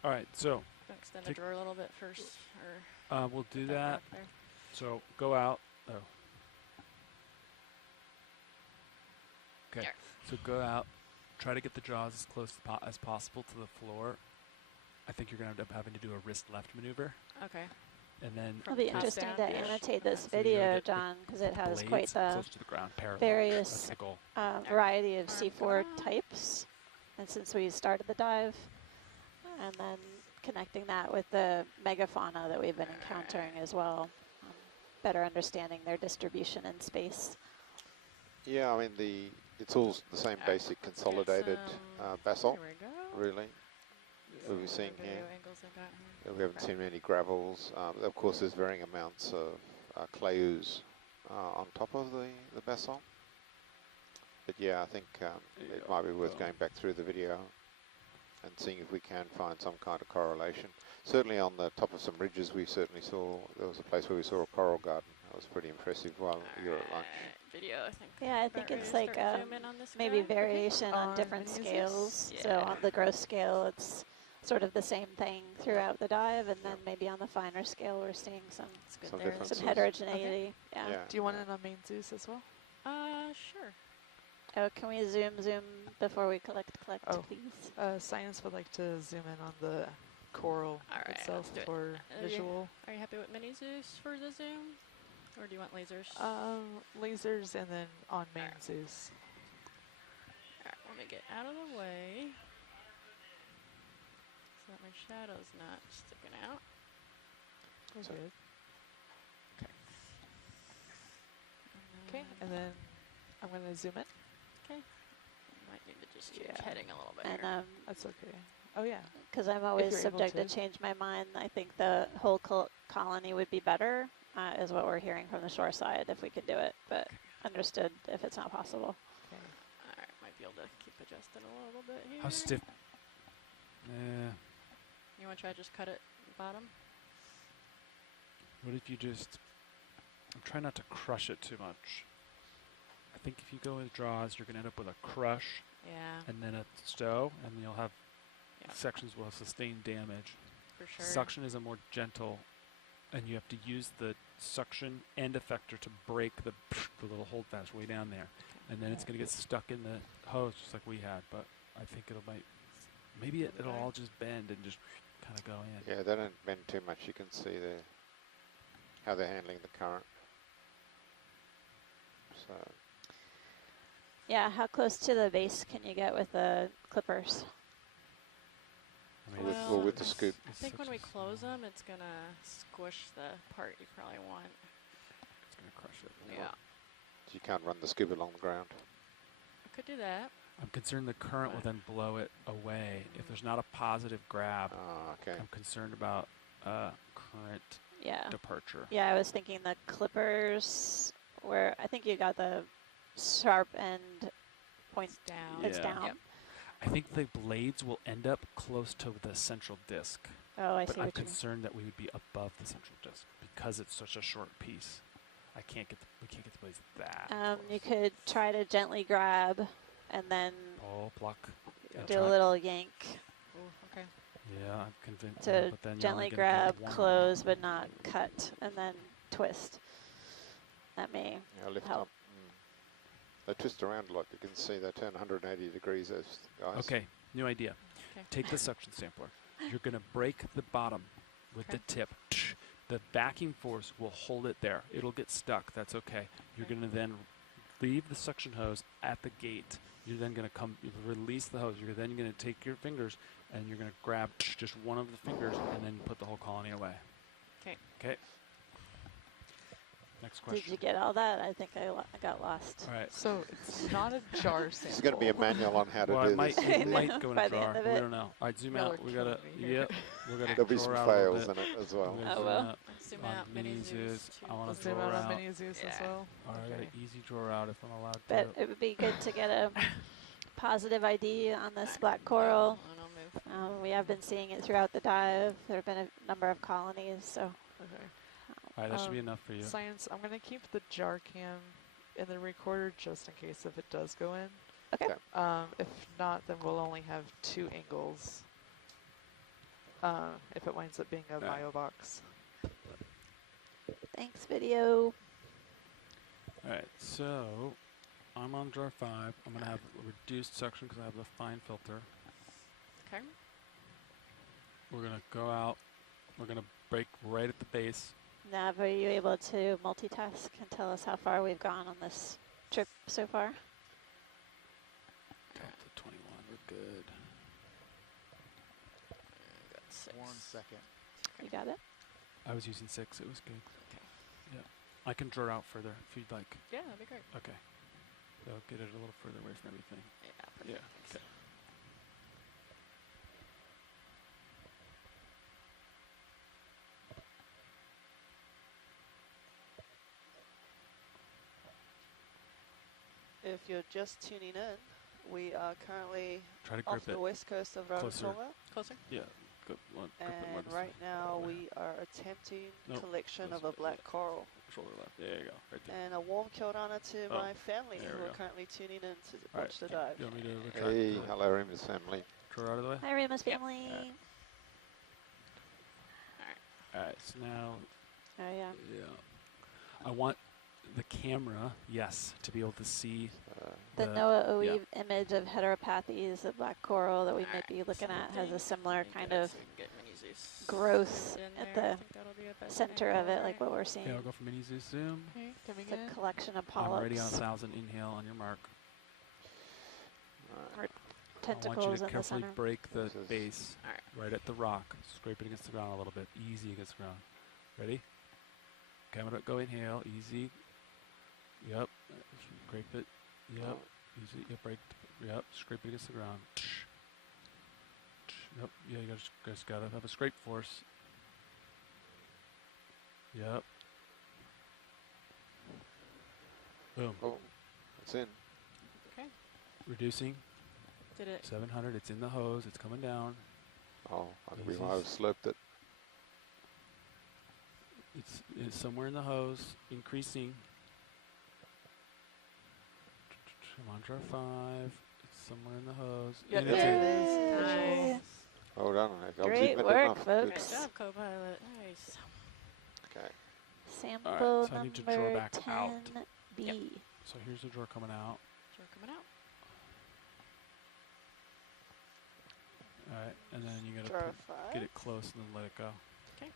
All right, so Gonna extend the take- drawer a little bit first, or we'll do put that. back there. So go out. Oh. Okay. There. So go out. Try to get the jaws as close as possible to the floor. I think you're going to end up having to do a wrist left maneuver. Okay. And then It'll be top interesting down to ish. annotate this So you gotta video, get the John, because it has blades quite the close to the ground, parallel. various That's the goal. variety of Arm C4 coming out. types. And since we started the dive, and then connecting that with the megafauna that we've been encountering as well, better understanding their distribution in space. Yeah, I mean, it's all the same basic consolidated basalt, There we go. really. We'll be seeing Video here. angles I got here. We haven't seen many gravels. Of course, there's varying amounts of clay ooze on top of the basalt. But yeah, I think it might be worth going back through the video and seeing if we can find some kind of correlation. Certainly on the top of some ridges, we certainly saw, there was a place where we saw a coral garden. That was pretty impressive while you were at lunch. Video, I think. Yeah, I About think ready it's to like start zoom in on this maybe guy. variation on On different mini scales. Zeus? So Yeah. on the gross scale, it's sort of the same thing throughout the dive, and then maybe on the finer scale, we're seeing some It's good Some there. differences. some heterogeneity. Yeah. Yeah. Do you want it on main Zeus as well? Sure. Oh, can we zoom before we collect, Oh. please? Science would like to zoom in on the coral All right, itself let's do it. for visual. Are you happy with mini Zeus for the zoom? Or do you want lasers? Lasers and then on main Alright. Zeus. Alright, let me get out of the way. So that my shadow's not sticking out. We're So- good. Okay, And and then I'm going to zoom in. might need to just change Yeah. heading a little bit And here. That's okay. Oh yeah. because I'm always you're able subject to to. change my mind, I think the whole colony would be better, is what we're hearing from the shore side if we could do it. But understood if it's not possible. Okay. Alright, might be able to keep adjusting a little bit here. How stiff? You want to try just cut it bottom? What if you just try not to crush it too much? I think if you go with draws, you're going to end up with a crush Yeah, and then a stow, and you'll have Yeah. sections will have sustained damage. for sure. Suction is a more gentle, and you have to use the suction end effector to break the little holdfast way down there, and then it's going to get stuck in the hose just like we had. But I think maybe it'll all just bend and just kind of go in. Yeah, they don't bend too much. You can see how they're handling the current. So Yeah, how close to the base can you get with the clippers? I mean, Well, with the scoop. I think when we close them, it's going to squish the part you probably want. it's going to crush it. Yeah. you can't run the scoop along the ground. I could do that. I'm concerned the current will then blow it away. If there's not a positive grab, Ah, okay. I'm concerned about current Yeah. departure. Yeah, I was thinking the clippers where I think you got the sharp end point Down. it's Yeah. down. Yep. I think the blades will end up close to the central disc, Oh, I but see I'm what you mean. concerned that we would be above the central disc because it's such a short piece. We can't get the blades that You close. could try to gently grab and then Pull, pluck, and do a try- little yank Ooh, okay. Yeah, I'm convinced. to but then you're gently only gonna grab, get one. close, but not cut, and then twist. That may Yeah, lift help. up. They twist around a lot. You can see they turn 180 degrees, those guys. Okay, new idea. Okay. Take the suction sampler. You're going to break the bottom with Okay. the tip. The backing force will hold it there. It'll get stuck. That's okay. You're Okay. going to then leave the suction hose at the gate. You're then going to release the hose. You're then going to take your fingers and you're going to grab just one of the fingers and then put the whole colony away. Okay. Okay. Next question. Did you get all that? I think I got lost. All right. So it's not a jar sample. There's going to be a manual on how to Well, do it might, this. it might go in By a the jar. end of We it. don't know. All right, zoom Y'all out. are We got to, killing me here. yep. We got to There'll be draw some out a little fails bit. in it as well. We're Oh, gonna zoom well. out Zoom on out. mini Mini zoos. zoos. I want to Zoom draw out on out. mini Zeus as Yeah. well. All right, Okay. an easy draw out if I'm allowed to. But it would be good to get a positive ID on this black coral. And I'll move. We have been seeing it throughout the dive. There have been a number of colonies, so Okay. All right, that should be Um, enough for you. Science, I'm going to keep the jar cam in the recorder just in case if it does go in. Okay. If not, then we'll only have 2 angles if it winds up being a Right. bio box. thanks, video. All right, so I'm on jar 5. I'm going to have a reduced suction because I have the fine filter. Okay. We're going to go out. We're going to break right at the base. Nav, are you able to multitask and tell us how far we've gone on this trip so far? Delta 21, we're good. Got 6. 1 second. You got it? I was using 6. It was good. Okay. Yeah. I can draw out further if you'd like. Yeah, that'd be great. Okay. So get it a little further away from everything. Yeah. Perfect. Yeah. Thanks. Okay. If you're just tuning in, we are currently Try to off grip the it. west coast of Closer. Rarotonga, Closer. Yeah. Good one. Grip it more and this right way. now Yeah. we are attempting Nope, collection this of a way, black yeah. coral. Shoulder left. There you go. Right there. And a warm kia ora to Oh, my family there who we are go. currently tuning in to All watch the right. dive. You want me to retract Hey, the hello, Remus family. drawer out of the way? Hi, Remus family. All right. So now, Oh, yeah. yeah. I want the camera, yes, to be able to see The the- NOAA yeah. OEVE image of heteropathes, the black coral that we might be looking at, has a similar kind of growth at the center of it, like what we're seeing. Okay, I'll go for mini zoom. Okay, coming It's a in. collection of I'm polyps, ready on 1,000. Inhale on your mark. I want tentacles you in to the carefully center. break the This is- base right at the rock. Scrape it against the ground a little bit. Easy against the ground. Ready? Okay, I'm going to go inhale. Easy. Yep. Scrape it. Yep. Easy. Yep. Break. Yep. Scrape it against the ground. Yep. Yeah, you guys got to have a scrape force. Yep. Boom. Oh, it's in. Okay. Reducing. Did it? 700. It's in the hose. It's coming down. Oh, we Easy. might have sloped it. It's somewhere in the hose. Increasing. I'm on jar 5. It's somewhere in the hose. Yep, And it's there in. it is. Yay. Nice. Hold on. I'll Great zoom in work, enough. folks. Good job, co-pilot. Nice. Okay. Sample so I need to draw number back out. 10B. Yep. So here's the drawer coming out. Sure, coming out. All right, and then you Jar gotta 5. get it close and then let it go.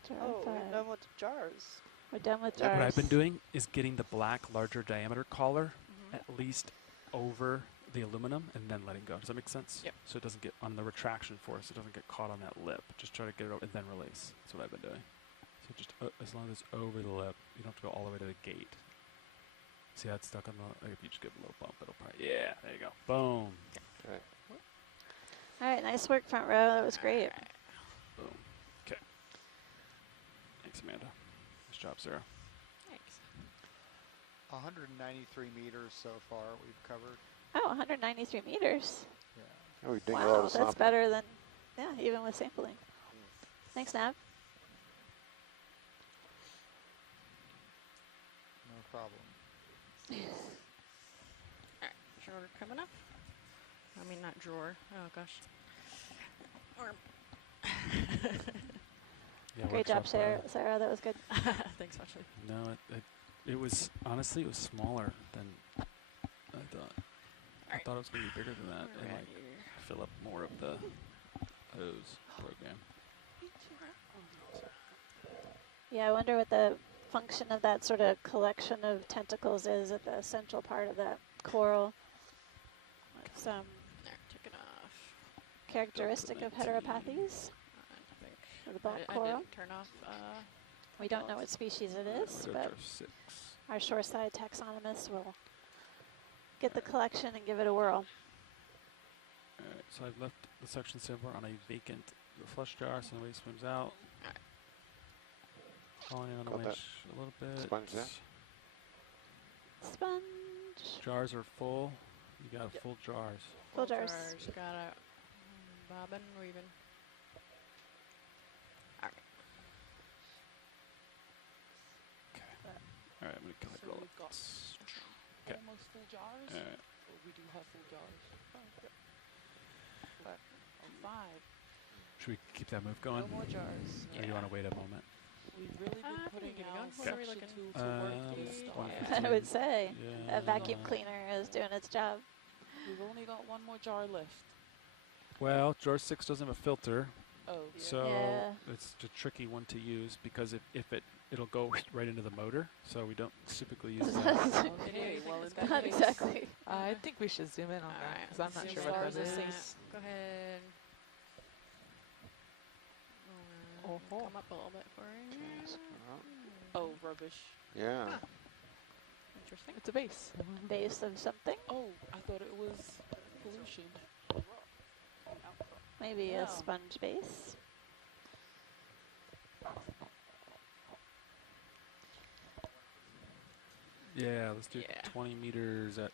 Jar Oh, we're 5. done with jars. We're done with What jars. I've been doing is getting the black, larger diameter collar Mm-hmm. at least over the aluminum and then letting go. Does that make sense? Yep. So it doesn't get on the retraction force. It doesn't get caught on that lip. Just try to get it over and then release. That's what I've been doing. So just as long as it's over the lip, you don't have to go all the way to the gate. See how it's stuck on the? If you just give it a little bump, it'll probably. Yeah, there you go. Boom. Okay. All right, nice work, front row. That was great. Boom. Okay. Thanks, Amanda. Nice job, Sarah. Thanks. 193 meters so far we've covered. Oh, 193 meters. Yeah. Oh, we're doing a lot Wow, of that's sampling. better than, yeah, even with sampling. Thanks, Nav. No problem. Alright, drawer coming up. I mean, not drawer. Oh, gosh. Arm. Yeah, Great job, Sarah. Sarah, that was good. Thanks, Ashley. No, it was, honestly, it was smaller than I thought. I thought it was going to be bigger than that and like fill up more of the hose program. Yeah, I wonder what the function of that sort of collection of tentacles is at the central part of that coral. Some Take it off. characteristic of heteropathes of the black I coral. didn't turn off. We don't know what species it is, but our shoreside taxonomists will get the collection and give it a whirl. Alright, so I've left the suction sampler on a vacant flush jar so nobody swims out. Falling in on a Got winch a little bit. Sponge there. Sponge. Jars are full. You got full jars. Full jars. Got it. Bobbin, weaving. Alright, I'm going to collect So all we've got Okay. almost full jars. Alright. Or we do have full jars. But on 5. Should we keep that move going? No more jars. Or do you want to wait a moment? We've really been putting keep it out going. What are we section looking? 2 to work these I would say Yeah. a vacuum cleaner is doing its job. We've only got one more jar left. Well, jar 6 doesn't have a filter. Oh. So Yeah. it's a tricky one to use because it'll go right into the motor. So we don't typically use that. Okay, well, in Not that case, exactly. I think we should zoom in on that because I'm not zoom sure what in. that is. Go ahead. Oh-ho. Come up a little bit for you. Oh, rubbish. Yeah. Interesting. It's a base. Base of something. Oh, I thought it was pollution. Maybe No. a sponge base. Yeah, let's do Yeah. 20 meters at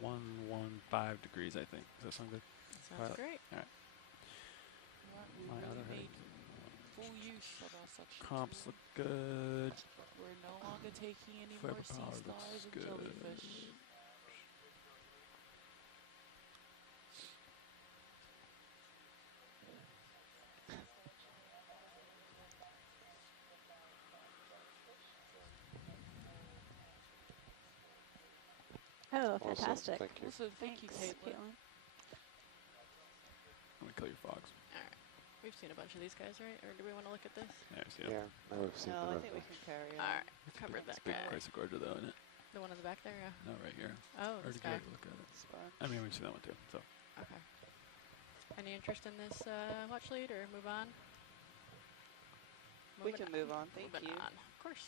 115 degrees, I think. Does that sound good? Sounds Pilot? great. All right. We My really other head. made full use of our suction. Comps look good. We're no longer taking any Fiber more sea power stars looks and good. jellyfish. Oh, Awesome, fantastic. thank you. Also, thank you, Thanks, Caitlin. Let me kill your fogs. Alright. We've seen a bunch of these guys, right? Or do we want to look at this? Yeah, I see Yeah. it. No, we've seen No, the I think we can carry on. Alright. Covered that It's big guy. Chrysogorgia though, isn't it? The one in the back there, yeah. No, right here. Oh, Or this did you guy. already look at it? Sponge. I mean, we've seen that one too. So Okay. Any interest in this watch lead or move on? We can move on, thank Moving you. on. Of course.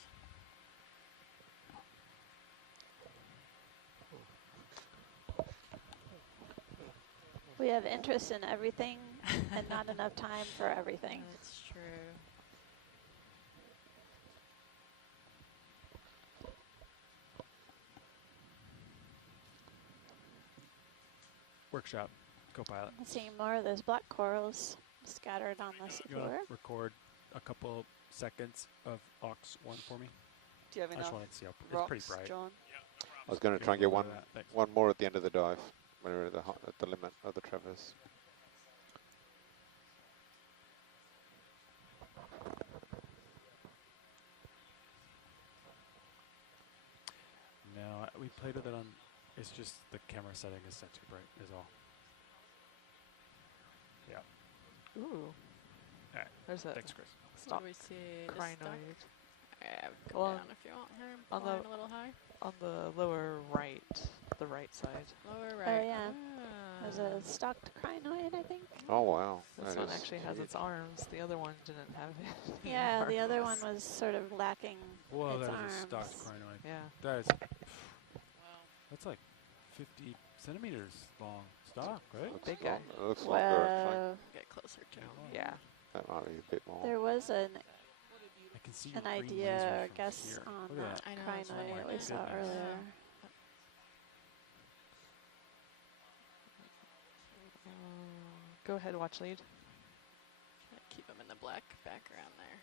We have interest in everything and not enough time for everything. That's true. workshop, co-pilot. Seeing more of those black corals scattered on the You want seafloor. to record a couple seconds of aux 1 for me? Do you have I enough just wanted to see how rocks, it's pretty bright. John? I was going to Yeah, try and get look one at that. Thanks. one more at the end of the dive when we're at the limit of the traverse. No, we played with it on. It's just the camera setting is set too bright. Is all. Yeah. Ooh. Alright. There's a Thanks, Chris. What stop do we see? The crinoid stock? Yeah, come Well, down if you want her. on Flying the- a little high. on the lower right, the right side. Lower Oh right. yeah, there's Ah. a stalked crinoid, I think. Oh wow. This that one is actually has huge. its arms. The other one didn't have it. Yeah, the other one was sort of lacking Whoa, its that arms. is a stocked crinoid. Yeah. That is. Wow. That's like 50 centimeters long stock, right? Big Long- guy. It looks longer, actually. Well, Get closer to him. Yeah. That might be a bit more. there was an I can see an your green idea, laser I from guess, here. on Look at that that. I know, it's crinoid like we saw goodness. earlier. Go ahead, watch lead. Keep them in the black background there.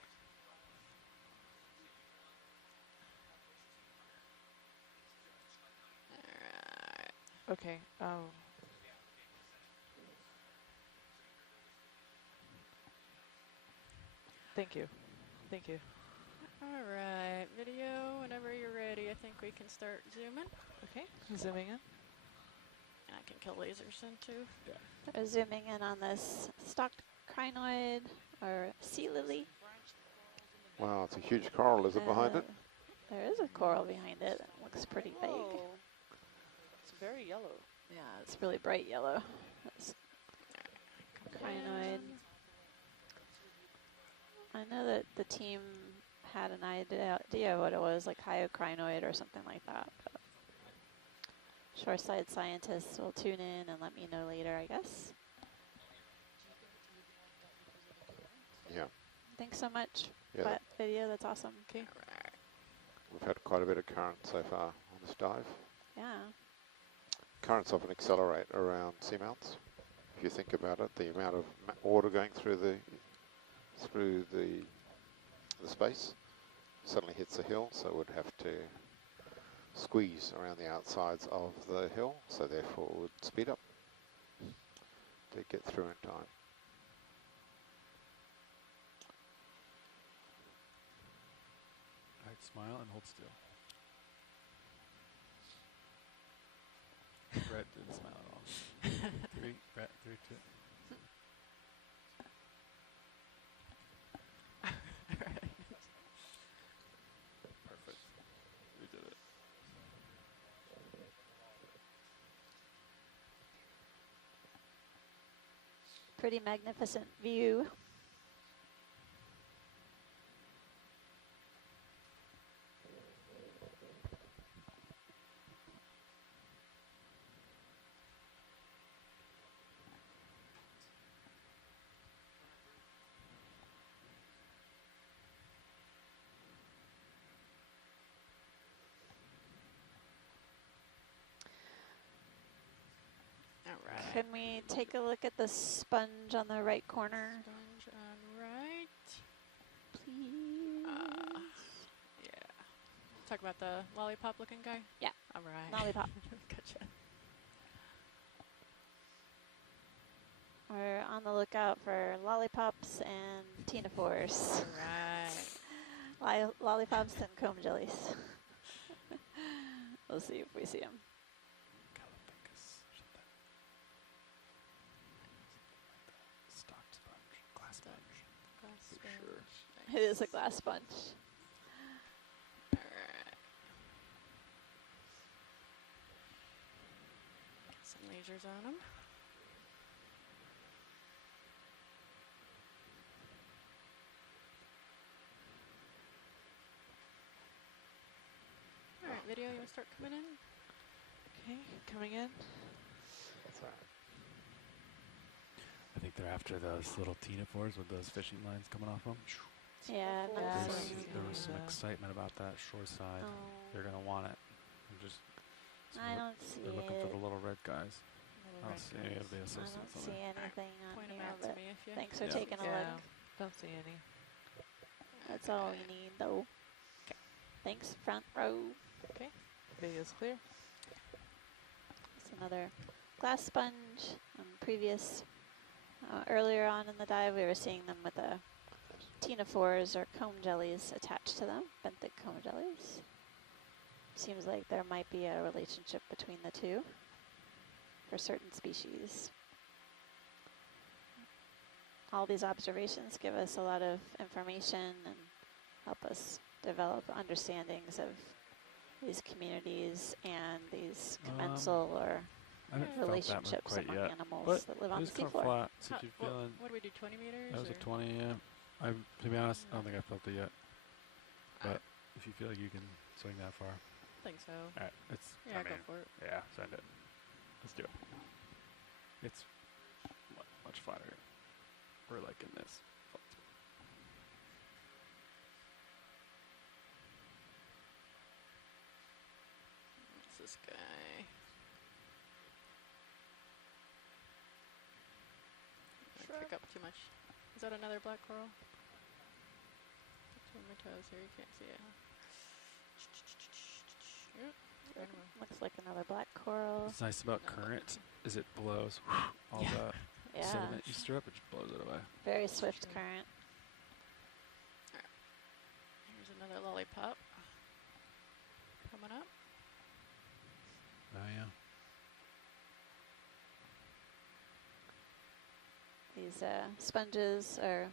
Alright. Okay. Thank you. Thank you. Alright, video, whenever you're ready, I think we can start zooming. Okay, zooming in. And I can kill lasers in too. We're zooming in on this stalked crinoid or sea lily. Wow, it's a huge coral lizard behind it. There is a coral behind it. It looks pretty big. Whoa. It's very yellow. Yeah, it's really bright yellow. That's crinoid. I know that the team had an idea of what it was, like hyocrinoid or something like that. But shoreside scientists will tune in and let me know later, I guess. Yeah. Thanks so much Yeah. for that video. That's awesome. Okay. We've had quite a bit of current so far on this dive. Yeah. Currents often accelerate around seamounts. If you think about it, the amount of water going through the space suddenly hits a hill, so it would have to squeeze around the outsides of the hill, so therefore it would speed up to get through in time. Alright, smile and hold still. Brett didn't smile at all. 3, Brett, 3, 2. Perfect. We did it. Pretty magnificent view. Alright. Can we take a look at the sponge on the right corner? Sponge on right. Please. Yeah. Talk about the lollipop looking guy? Yeah. Alright. Lollipop. Gotcha. We're on the lookout for lollipops and ctenophores. Alright. Lollipops and comb jellies. We'll see if we see them. Stocked sponge, glass sponge. Glass For sponge. sure. Nice. It is a glass sponge. Alright. Get some lasers on them. Alright, video, you want to start coming in? Okay, coming in. That's right. I think they're after those little ctenophores with those fishing lines coming off them. Yeah, Yeah, nice. There was some Yeah. excitement about that shoreside. Oh, They're going to want it. I'm just, I don't see they're looking for it. the little red guys. Little I don't red see any guys. of the I assistants don't on see there. anything on Point them here, out to but me if you thanks for Yeah. taking a Yeah, look. don't see any. That's all you need, though. Thanks, front row. Okay, video's clear. It's another glass sponge. Previous, earlier on in the dive, we were seeing them with the ctenophores or comb jellies attached to them, benthic comb jellies. Seems like there might be a relationship between the two for certain species. All these observations give us a lot of information and help us develop understandings of these communities and these commensal or I haven't felt that one relationships quite among yet, animals but that live on the just kind of seafloor. flat. So if you're What, feeling, what do we do, 20 meters? that was a or? 20, yeah. To be honest, I don't think I felt it yet. But if you feel like you can swing that far, I think so. alright, it's, Yeah, I go mean, for it. yeah, send it. Let's do it. It's much flatter. We're like in this. this guy. I pick up too much. Is that another black coral? Two my toes here. You can't see it. Huh? Yep. Anyway. Looks like another black coral. What's nice about current is it blows all the sediment you stir up. It just blows it away. Very swift current. Alright. Here's another lollipop coming up. Oh yeah. These sponges are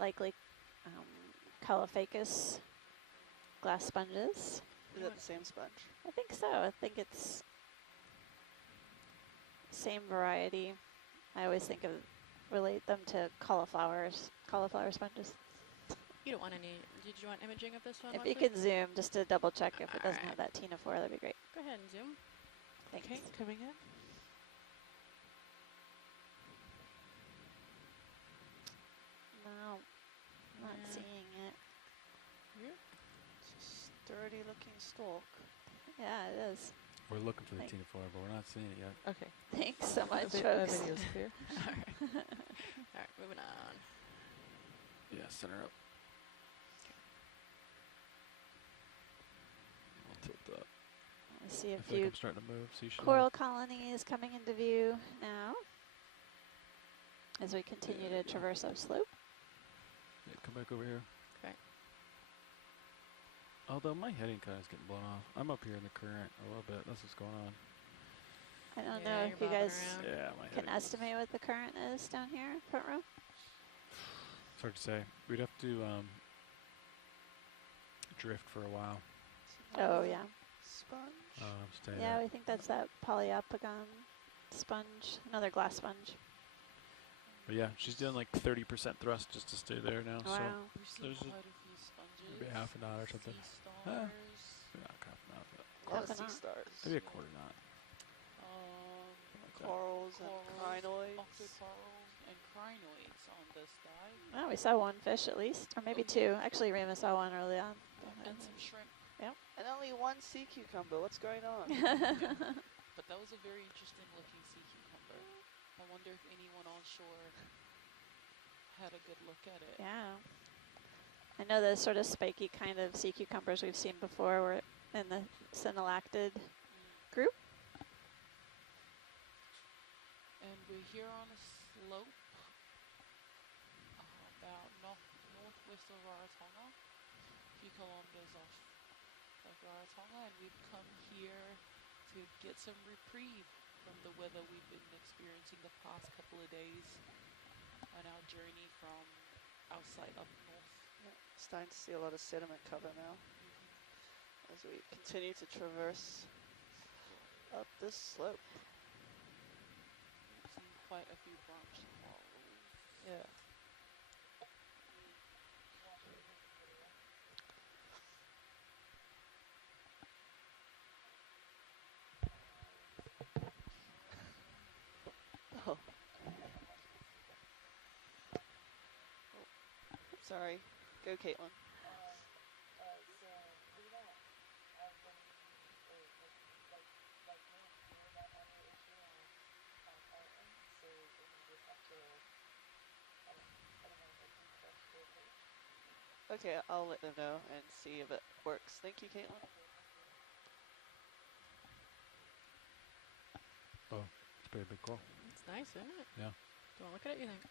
likely Caulophacus glass sponges. Is that the same sponge? I think so. I think it's same variety. I always relate them to cauliflower sponges. You don't want any. Did you want imaging of this one? If you could zoom just to double check if it doesn't Alright. have that Tina4, that'd be great. Go ahead and zoom. Thanks. Okay, coming in. No, not Yeah. seeing it. It's a sturdy looking stalk. Yeah, it is. We're looking for the Thank- Tina4, but we're not seeing it yet. Okay. Thanks so much, The folks. video's clear. Alright, moving on. Yeah, center up. I'll tilt that. I see a I feel like few I'm starting to move. So you should coral colonies coming into view now as we continue to traverse upslope. Yeah, come back over here. Okay. Although my heading kind of is getting blown off. I'm up here in the current a little bit. That's what's going on. I don't Yeah, know you're if you bobbing guys around. Yeah, my can heading. estimate what the current is down here, front row. It's hard to say. We'd have to drift for a while. Oh, yeah. Sponge? Stay Yeah, there. we think that's that polyopogon sponge, another glass sponge. But yeah, she's doing like 30% thrust just to stay there now. Wow. We've seen There's a- quite a few sponges. Maybe half a knot or something. Sea Ah. stars. Maybe not half a knot, but A lot of Half a sea knot. stars. maybe a quarter knot. Like that. Corals and crinoids. Octocorals and crinoids on this dive. Well, we saw one fish at least, or maybe two. Actually, Rima saw one early on. And some shrimp. And only one sea cucumber. What's going on? But that was a very interesting looking sea cucumber. I wonder if anyone on shore had a good look at it. Yeah. I know the sort of spiky kind of sea cucumbers we've seen before were in the synallactid group. And we're here on a slope about northwest of Rarotonga, a few kilometers off of Rarotonga, and we've come here to get some reprieve from the weather we've been experiencing the past couple of days on our journey from outside up north. Starting to see a lot of sediment cover now as we continue to traverse up this slope. We've seen quite a few branched corals. Yeah. Oh. Sorry. Go, Caitlin. Okay, I'll let them know and see if it works. Thank you, Caitlin. Oh, it's a pretty big coral. It's nice, isn't it? Yeah. Do you want to look at it, you think?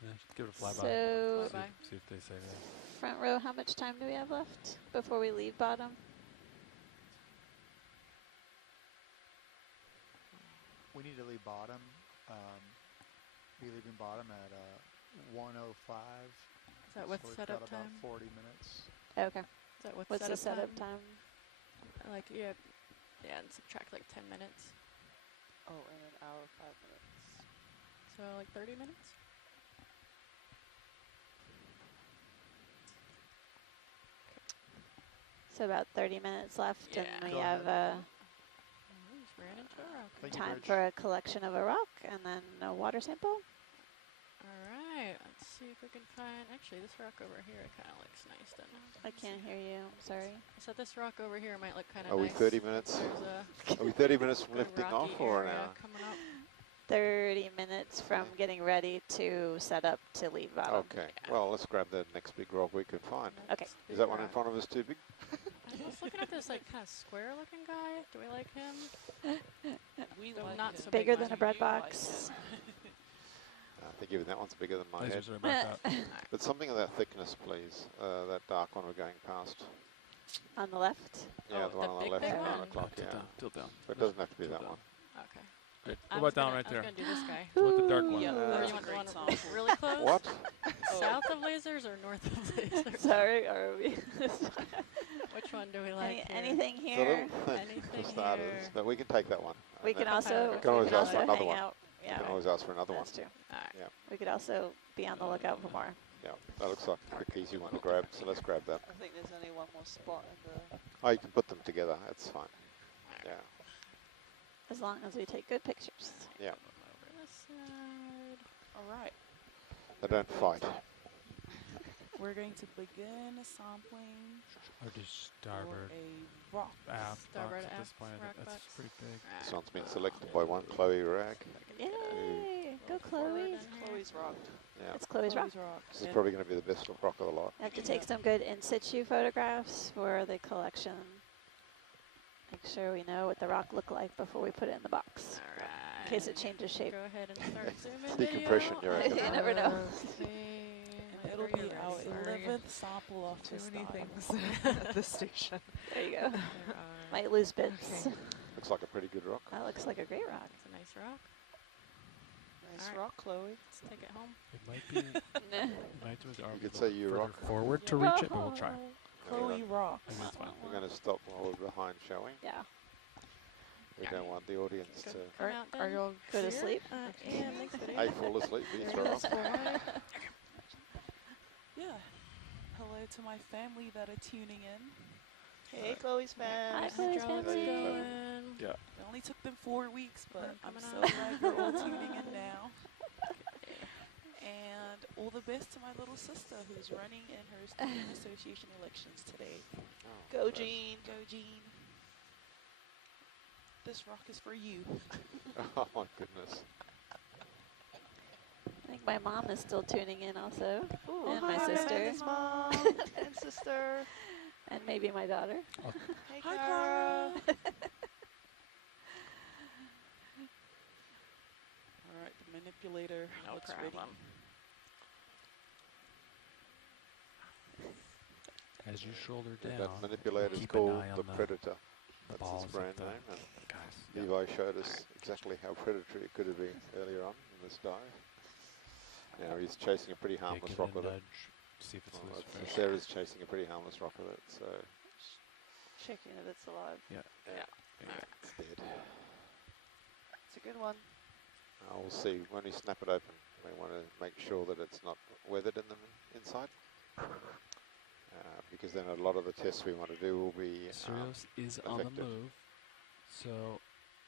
Yeah, just give it a flyby. So, Flyby. See if they say that. front row, how much time do we have left before we leave bottom? We need to leave bottom. Be leaving bottom at 1:05. Is that with so we've setup got time? about 40 minutes. Okay. Is that with What's setup the setup time? time? Like, yeah, and subtract like 10 minutes. Oh, in an hour, 5 minutes. So like 30 minutes? So about 30 minutes left, Yeah. and we Go have ahead. Oh, just ran into a rock. Thank you, time Bridge. for a collection of a rock and then a water sample. Alright, let's see if we can find. Actually, this rock over here kind of looks nice, doesn't it? I can't hear you. I'm sorry. I said this rock over here might look kind of Are we nice. 30 minutes? There's a Are we 30 minutes from good lifting rocky off or an area hour? coming up. 30 minutes from Okay. getting ready to set up to leave bottom. Okay. Well, let's grab the next big rock we can find. Okay. Is that one in front of us too big? I was looking at this like kind of square looking guy. Do we like him? We Though like not him. so Bigger big than a one. bread You like box. him. I think even that one's bigger than my head. Lasers are about that. But something of that thickness, please. That dark one we're going past. On the left. Yeah, Oh, the one the on the big, left big at 9 one? o'clock, yeah. Tilt down. But it doesn't have to be Tilt that down. one. Okay. Right. I What was about down gonna- right I there? was gonna do this guy. What about the dark one? Yeah, Or that's you a want the great one sample. really close? What? South of lasers or north of lasers? Sorry, are we? Which one do we like? here? Anything It's a here? little thick Anything for starters, here. but we can take that one. We And can then also, we can always ask for another hang one. out. We Yeah, can always ask for another one. that's true. Alright. Yeah, We could also be on the lookout for more. yeah. That looks like a quick, easy one to grab, so let's grab that. I think there's only one more spot in the. Oh, you can put them together. That's fine. Yeah, As long as we take good pictures. yeah. Over this side. All right. They don't fight. We're going to begin sampling Or just for starboard a rock. aft Starboard box at this aft point. rock That's box. pretty big. This one's been selected by one Chloe Rag. Yay! Go Forward Chloe. in here. Chloe's rocked. Yeah, It's Chloe's rock. Chloe's rock. this is And probably going to be the best rock of the lot. I have to take some good in situ photographs for the collection. Make sure we know what the rock looked like before we put it in the box. Alright. In case it changes shape. Go ahead and start zooming. Decompression, you reckon? You never know. and it'll be our 11th sample of Too this many style. things at this station. There you go. Might lose bits. Okay. Looks like a pretty good rock. That looks like a great rock. It's a nice rock. Nice Alright. rock, Chloe. Let's take it home. It might be. It might do You could say you rock. forward to reach it, but we'll try. Chloe rocks. I think that's fine. We're going to stop while we're behind, shall we? Yeah. We don't want the audience to Come Are, out are done. you all Go to clear? sleep. And next video. A, fall asleep, B, throw There's off. this boy. Yeah. Hello to my family that are tuning in. Hey, Chloe's Hi, fans. Chloe's Hydraulics family. going. Yeah. It only took them 4 weeks, but I'm coming so up. glad you're all tuning in now. And all the best to my little sister who's running in her student association elections today. Go, Jean. Go, Jean. This rock is for you. Oh my goodness. I think my mom is still tuning in also. Ooh, And my hi, sister. Amanda's mom and sister. And maybe my daughter. Hey, Hi, Cara. Cara. All right, the manipulator No looks problem. ready. As you shoulder down, That manipulator's keep an called eye on the the Predator. That's balls its of brand the name. And guys. Levi showed us exactly how predatory it could have been earlier on in this dive. Now he's chasing a pretty harmless give it rock a with it. nudge, see if it's Well, loose first. Sarah's chasing a pretty harmless rock with it, so Checking if it's alive. yeah, it's dead. It's a good one. We'll see when we snap it open. We want to make sure that it's not weathered in the inside, because then a lot of the tests we want to do will be Sirius is on the affected. move, so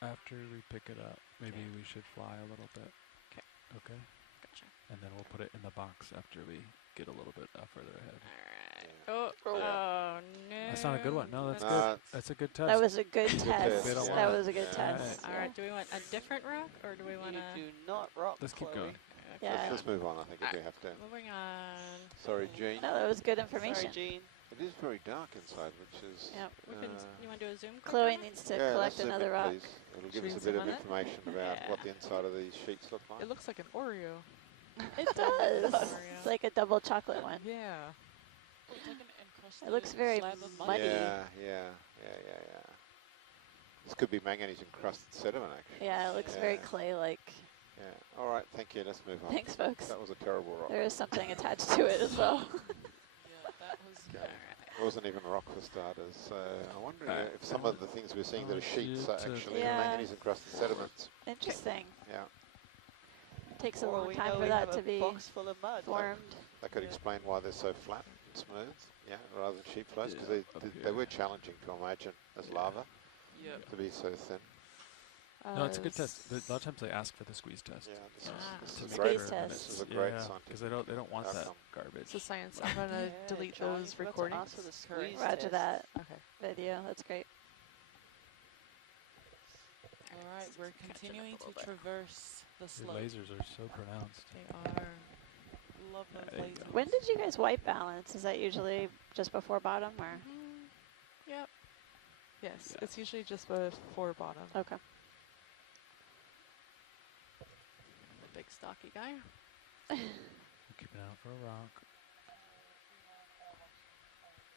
after we pick it up, maybe we should fly a little bit. Okay. Okay. Gotcha. And then we'll put it in the box after we get a little bit further ahead. Alright. Yeah. Oh, Oh. no. That's not a good one. No, that's Nah, good. That's a good test. That was a good Good test. test, That yeah. was a good Yeah. test. Alright, do we want a different rock or do we want You to? do not rock, Let's keep Chloe. going. Yeah. Let's move on, I think, if we have to. Moving on. Sorry, Jean. No, that was good Sorry, information. Jean. It is very dark inside, which is... Yep. We can, you want to do a zoom? quick Chloe on it? needs to yeah, collect let's zoom another in, rock. please. It'll give Should us a we bit zoom of on it? information about Yeah. what the inside of these sheets look like. It looks like an Oreo. It does. Oreo. It's like a double chocolate one. Yeah. It's like an encrusted It looks very slab of muddy. Yeah. This could be manganese encrusted sediment, actually. Yeah, it looks very Yeah. clay-like. Yeah. All right, thank you. Let's move on. Thanks, folks. That was a terrible rock. There is something attached to it as well. Yeah, that was Okay. It wasn't even a rock for starters. So I wonder if some of the things we're seeing that are sheets are actually Yeah. manganese encrusted sediments. Interesting. Yeah. Takes a Or long we time know for we that have to a be box full of mud. formed. That could Yeah. explain why they're so flat and smooth. Yeah, rather than sheet flows, because Yeah, up they here. were challenging to imagine as lava yeah. to be so thin. No, it's a good test. A lot of times they ask for the squeeze test. Yeah, this Ah, is to a make great, squeeze sure that test. this is a great because scientific they don't want that outcome. garbage. So science, I'm gonna Yeah, delete John, you those forgot to recordings. ask for the Correct. squeeze Roger test. that Okay. video. That's great. All right, we're Catching up a continuing to little bit. traverse the Your slope. lasers are so pronounced. They are. Love those There you lasers. go. When did you guys wipe balance? Is that usually just before bottom or? Yep. Yes, Yeah. it's usually just before bottom. Okay. Big stocky guy. We'll keep an eye out for a rock.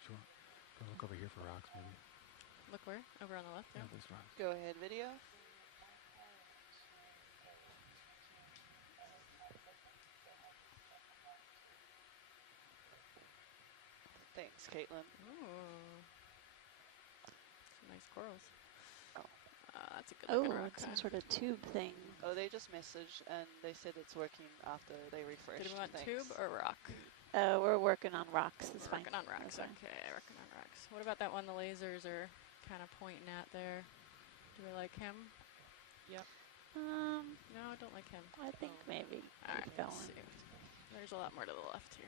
Sure. Look over here for rocks, maybe. Look where? Over on the left there. Yeah, there's rocks. Go ahead, video. Thanks, Caitlin. Ooh. Some nice corals. Oh. That's a good Oh, looking rock. some sort of tube thing. Oh, they just messaged and they said it's working after they refreshed. Did we want Thanks. tube or rock? We're working on rocks. It's fine. Working on rocks. That's fine. Okay, working on rocks. What about that one the lasers are kind of pointing at there? Do we like him? Yep. No, I don't like him. I think maybe All right, keep let's going. see. There's a lot more to the left here.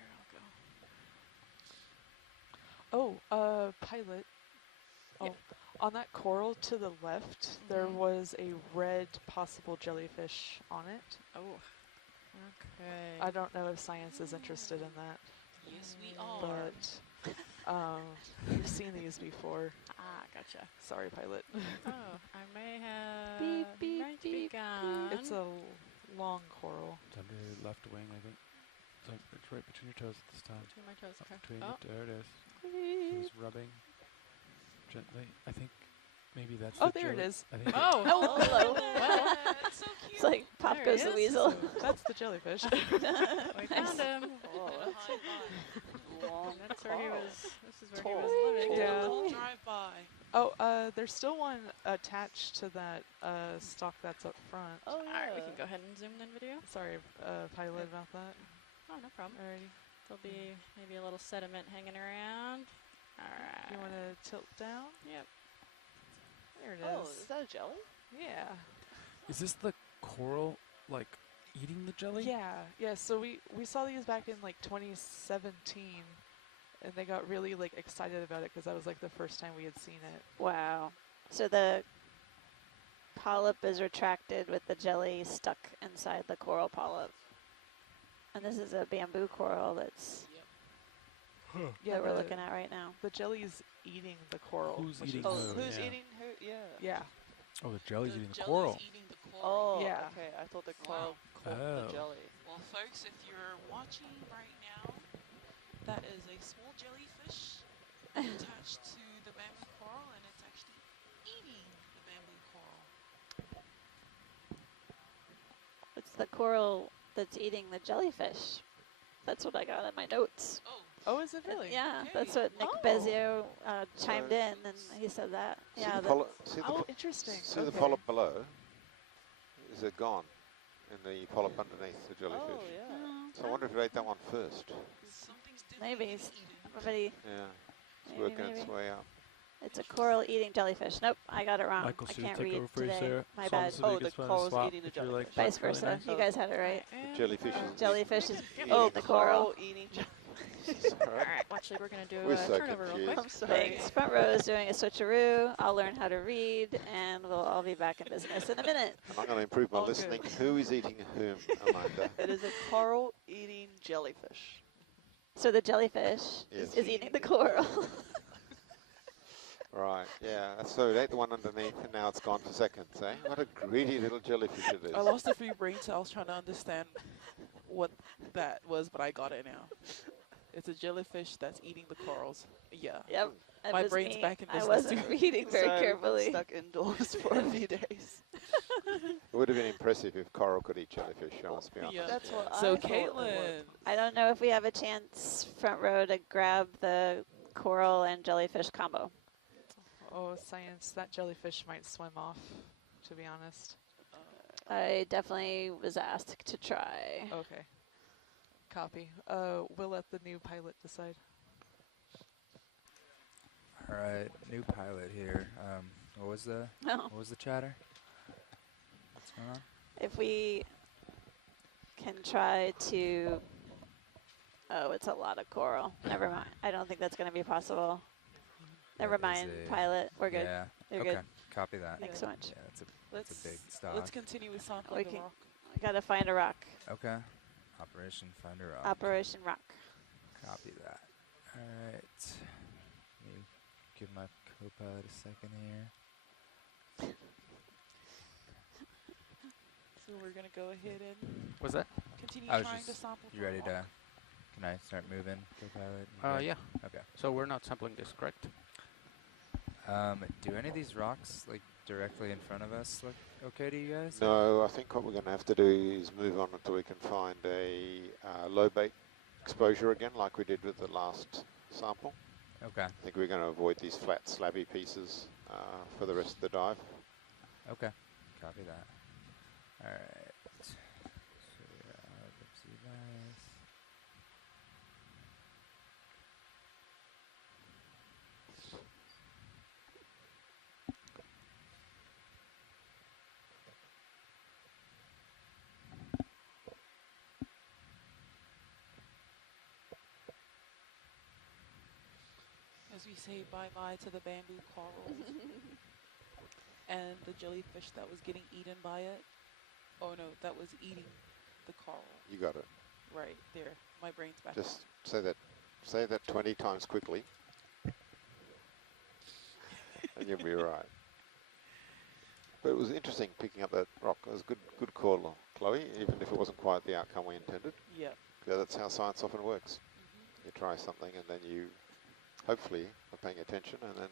I'll go. Oh, pilot. Oh, on that coral to the left, there was a red possible jellyfish on it. Oh. Okay. I don't know if science is interested in that, Yes, we are. but we've seen these before. Ah, gotcha. Sorry, pilot. Oh, I may have. Beep, beep, might be beep, gone. It's a long coral. It's under your left wing, I think. It's right between your toes this time. Between my toes. Okay. Between Oh. there it is. Just rubbing gently. I think maybe that's. Oh, the there it jelly- is. I think Oh. Hello. Well, That's so cute. It's like Pop There Goes he the is. Weasel. That's the jellyfish. we found him. Oh, Behind that's mine. a long That's where he call. was. This is where Tall. he was living. Yeah. Little drive-by. Oh, there's still one attached to that stock that's up front. Oh, All right, we yeah. can go ahead and zoom then video. Sorry, pilot, about that. Oh, no problem. Alrighty. There'll be maybe a little sediment hanging around. All right. You want to tilt down? Yep. There it Oh, is. is that a jelly? Yeah. Is this the coral, like, eating the jelly? Yeah. So we saw these back in like 2017, and they got really like excited about it because that was like the first time we had seen it. Wow. So the polyp is retracted with the jelly stuck inside the coral polyp. And this is a bamboo coral that's Yeah, that we're the- looking at right now. The jelly's eating the coral. Who's which eating is- Oh, Oh, who's yeah. eating who? Yeah. Yeah. Oh, the jelly's The eating the jelly's coral. eating the coral. Oh, Yeah. okay. I thought the coral Wow. caught Oh. the jelly. Well, folks, if you're watching right now, that is a small jellyfish attached to the bamboo coral, and it's actually eating the bamboo coral. It's the coral that's eating the jellyfish. That's what I got in my notes. Oh, Oh, is it really? Yeah, Okay. that's what Nick Oh. Bezio chimed So- in, and he said that. See Yeah, the Oh, interesting. see the Okay. polyp below? Is it gone? And the polyp underneath the jellyfish. Oh, yeah. So I wonder if it ate that one first. something's Maybe. definitely getting eaten. Somebody, Yeah, it's maybe, working its maybe. way up. It's a coral eating jellyfish. Nope, I got it wrong. Michael, I should we can't take read over for you, today. Sarah? My Solve bad. this so Oh, we the can coral's swap eating the if you like. jellyfish. Vice That's really versa. nice. You guys had it right. The jellyfish is Jellyfish is eating eating the coral. eating jellyfish. Oh, All right. Actually, we're gonna do We're a so turnover real quick. I'm sorry. Thanks. Front row is doing a switcheroo. I'll learn how to read, and we'll all be back in business in a minute. And I'm going to improve my All good. listening. Who is eating whom, Amanda? It is a coral eating jellyfish. So the jellyfish Yes. is eating the coral. Right, yeah. So it ate the one underneath, and now it's gone for seconds, eh? What a greedy little jellyfish it is. I lost a few brain cells trying to understand what that was, but I got it now. It's a jellyfish that's eating the corals. Yeah. Yep. that My was brain's me. back in I business wasn't too. reading very So, carefully. Stuck indoors for a few days. It would have been impressive if coral could eat jellyfish, I must be honest. Yeah. That's what So I thought it Caitlin, would. I don't know if we have a chance, front row, to grab the coral and jellyfish combo. Oh, science. That jellyfish might swim off, to be honest. I definitely was asked to try. Okay. Copy. We'll let the new pilot decide. All right, new pilot here. What was the Oh. what was the chatter? going on? If we can try to... Oh, it's a lot of coral. Never mind. I don't think that's going to be possible. Never mind, pilot. We're good. Yeah. You're okay. good. Copy that. Thanks so much. Yeah, that's a big stock. Let's continue with sampling We the can. rock. I gotta find a rock. Okay. Operation Find a Rock. Operation Rock. Copy that. All right. Let me give my co-pilot a second here. So we're gonna go ahead and What's that? continue I was trying to just sample. you for ready rock. to? Can I start moving, co-pilot? You good? Yeah. Okay. So we're not sampling this, correct? Do any of these rocks, like, directly in front of us look okay to you guys? No, I think what we're going to have to do is move on until we can find a low bait exposure again, like we did with the last sample. Okay. I think we're going to avoid these flat slabby pieces for the rest of the dive. Okay. Copy that. All right. So let's see this. As we say bye-bye to the bamboo corals and the jellyfish that was getting eaten by it. Oh no, that was eating the coral. You got it. Right there. My brain's back. Just say that 20 times quickly, and you'll be right. But it was interesting picking up that rock. It was a good call, Chloe, even if it wasn't quite the outcome we intended. Yep. Yeah, that's how science often works. You try something and then you hopefully are paying attention and then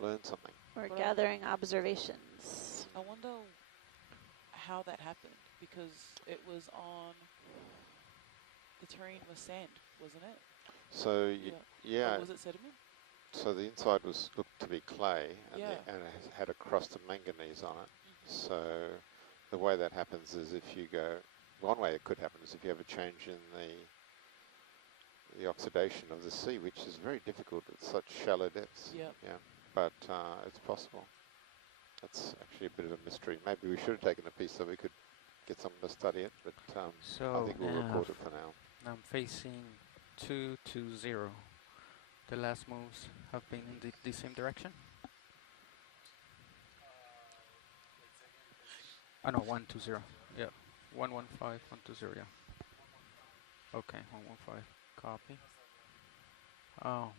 learn something. We're gathering observations. I wonder how that happened, because it was on, the terrain was sand, wasn't it? So yeah. Or was it sediment? So the inside looked to be clay, and, Yeah. and it had a crust of manganese on it. So the way that happens is if you go, one way it could happen is if you have a change in the oxidation of the sea, which is very difficult at such shallow depths. Yep. Yeah, but it's possible. That's actually a bit of a mystery. Maybe we should have taken a piece so we could get someone to study it, but I think we'll record it for now. I'm facing 220. The last moves have been in the same direction. Oh no, 120. Yeah, 115, 120. Yeah. Okay, 115. Copy.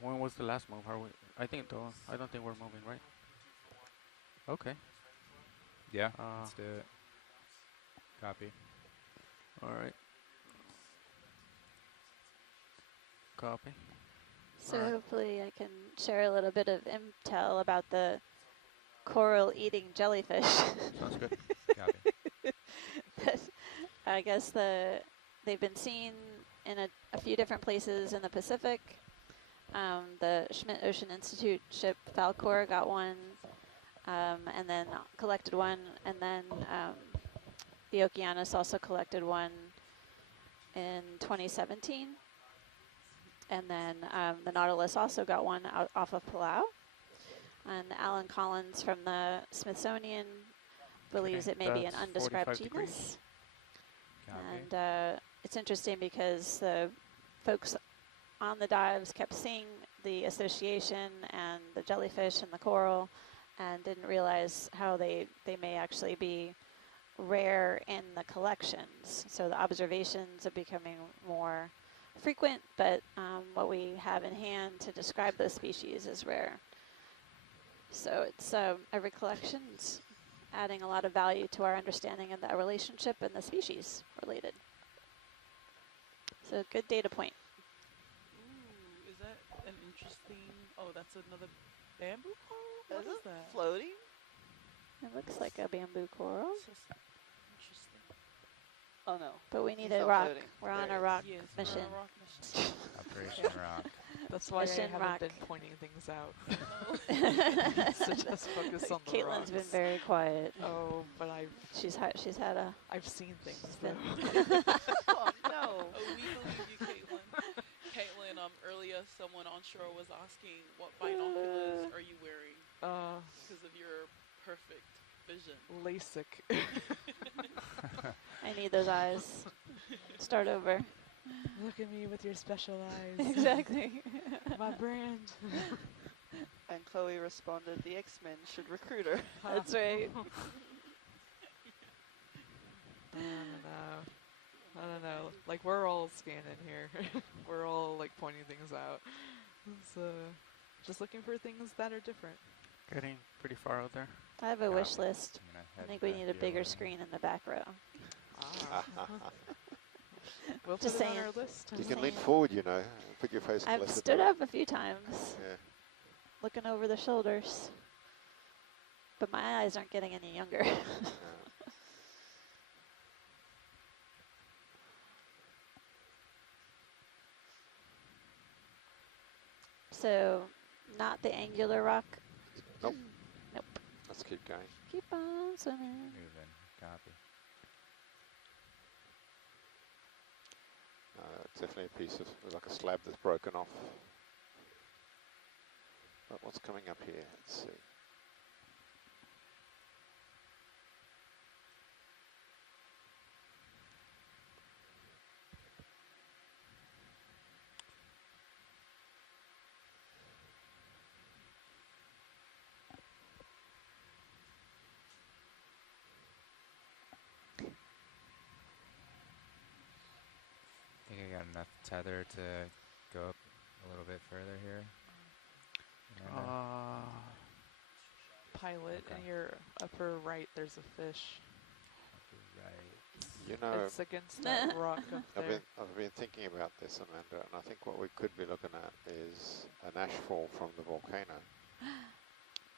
When was the last move? Are we? I don't think we're moving, right? Okay. Yeah. Let's do it. Copy. All right. Copy. So hopefully I can share a little bit of intel about the coral-eating jellyfish. Sounds good. Copy. I guess they've been seen in a few different places in the Pacific. The Schmidt Ocean Institute ship Falcor got one, and then collected one, and then the Okeanos also collected one in 2017. And then the Nautilus also got one off of Palau. And Alan Collins from the Smithsonian believes it may be an undescribed genus. And it's interesting because the folks on the dives kept seeing the association and the jellyfish and the coral and didn't realize how they may actually be rare in the collections. So the observations are becoming more frequent, but what we have in hand to describe those species is rare. So it's every collection's adding a lot of value to our understanding of the relationship and the species related. So good data point. Ooh, is that an interesting? Oh, that's another bamboo coral. What Is is it that? floating? It looks like a bamboo coral, Interesting. Oh no. but we need He's a not rock. floating. We're on There a it rock Yes, mission. we're on a rock mission. Operation Rock. That's why Mission I haven't rock. been pointing things out. So just focus on the Caitlin's been rocks. very quiet. Oh, but She's had a. I've seen things been though. Oh no. Oh, we believe you, Caitlin. Caitlin, earlier someone on shore was asking, what binoculars are you wearing? Because of your perfect vision. LASIK. I need those eyes. Start over. Look at me with your special eyes. Exactly. My brand. And Chloe responded, the X-Men should recruit her. That's right. I don't know. Like, we're all scanning here. We're all, like, pointing things out. So, just looking for things that are different. Getting pretty far out there. I have a wish list. I'm gonna I head think we back need a your bigger way. screen in the back row. We'll Just put it on saying. our list. You can Saying. lean forward, you know, and put your face I've closer stood to it. up a few times, Yeah. looking over the shoulders. But my eyes aren't getting any younger. Yeah. So, not the angular rock. Nope. Nope. Let's keep going. Keep on swimming. Moving. Copy. Definitely a piece of like a slab that's broken off. But what's coming up here? Let's see. I think I got enough tether to go up a little bit further here. Amanda? Pilot, Okay. in your upper right, there's a fish. Right. You know, It's against that rock up there. I've been thinking about this, Amanda, and I think what we could be looking at is an ashfall from the volcano.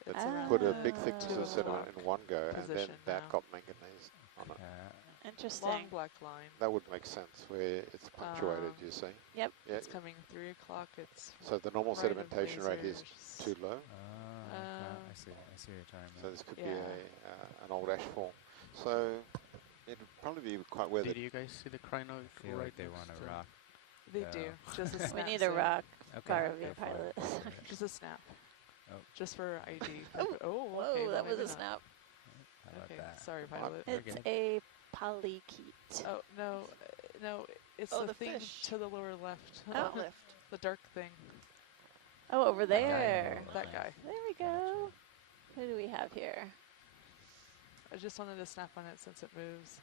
It around put a the big thickness 2 of sediment o'clock in one go, and then position that now. got manganese on it. Interesting. Long black line. That would make sense where it's punctuated, you see. Yep. Yeah. It's coming 3 o'clock. It's So the normal right of sedimentation rate is lasers. too low. Okay. I see what you're talking So about. this could Yeah. be an old ashfall. So it'd probably be quite Did weathered. you guys see the crino? I feel like they want to rock. They Yeah. do. Just a We snap. need a so- rock Okay. ROV go for it. pilot. Go for it. Just a snap. Oh. Just for ID. Oh, Oh, whoa, okay, that well, was a maybe not. snap. How about Okay, that? sorry, pilot. We're It's good. a polychaete. Oh, no, no, it's Oh, the the thing fish. to the lower left. Oh. Left. The dark thing. Oh, over That guy. there. That guy. There we go. Who do we have here? I just wanted to snap on it since it moves.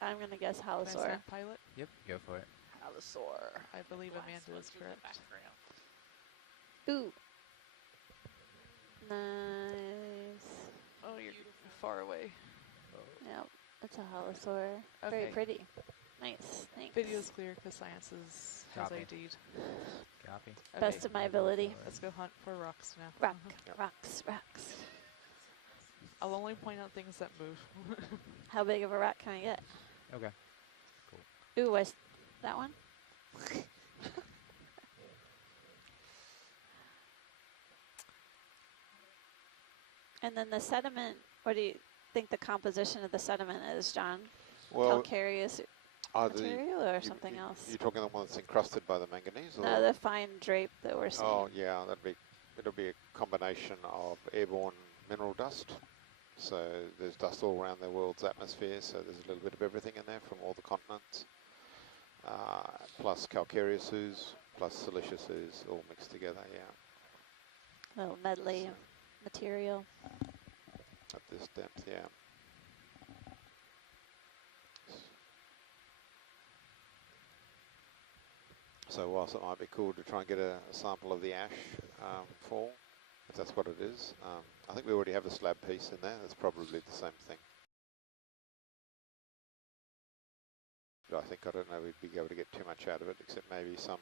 I'm going to guess Can I Halosaur. snap, pilot? Yep, go for it. Allosaur. I believe Amanda is correct. Ooh. Nice. Oh, you're far away. Yep, it's a Halosaur. Very Okay. pretty. Nice, thanks. Video's clear because science has Copy. ID'd. Copy. Best Okay, of my ability. let's go hunt for rocks now. Rock, Yep. rocks, rocks. I'll only point out things that move. How big of a rock can I get? Okay. Ooh, that one? And then the sediment, what do you think the composition of the sediment is, John? Well, Calcareous are the material or something else? you're talking the one that's encrusted by the manganese? Or? No, the fine drape that we're seeing. Oh yeah, it'll be a combination of airborne mineral dust. So there's dust all around the world's atmosphere. So there's a little bit of everything in there from all the continents, plus calcareous ooze, plus silicious ooze, all mixed together. Yeah, Little medley of material. at this depth. Yeah. So whilst it might be cool to try and get a sample of the ash fall, if that's what it is, I think we already have a slab piece in there. That's probably the same thing. But I don't know we'd be able to get too much out of it, except maybe some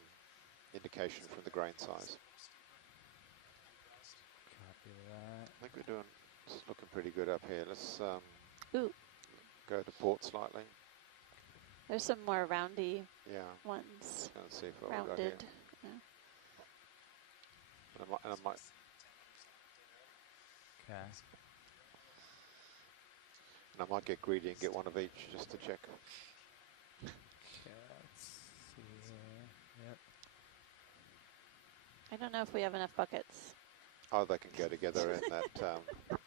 indication from the grain size. Copy that. I think we're doing, it's looking pretty good up here. Let's Ooh. go to port slightly. There's some more roundy Yeah. ones. Just going to see if what we've got here. Rounded. Yeah. And I might, Okay. and I might get greedy and get one of each just to check. Okay, let's see here. Yep. I don't know if we have enough buckets. Oh, they can go together in that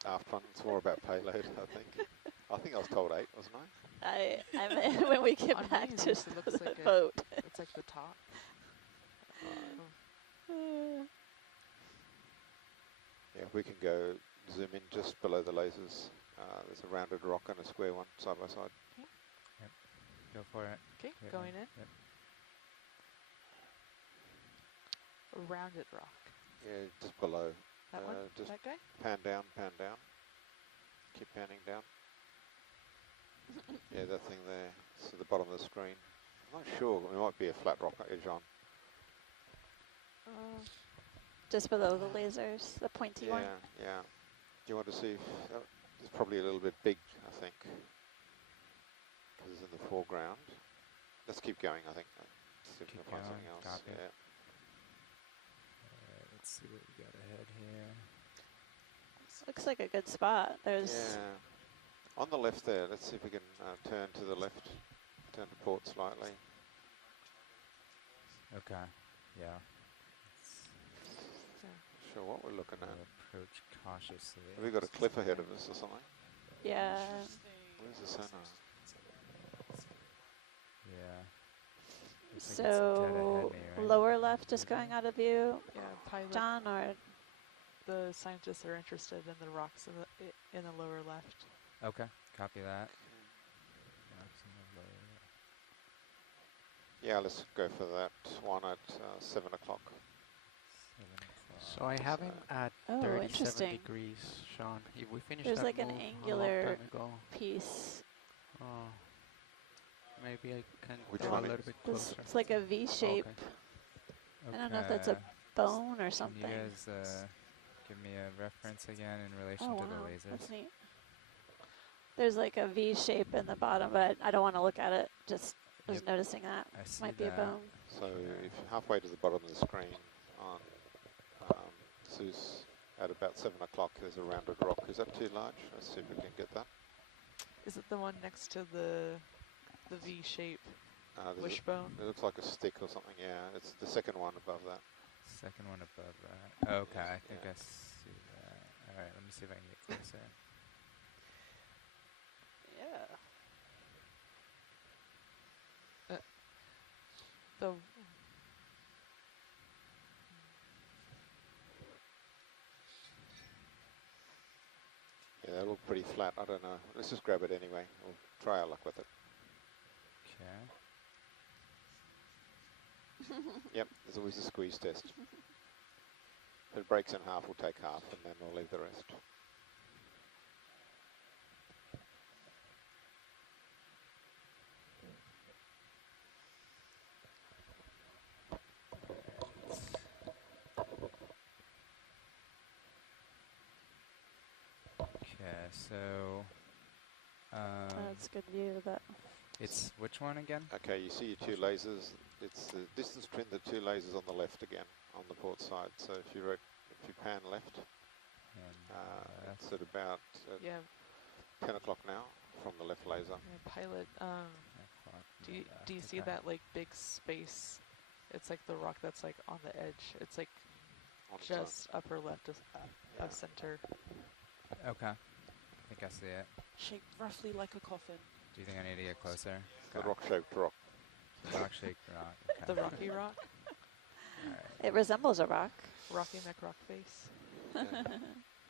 aft one. It's more about payload, I think. I think I was told 8, wasn't I? I meant when we get On back these, to it looks the like it. boat. It's like the top. Yeah, we can go zoom in just below the lasers. There's a rounded rock and a square one side by side. Yep. Go for it. Okay, Right going now. in. Yep. A rounded rock. Yeah, just below. That one? Just That guy? pan down, pan down. Keep panning down. Yeah, that thing there. It's at the bottom of the screen. I'm not sure. It might be a flat rock edge on. Just below the lasers, the pointy one. Yeah. Do you want to see? It's probably a little bit big, I think, because it's in the foreground. Let's keep going, I think. See if we Keep can find going, something else. copy. Yeah. Alright, let's see what we got ahead here. Looks like a good spot. There's Yeah. On the left there, let's see if we can turn to the left, turn to port slightly. Okay. Yeah. Not sure what we're looking at. Approach cautiously. Have we got a cliff ahead of us or something? yeah. Where's the sonar? Yeah. Looks like it's dead So ahead me, right? lower left is going out of view, Yeah, pilot. John, or The scientists are interested in the rocks in the lower left. Okay, copy that. Rocks in the lower. Yeah, let's go for that one at 7 o'clock. 7 o'clock. So I have him at Oh, 37 interesting. degrees, Sean. If we finish There's that like an move angular a long time ago, piece. oh, maybe I can Which go a one little is- bit This, closer. it's like a V shape. Okay. I don't know if that's a bone or Can something. you guys give me a reference again in relation Oh to wow, the lasers? that's neat. There's like a V shape in the bottom, but I don't want to look at it. Just was Yep. noticing that. I see Might be a that. bone. So if halfway to the bottom of the screen on Zeus at about 7 o'clock, there's a rounded rock. Is that too large? Let's see if we can get that. Is it the one next to the V shape There's wishbone? It looks like a stick or something, yeah. It's the second one above that. Second one above that. Okay, I think Yeah. I see that. Alright, let me see if I can get closer. Yeah. The Yeah, they look pretty flat. I don't know. Let's just grab it anyway. We'll try our luck with it. Okay. Yep, there's always a squeeze test. If it breaks in half, we'll take half, and then we'll leave the rest. Okay, so That's a good view, but it's which one again? Okay, you see your two lasers. It's the distance between the two lasers on the left again, on the port side. So if you pan left, And it's at about yeah, 10 o'clock now from the left laser. yeah, pilot. o'clock Do you see okay. that like big space? It's like the rock that's like on the edge. It's like On its own. just upper left of Yeah. center. Okay. I think I see it. Shaped roughly like a coffin. Do you think I need to get closer? The Okay. rock-shaped rock. Rock shaped rock. Okay. The rocky rock, Alright. it resembles a rock. Rocky Neck rock face.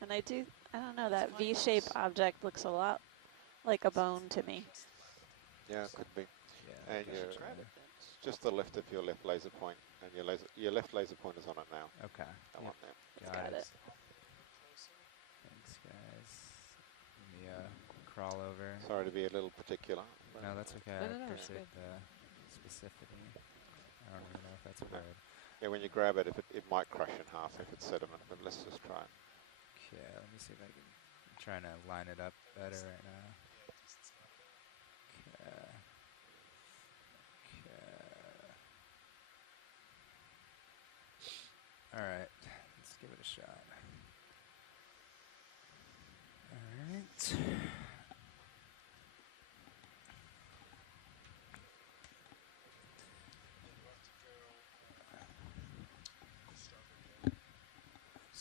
And I don't know, that V-shaped object looks a lot like a bone to me. Yeah, it could be. Yeah. And okay. your, Grab it then. it's just the left of your left laser point, and your left laser point is on it now. Okay. That Yep. one there. Got it. Thanks, guys. Let me crawl over. Sorry to be a little particular. but No, that's okay. No, I no, no, it's appreciate good. the specificity. I don't really know if that's a word. Yeah, when you grab it, it might crush in half if it's sediment, but let's just try it. Okay, let me see if I can. I'm trying to line it up better right now. Okay. Alright, let's give it a shot. Alright.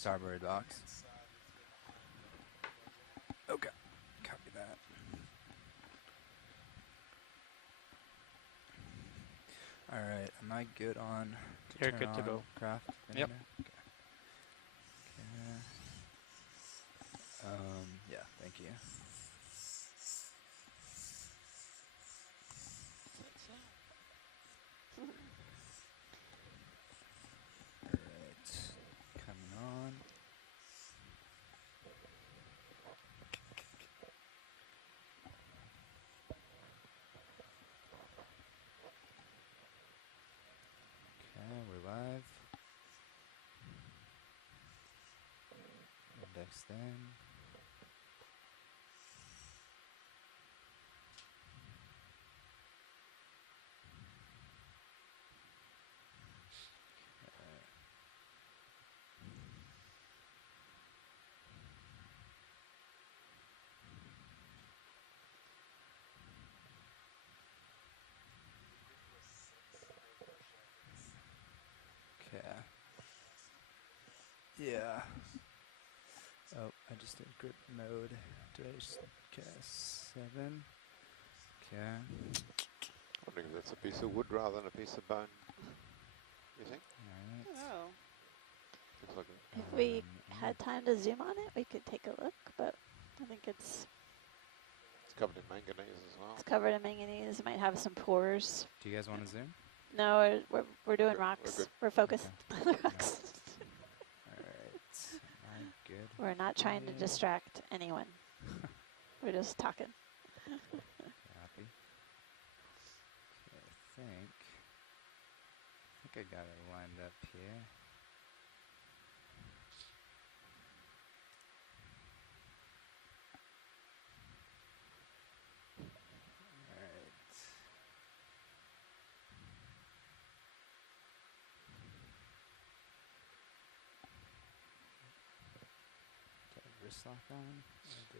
starboard box. Okay, copy that. Alright, am I good on You're turn good to on go. craft? Yep. Okay. Yeah, thank you. Alright, coming on. Okay, we're live. Index then. Okay. Yeah. Oh, I just did grip mode. Did I just, okay, 7. Okay. Wondering if that's a piece of wood rather than a piece of bone. You think? Alright. Oh. Looks like If we had time to zoom on it, we could take a look, but I think it's it's covered in manganese as well. covered in manganese. It might have some pores. Do you guys want to zoom? No, we're doing Good, rocks. we're good. We're focused on the rocks. Alright. Am I good? We're not trying to Yeah. distract anyone. We're just talking. Copy. Okay, I think I got it lined up here. Alright. Do I have wrist lock on? I do.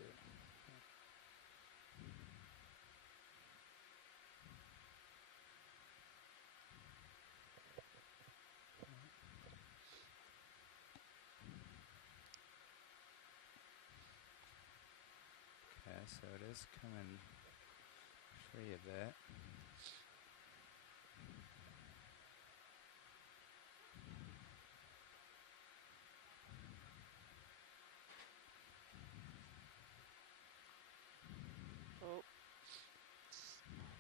Okay, so it is coming free a bit. Oh.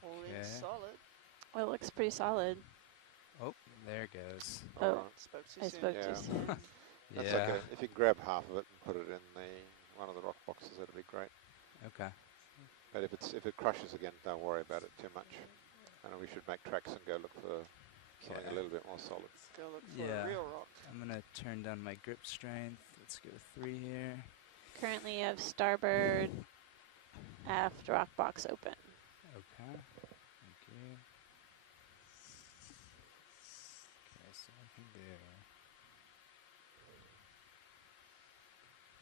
Holding Okay. solid. Well, it looks pretty solid. Oh, there it goes. Oh, Alright. Spoke too I soon. spoke Yeah. too soon. That's Yeah. okay. If you can grab half of it and put it in one of the rock boxes, that'd be great. Okay. But if it crushes again, don't worry about it too much. And we should make tracks and go look for something a Okay. little bit more solid. Let's go look for Yeah. a real rock. I'm gonna turn down my grip strength. Let's go 3 here. Currently, you have starboard, aft, rock box open. Okay. Thank you. Okay, so I can do.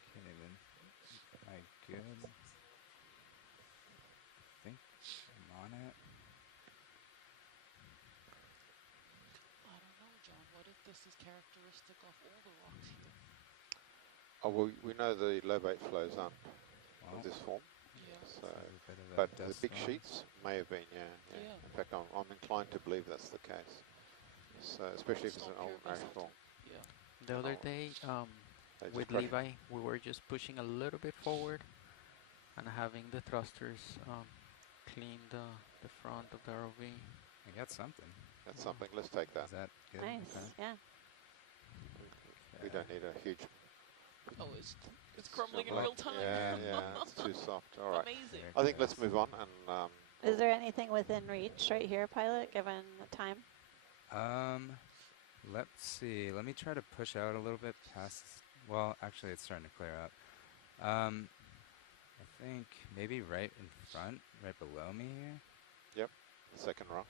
Okay, then. Am I good? I think I'm on it. I don't know, John. What if this is characteristic of all the rocks here? Oh, well, we know the lobate flows aren't Well, of this form. Yeah. So, a bit of a but the dust big storm. sheets may have been, yeah. Yeah. In fact, I'm inclined to believe that's the case. So, especially if it's an Storm old pure ashfall. Yeah. The other Oh. day, They just with crush- Levi, we were just pushing a little bit forward and having the thrusters clean the front of the ROV. I got something. That's something. Let's take that. Is that good? Nice, Okay. yeah. We don't need a huge. Oh, it's crumbling in block. real time. Yeah, yeah. It's too soft. All right. Amazing. There I think it let's goes. move on and. Is there anything within reach right here, pilot, given the time? Let's see. Let me try to push out a little bit past. Well, actually, it's starting to clear up. I think maybe right in front, right below me here. Yep. The second row.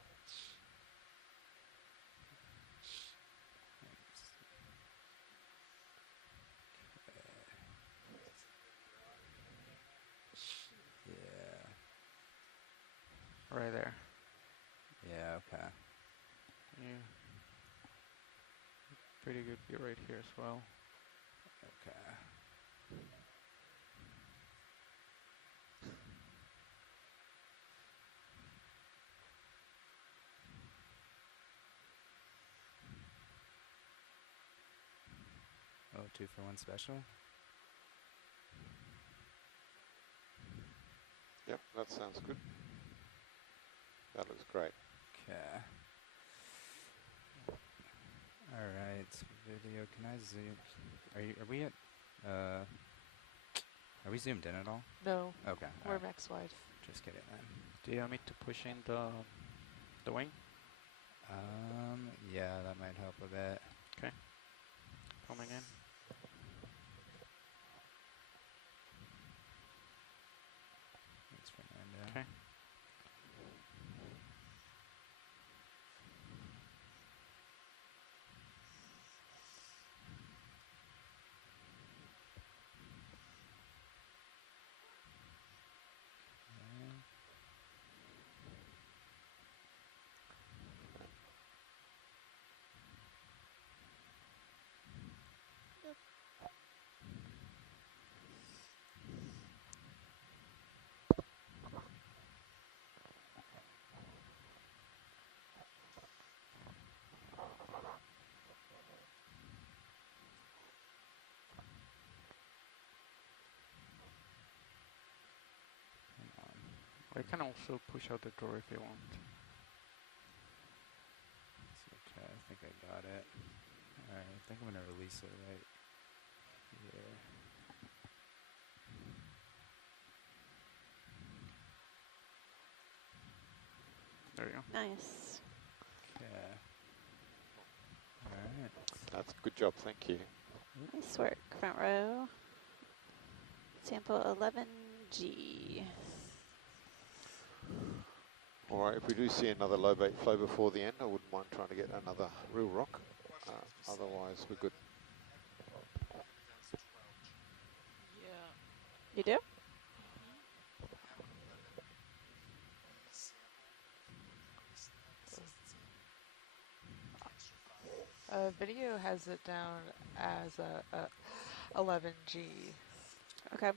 Yeah. Right there. Yeah. Okay. Yeah. Pretty good view right here as well. Okay. Oh, 2-for-1 special. Yep, that sounds good. That looks great. Okay. All right, video. Can I zoom? Are we at? Are we zoomed in at all? No. Okay. We're alright. max wide. Just kidding then. Do you want me to push in the wing? Yeah, that might help a bit. Okay. Coming in. Thanks, Fernando. Okay. I can also push out the door if you want. It's okay, I think I got it. Alright, I think I'm gonna release it right here. There you go. Nice. Okay. Alright. That's a good job, thank you. Nice work, front row. Sample 11G. All right, if we do see another low bait flow before the end, I wouldn't mind trying to get another real rock. Otherwise, we're good. Yeah. You do? Video has it down as a 11G. Okay.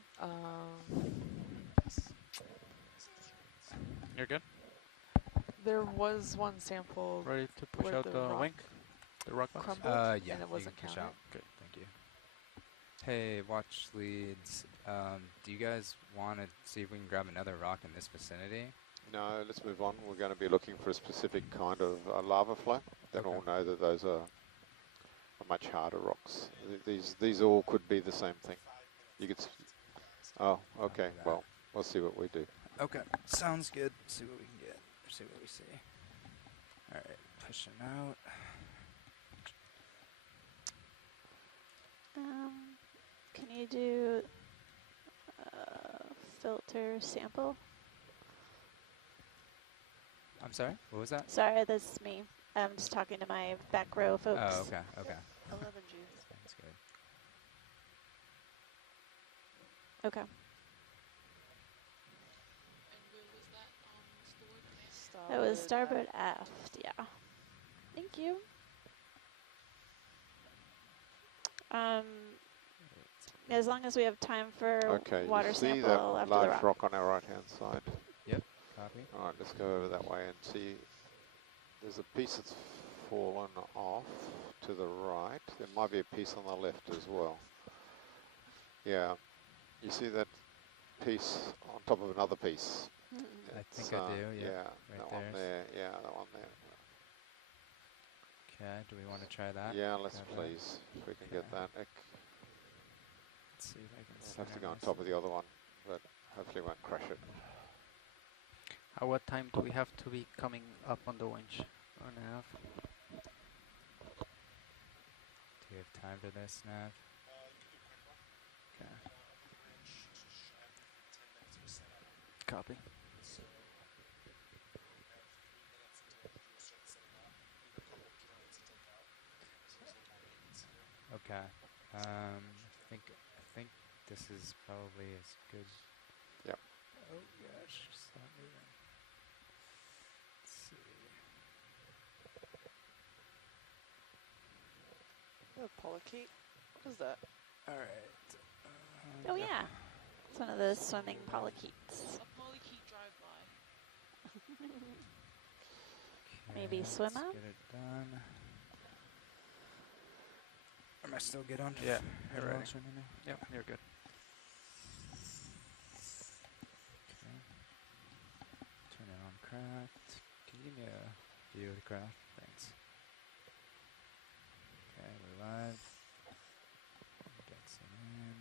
You're good? There was one sample Ready to push where out the the rock wing? The rock box? crumbled Yeah, and it you wasn't can push counted. out. Good, thank you. Hey, watch leads. Do you guys want to see if we can grab another rock in this vicinity? No, let's move on. We're going to be looking for a specific kind of lava flow. Then Okay. we'll know that those are much harder rocks. These all could be the same thing. You could. Oh, okay. Well, we'll see what we do. Okay, sounds good. See what we can get. See what we see. All right, pushing out. Can you do filter sample? I'm sorry. What was that? Sorry, that's me. I'm just talking to my back row folks. Oh, okay. Okay. 11G. Sounds good. Okay. And where was that stored? That was starboard aft, yeah. Thank you. As long as we have time for Okay, water you see sample that after the large rock on our right-hand side? Yep, copy. All right, let's go over that way and see. There's a piece that's fallen off to the right. There might be a piece on the left as well. Yeah, you see that piece on top of another piece? I think I do, yeah. Yeah, Right that one there. Yeah, that one there. Okay, do we want to try that? Yeah, let's Grab that? please, if we can get that. Let's see if I can We'll have to go on center top of the other one, but hopefully it won't crash it. At what time do we have to be coming up on the winch? Hour and a half. Do you have time for this, Nav? Okay. Copy. Okay. I think this is probably as good. Yep. Oh gosh, stop moving. Let's see. A polykate? What is that? All right. Oh yeah, it's one of those swimming polychaetes. A polykeet drive-by. Maybe Okay, swim let's up? get it done. Am I still good on? Yeah, you're ready. launch or anything? Yep, you're good. Okay. Turn it on craft. Can you give me a view of the craft? Thanks. Okay, we're live. Index it in.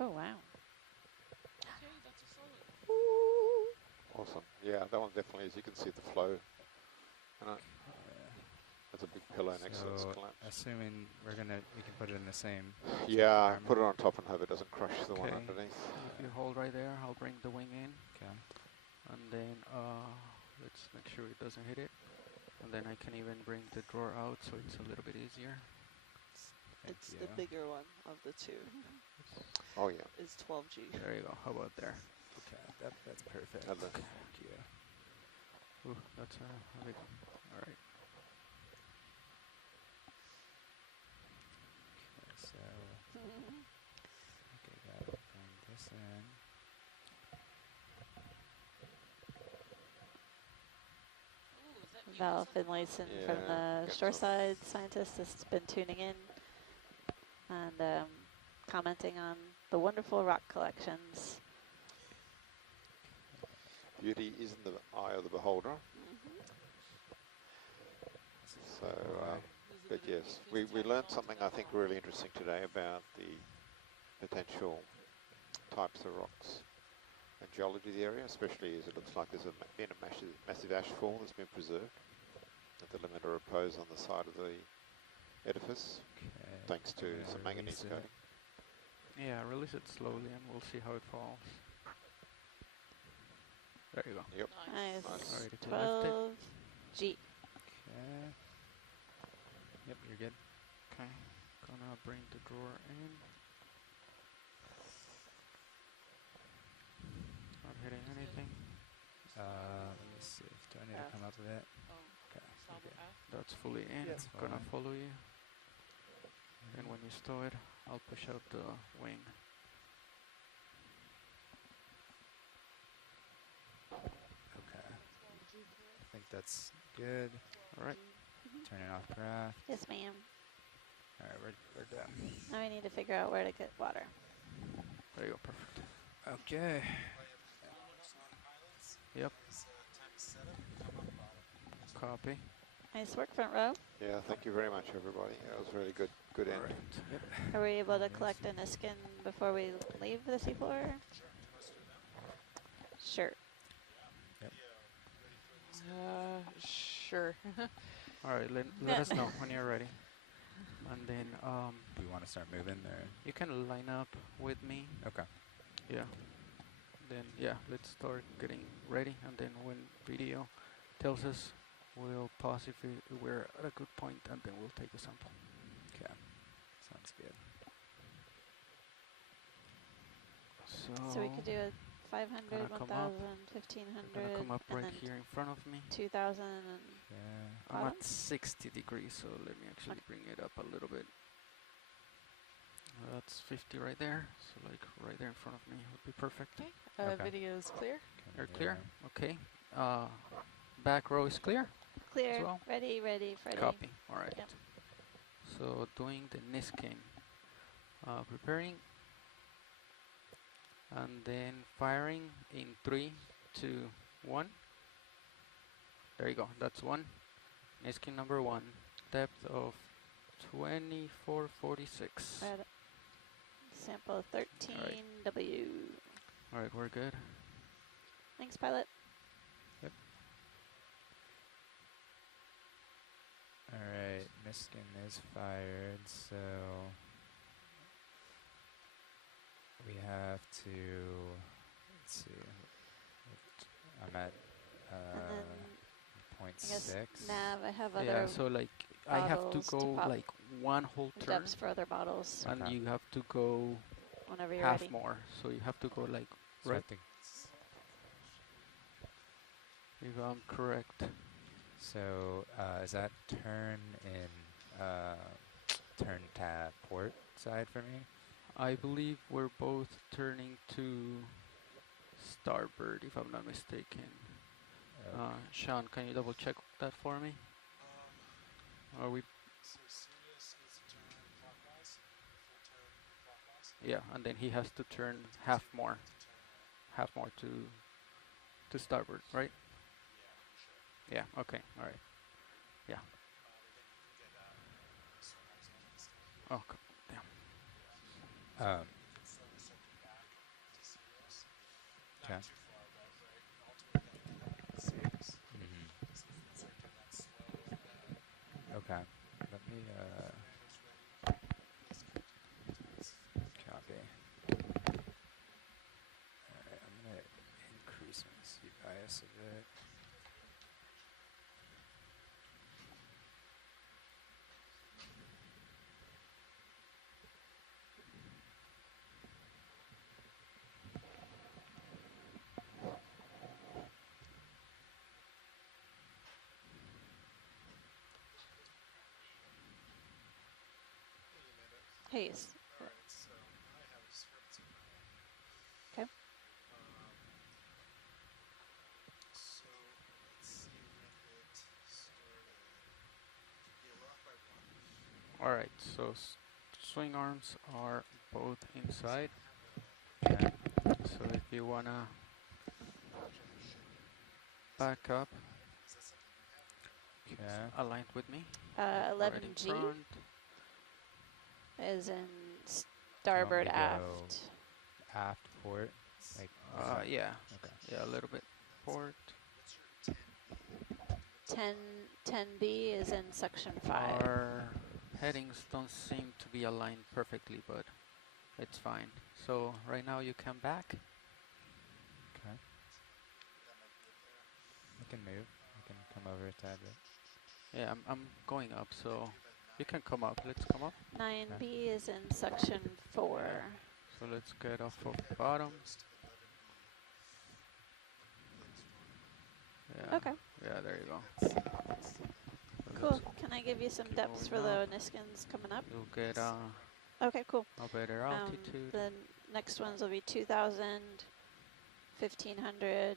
Oh wow. Okay, that's a solid. Awesome. Yeah, that one definitely is. You can see the flow. That's a big pillow next to this So, collapse. assuming we can put it in the same. Yeah, put it on top and hope it doesn't crush the one Okay. underneath. If you hold right there, I'll bring the wing in. Okay. And then let's make sure it doesn't hit it. And then I can even bring the drawer out so it's a little bit easier. Thank It's you. the bigger one of the two. Oh yeah. Is 12G. There you go. How about there? Okay, that's perfect. And then- Thank you. Ooh, that's a big one. All right. Okay, so okay, gotta bring this in. Ooh, is that you? Val Finlayson from Yeah, the gets Shoreside Scientist has been tuning in and commenting on the wonderful rock collections. Beauty is in the eye of the beholder. So, but yes, we learned something I think really interesting today about the potential types of rocks and geology of the area, especially as it looks like there's been a massive ashfall that's been preserved at the limit of repose on the side of the edifice, Okay. thanks to I'm gonna some manganese release it. coating. Yeah, release it slowly and we'll see how it falls. There you go. Yep. Nice. Nice. Alright, if you lift it. 12G. Okay. Yep, you're good. Okay. Gonna bring the drawer in. Not hitting anything. Let me see. Do I need to come up with it? Oh, Okay. start you're with good. F. That's fully in. That's Gonna fine. follow you. And when you stow it, I'll push out the wing. Okay. I think that's good. Alright. Turning off craft. Yes, ma'am. All right, we're done. Now we need to figure out where to get water. There you go. Perfect. Okay. Yep. Copy. Nice work, front row. Yeah, thank you very much, everybody. That was really good end. Alright. Yep. Are we able to collect a Niskin before we leave the seafloor? Sure. Sure. Alright, let us know when you're ready. And then Do we want to start moving or? you can line up with me. Okay. Yeah. Then yeah, let's start getting ready, and then when video tells us, we'll pause if we're at a good point, and then we'll take a sample. Okay. Sounds good. So we could do a 500, Gonna come 1,000, up. 1,500, Gonna come up and right then here in front of me. 2,000 and Yeah. I'm bottom? at 60 degrees, so let me actually Okay. bring it up a little bit. That's 50 right there, so like right there in front of me would be perfect. Okay. Okay. Video's clear. You're clear? Okay. Back row is clear? clear, well? ready, Freddie. Copy. All right. Yep. So doing the Niskin, preparing, and then firing in 3, 2, 1. There you go. That's 1. Niskin number 1. Depth of 2446. Right. Sample 13W. All right, we're good. Thanks, pilot. Yep. Alright, Niskin is fired, so we have to, let's see, I'm at And then I guess 0.6. Nav, I have other Yeah, so like I have to bottles to go pop like one whole turn, depths for other bottles and Okay. you have to go whenever you're half ready. more. So you have to go like, So I right, think, if I'm correct. so is that turn in turn tab port side for me? I believe we're both turning to starboard, if I'm not mistaken. Sean, can you double check that for me? Are we? So Sirius needs to turn clockwise, full turn clockwise. Yeah, and then he has to turn half more to starboard, right? Yeah. Okay. All right. Yeah. Oh, damn. Okay. Okay. Let me copy. Alright, I'm gonna increase my C bias a bit. Haze. Alright, so I have a script. Okay. So let's see when it started. Yeah, we're off by one. All right. So swing arms are both inside. Okay. So if you wanna back up, Okay. aligned with me. 11G right in front. is in Do you want starboard me to aft. go aft port? Like, Yeah. okay. Yeah, a little bit port. 10B is in section 5. Our headings don't seem to be aligned perfectly, but it's fine. So right now you come back. Okay. I can move. I can come over a tad bit. Yeah, I'm going up, so you can come up. Let's come up. 9B is in section 4. So let's get off of bottom. Yeah. Okay. Yeah, there you go. So Cool. Can I give you some keep depths for moving the up. Niskins coming up? You'll get Okay, cool. a better altitude. The next ones will be 2,000, 1,500,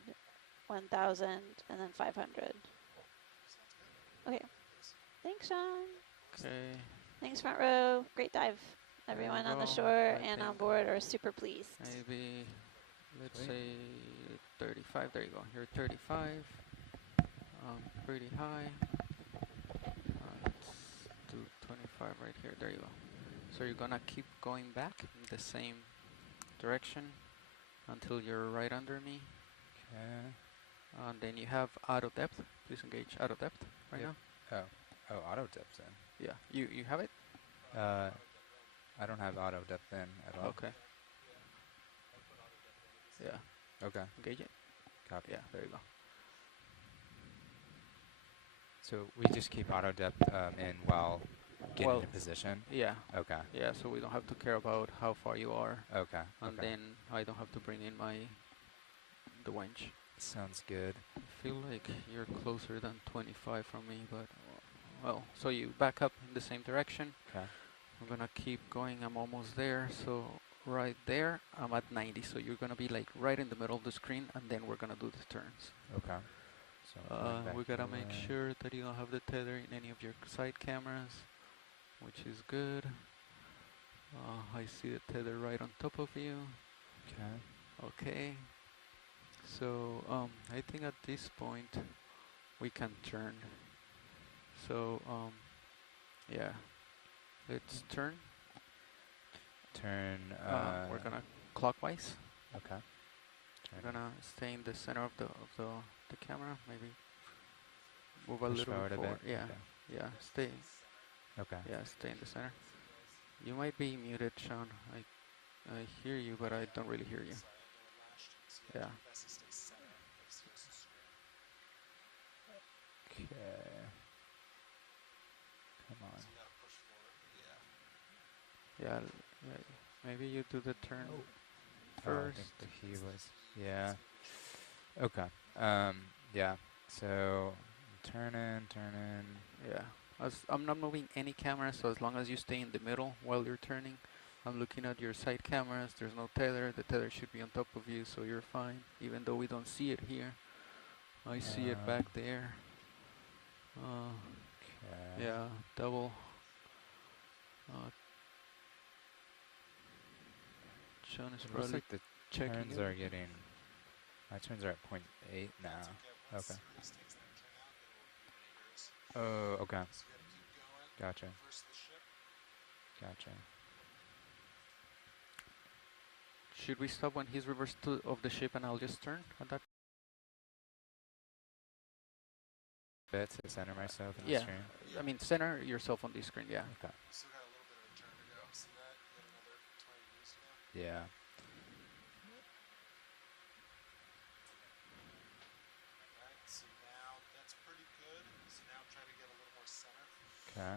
1,000, and then 500. Okay. Thanks, Sean. Okay. Thanks, front row. Great dive. There you Everyone on the go. shore I and on think board are super pleased. Maybe, let's Sweet. say 35. There you go. You're 35. Pretty high. Let's do 25 right here. There you go. So you're gonna keep going back in the same direction until you're right under me. Okay. And then you have auto depth. Please engage auto depth right Yep. now. Oh, auto depth in. Yeah, you have it? I don't have auto depth in at all. Okay. Yeah, Okay. engage it. Copy. Yeah, there you go. So we just keep auto depth in while getting Well, into position? Yeah. Okay. Yeah, so we don't have to care about how far you are. Okay. And Okay. then I don't have to bring in the winch. Sounds good. I feel like you're closer than 25 from me, but well, so you back up in the same direction. Okay. I'm gonna keep going. I'm almost there. So right there, I'm at 90. So you're gonna be like right in the middle of the screen, and then we're gonna do the turns. Okay. So I'm going back We gotta the make way. sure that you don't have the tether in any of your side cameras, which is good. I see the tether right on top of you. Okay. Okay. So I think at this point we can turn. So yeah, let's turn. turn. We're gonna clockwise. Okay. We're gonna stay in the center of the camera. Maybe move a Push little forward bit a bit. forward. Yeah, Okay. yeah. Stay. Okay. Yeah, stay in the center. You might be muted, Sean. I hear you, but I don't really hear you. Yeah. Okay. Come on. Yeah, yeah. Maybe you do the turn Oh, I first. think the key was. Yeah. Okay. Yeah. So turning. Yeah. I'm not moving any camera, so as long as you stay in the middle while you're turning, I'm looking at your side cameras. There's no tether. The tether should be on top of you, so you're fine. Even though we don't see it here, I see it back there. Okay. Yeah, double. Sean is It looks probably like the checking turns it. are getting. My turns are at 0.8 now. Okay. Oh, okay. Gotcha. Gotcha. Should we stop when he's reversed of the ship and I'll just turn at that? Bit to center myself in the Yeah, screen. I mean center yourself on the screen. Yeah. Okay. Yeah. Okay.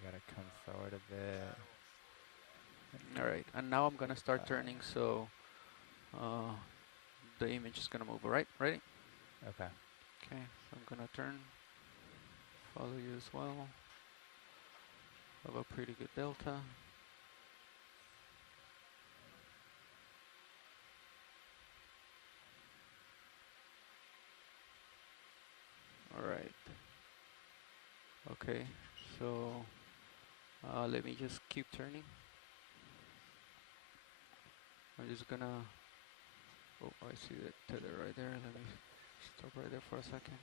You gotta come forward a bit. All right, and now I'm gonna start turning, so the image is gonna move. All right, ready? Okay. Okay, so I'm gonna turn. Follow you as well. Have a pretty good delta. All right. Okay, so let me just keep turning. I'm just gonna. Oh, I see the tether right there. Let me stop right there for a second.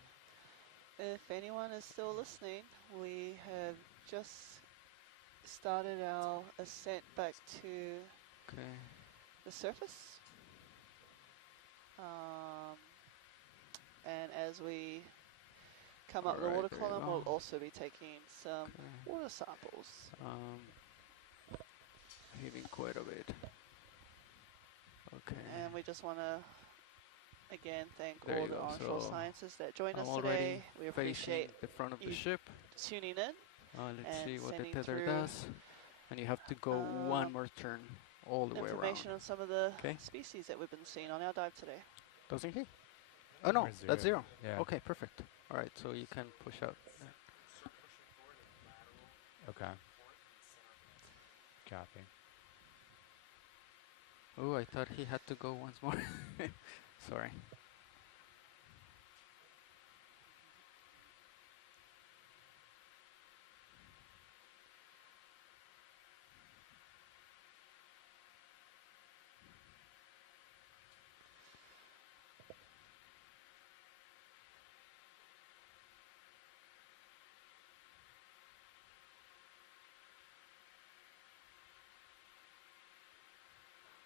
If anyone is still listening, we have just started our ascent back to the surface. And as we come up the water column, we'll also be taking some water samples. Heaving quite a bit. Okay. And we just want to, again, thank There all you the go. onshore So scientists that joined us I'm today. already We appreciate facing the front of the you ship. tuning in. Let's see what the sending tether through, does. And you have to go one more turn all the way around. information on some of the Okay. species that we've been seeing on our dive today. Doesn't he? Oh no, that's zero. Yeah. Okay, perfect. All right, so you can push out. Okay. Copy. Oh, I thought he had to go once more. Sorry.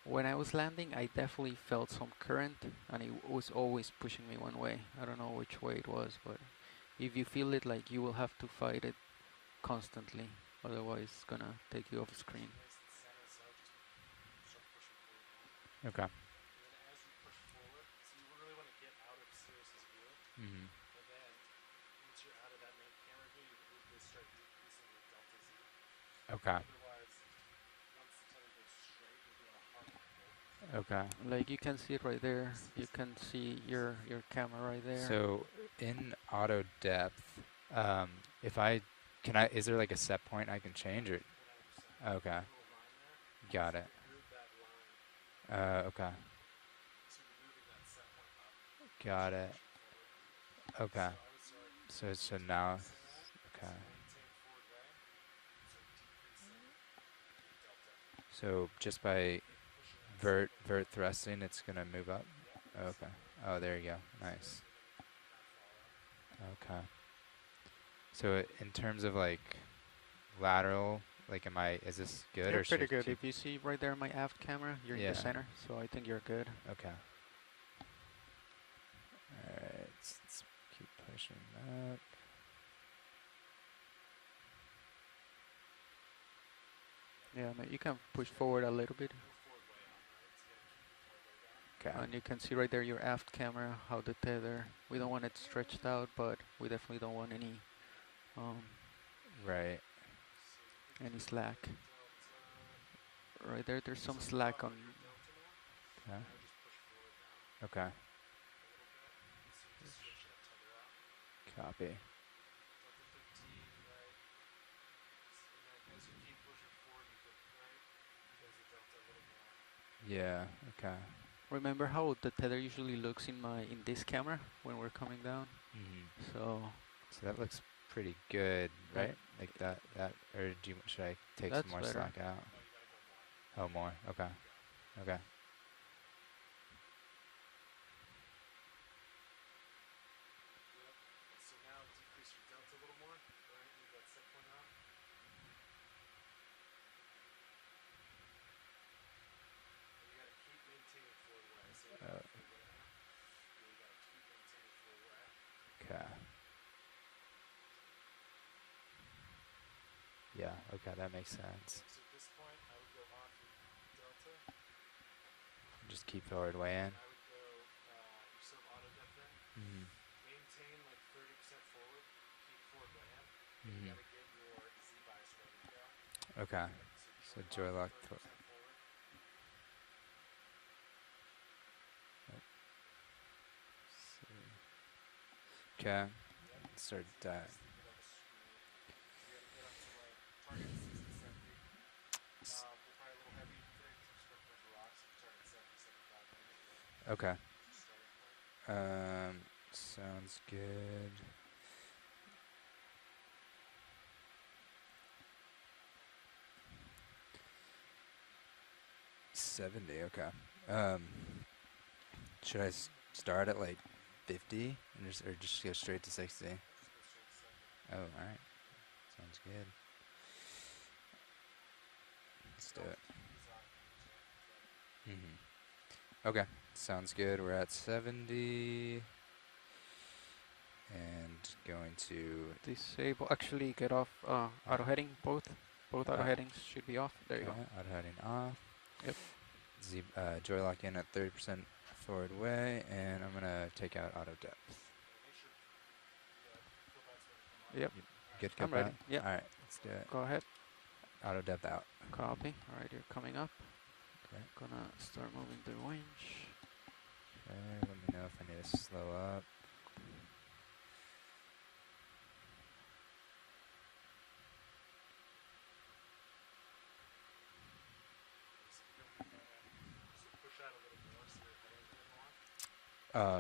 When I was landing, I definitely felt some current, and it was always pushing me one way. I don't know which way it was, but if you feel it, like, you will have to fight it constantly, otherwise it's gonna take you off screen. Okay. Mm-hmm. Okay. Okay. Like, you can see it right there. You can see your camera right there. So in auto depth, if is there like a set point I can change it? Okay. Got it. Okay. Got it. Okay. So now, okay. So just by vert thrusting, it's gonna move up. Okay. Oh, there you go. Nice. Okay. So in terms of like lateral, Like, is this good You're or pretty should good. keep- If you see right there my aft camera, you're in Yeah. the center, so I think you're good. Okay. Alright, let's keep pushing that. Yeah, you can push forward a little bit. Okay. And you can see right there your aft camera, how the tether, we don't want it stretched out, but we definitely don't want any Right. any slack. Right there, there's some slack on. Okay. Okay. Copy. Yeah, okay. Remember how the tether usually looks in this camera when we're coming down? So that looks pretty good, Yeah. right? Like that, or should I take That's some more better. slack out? Oh, more, okay. Okay. So now decrease your delta a little more, right? Leave that set point off. And you gotta keep maintaining forward way. So you gotta forward way now. You gotta keep maintaining forward way. Okay. Yeah, okay, that makes sense. So at this point, I would go off your delta. Just keep forward way in. I would go, you still have auto depth in. Maintain like 30% forward. Keep forward way in. You gotta get your Z-bias ready to go. Okay. So joy lock. 30% forward. Okay. Start that. You gotta get up to like target 60, 70. We're probably a little heavy today because we're just working with the rocks. Target 70, 75 maybe. Okay. Just starting point. Sounds good. Okay. Should I start at like 50 and or just go straight to 60? Oh, all right. Sounds good. Let's do it. Okay, sounds good. We're at 70 and going to disable. Actually, get off auto heading. Both auto headings should be off. There you go. Auto heading off. Yep. Joy lock in at 30% forward way, and I'm gonna take out auto depth. Yep. Good. I'm ready. Yeah. All right, let's do it. Go ahead. Auto depth out. Copy. All right, you're coming up. Okay. Gonna start moving the winch. Okay, let me know if I need to slow up.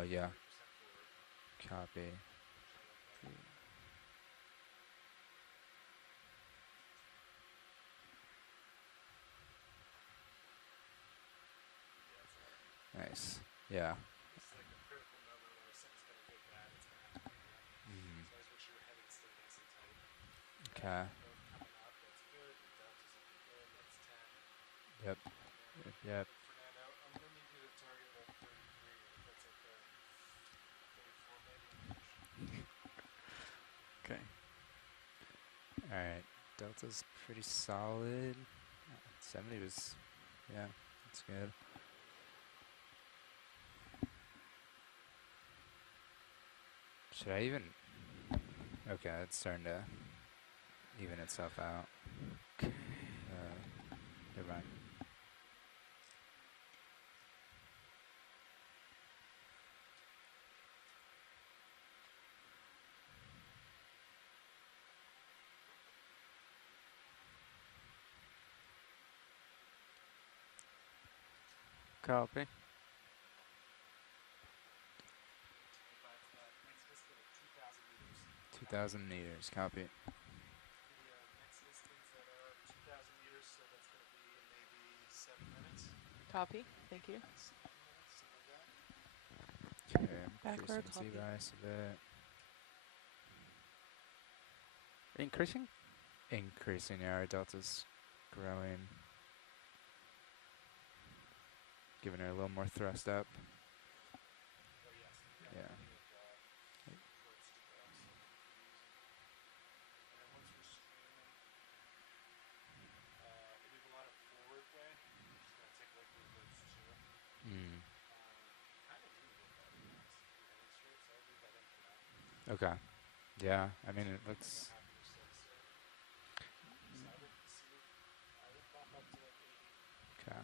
Yeah. Copy. Nice. Yeah. Okay. Yep. Yep. Okay. All right. Delta's pretty solid. 70 was, yeah, that's good. Should I even? Okay, it's starting to even itself out. Never mind. Copy. 2,000 meters. Copy. Next distance at 2,000 meters, so that's going to be maybe 7 minutes. Copy. Thank you. 7 minutes, something like that. Okay, I'm Backward increasing copy. Z-bias a bit. Increasing? increasing. Yeah, our delta's growing. Giving her a little more thrust up. Yeah. Mm. Okay. Yeah, I mean, it looks... Okay.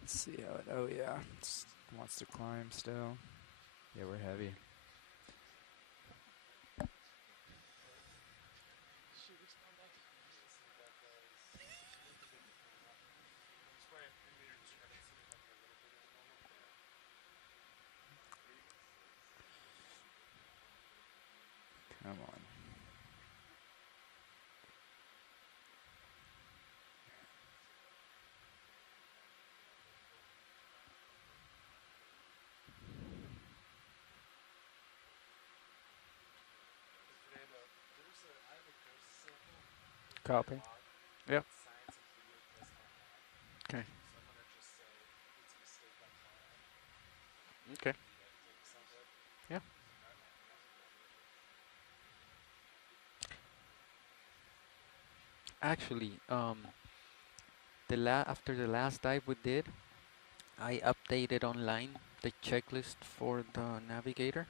Let's see how it... Oh, yeah. It wants to climb still. Yeah, we're heavy. Come on. Copy. Yep. Okay. Okay. Yeah. Actually, after the last dive we did, I updated online the checklist for the navigator.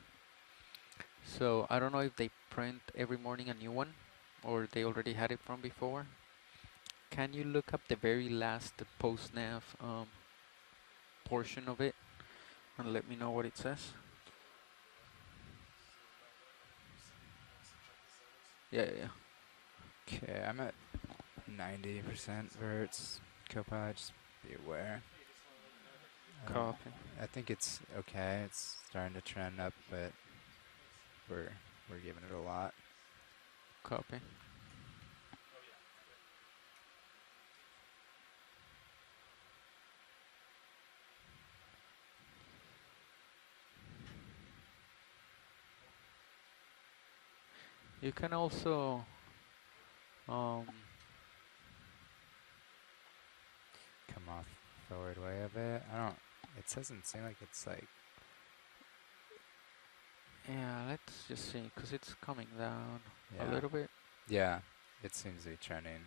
So I don't know if they print every morning a new one or they already had it from before. Can you look up the very last post-nav portion of it and let me know what it says? Yeah, yeah, yeah. Okay, I'm at 90% verts. Copa, just be aware. Copy. I think it's okay. It's starting to trend up, but we're giving it a lot. Copy. You can also Come off forward way a bit. I don't... It doesn't seem like it's like... yeah, let's just see, because it's coming down Yeah. a little bit. Yeah, it seems to be trending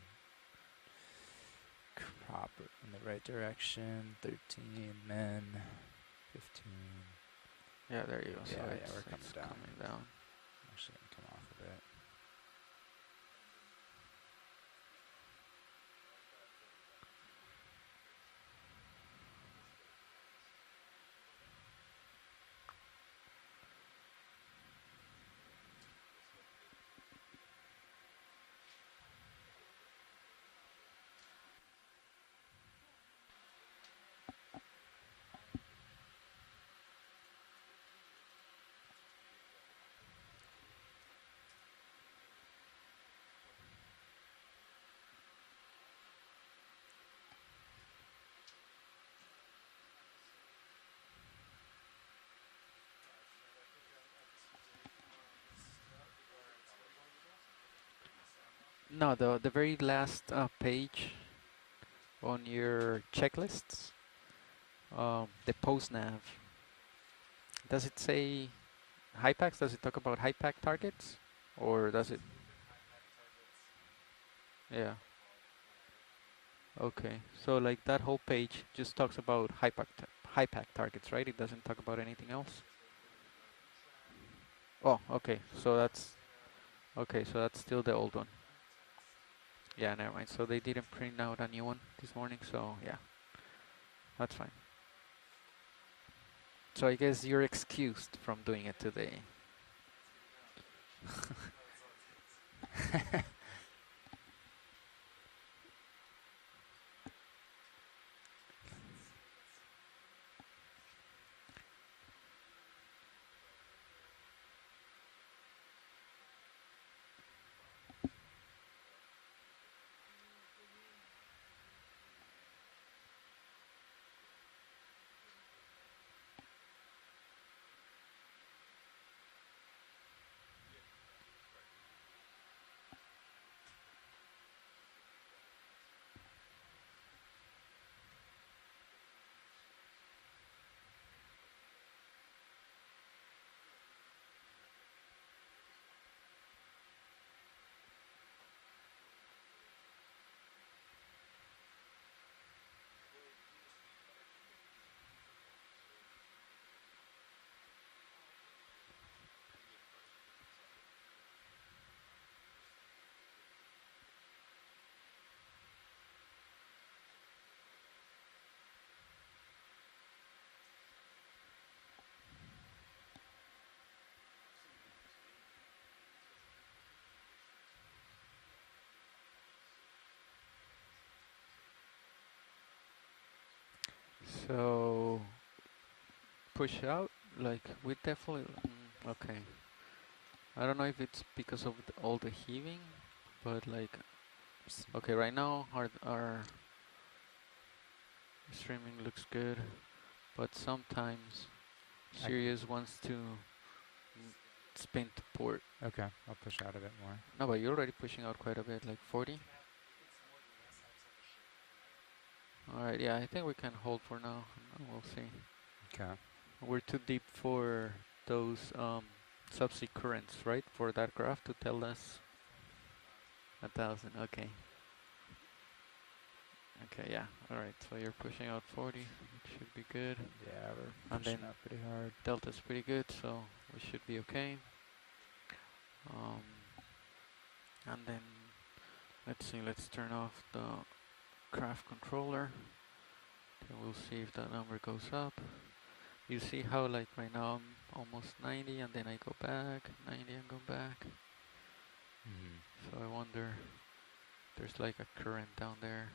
proper in the right direction. 13 men, 15. Yeah, there you go. So Yeah, it's, we're coming it's down. coming down. Actually, come off a bit. No, the very last page on your checklists, the post nav. Does it say high packs? Does it talk about high pack targets, or does it? Yeah. Okay. So like that whole page just talks about high pack targets, right? It doesn't talk about anything else. Oh, okay. So that's okay. So that's still the old one. Yeah, never mind. So they didn't print out a new one this morning. So yeah, that's fine. So I guess you're excused from doing it today. So push out, like we definitely. Okay. I don't know if it's because of all the heaving, but like, okay, right now our streaming looks good, but sometimes Sirius wants to spin to port. Okay, I'll push out a bit more. No, but you're already pushing out quite a bit, like 40. Alright, yeah, I think we can hold for now. We'll see. Okay. We're too deep for those subsea currents, right? For that graph to tell us 1,000. Okay. Okay, yeah. Alright, so you're pushing out 40. It should be good. Yeah, we're And pushing then out pretty hard. delta's pretty good, so we should be okay. And then let's see. Let's turn off the craft controller. Then we'll see if that number goes up. You see how like right now I'm almost 90 and then I go back, 90 and go back. So I wonder, there's like a current down there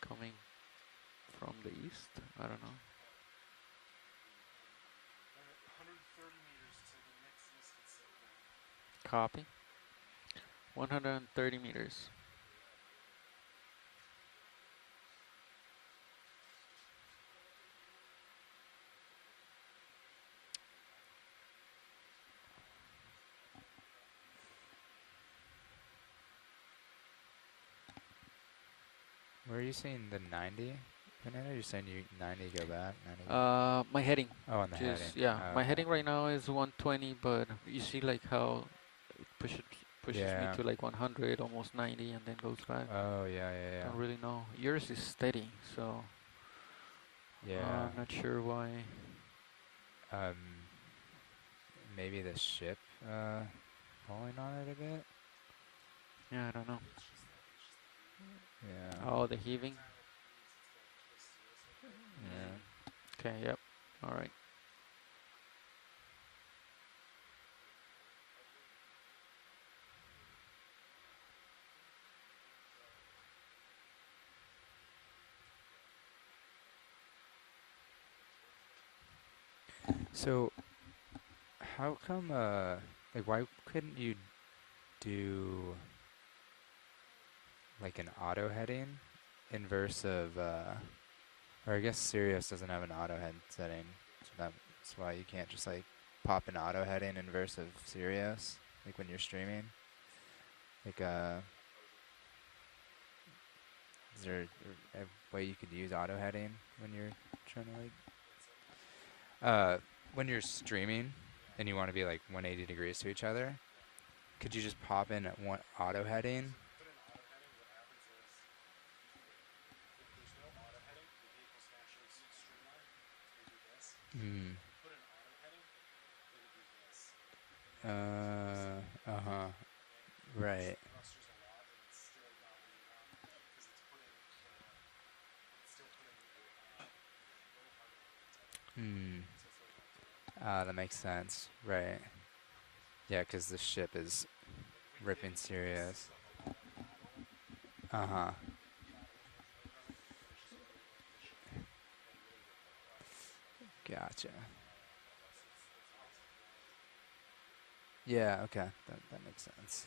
coming from the east. I don't know. 130 meters to the next east and south. Copy. 130 meters. Where are you saying the 90? Banana? You're saying you 90 go back? 90? My heading. Oh, on the heading. Yeah, Oh, my okay. heading right now is 120, but you see like how it pushes Yeah. me to like 100, almost 90, and then goes back. Oh, yeah, yeah, yeah. Don't really know. Yours is steady, so Yeah. I'm not sure why. Maybe the ship pulling on it a bit? Yeah, I don't know. Yeah. Oh, the heaving. Yeah. Okay, yep. All right. So, how come, like, why couldn't you do, like, an auto heading inverse of, or I guess Sirius doesn't have an auto head setting, so that's why you can't just, like, pop an auto heading inverse of Sirius, like, when you're streaming? Like, is there a way you could use auto heading when you're trying to, like, when you're streaming and you want to be like 180 degrees to each other, could you just pop in one auto heading? Right. That makes sense. Right. Yeah, because the ship is ripping Sirius. Gotcha. Yeah, okay. That makes sense.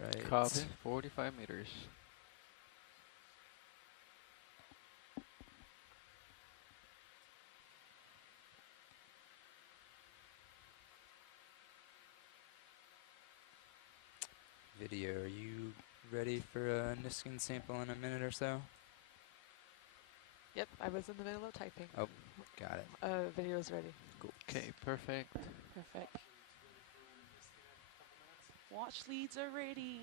Right. Copy. 45 meters. Video, are you ready for a Niskin sample in a minute or so? Yep, I was in the middle of typing. Oh, got it. Video's ready. Cool. Okay, perfect. Perfect. Watch leads are ready.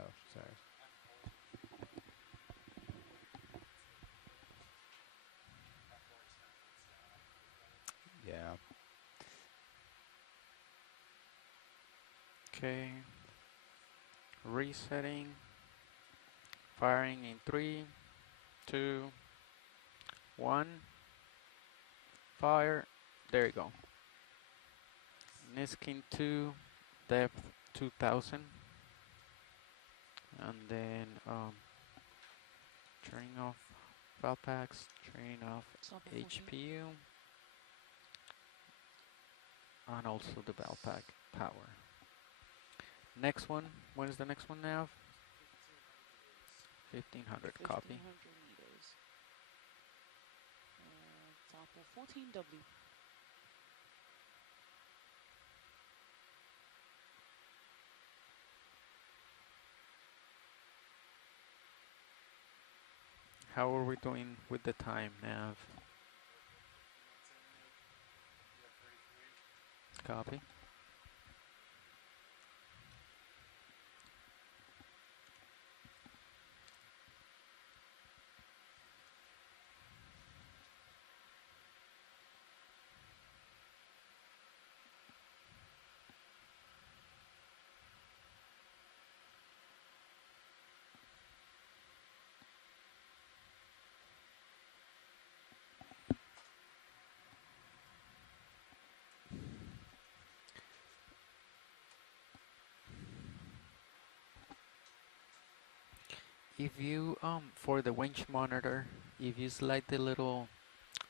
Oh, sorry. Okay. Resetting. Firing in 3, 2, 1. Fire. There you go. Niskin 2, depth 2000. And then turning off valve packs, turning off Sample 14. HPU, and also the valve pack power. Next one, when is the next one now? 1500 copy. 1500 meters. Sample 14W. How are we doing with the time, Nav? Copy. If you for the winch monitor, if you slide the little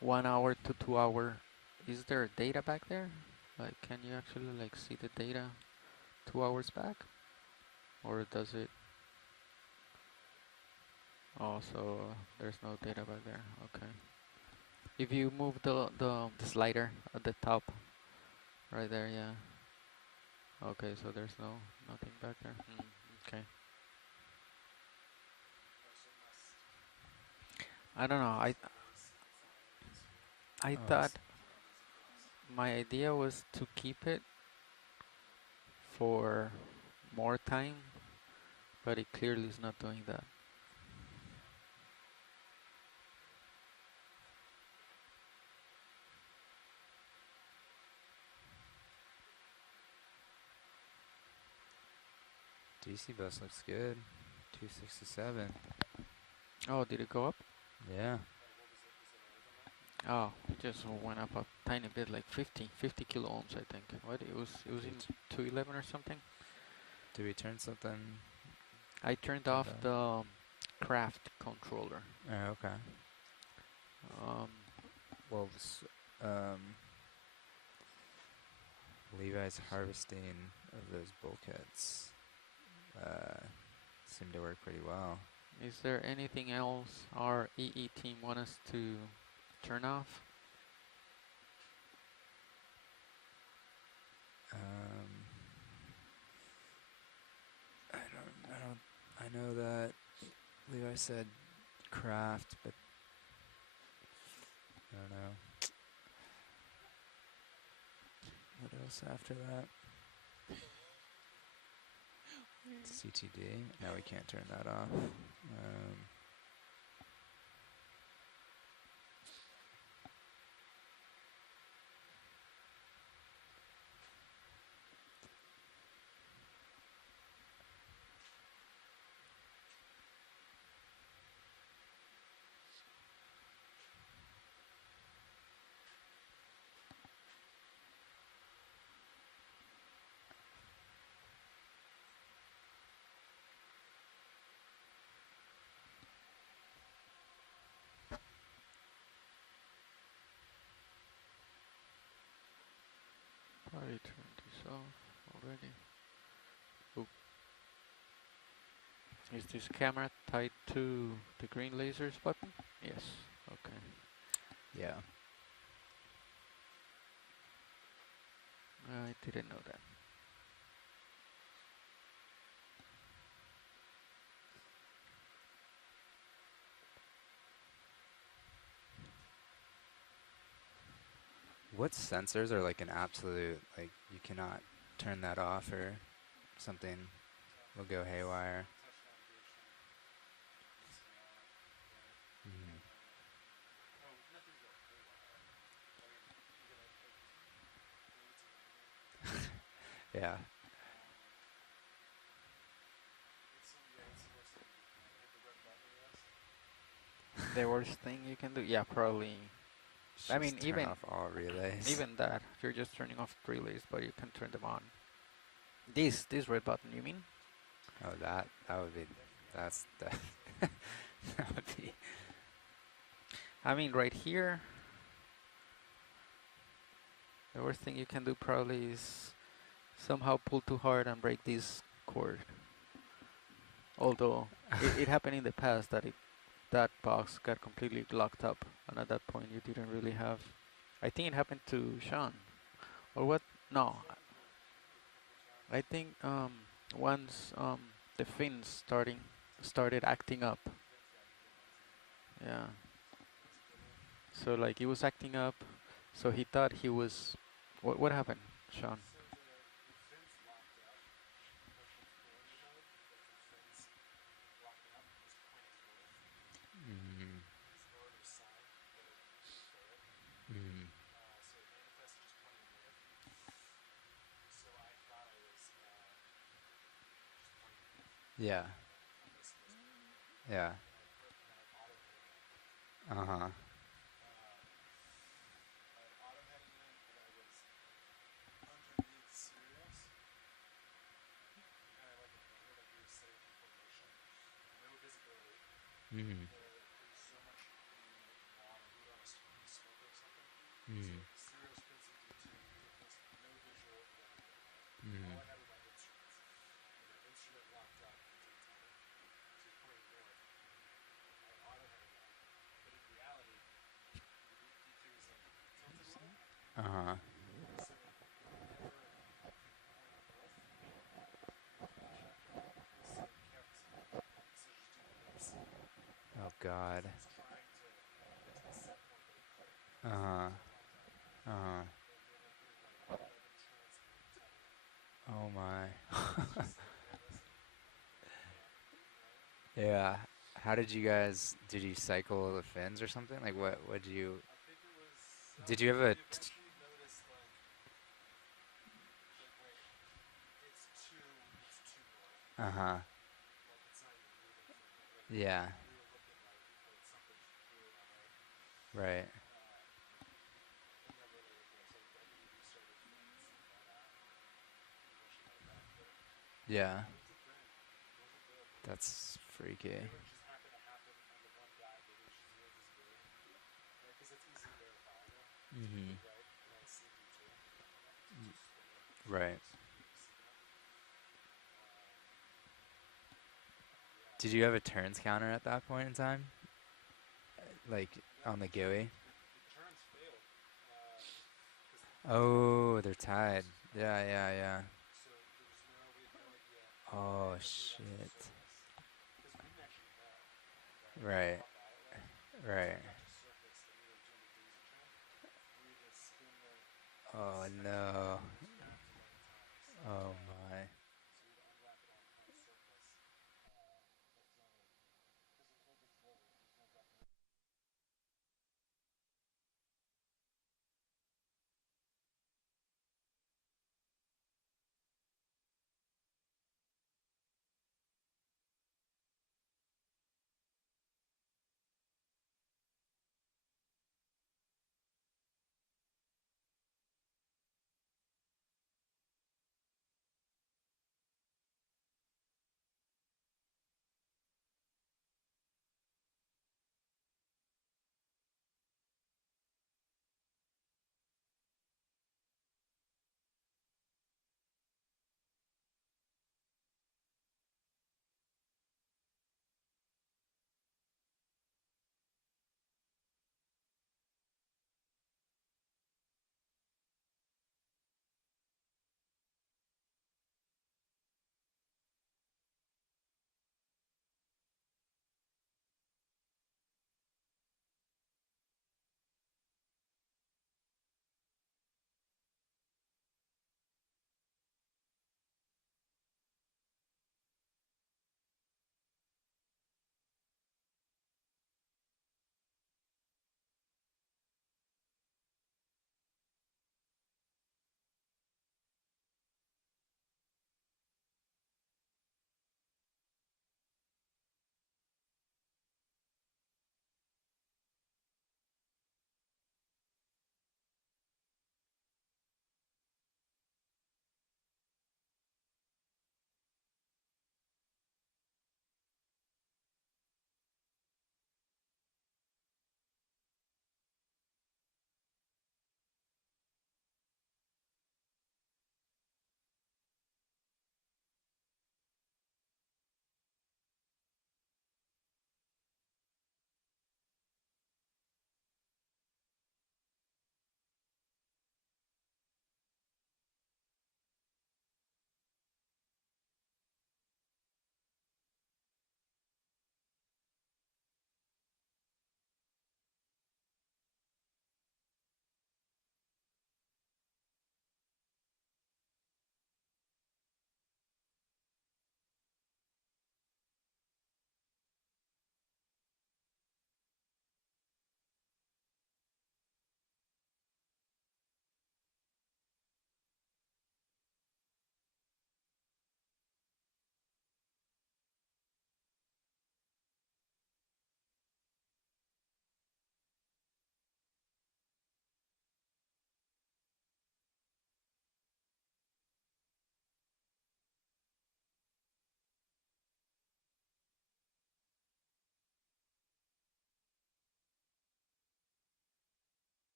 1 hour to 2 hour, is there data back there? Like, can you actually like see the data 2 hours back, or does it? Oh, so there's no data back there. Okay. If you move the slider at the top, right there, yeah. Okay, so there's nothing back there. Okay. I don't know. I thought my idea was to keep it for more time, but it clearly is not doing that. DC bus looks good. 267. Oh, did it go up? Yeah. Oh, it just went up a tiny bit, like 50 kilo ohms, I think. What? It was in 211 or something. Did we turn something? I turned off the craft controller. Oh, okay. Well, Levi's harvesting of those bulkheads seemed to work pretty well. Is there anything else our EE team want us to turn off? I know that Levi said craft, but I don't know. What else after that? CTD. No, we can't turn that off. Probably turned this off already. Oh. Is this camera tied to the green lasers button? Yes. Okay. Yeah. I didn't know that. What sensors are like an absolute, like you cannot turn that off or something will go haywire? Yeah. The worst thing you can do, yeah, probably. I mean, Just turn off all relays. even that, you're just turning off relays, but you can turn them on. This red button, you mean? Oh, that would be. That's the. That would be. I mean, right here, the worst thing you can do probably is somehow pull too hard and break this cord. Although it happened in the past that that box got completely locked up, and at that point you didn't really have. I think it happened to Sean, or what? No, I think once the fins started acting up. Yeah. So like he was acting up, so he thought he was. What happened, Sean? Mm. Mm. Yeah. Yeah. Uh-huh. Mm. Mm. Mm. Uh-huh. Oh God. Uh-huh. Uh-huh. Oh my. Yeah. How did you guys, did you cycle the fins or something? Like what did you have a uh-huh. Yeah. Right. Yeah. That's freaky. Mm-hmm. Right. Did you have a turns counter at that point in time? Like on the GUI? Oh, they're tied. Yeah, yeah, yeah. Oh shit. Right. Right. Oh no. Oh my.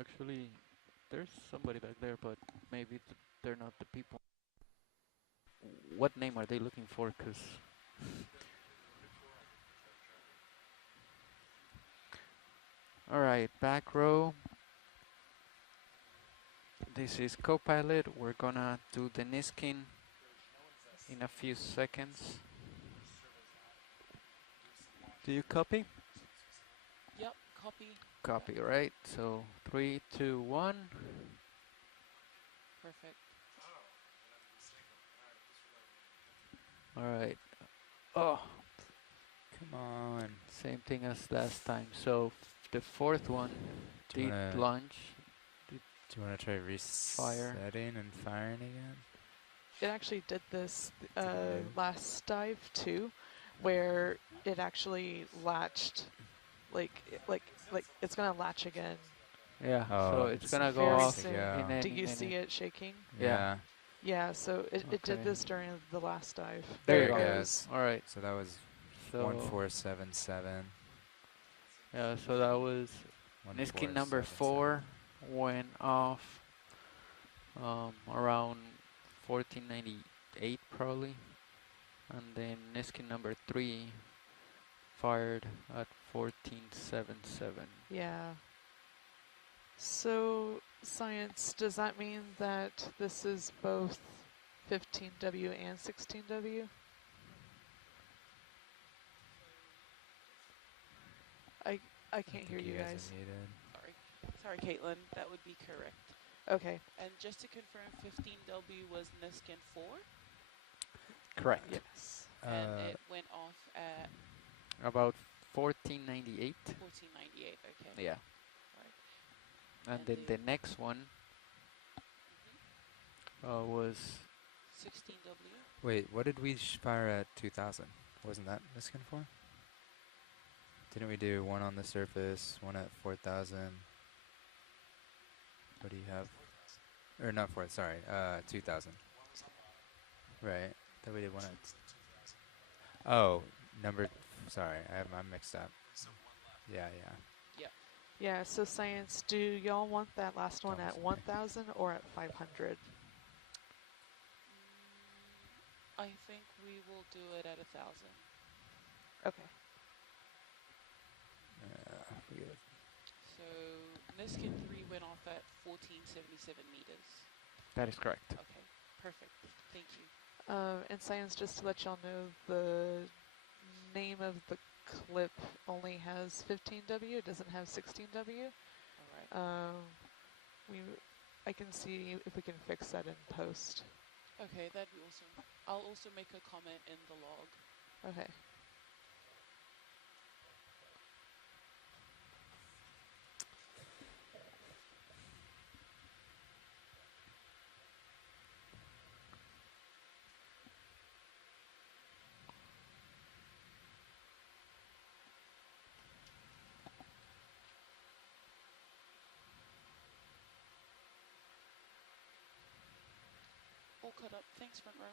Actually, there's somebody back there, but maybe they're not the people. What name are they looking for? Cause all right, back row. This is Copilot. We're gonna do the Niskin in a few seconds. Do you copy? Yep, copy. Copy, right? So 3, 2, 1. Perfect. All right. Oh, Come on. same thing as last time. So the fourth one Do you did wanna- launch. Do you want to try resetting and firing again? It actually did this Okay. last dive too, where it actually latched, like it's gonna latch again. Yeah. Oh, So it's gonna go very off soon. in any Do you minute. see it shaking? Yeah. Yeah. So it did Okay. this during the last dive. There you it go. goes. All right. So that was So 1477. yeah. So that was Niskin number 4 went off around 1498 probably, and then Niskin number 3 fired at 1477. Yeah. So science, does that mean that this is both 15W and 16W? I can't hear you guys. Sorry, Caitlin. That would be correct. Okay. And just to confirm, 15W was Niskin 4, Correct. Yes. and it went off at About 1498. 1498. Okay. Yeah. Right. And then the next one was 16W. Wait, what did we fire at 2000? Wasn't that Niskin 4? Didn't we do one on the surface, one at 4000? What do you have? Or not 4, sorry, 2000. Right, then we did one at... Oh, sorry, I'm mixed up. Yeah. Yeah, so science, do y'all want that last one at Thompson. 1000 or at 500? I think we will do it at 1,000. Okay. We get So Niskin 3 went off at 1477 meters. that is correct. Okay, perfect. Thank you. And science, just to let y'all know, the name of the clip only has 15W. It doesn't have 16W. All right. I can see if we can fix that in post. Okay, that'd be awesome. I'll also make a comment in the log. Okay. All cut up. Thanks, front row.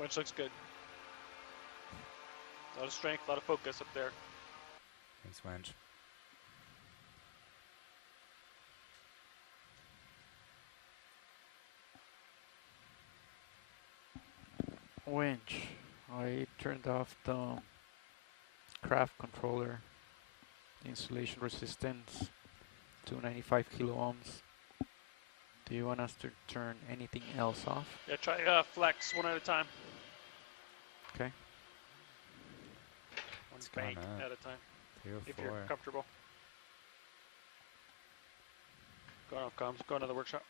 Winch looks good. A lot of strength, a lot of focus up there. Thanks, Wench. Winch. I turned off the craft controller. Insulation resistance 295 kilo ohms. Do you want us to turn anything else off? Yeah, try flex one at a time. Okay. One What's going bank on? at a time, if 304. you're comfortable. Going off comms, going to the workshop.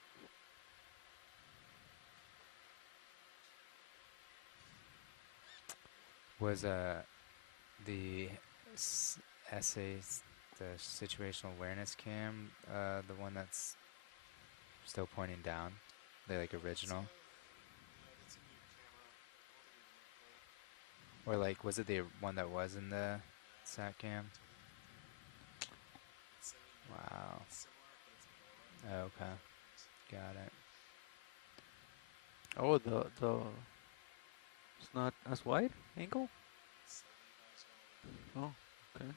Was the essays, the situational awareness cam, the one that's still pointing down, the like original? Or like, was it the one that was in the sat cam? Wow. Oh, okay. Got it. Oh, the it's not as wide angle. Oh, okay.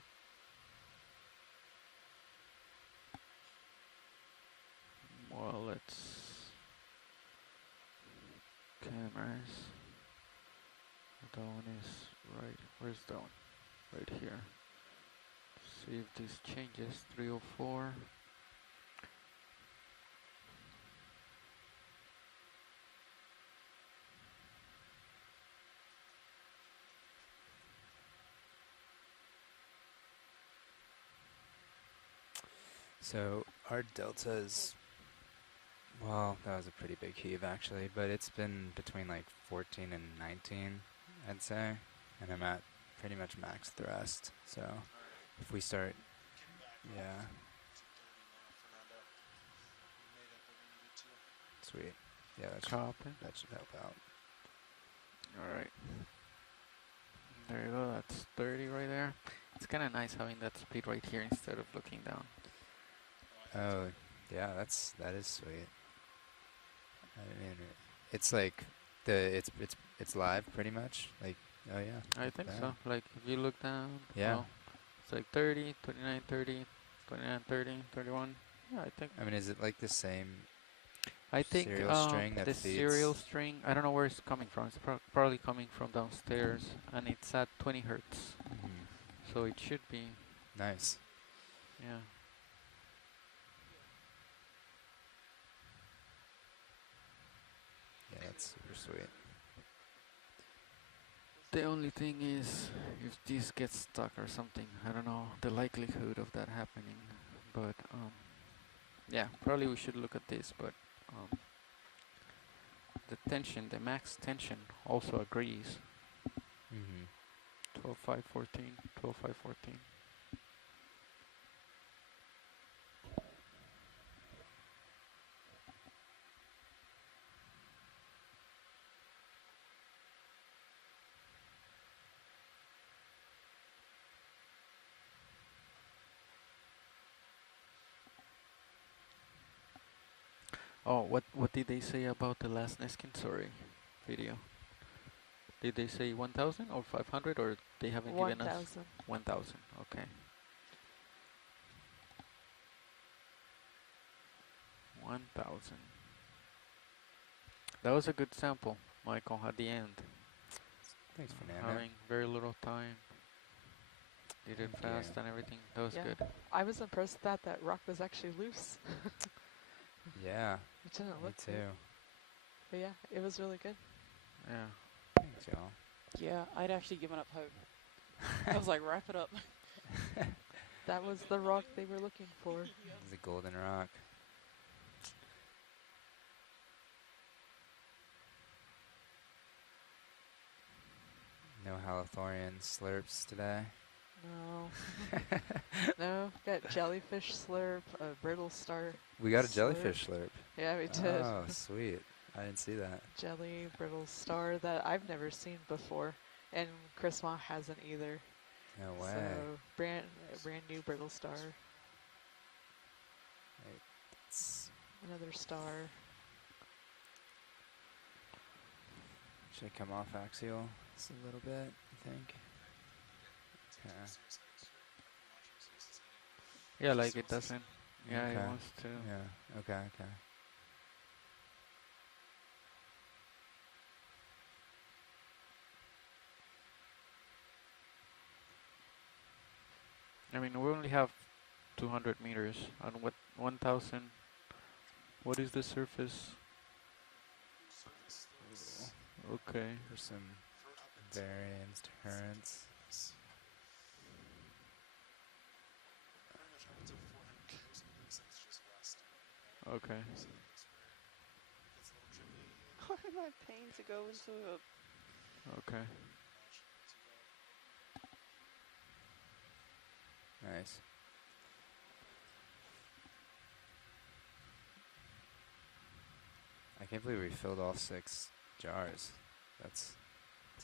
Well, let's cameras. That one is right. Where's that one? Right here. See if this changes. 304. So our delta's, well, that was a pretty big heave actually, but it's been between like 14 and 19, I'd say, and I'm at pretty much max thrust. So if we start, yeah, sweet, yeah, that should help out. All right. There you go. That's 30 right there. It's kind of nice having that speed right here instead of looking down. Oh, yeah, that is sweet. I mean, it's like it's live pretty much. Like, oh yeah. I think so. Like if you look down, yeah, well, it's like 30, 29, 30, 29, 30, 31. Yeah, I think. I mean, is it like the same? I think serial string that the feeds? serial string. I don't know where it's coming from. It's probably coming from downstairs, and it's at 20 hertz. So it should be nice. Yeah. Yeah, that's super sweet. The only thing is, if this gets stuck or something, I don't know the likelihood of that happening. But yeah, probably we should look at this. But the tension, the max tension, also agrees. 12.514, 12.514. Oh, what did they say about the last Neskin Sorry video? Did they say 1,000 or 500, or they haven't given us 1,000? Okay. 1,000. That was a good sample, Michael, at the end. Thanks, Fernando. Having very little time. Did it fast and everything. That was good. I was impressed that rock was actually loose. Yeah. It didn't look too. good. But yeah, it was really good. Yeah. Thanks, y'all. Yeah, I'd actually given up hope. I was like, wrap it up. That was the rock they were looking for. The golden rock. No Halothorian slurps today. No. No, got jellyfish slurp, a brittle star. We got a jellyfish slurp. Yeah, we did. Oh, sweet. I didn't see that. Jelly brittle star that I've never seen before, and Chris Ma hasn't either. No way. So brand new brittle star. Another star. Should I come off axial just a little bit, I think? Okay. Yeah, like it doesn't. Yeah, okay. it wants to. Yeah, okay. I mean, we only have 200 meters. On what 1,000? What is the surface? Okay. There's some variance, currents. Okay. Why am I paying to go into a... Okay. Nice. I can't believe we filled all 6 jars. That's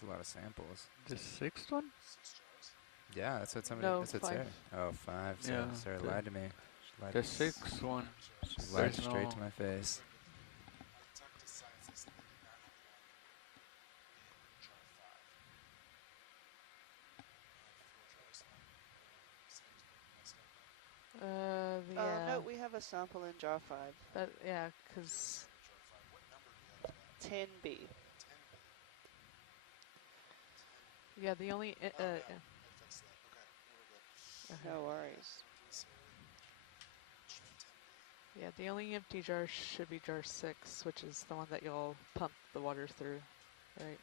That's a lot of samples. The sixth one? 6 jars. Yeah, that's what somebody. No, That's what's 5. there. Oh, 5. So Yeah, Sarah the- lied to me. She lied, The sixth one. she lied There's straight no. to my face. I talked to scientists and they do not have one in jar 5. 4 jars now. Sam's been messed up now. No, we have a sample in jar 5. That, yeah, because Jar 5. What number do you have for that? 10B. 10B. yeah, the only Oh, yeah. I fixed that. Okay. We're good. No worries. yeah, the only empty jar should be jar 6, which is the one that you'll pump the water through, right?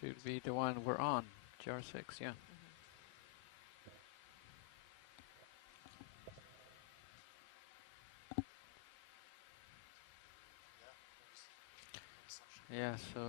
Should be the one we're on. Jar 6, yeah. Yeah, so.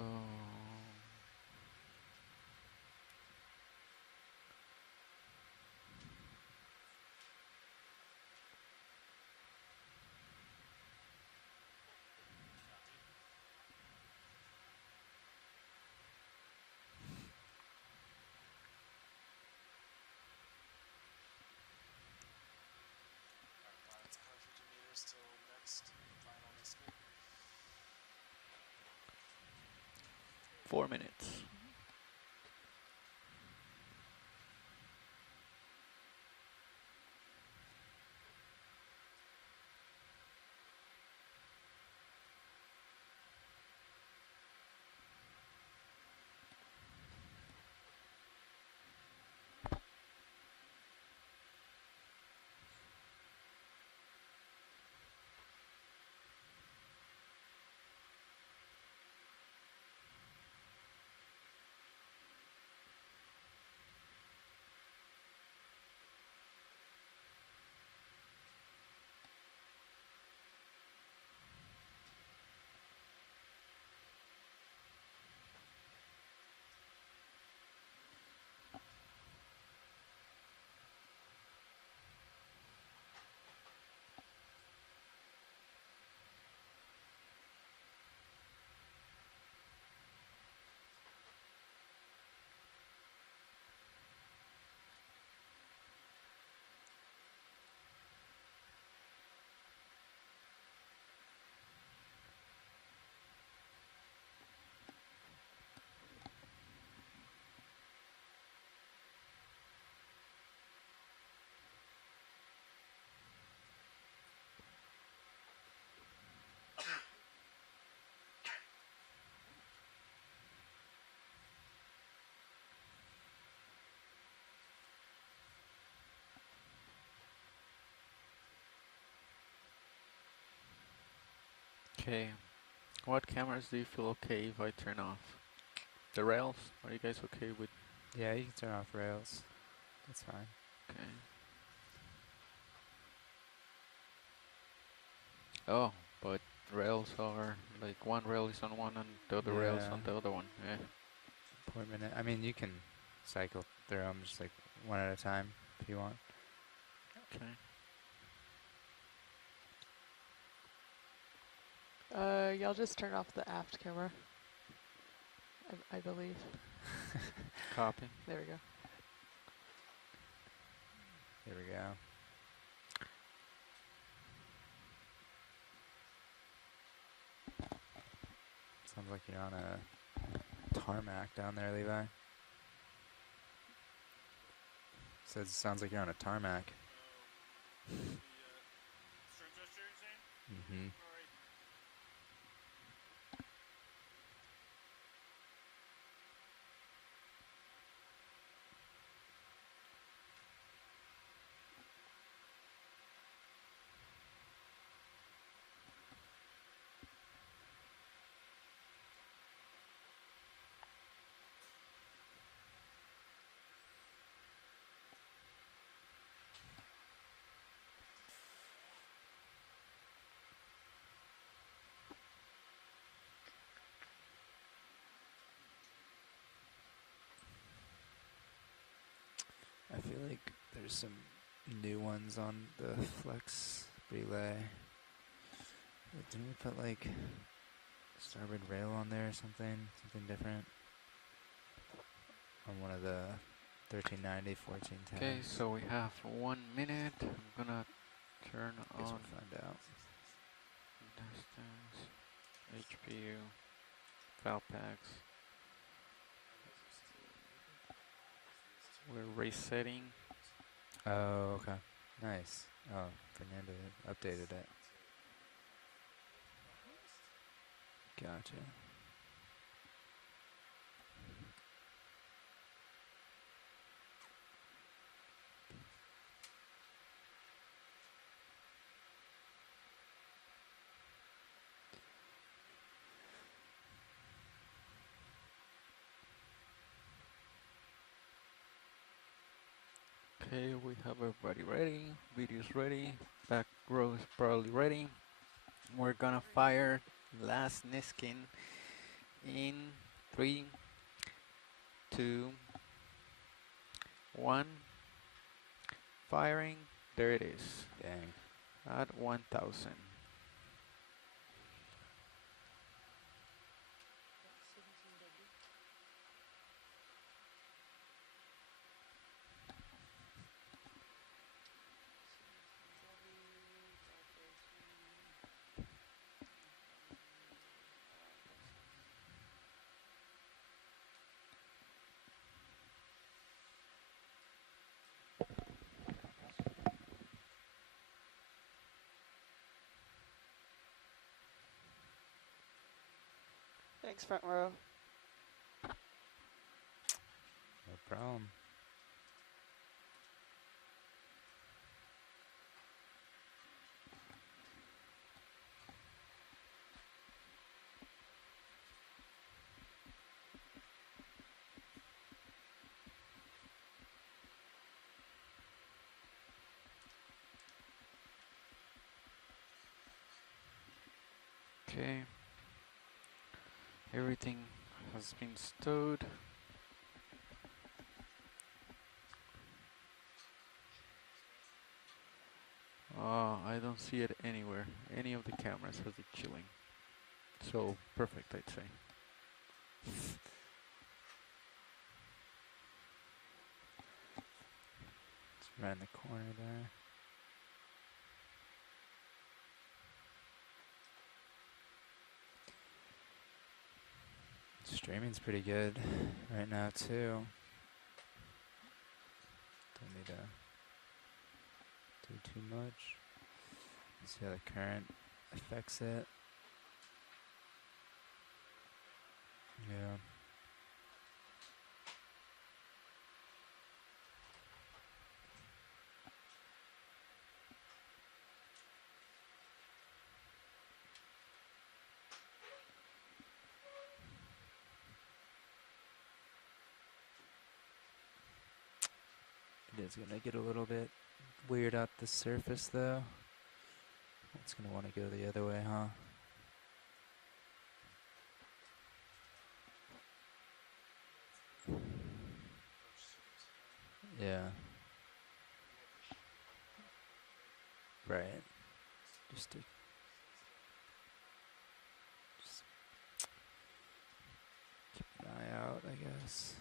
It's 150 meters till next final escape. 4 minutes. Okay. What cameras do you feel okay if I turn off? The rails? Are you guys okay with? Yeah, you can turn off rails. That's fine. Okay. Oh, but rails are like one rail is on one and the other rail's on the other one. Yeah. Per minute. I mean, you can cycle through them just like one at a time if you want. Okay. Y'all just turn off the aft camera, I believe. Copy. There we go. Here we go. Sounds like you're on a tarmac down there, Levi. Sounds like you're on a tarmac. Mm-hmm. I feel like there's some new ones on the Flex relay. Didn't we put like starboard rail on there or something different. On one of the 1390, 1410. Okay, so we have 1 minute. I'm gonna turn Guess on we'll find out. distance, HPU, valve packs. We're resetting. Oh, okay. Nice. Oh, Fernando updated it. Gotcha. Okay, we have everybody ready. Video's ready. Back row is probably ready. We're gonna fire last Niskin in 3, 2, 1. Firing. There it is. Dang. At 1000. Thanks, front row. No problem. Okay. Everything has been stowed. I don't see it anywhere. Any of the cameras has it chilling. So perfect, I'd say. It's right in the corner there. Streaming's pretty good right now too. Don't need to do too much. See how the current affects it. Yeah. It is gonna get a little bit weird at the surface though. It's gonna want to go the other way, huh? Yeah. Right. Just keep an eye out, I guess.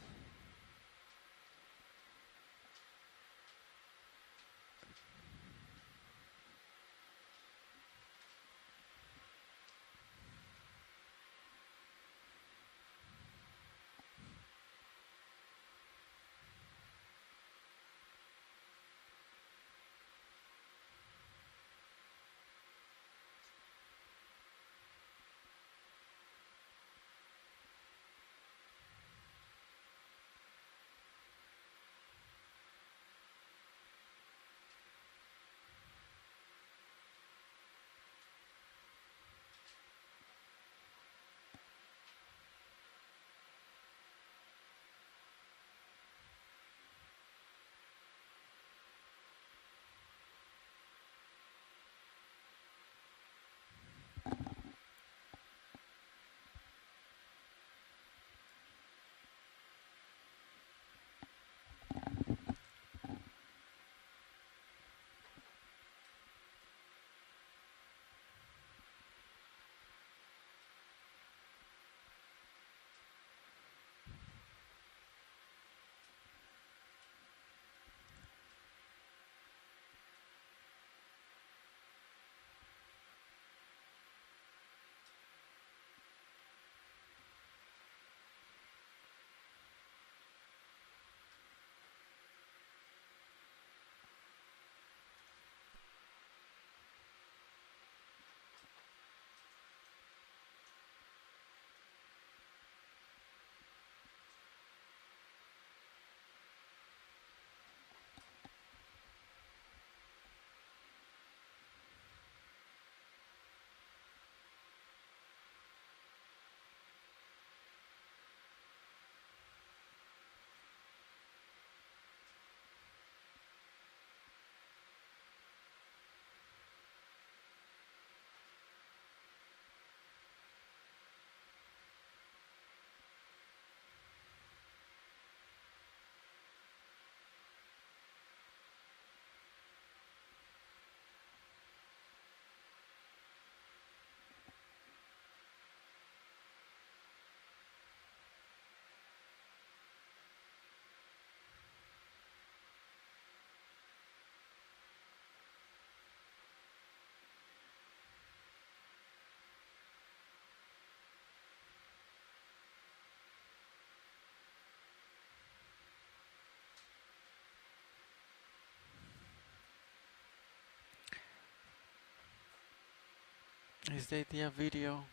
Is the idea video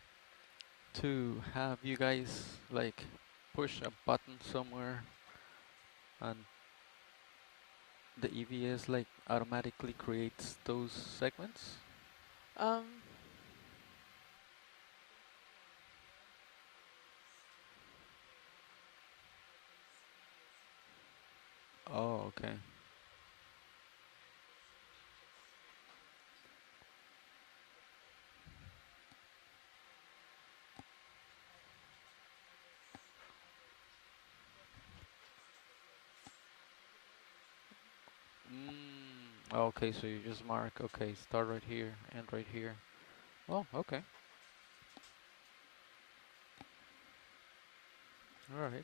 to have you guys like push a button somewhere and the EVS like automatically creates those segments? Um, Oh, okay. Okay, so you just mark, okay, start right here, end right here. Oh, okay. Alright.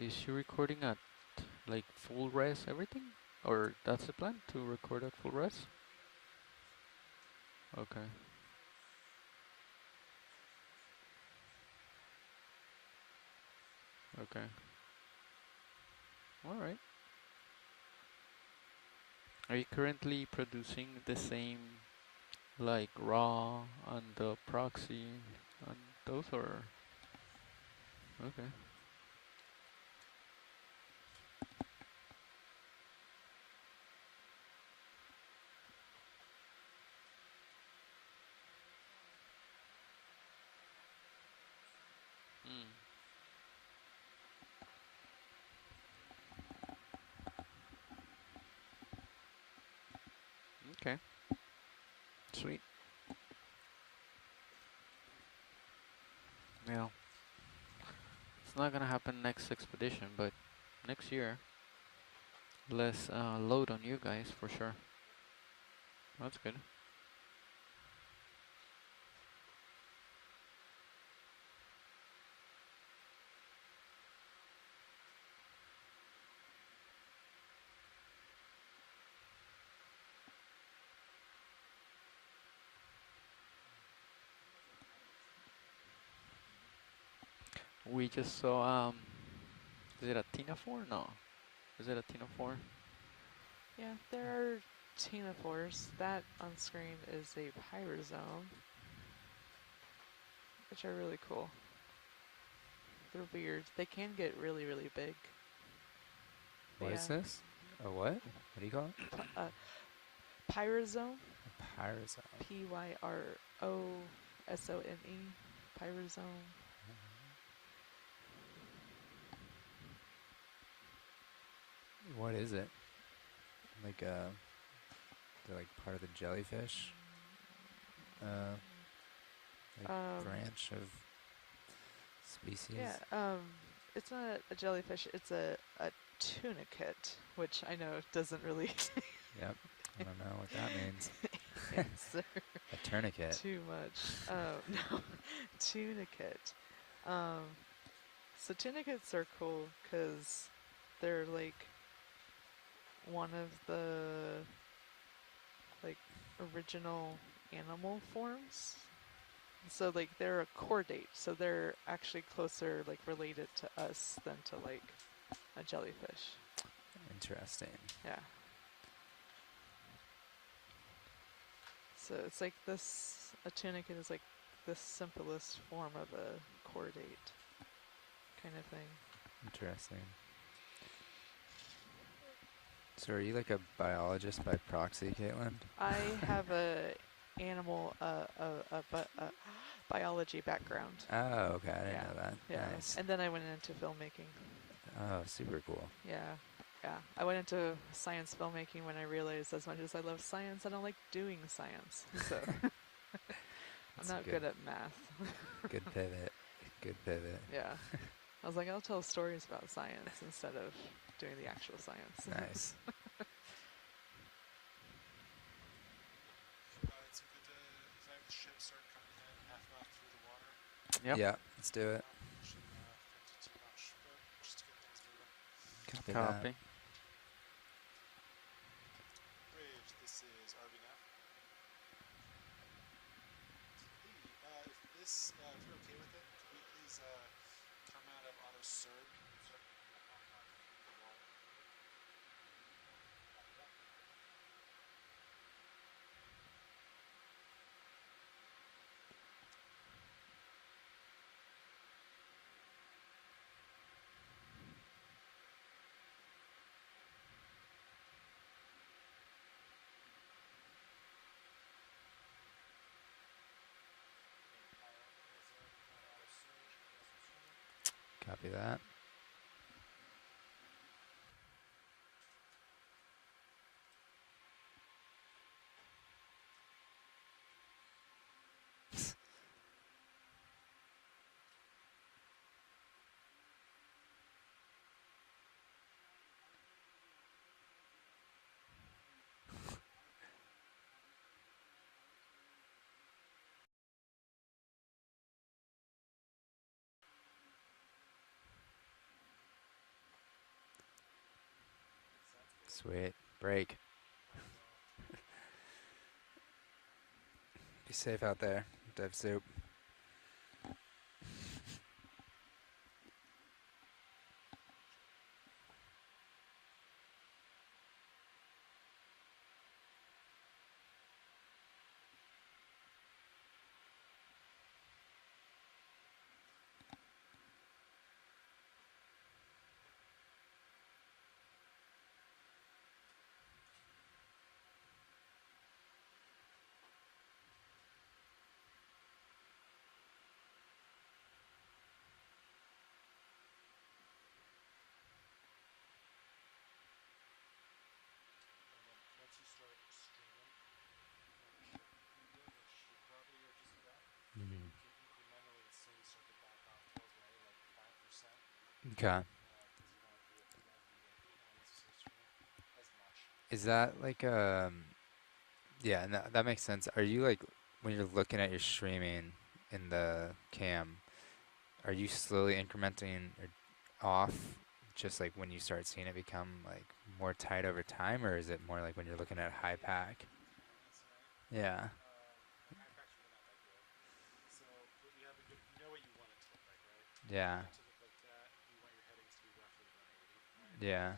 Is she recording at like full res everything? Or that's the plan, to record at full res? Okay. Okay. Alright. Are you currently producing the same like raw and the proxy and those, or? Okay. Mm. Okay. Sweet. Yeah. It's not gonna happen next expedition, but next year. Less load on you guys for sure. That's good. We just saw is it a Tina 4? No. Is it a Tina 4? yeah, there are ctenophores. That on screen is a pyrosome, which are really cool. They're weird. They can get really, really big. What is this? A what? What do you call it? Pyrosome. A pyrosome. Pyrosome. Pyrosome. What is it? Like they're like part of the jellyfish. Branch of species. Yeah. It's not a jellyfish. It's a tunicate, which I know doesn't really. Yep. I don't know what that means. answer A tourniquet. too much. No, tunicate. So tunicates are cool because they're like one of the like original animal forms. So like they're a chordate, so they're actually closer like related to us than to like a jellyfish. Interesting. Yeah. So it's like this, a tunicate is like the simplest form of a chordate kind of thing. Interesting. So are you like a biologist by proxy, Caitlin? I have a animal, biology background. Oh, okay. I didn't know that. Yeah. Nice. And then I went into filmmaking. Oh, super cool. Yeah. Yeah. I went into science filmmaking when I realized as much as I love science, I don't like doing science. So I'm not good at math. Good pivot. Good pivot. Yeah. I was like, I'll tell stories about science instead of doing the actual science. Nice. It's good to have the ship start coming in half mile through the water. Yep. Yeah, let's do it. Shouldn't affect it too much, but just to get things moving. Copy Copy. that. Bridge, this is RVNAV. Hey, if you're okay with it, could we please come out of auto surge? Copy that. Sweet. Break. Be safe out there, Dev Soup. Okay. Is that like yeah, and that makes sense. Are you like when you're looking at your streaming in the cam, are you slowly incrementing or off just like when you start seeing it become like more tight over time, or is it more like when you're looking at high pack? Yeah. Yeah. Yeah.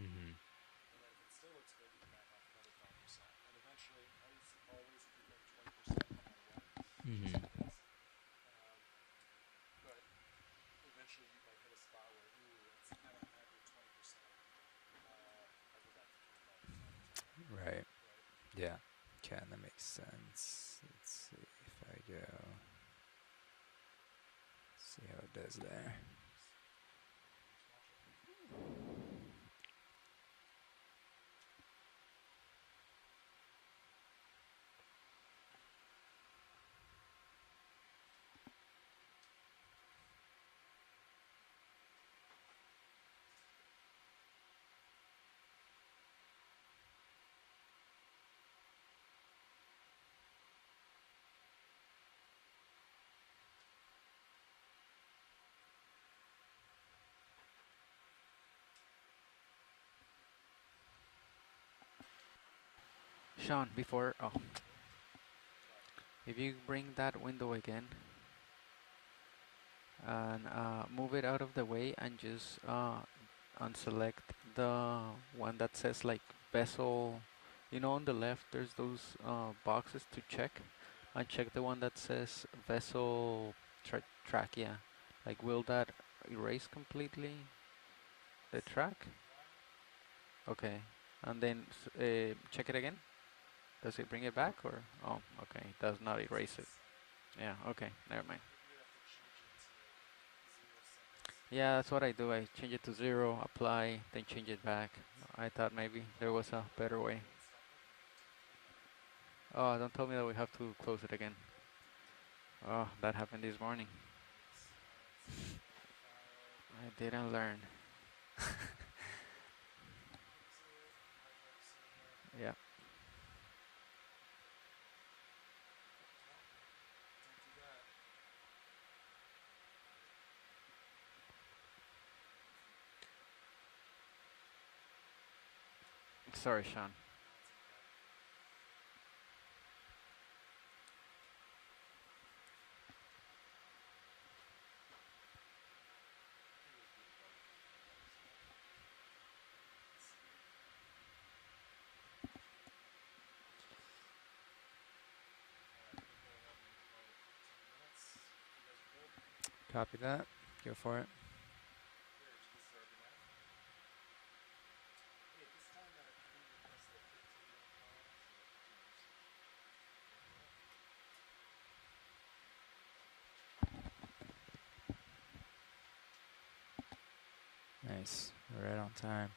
Mhm. Mhm. Right. Yeah. Okay, that makes sense. Let's see if I go. See how it does there. Sean, before, if you bring that window again and move it out of the way and just unselect the one that says like vessel, you know, on the left there's those boxes to check, and check the one that says vessel track, yeah. Like, will that erase completely the track? Okay, and then check it again. Does it bring it back, or? Oh, okay, it does not erase it. Yeah, okay, never mind. Yeah, that's what I do. I change it to 0, apply, then change it back. I thought maybe there was a better way. Oh, don't tell me that we have to close it again. Oh, that happened this morning. I didn't learn. Yeah. Sorry, Sean. Copy that. Go for it. Nice. Right on time.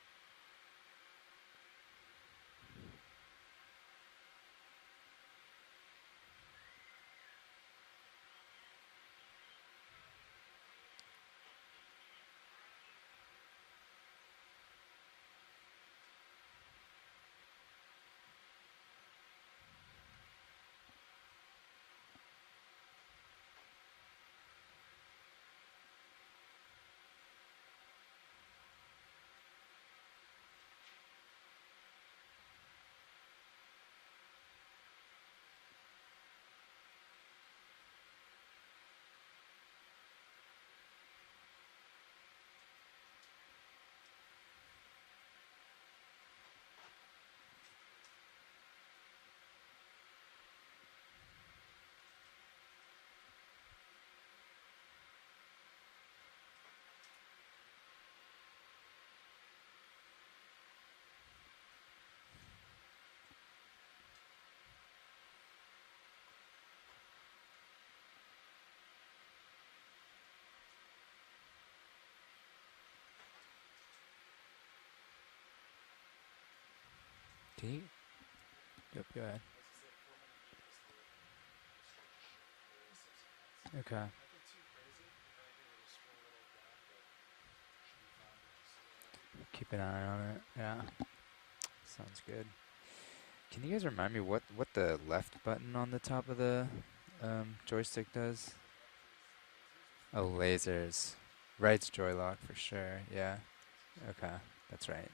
Can you? Yep, go ahead. Okay. Keep an eye on it. Yeah. Sounds good. Can you guys remind me what the left button on the top of the joystick does? Oh, lasers. Right's joy lock for sure. Yeah. Okay. That's right.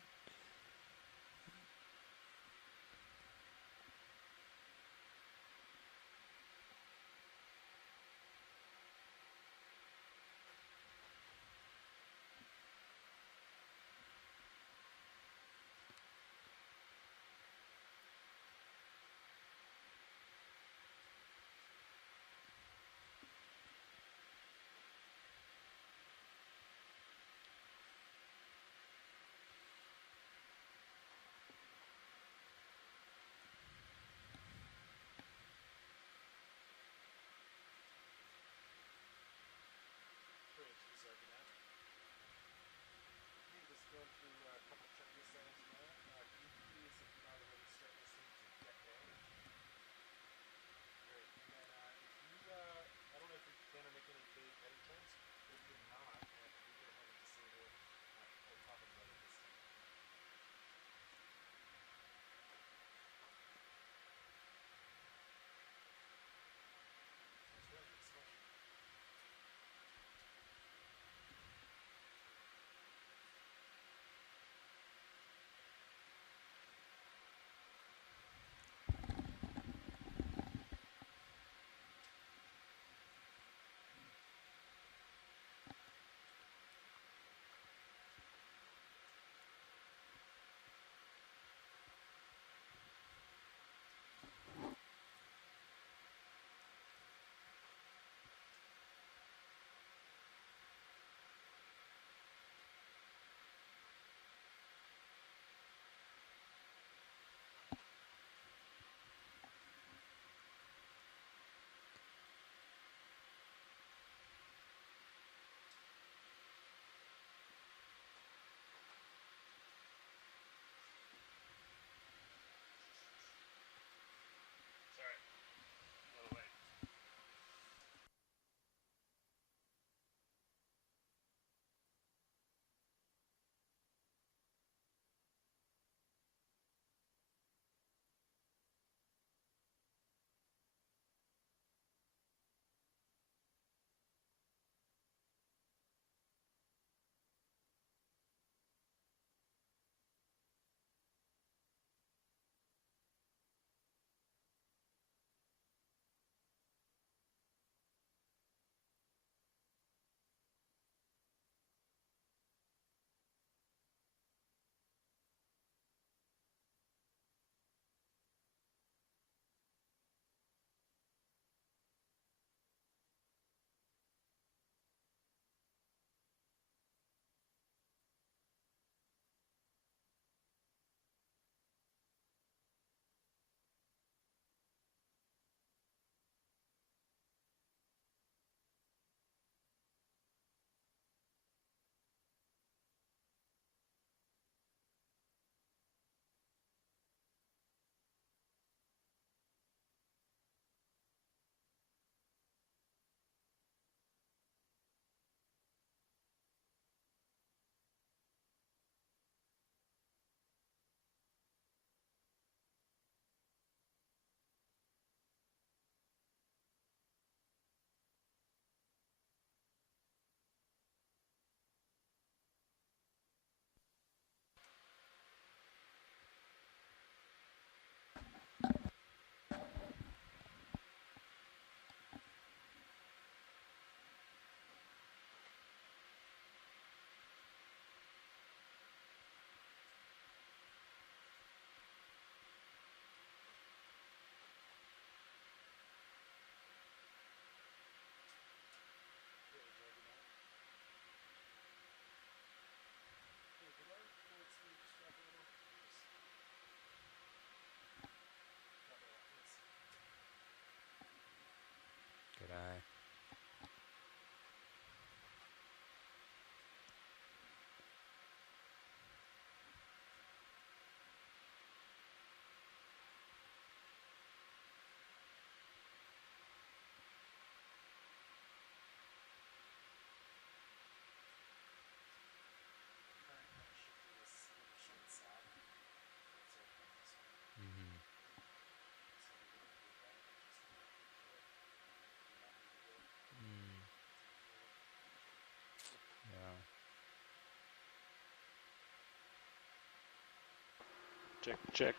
Check.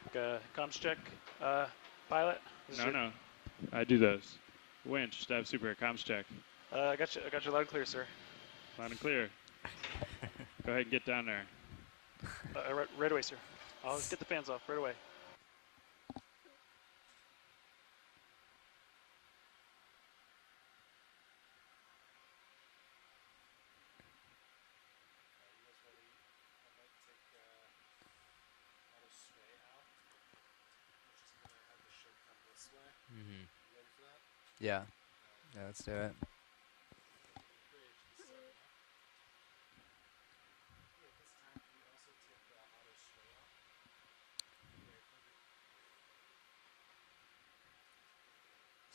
Comms check. Pilot. No. I do those. Winch, dive super, comms check. I got you loud and clear, sir. Loud and clear. Go ahead and get down there. Right away, sir. I'll get the fans off right away. Mm-hmm. Yeah. Yeah, let's do it.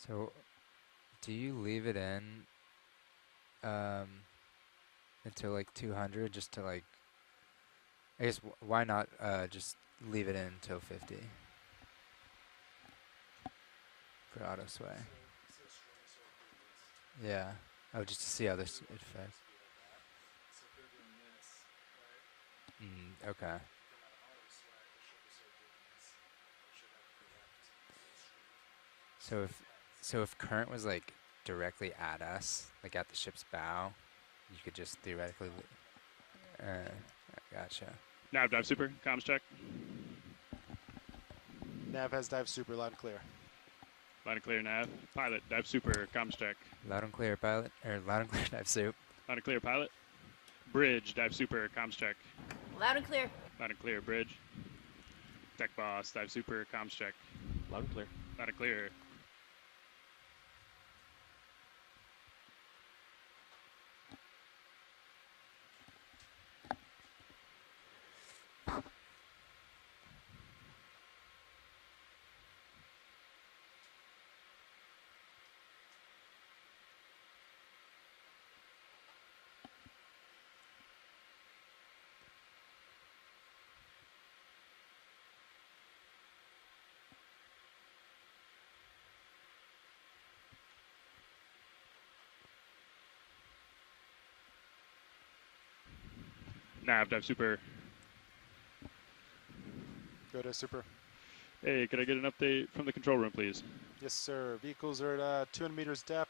So, do you leave it in until like 200 just to like, I guess why not just leave it in until 50 for auto sway? Yeah. Oh, just to see how this affects. Okay. So if current was like directly at us, like at the ship's bow, you could just theoretically. Gotcha. Nav dive super, comms check. Nav has dive super, loud and clear. Loud and clear, Nav. Pilot, dive super, comms check. Loud and clear, pilot, or loud and clear, dive soup. Loud and clear, pilot. Bridge, dive super, comms check. Loud and clear. Loud and clear, bridge. Tech boss, dive super, comms check. Loud and clear. Loud and clear. Nav, dive super. Go to super. Hey, could I get an update from the control room, please? Yes, sir. Vehicles are at 200 meters depth.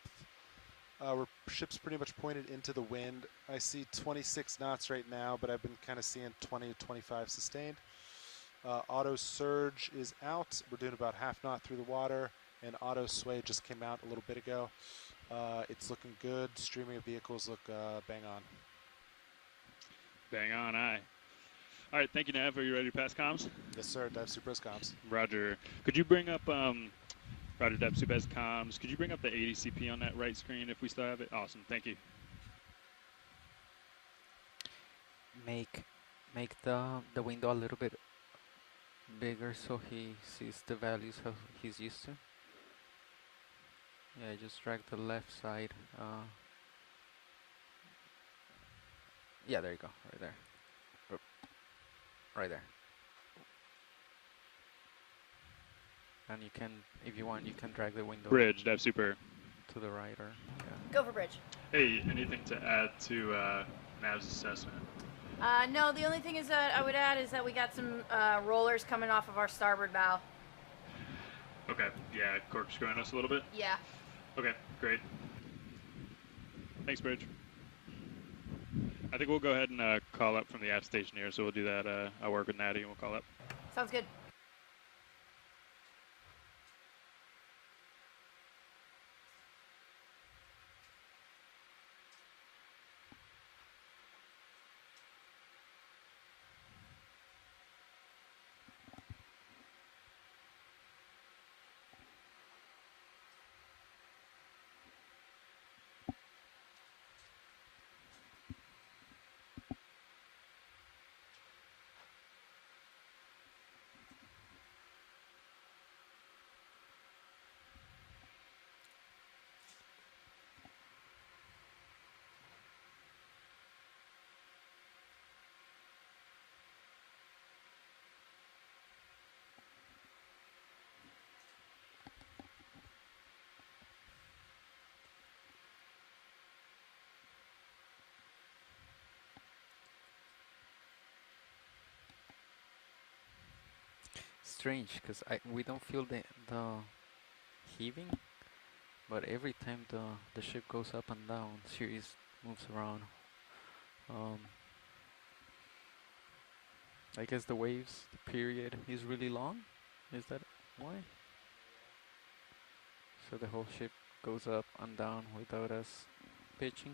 Our ship's pretty much pointed into the wind. I see 26 knots right now, but I've been kind of seeing 20 to 25 sustained. Auto surge is out. We're doing about half knot through the water, and auto sway just came out a little bit ago. It's looking good. Streaming of vehicles look bang on. Bang on, aye. All right, thank you, Nav. Are you ready to pass comms? Yes, sir. Dive super as comms. Roger. Could you bring up, Roger, dive super as comms. Could you bring up the 80 CP on that right screen if we still have it? Awesome, thank you. Make the window a little bit bigger so he sees the values how he's used to. Yeah, just drag the left side. Yeah, there you go, right there. Oop. Right there. And you can, if you want, you can drag the window. Bridge, dive super. To the right or, yeah. Go for bridge. Hey, anything to add to Nav's assessment? No, the only thing is that I would add is that we got some rollers coming off of our starboard bow. Okay, yeah, corkscrewing us a little bit? Yeah. Okay, great. Thanks, Bridge. I think we'll go ahead and call up from the aft station here, so we'll do that. I'll work with Natty and we'll call up. Sounds good. strange because we don't feel the heaving, but every time the ship goes up and down, series moves around. I guess the waves, the period is really long. Is that why? So the whole ship goes up and down without us pitching.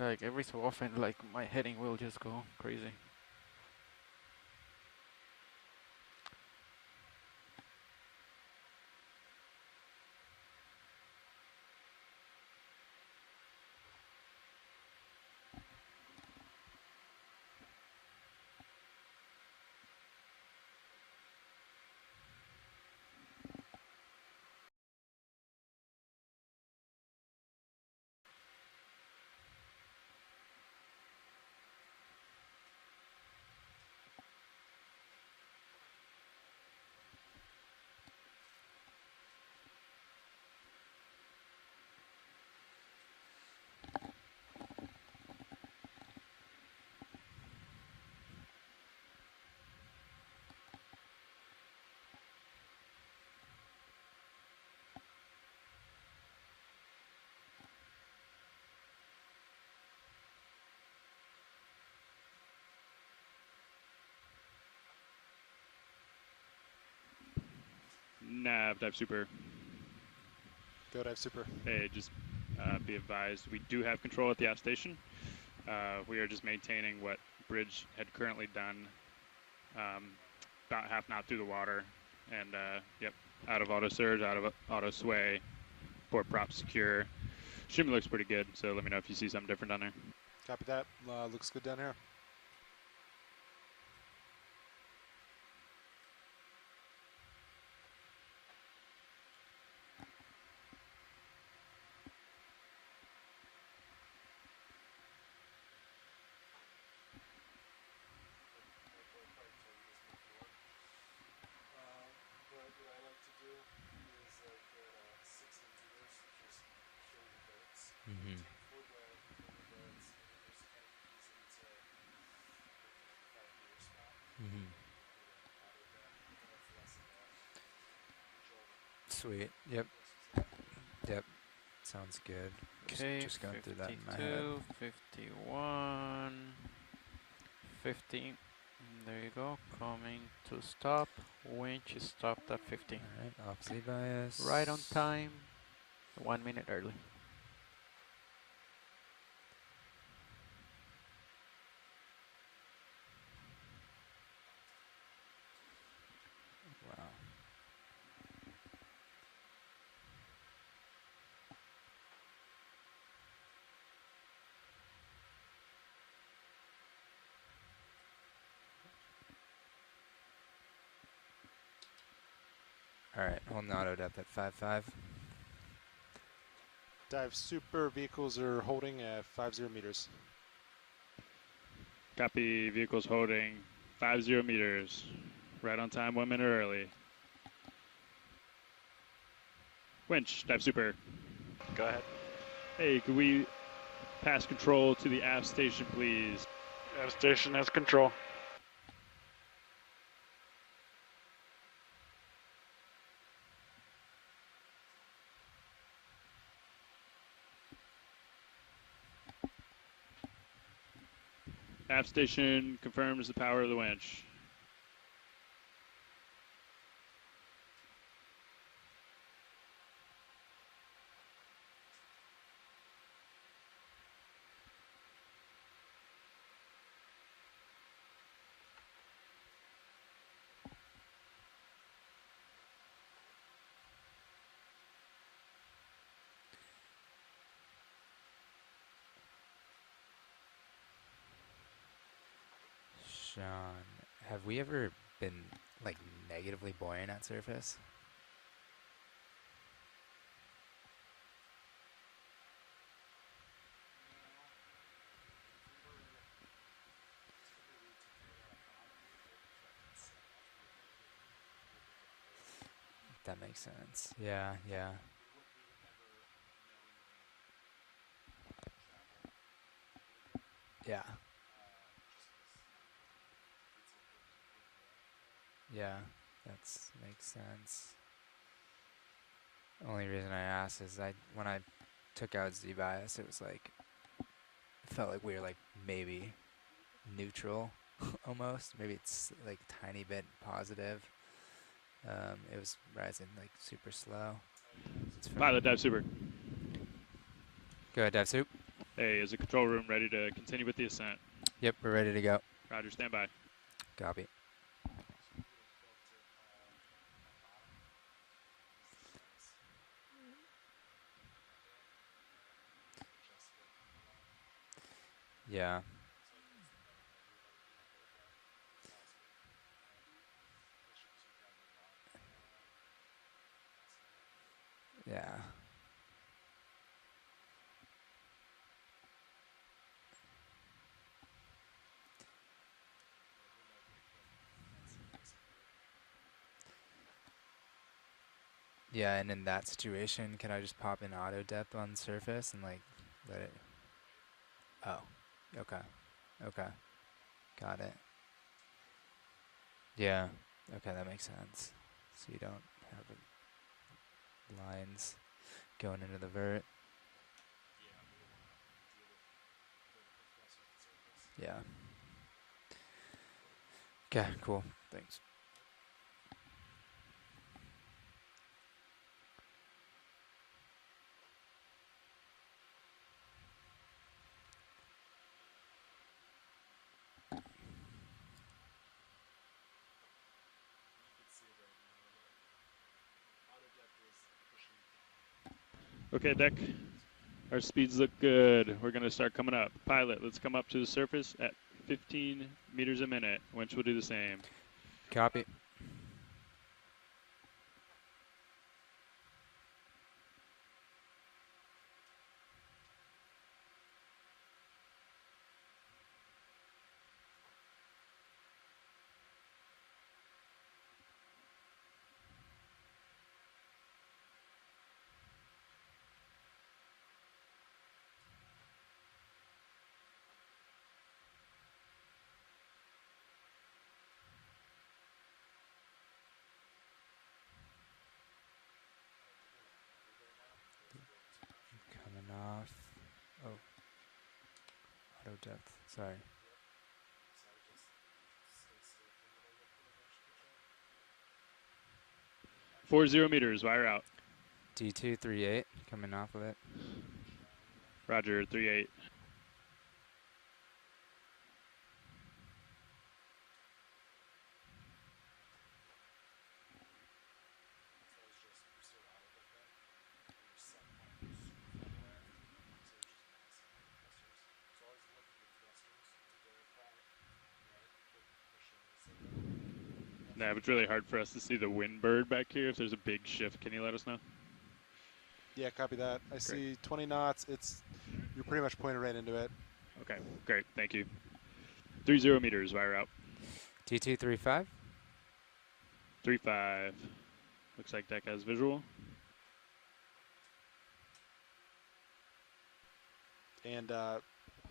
Like every so often, like my heading will just go crazy. Nav, dive super. Go dive super. Hey, just be advised, we do have control at the aft station. We are just maintaining what Bridge had currently done, about half knot through the water, and yep, out of auto surge, out of auto sway, port prop secure. Streamer looks pretty good, so let me know if you see something different down there. Copy that. Looks good down here. Mm-hmm. Mm-hmm. Sweet. Yep. Yep. Sounds good. Okay, Just going through that in my head. 51, 50. There you go. Coming to stop. Winch is stopped at 50. Alright, oxy bias. Right on time. 1 minute early. Wow. Alright, holding auto depth at 5.5. Dive super. Vehicles are holding at 50 meters. Copy, vehicles holding 50 meters. Right on time, 1 minute early. Winch, dive super. Go ahead. Hey, could we pass control to the aft station, please? Aft station has control. Aft station confirms the power of the winch. Sean, have we ever been like negatively buoyant at surface? That makes sense. Yeah, yeah. Yeah. Yeah, that's makes sense. Only reason I asked is when I took out Z bias, it was like it felt like we were like maybe neutral almost. Maybe it's like tiny bit positive. It was rising like super slow. Pilot dive super. Go ahead, dive soup. Hey, is the control room ready to continue with the ascent? Yep, we're ready to go. Roger, stand by. Copy. Yeah. Yeah. Yeah, and in that situation, can I just pop in auto depth on surface and like let it? Oh, okay, okay, got it. Yeah, okay, that makes sense. So you don't have lines going into the vert. Yeah. Okay, cool. Thanks. Okay, deck. Our speeds look good. We're going to start coming up. Pilot, let's come up to the surface at 15 meters a minute. Winch will do the same. Copy. Coming off. Oh, auto depth. Sorry. 40 meters, wire out. D238, coming off of it. Roger, 38. Nah, it's really hard for us to see the wind bird back here. If there's a big shift, can you let us know? Yeah, copy that. I see 20 knots. You're pretty much pointed right into it. Okay, great. Thank you. 30 meters, wire out. D235. 35. Looks like deck has visual. And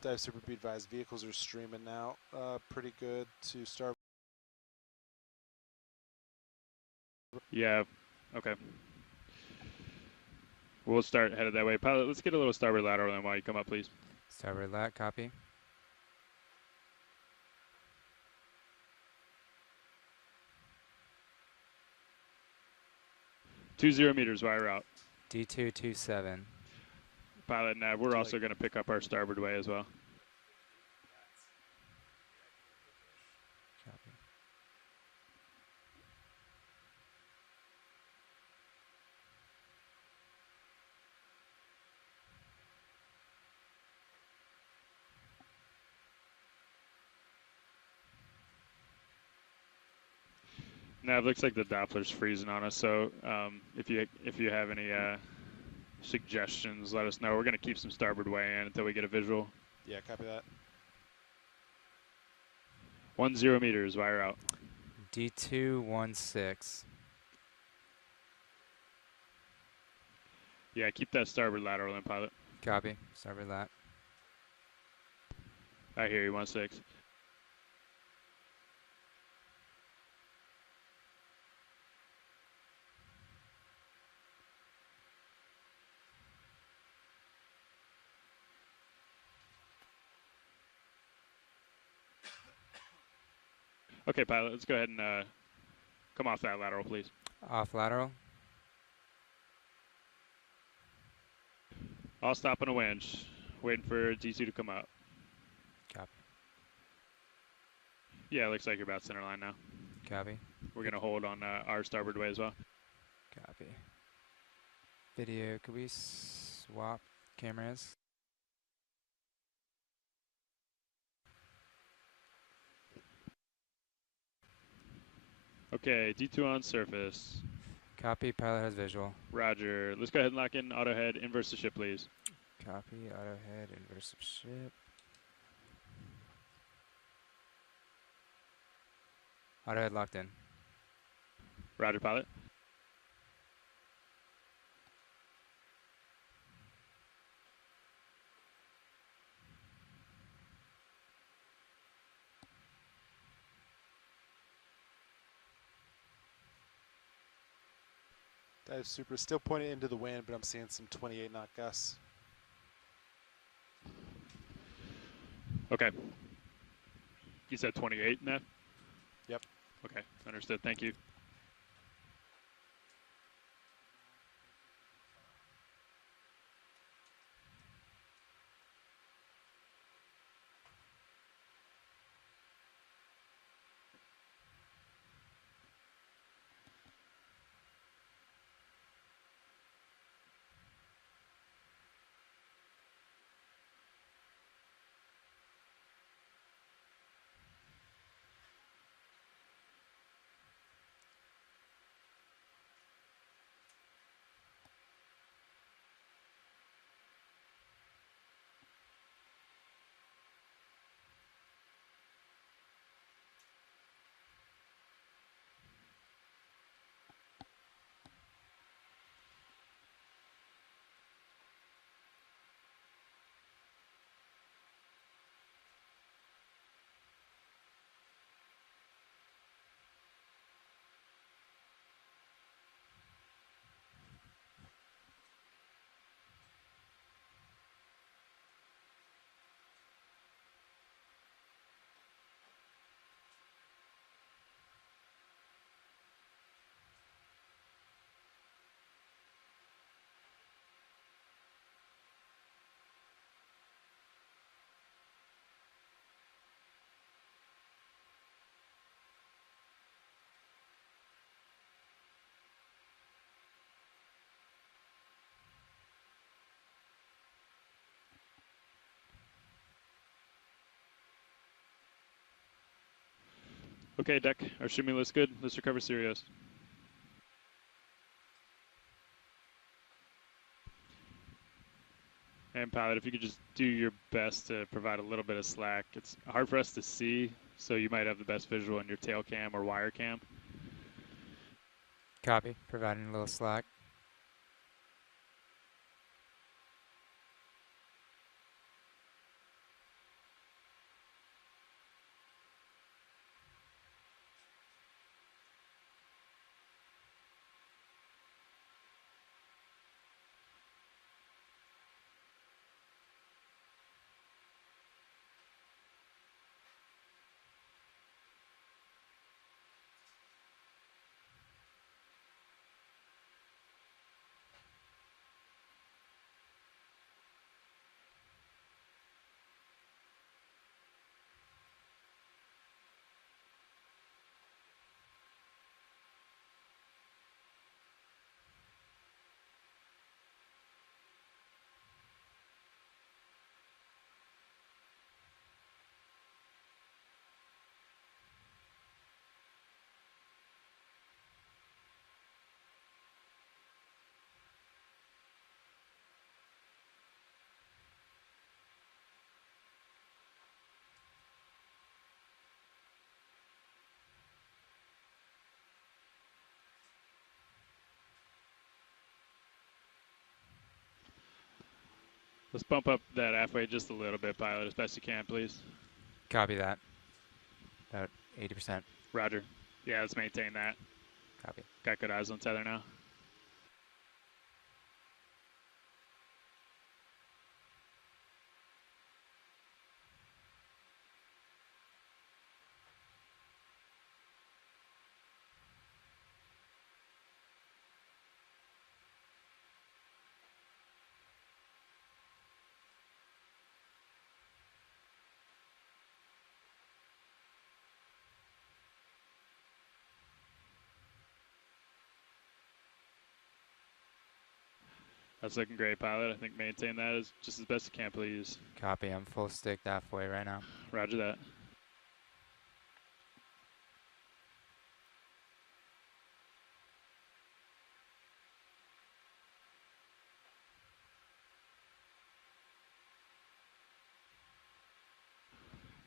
dive super be advised, vehicles are streaming now. Pretty good to start. Yeah, okay. We'll start headed that way. Pilot, let's get a little starboard lateral then while you come up, please. Starboard lat, copy. .20 meters, wire out. D227. Pilot, nav, we're also going to pick up our starboard way as well. Copy. Nav, looks like the Doppler's freezing on us, so if you have any suggestions, let us know. We're going to keep some starboard way in until we get a visual. Yeah, copy that. 10 meters, wire out. D216. Yeah, keep that starboard lateral in, pilot. Copy. Starboard lat. I hear you, 1-6. Okay, pilot, let's go ahead and come off that lateral, please. Off lateral. I'll stop on a winch, waiting for D2 to come up. Copy. Yeah, it looks like you're about center line now. Copy. We're going to hold on our starboard way as well. Copy. Video, could we swap cameras? Okay, D2 on surface. Copy, pilot has visual. Roger. Let's go ahead and lock in auto head, inverse the ship, please. Copy, auto head, inverse of ship. Auto head locked in. Roger, pilot. Dive super, still pointing into the wind, but I'm seeing some 28 knot gusts. Okay. You said 28 in that? Yep. Okay, understood. Thank you. Okay, deck. Our streaming looks good. Let's recover Sirius. And pilot, if you could just do your best to provide a little bit of slack. It's hard for us to see, so you might have the best visual in your tail cam or wire cam. Copy, providing a little slack. Let's bump up that halfway just a little bit, pilot, as best you can, please. Copy that. About 80%. Roger. Yeah, let's maintain that. Copy. Got good eyes on tether now. That's looking great, pilot. I think maintain that as just as best you can, please. Copy. I'm full stick halfway right now. Roger that.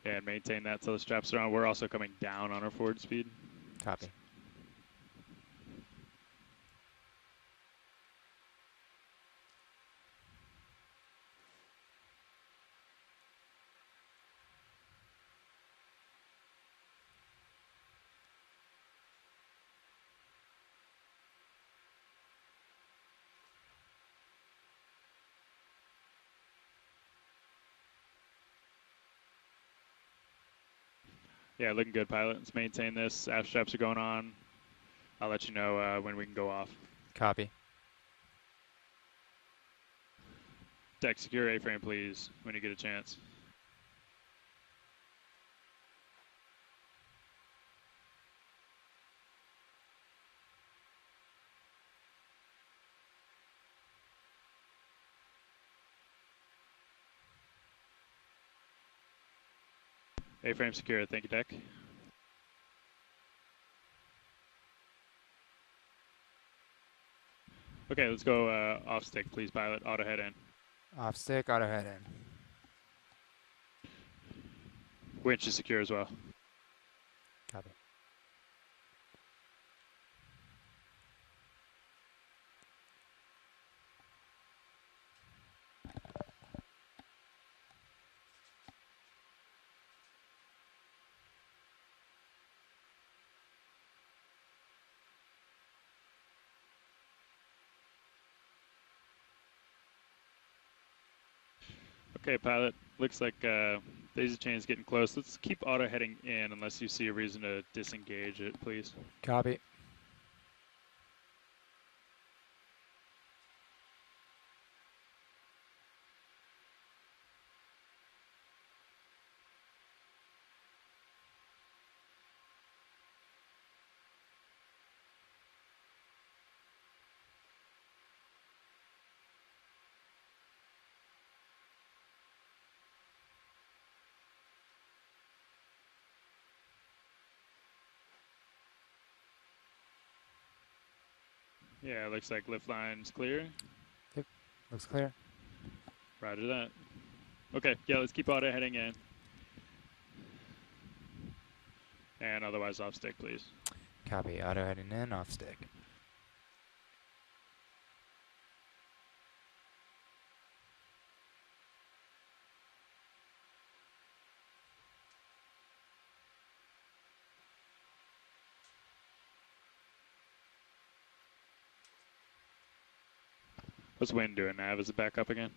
Yeah, and maintain that till the straps are on. We're also coming down on our forward speed. Copy. Yeah, looking good, pilot. Let's maintain this. Aft straps are going on. I'll let you know when we can go off. Copy. Deck secure A-frame, please, when you get a chance. A-frame secure. Thank you, deck. Okay, let's go off stick, please, pilot. Auto head in. Off stick, auto head in. Winch is secure as well. Copy. Okay, pilot. Looks like daisy chain is getting close. Let's keep auto heading in unless you see a reason to disengage it, please. Copy. Yeah, looks like lift line's clear. Yep, looks clear. Roger that. Okay, yeah, let's keep auto heading in. And otherwise off stick, please. Copy. Auto heading in, off stick. What's wind doing, Nav? Is it back up again?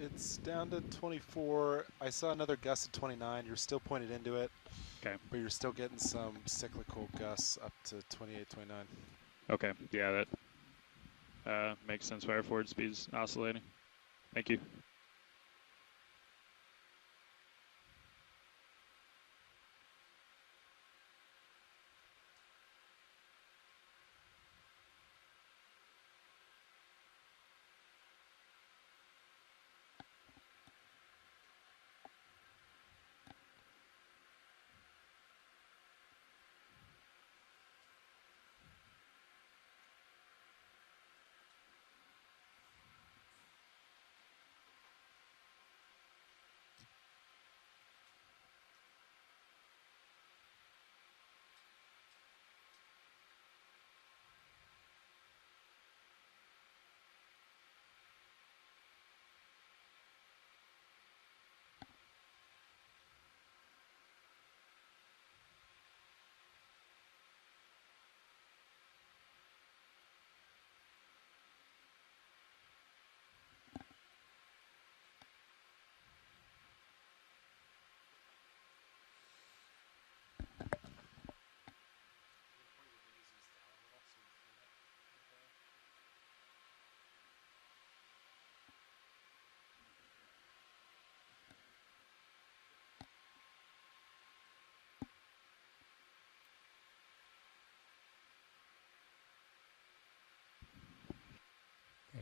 It's down to 24. I saw another gust at 29. You're still pointed into it. Okay. But you're still getting some cyclical gusts up to 28, 29. Okay, yeah, that makes sense why our forward speed's oscillating. Thank you.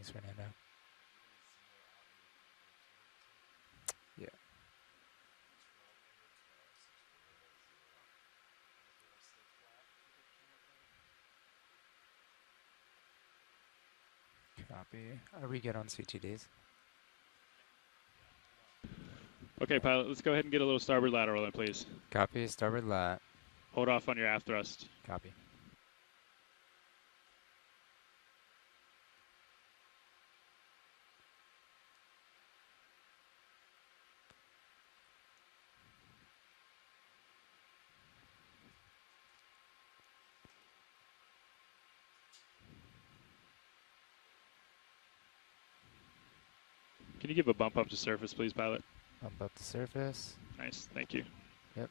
Thanks, Fernando. Yeah. Copy. Are we good on CTDs? Okay, pilot, let's go ahead and get a little starboard lateral in, please. Copy. Starboard lat. Hold off on your aft thrust. Copy. Can you give a bump up to surface, please, pilot? Bump up to surface. Nice, thank you. Yep.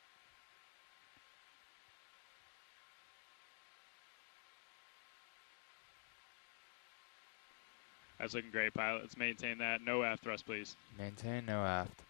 That's looking great, pilot. Let's maintain that. No aft thrust, please. Maintain, no aft.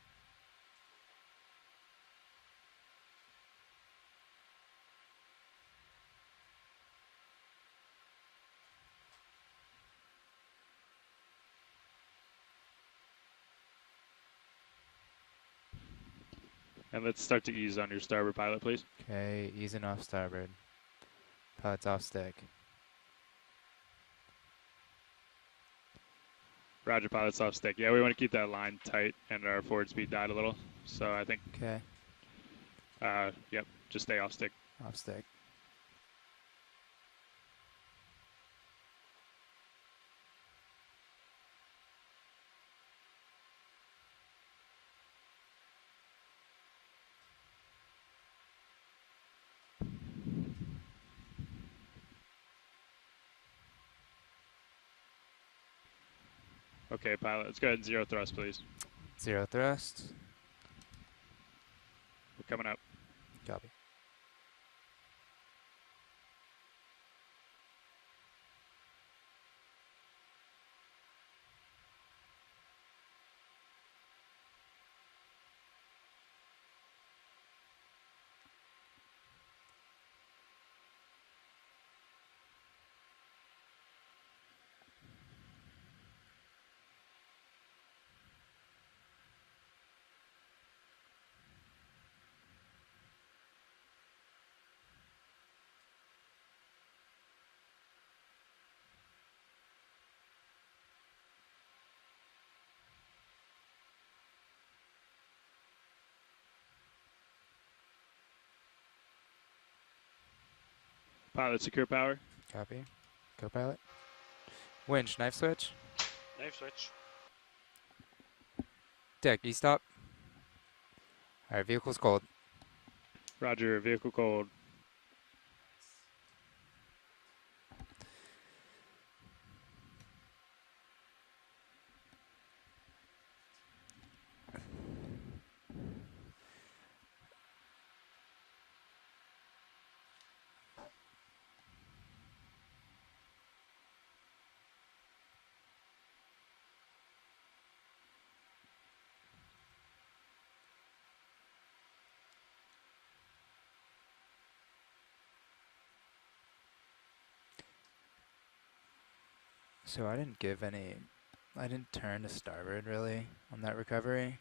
And let's start to ease on your starboard, pilot, please. Okay, easing off starboard. Pilot's off stick. Roger, pilot's off stick. Yeah, we want to keep that line tight and our forward speed died a little. So I think, Okay, yep, just stay off stick. off stick. Okay, pilot, let's go ahead and zero thrust, please. Zero thrust. We're coming up. Copy. Pilot, secure power. Copy. Co-pilot. Winch, knife switch. Knife switch. Deck, E-stop. Alright, vehicle's cold. Roger, vehicle cold. So I didn't turn to starboard really on that recovery.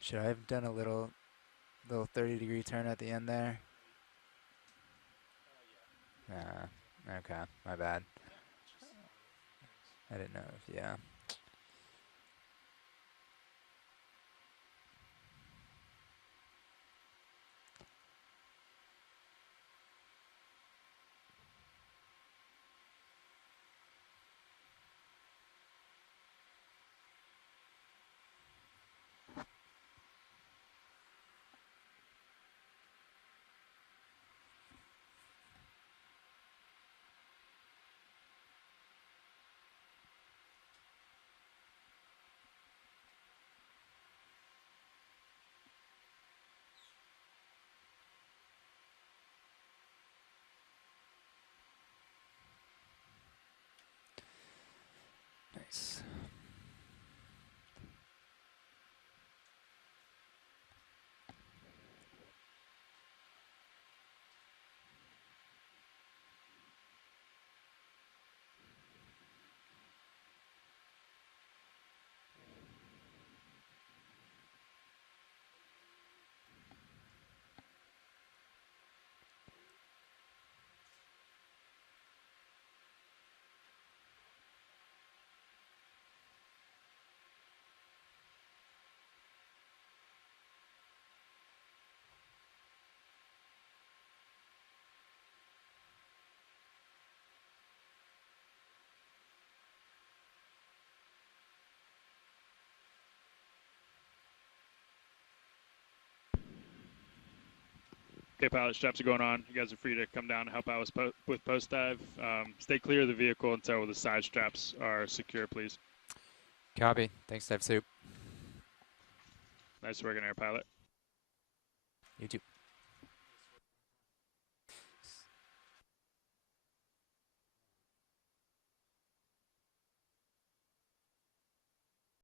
Should I have done a little 30-degree turn at the end there? Nah, okay, my bad. I didn't know if, yeah. Okay, pilot straps are going on. You guys are free to come down and help out with post dive. Stay clear of the vehicle until the side straps are secure, please. Copy. Thanks, Dive Soup. Nice work in air, pilot. You too.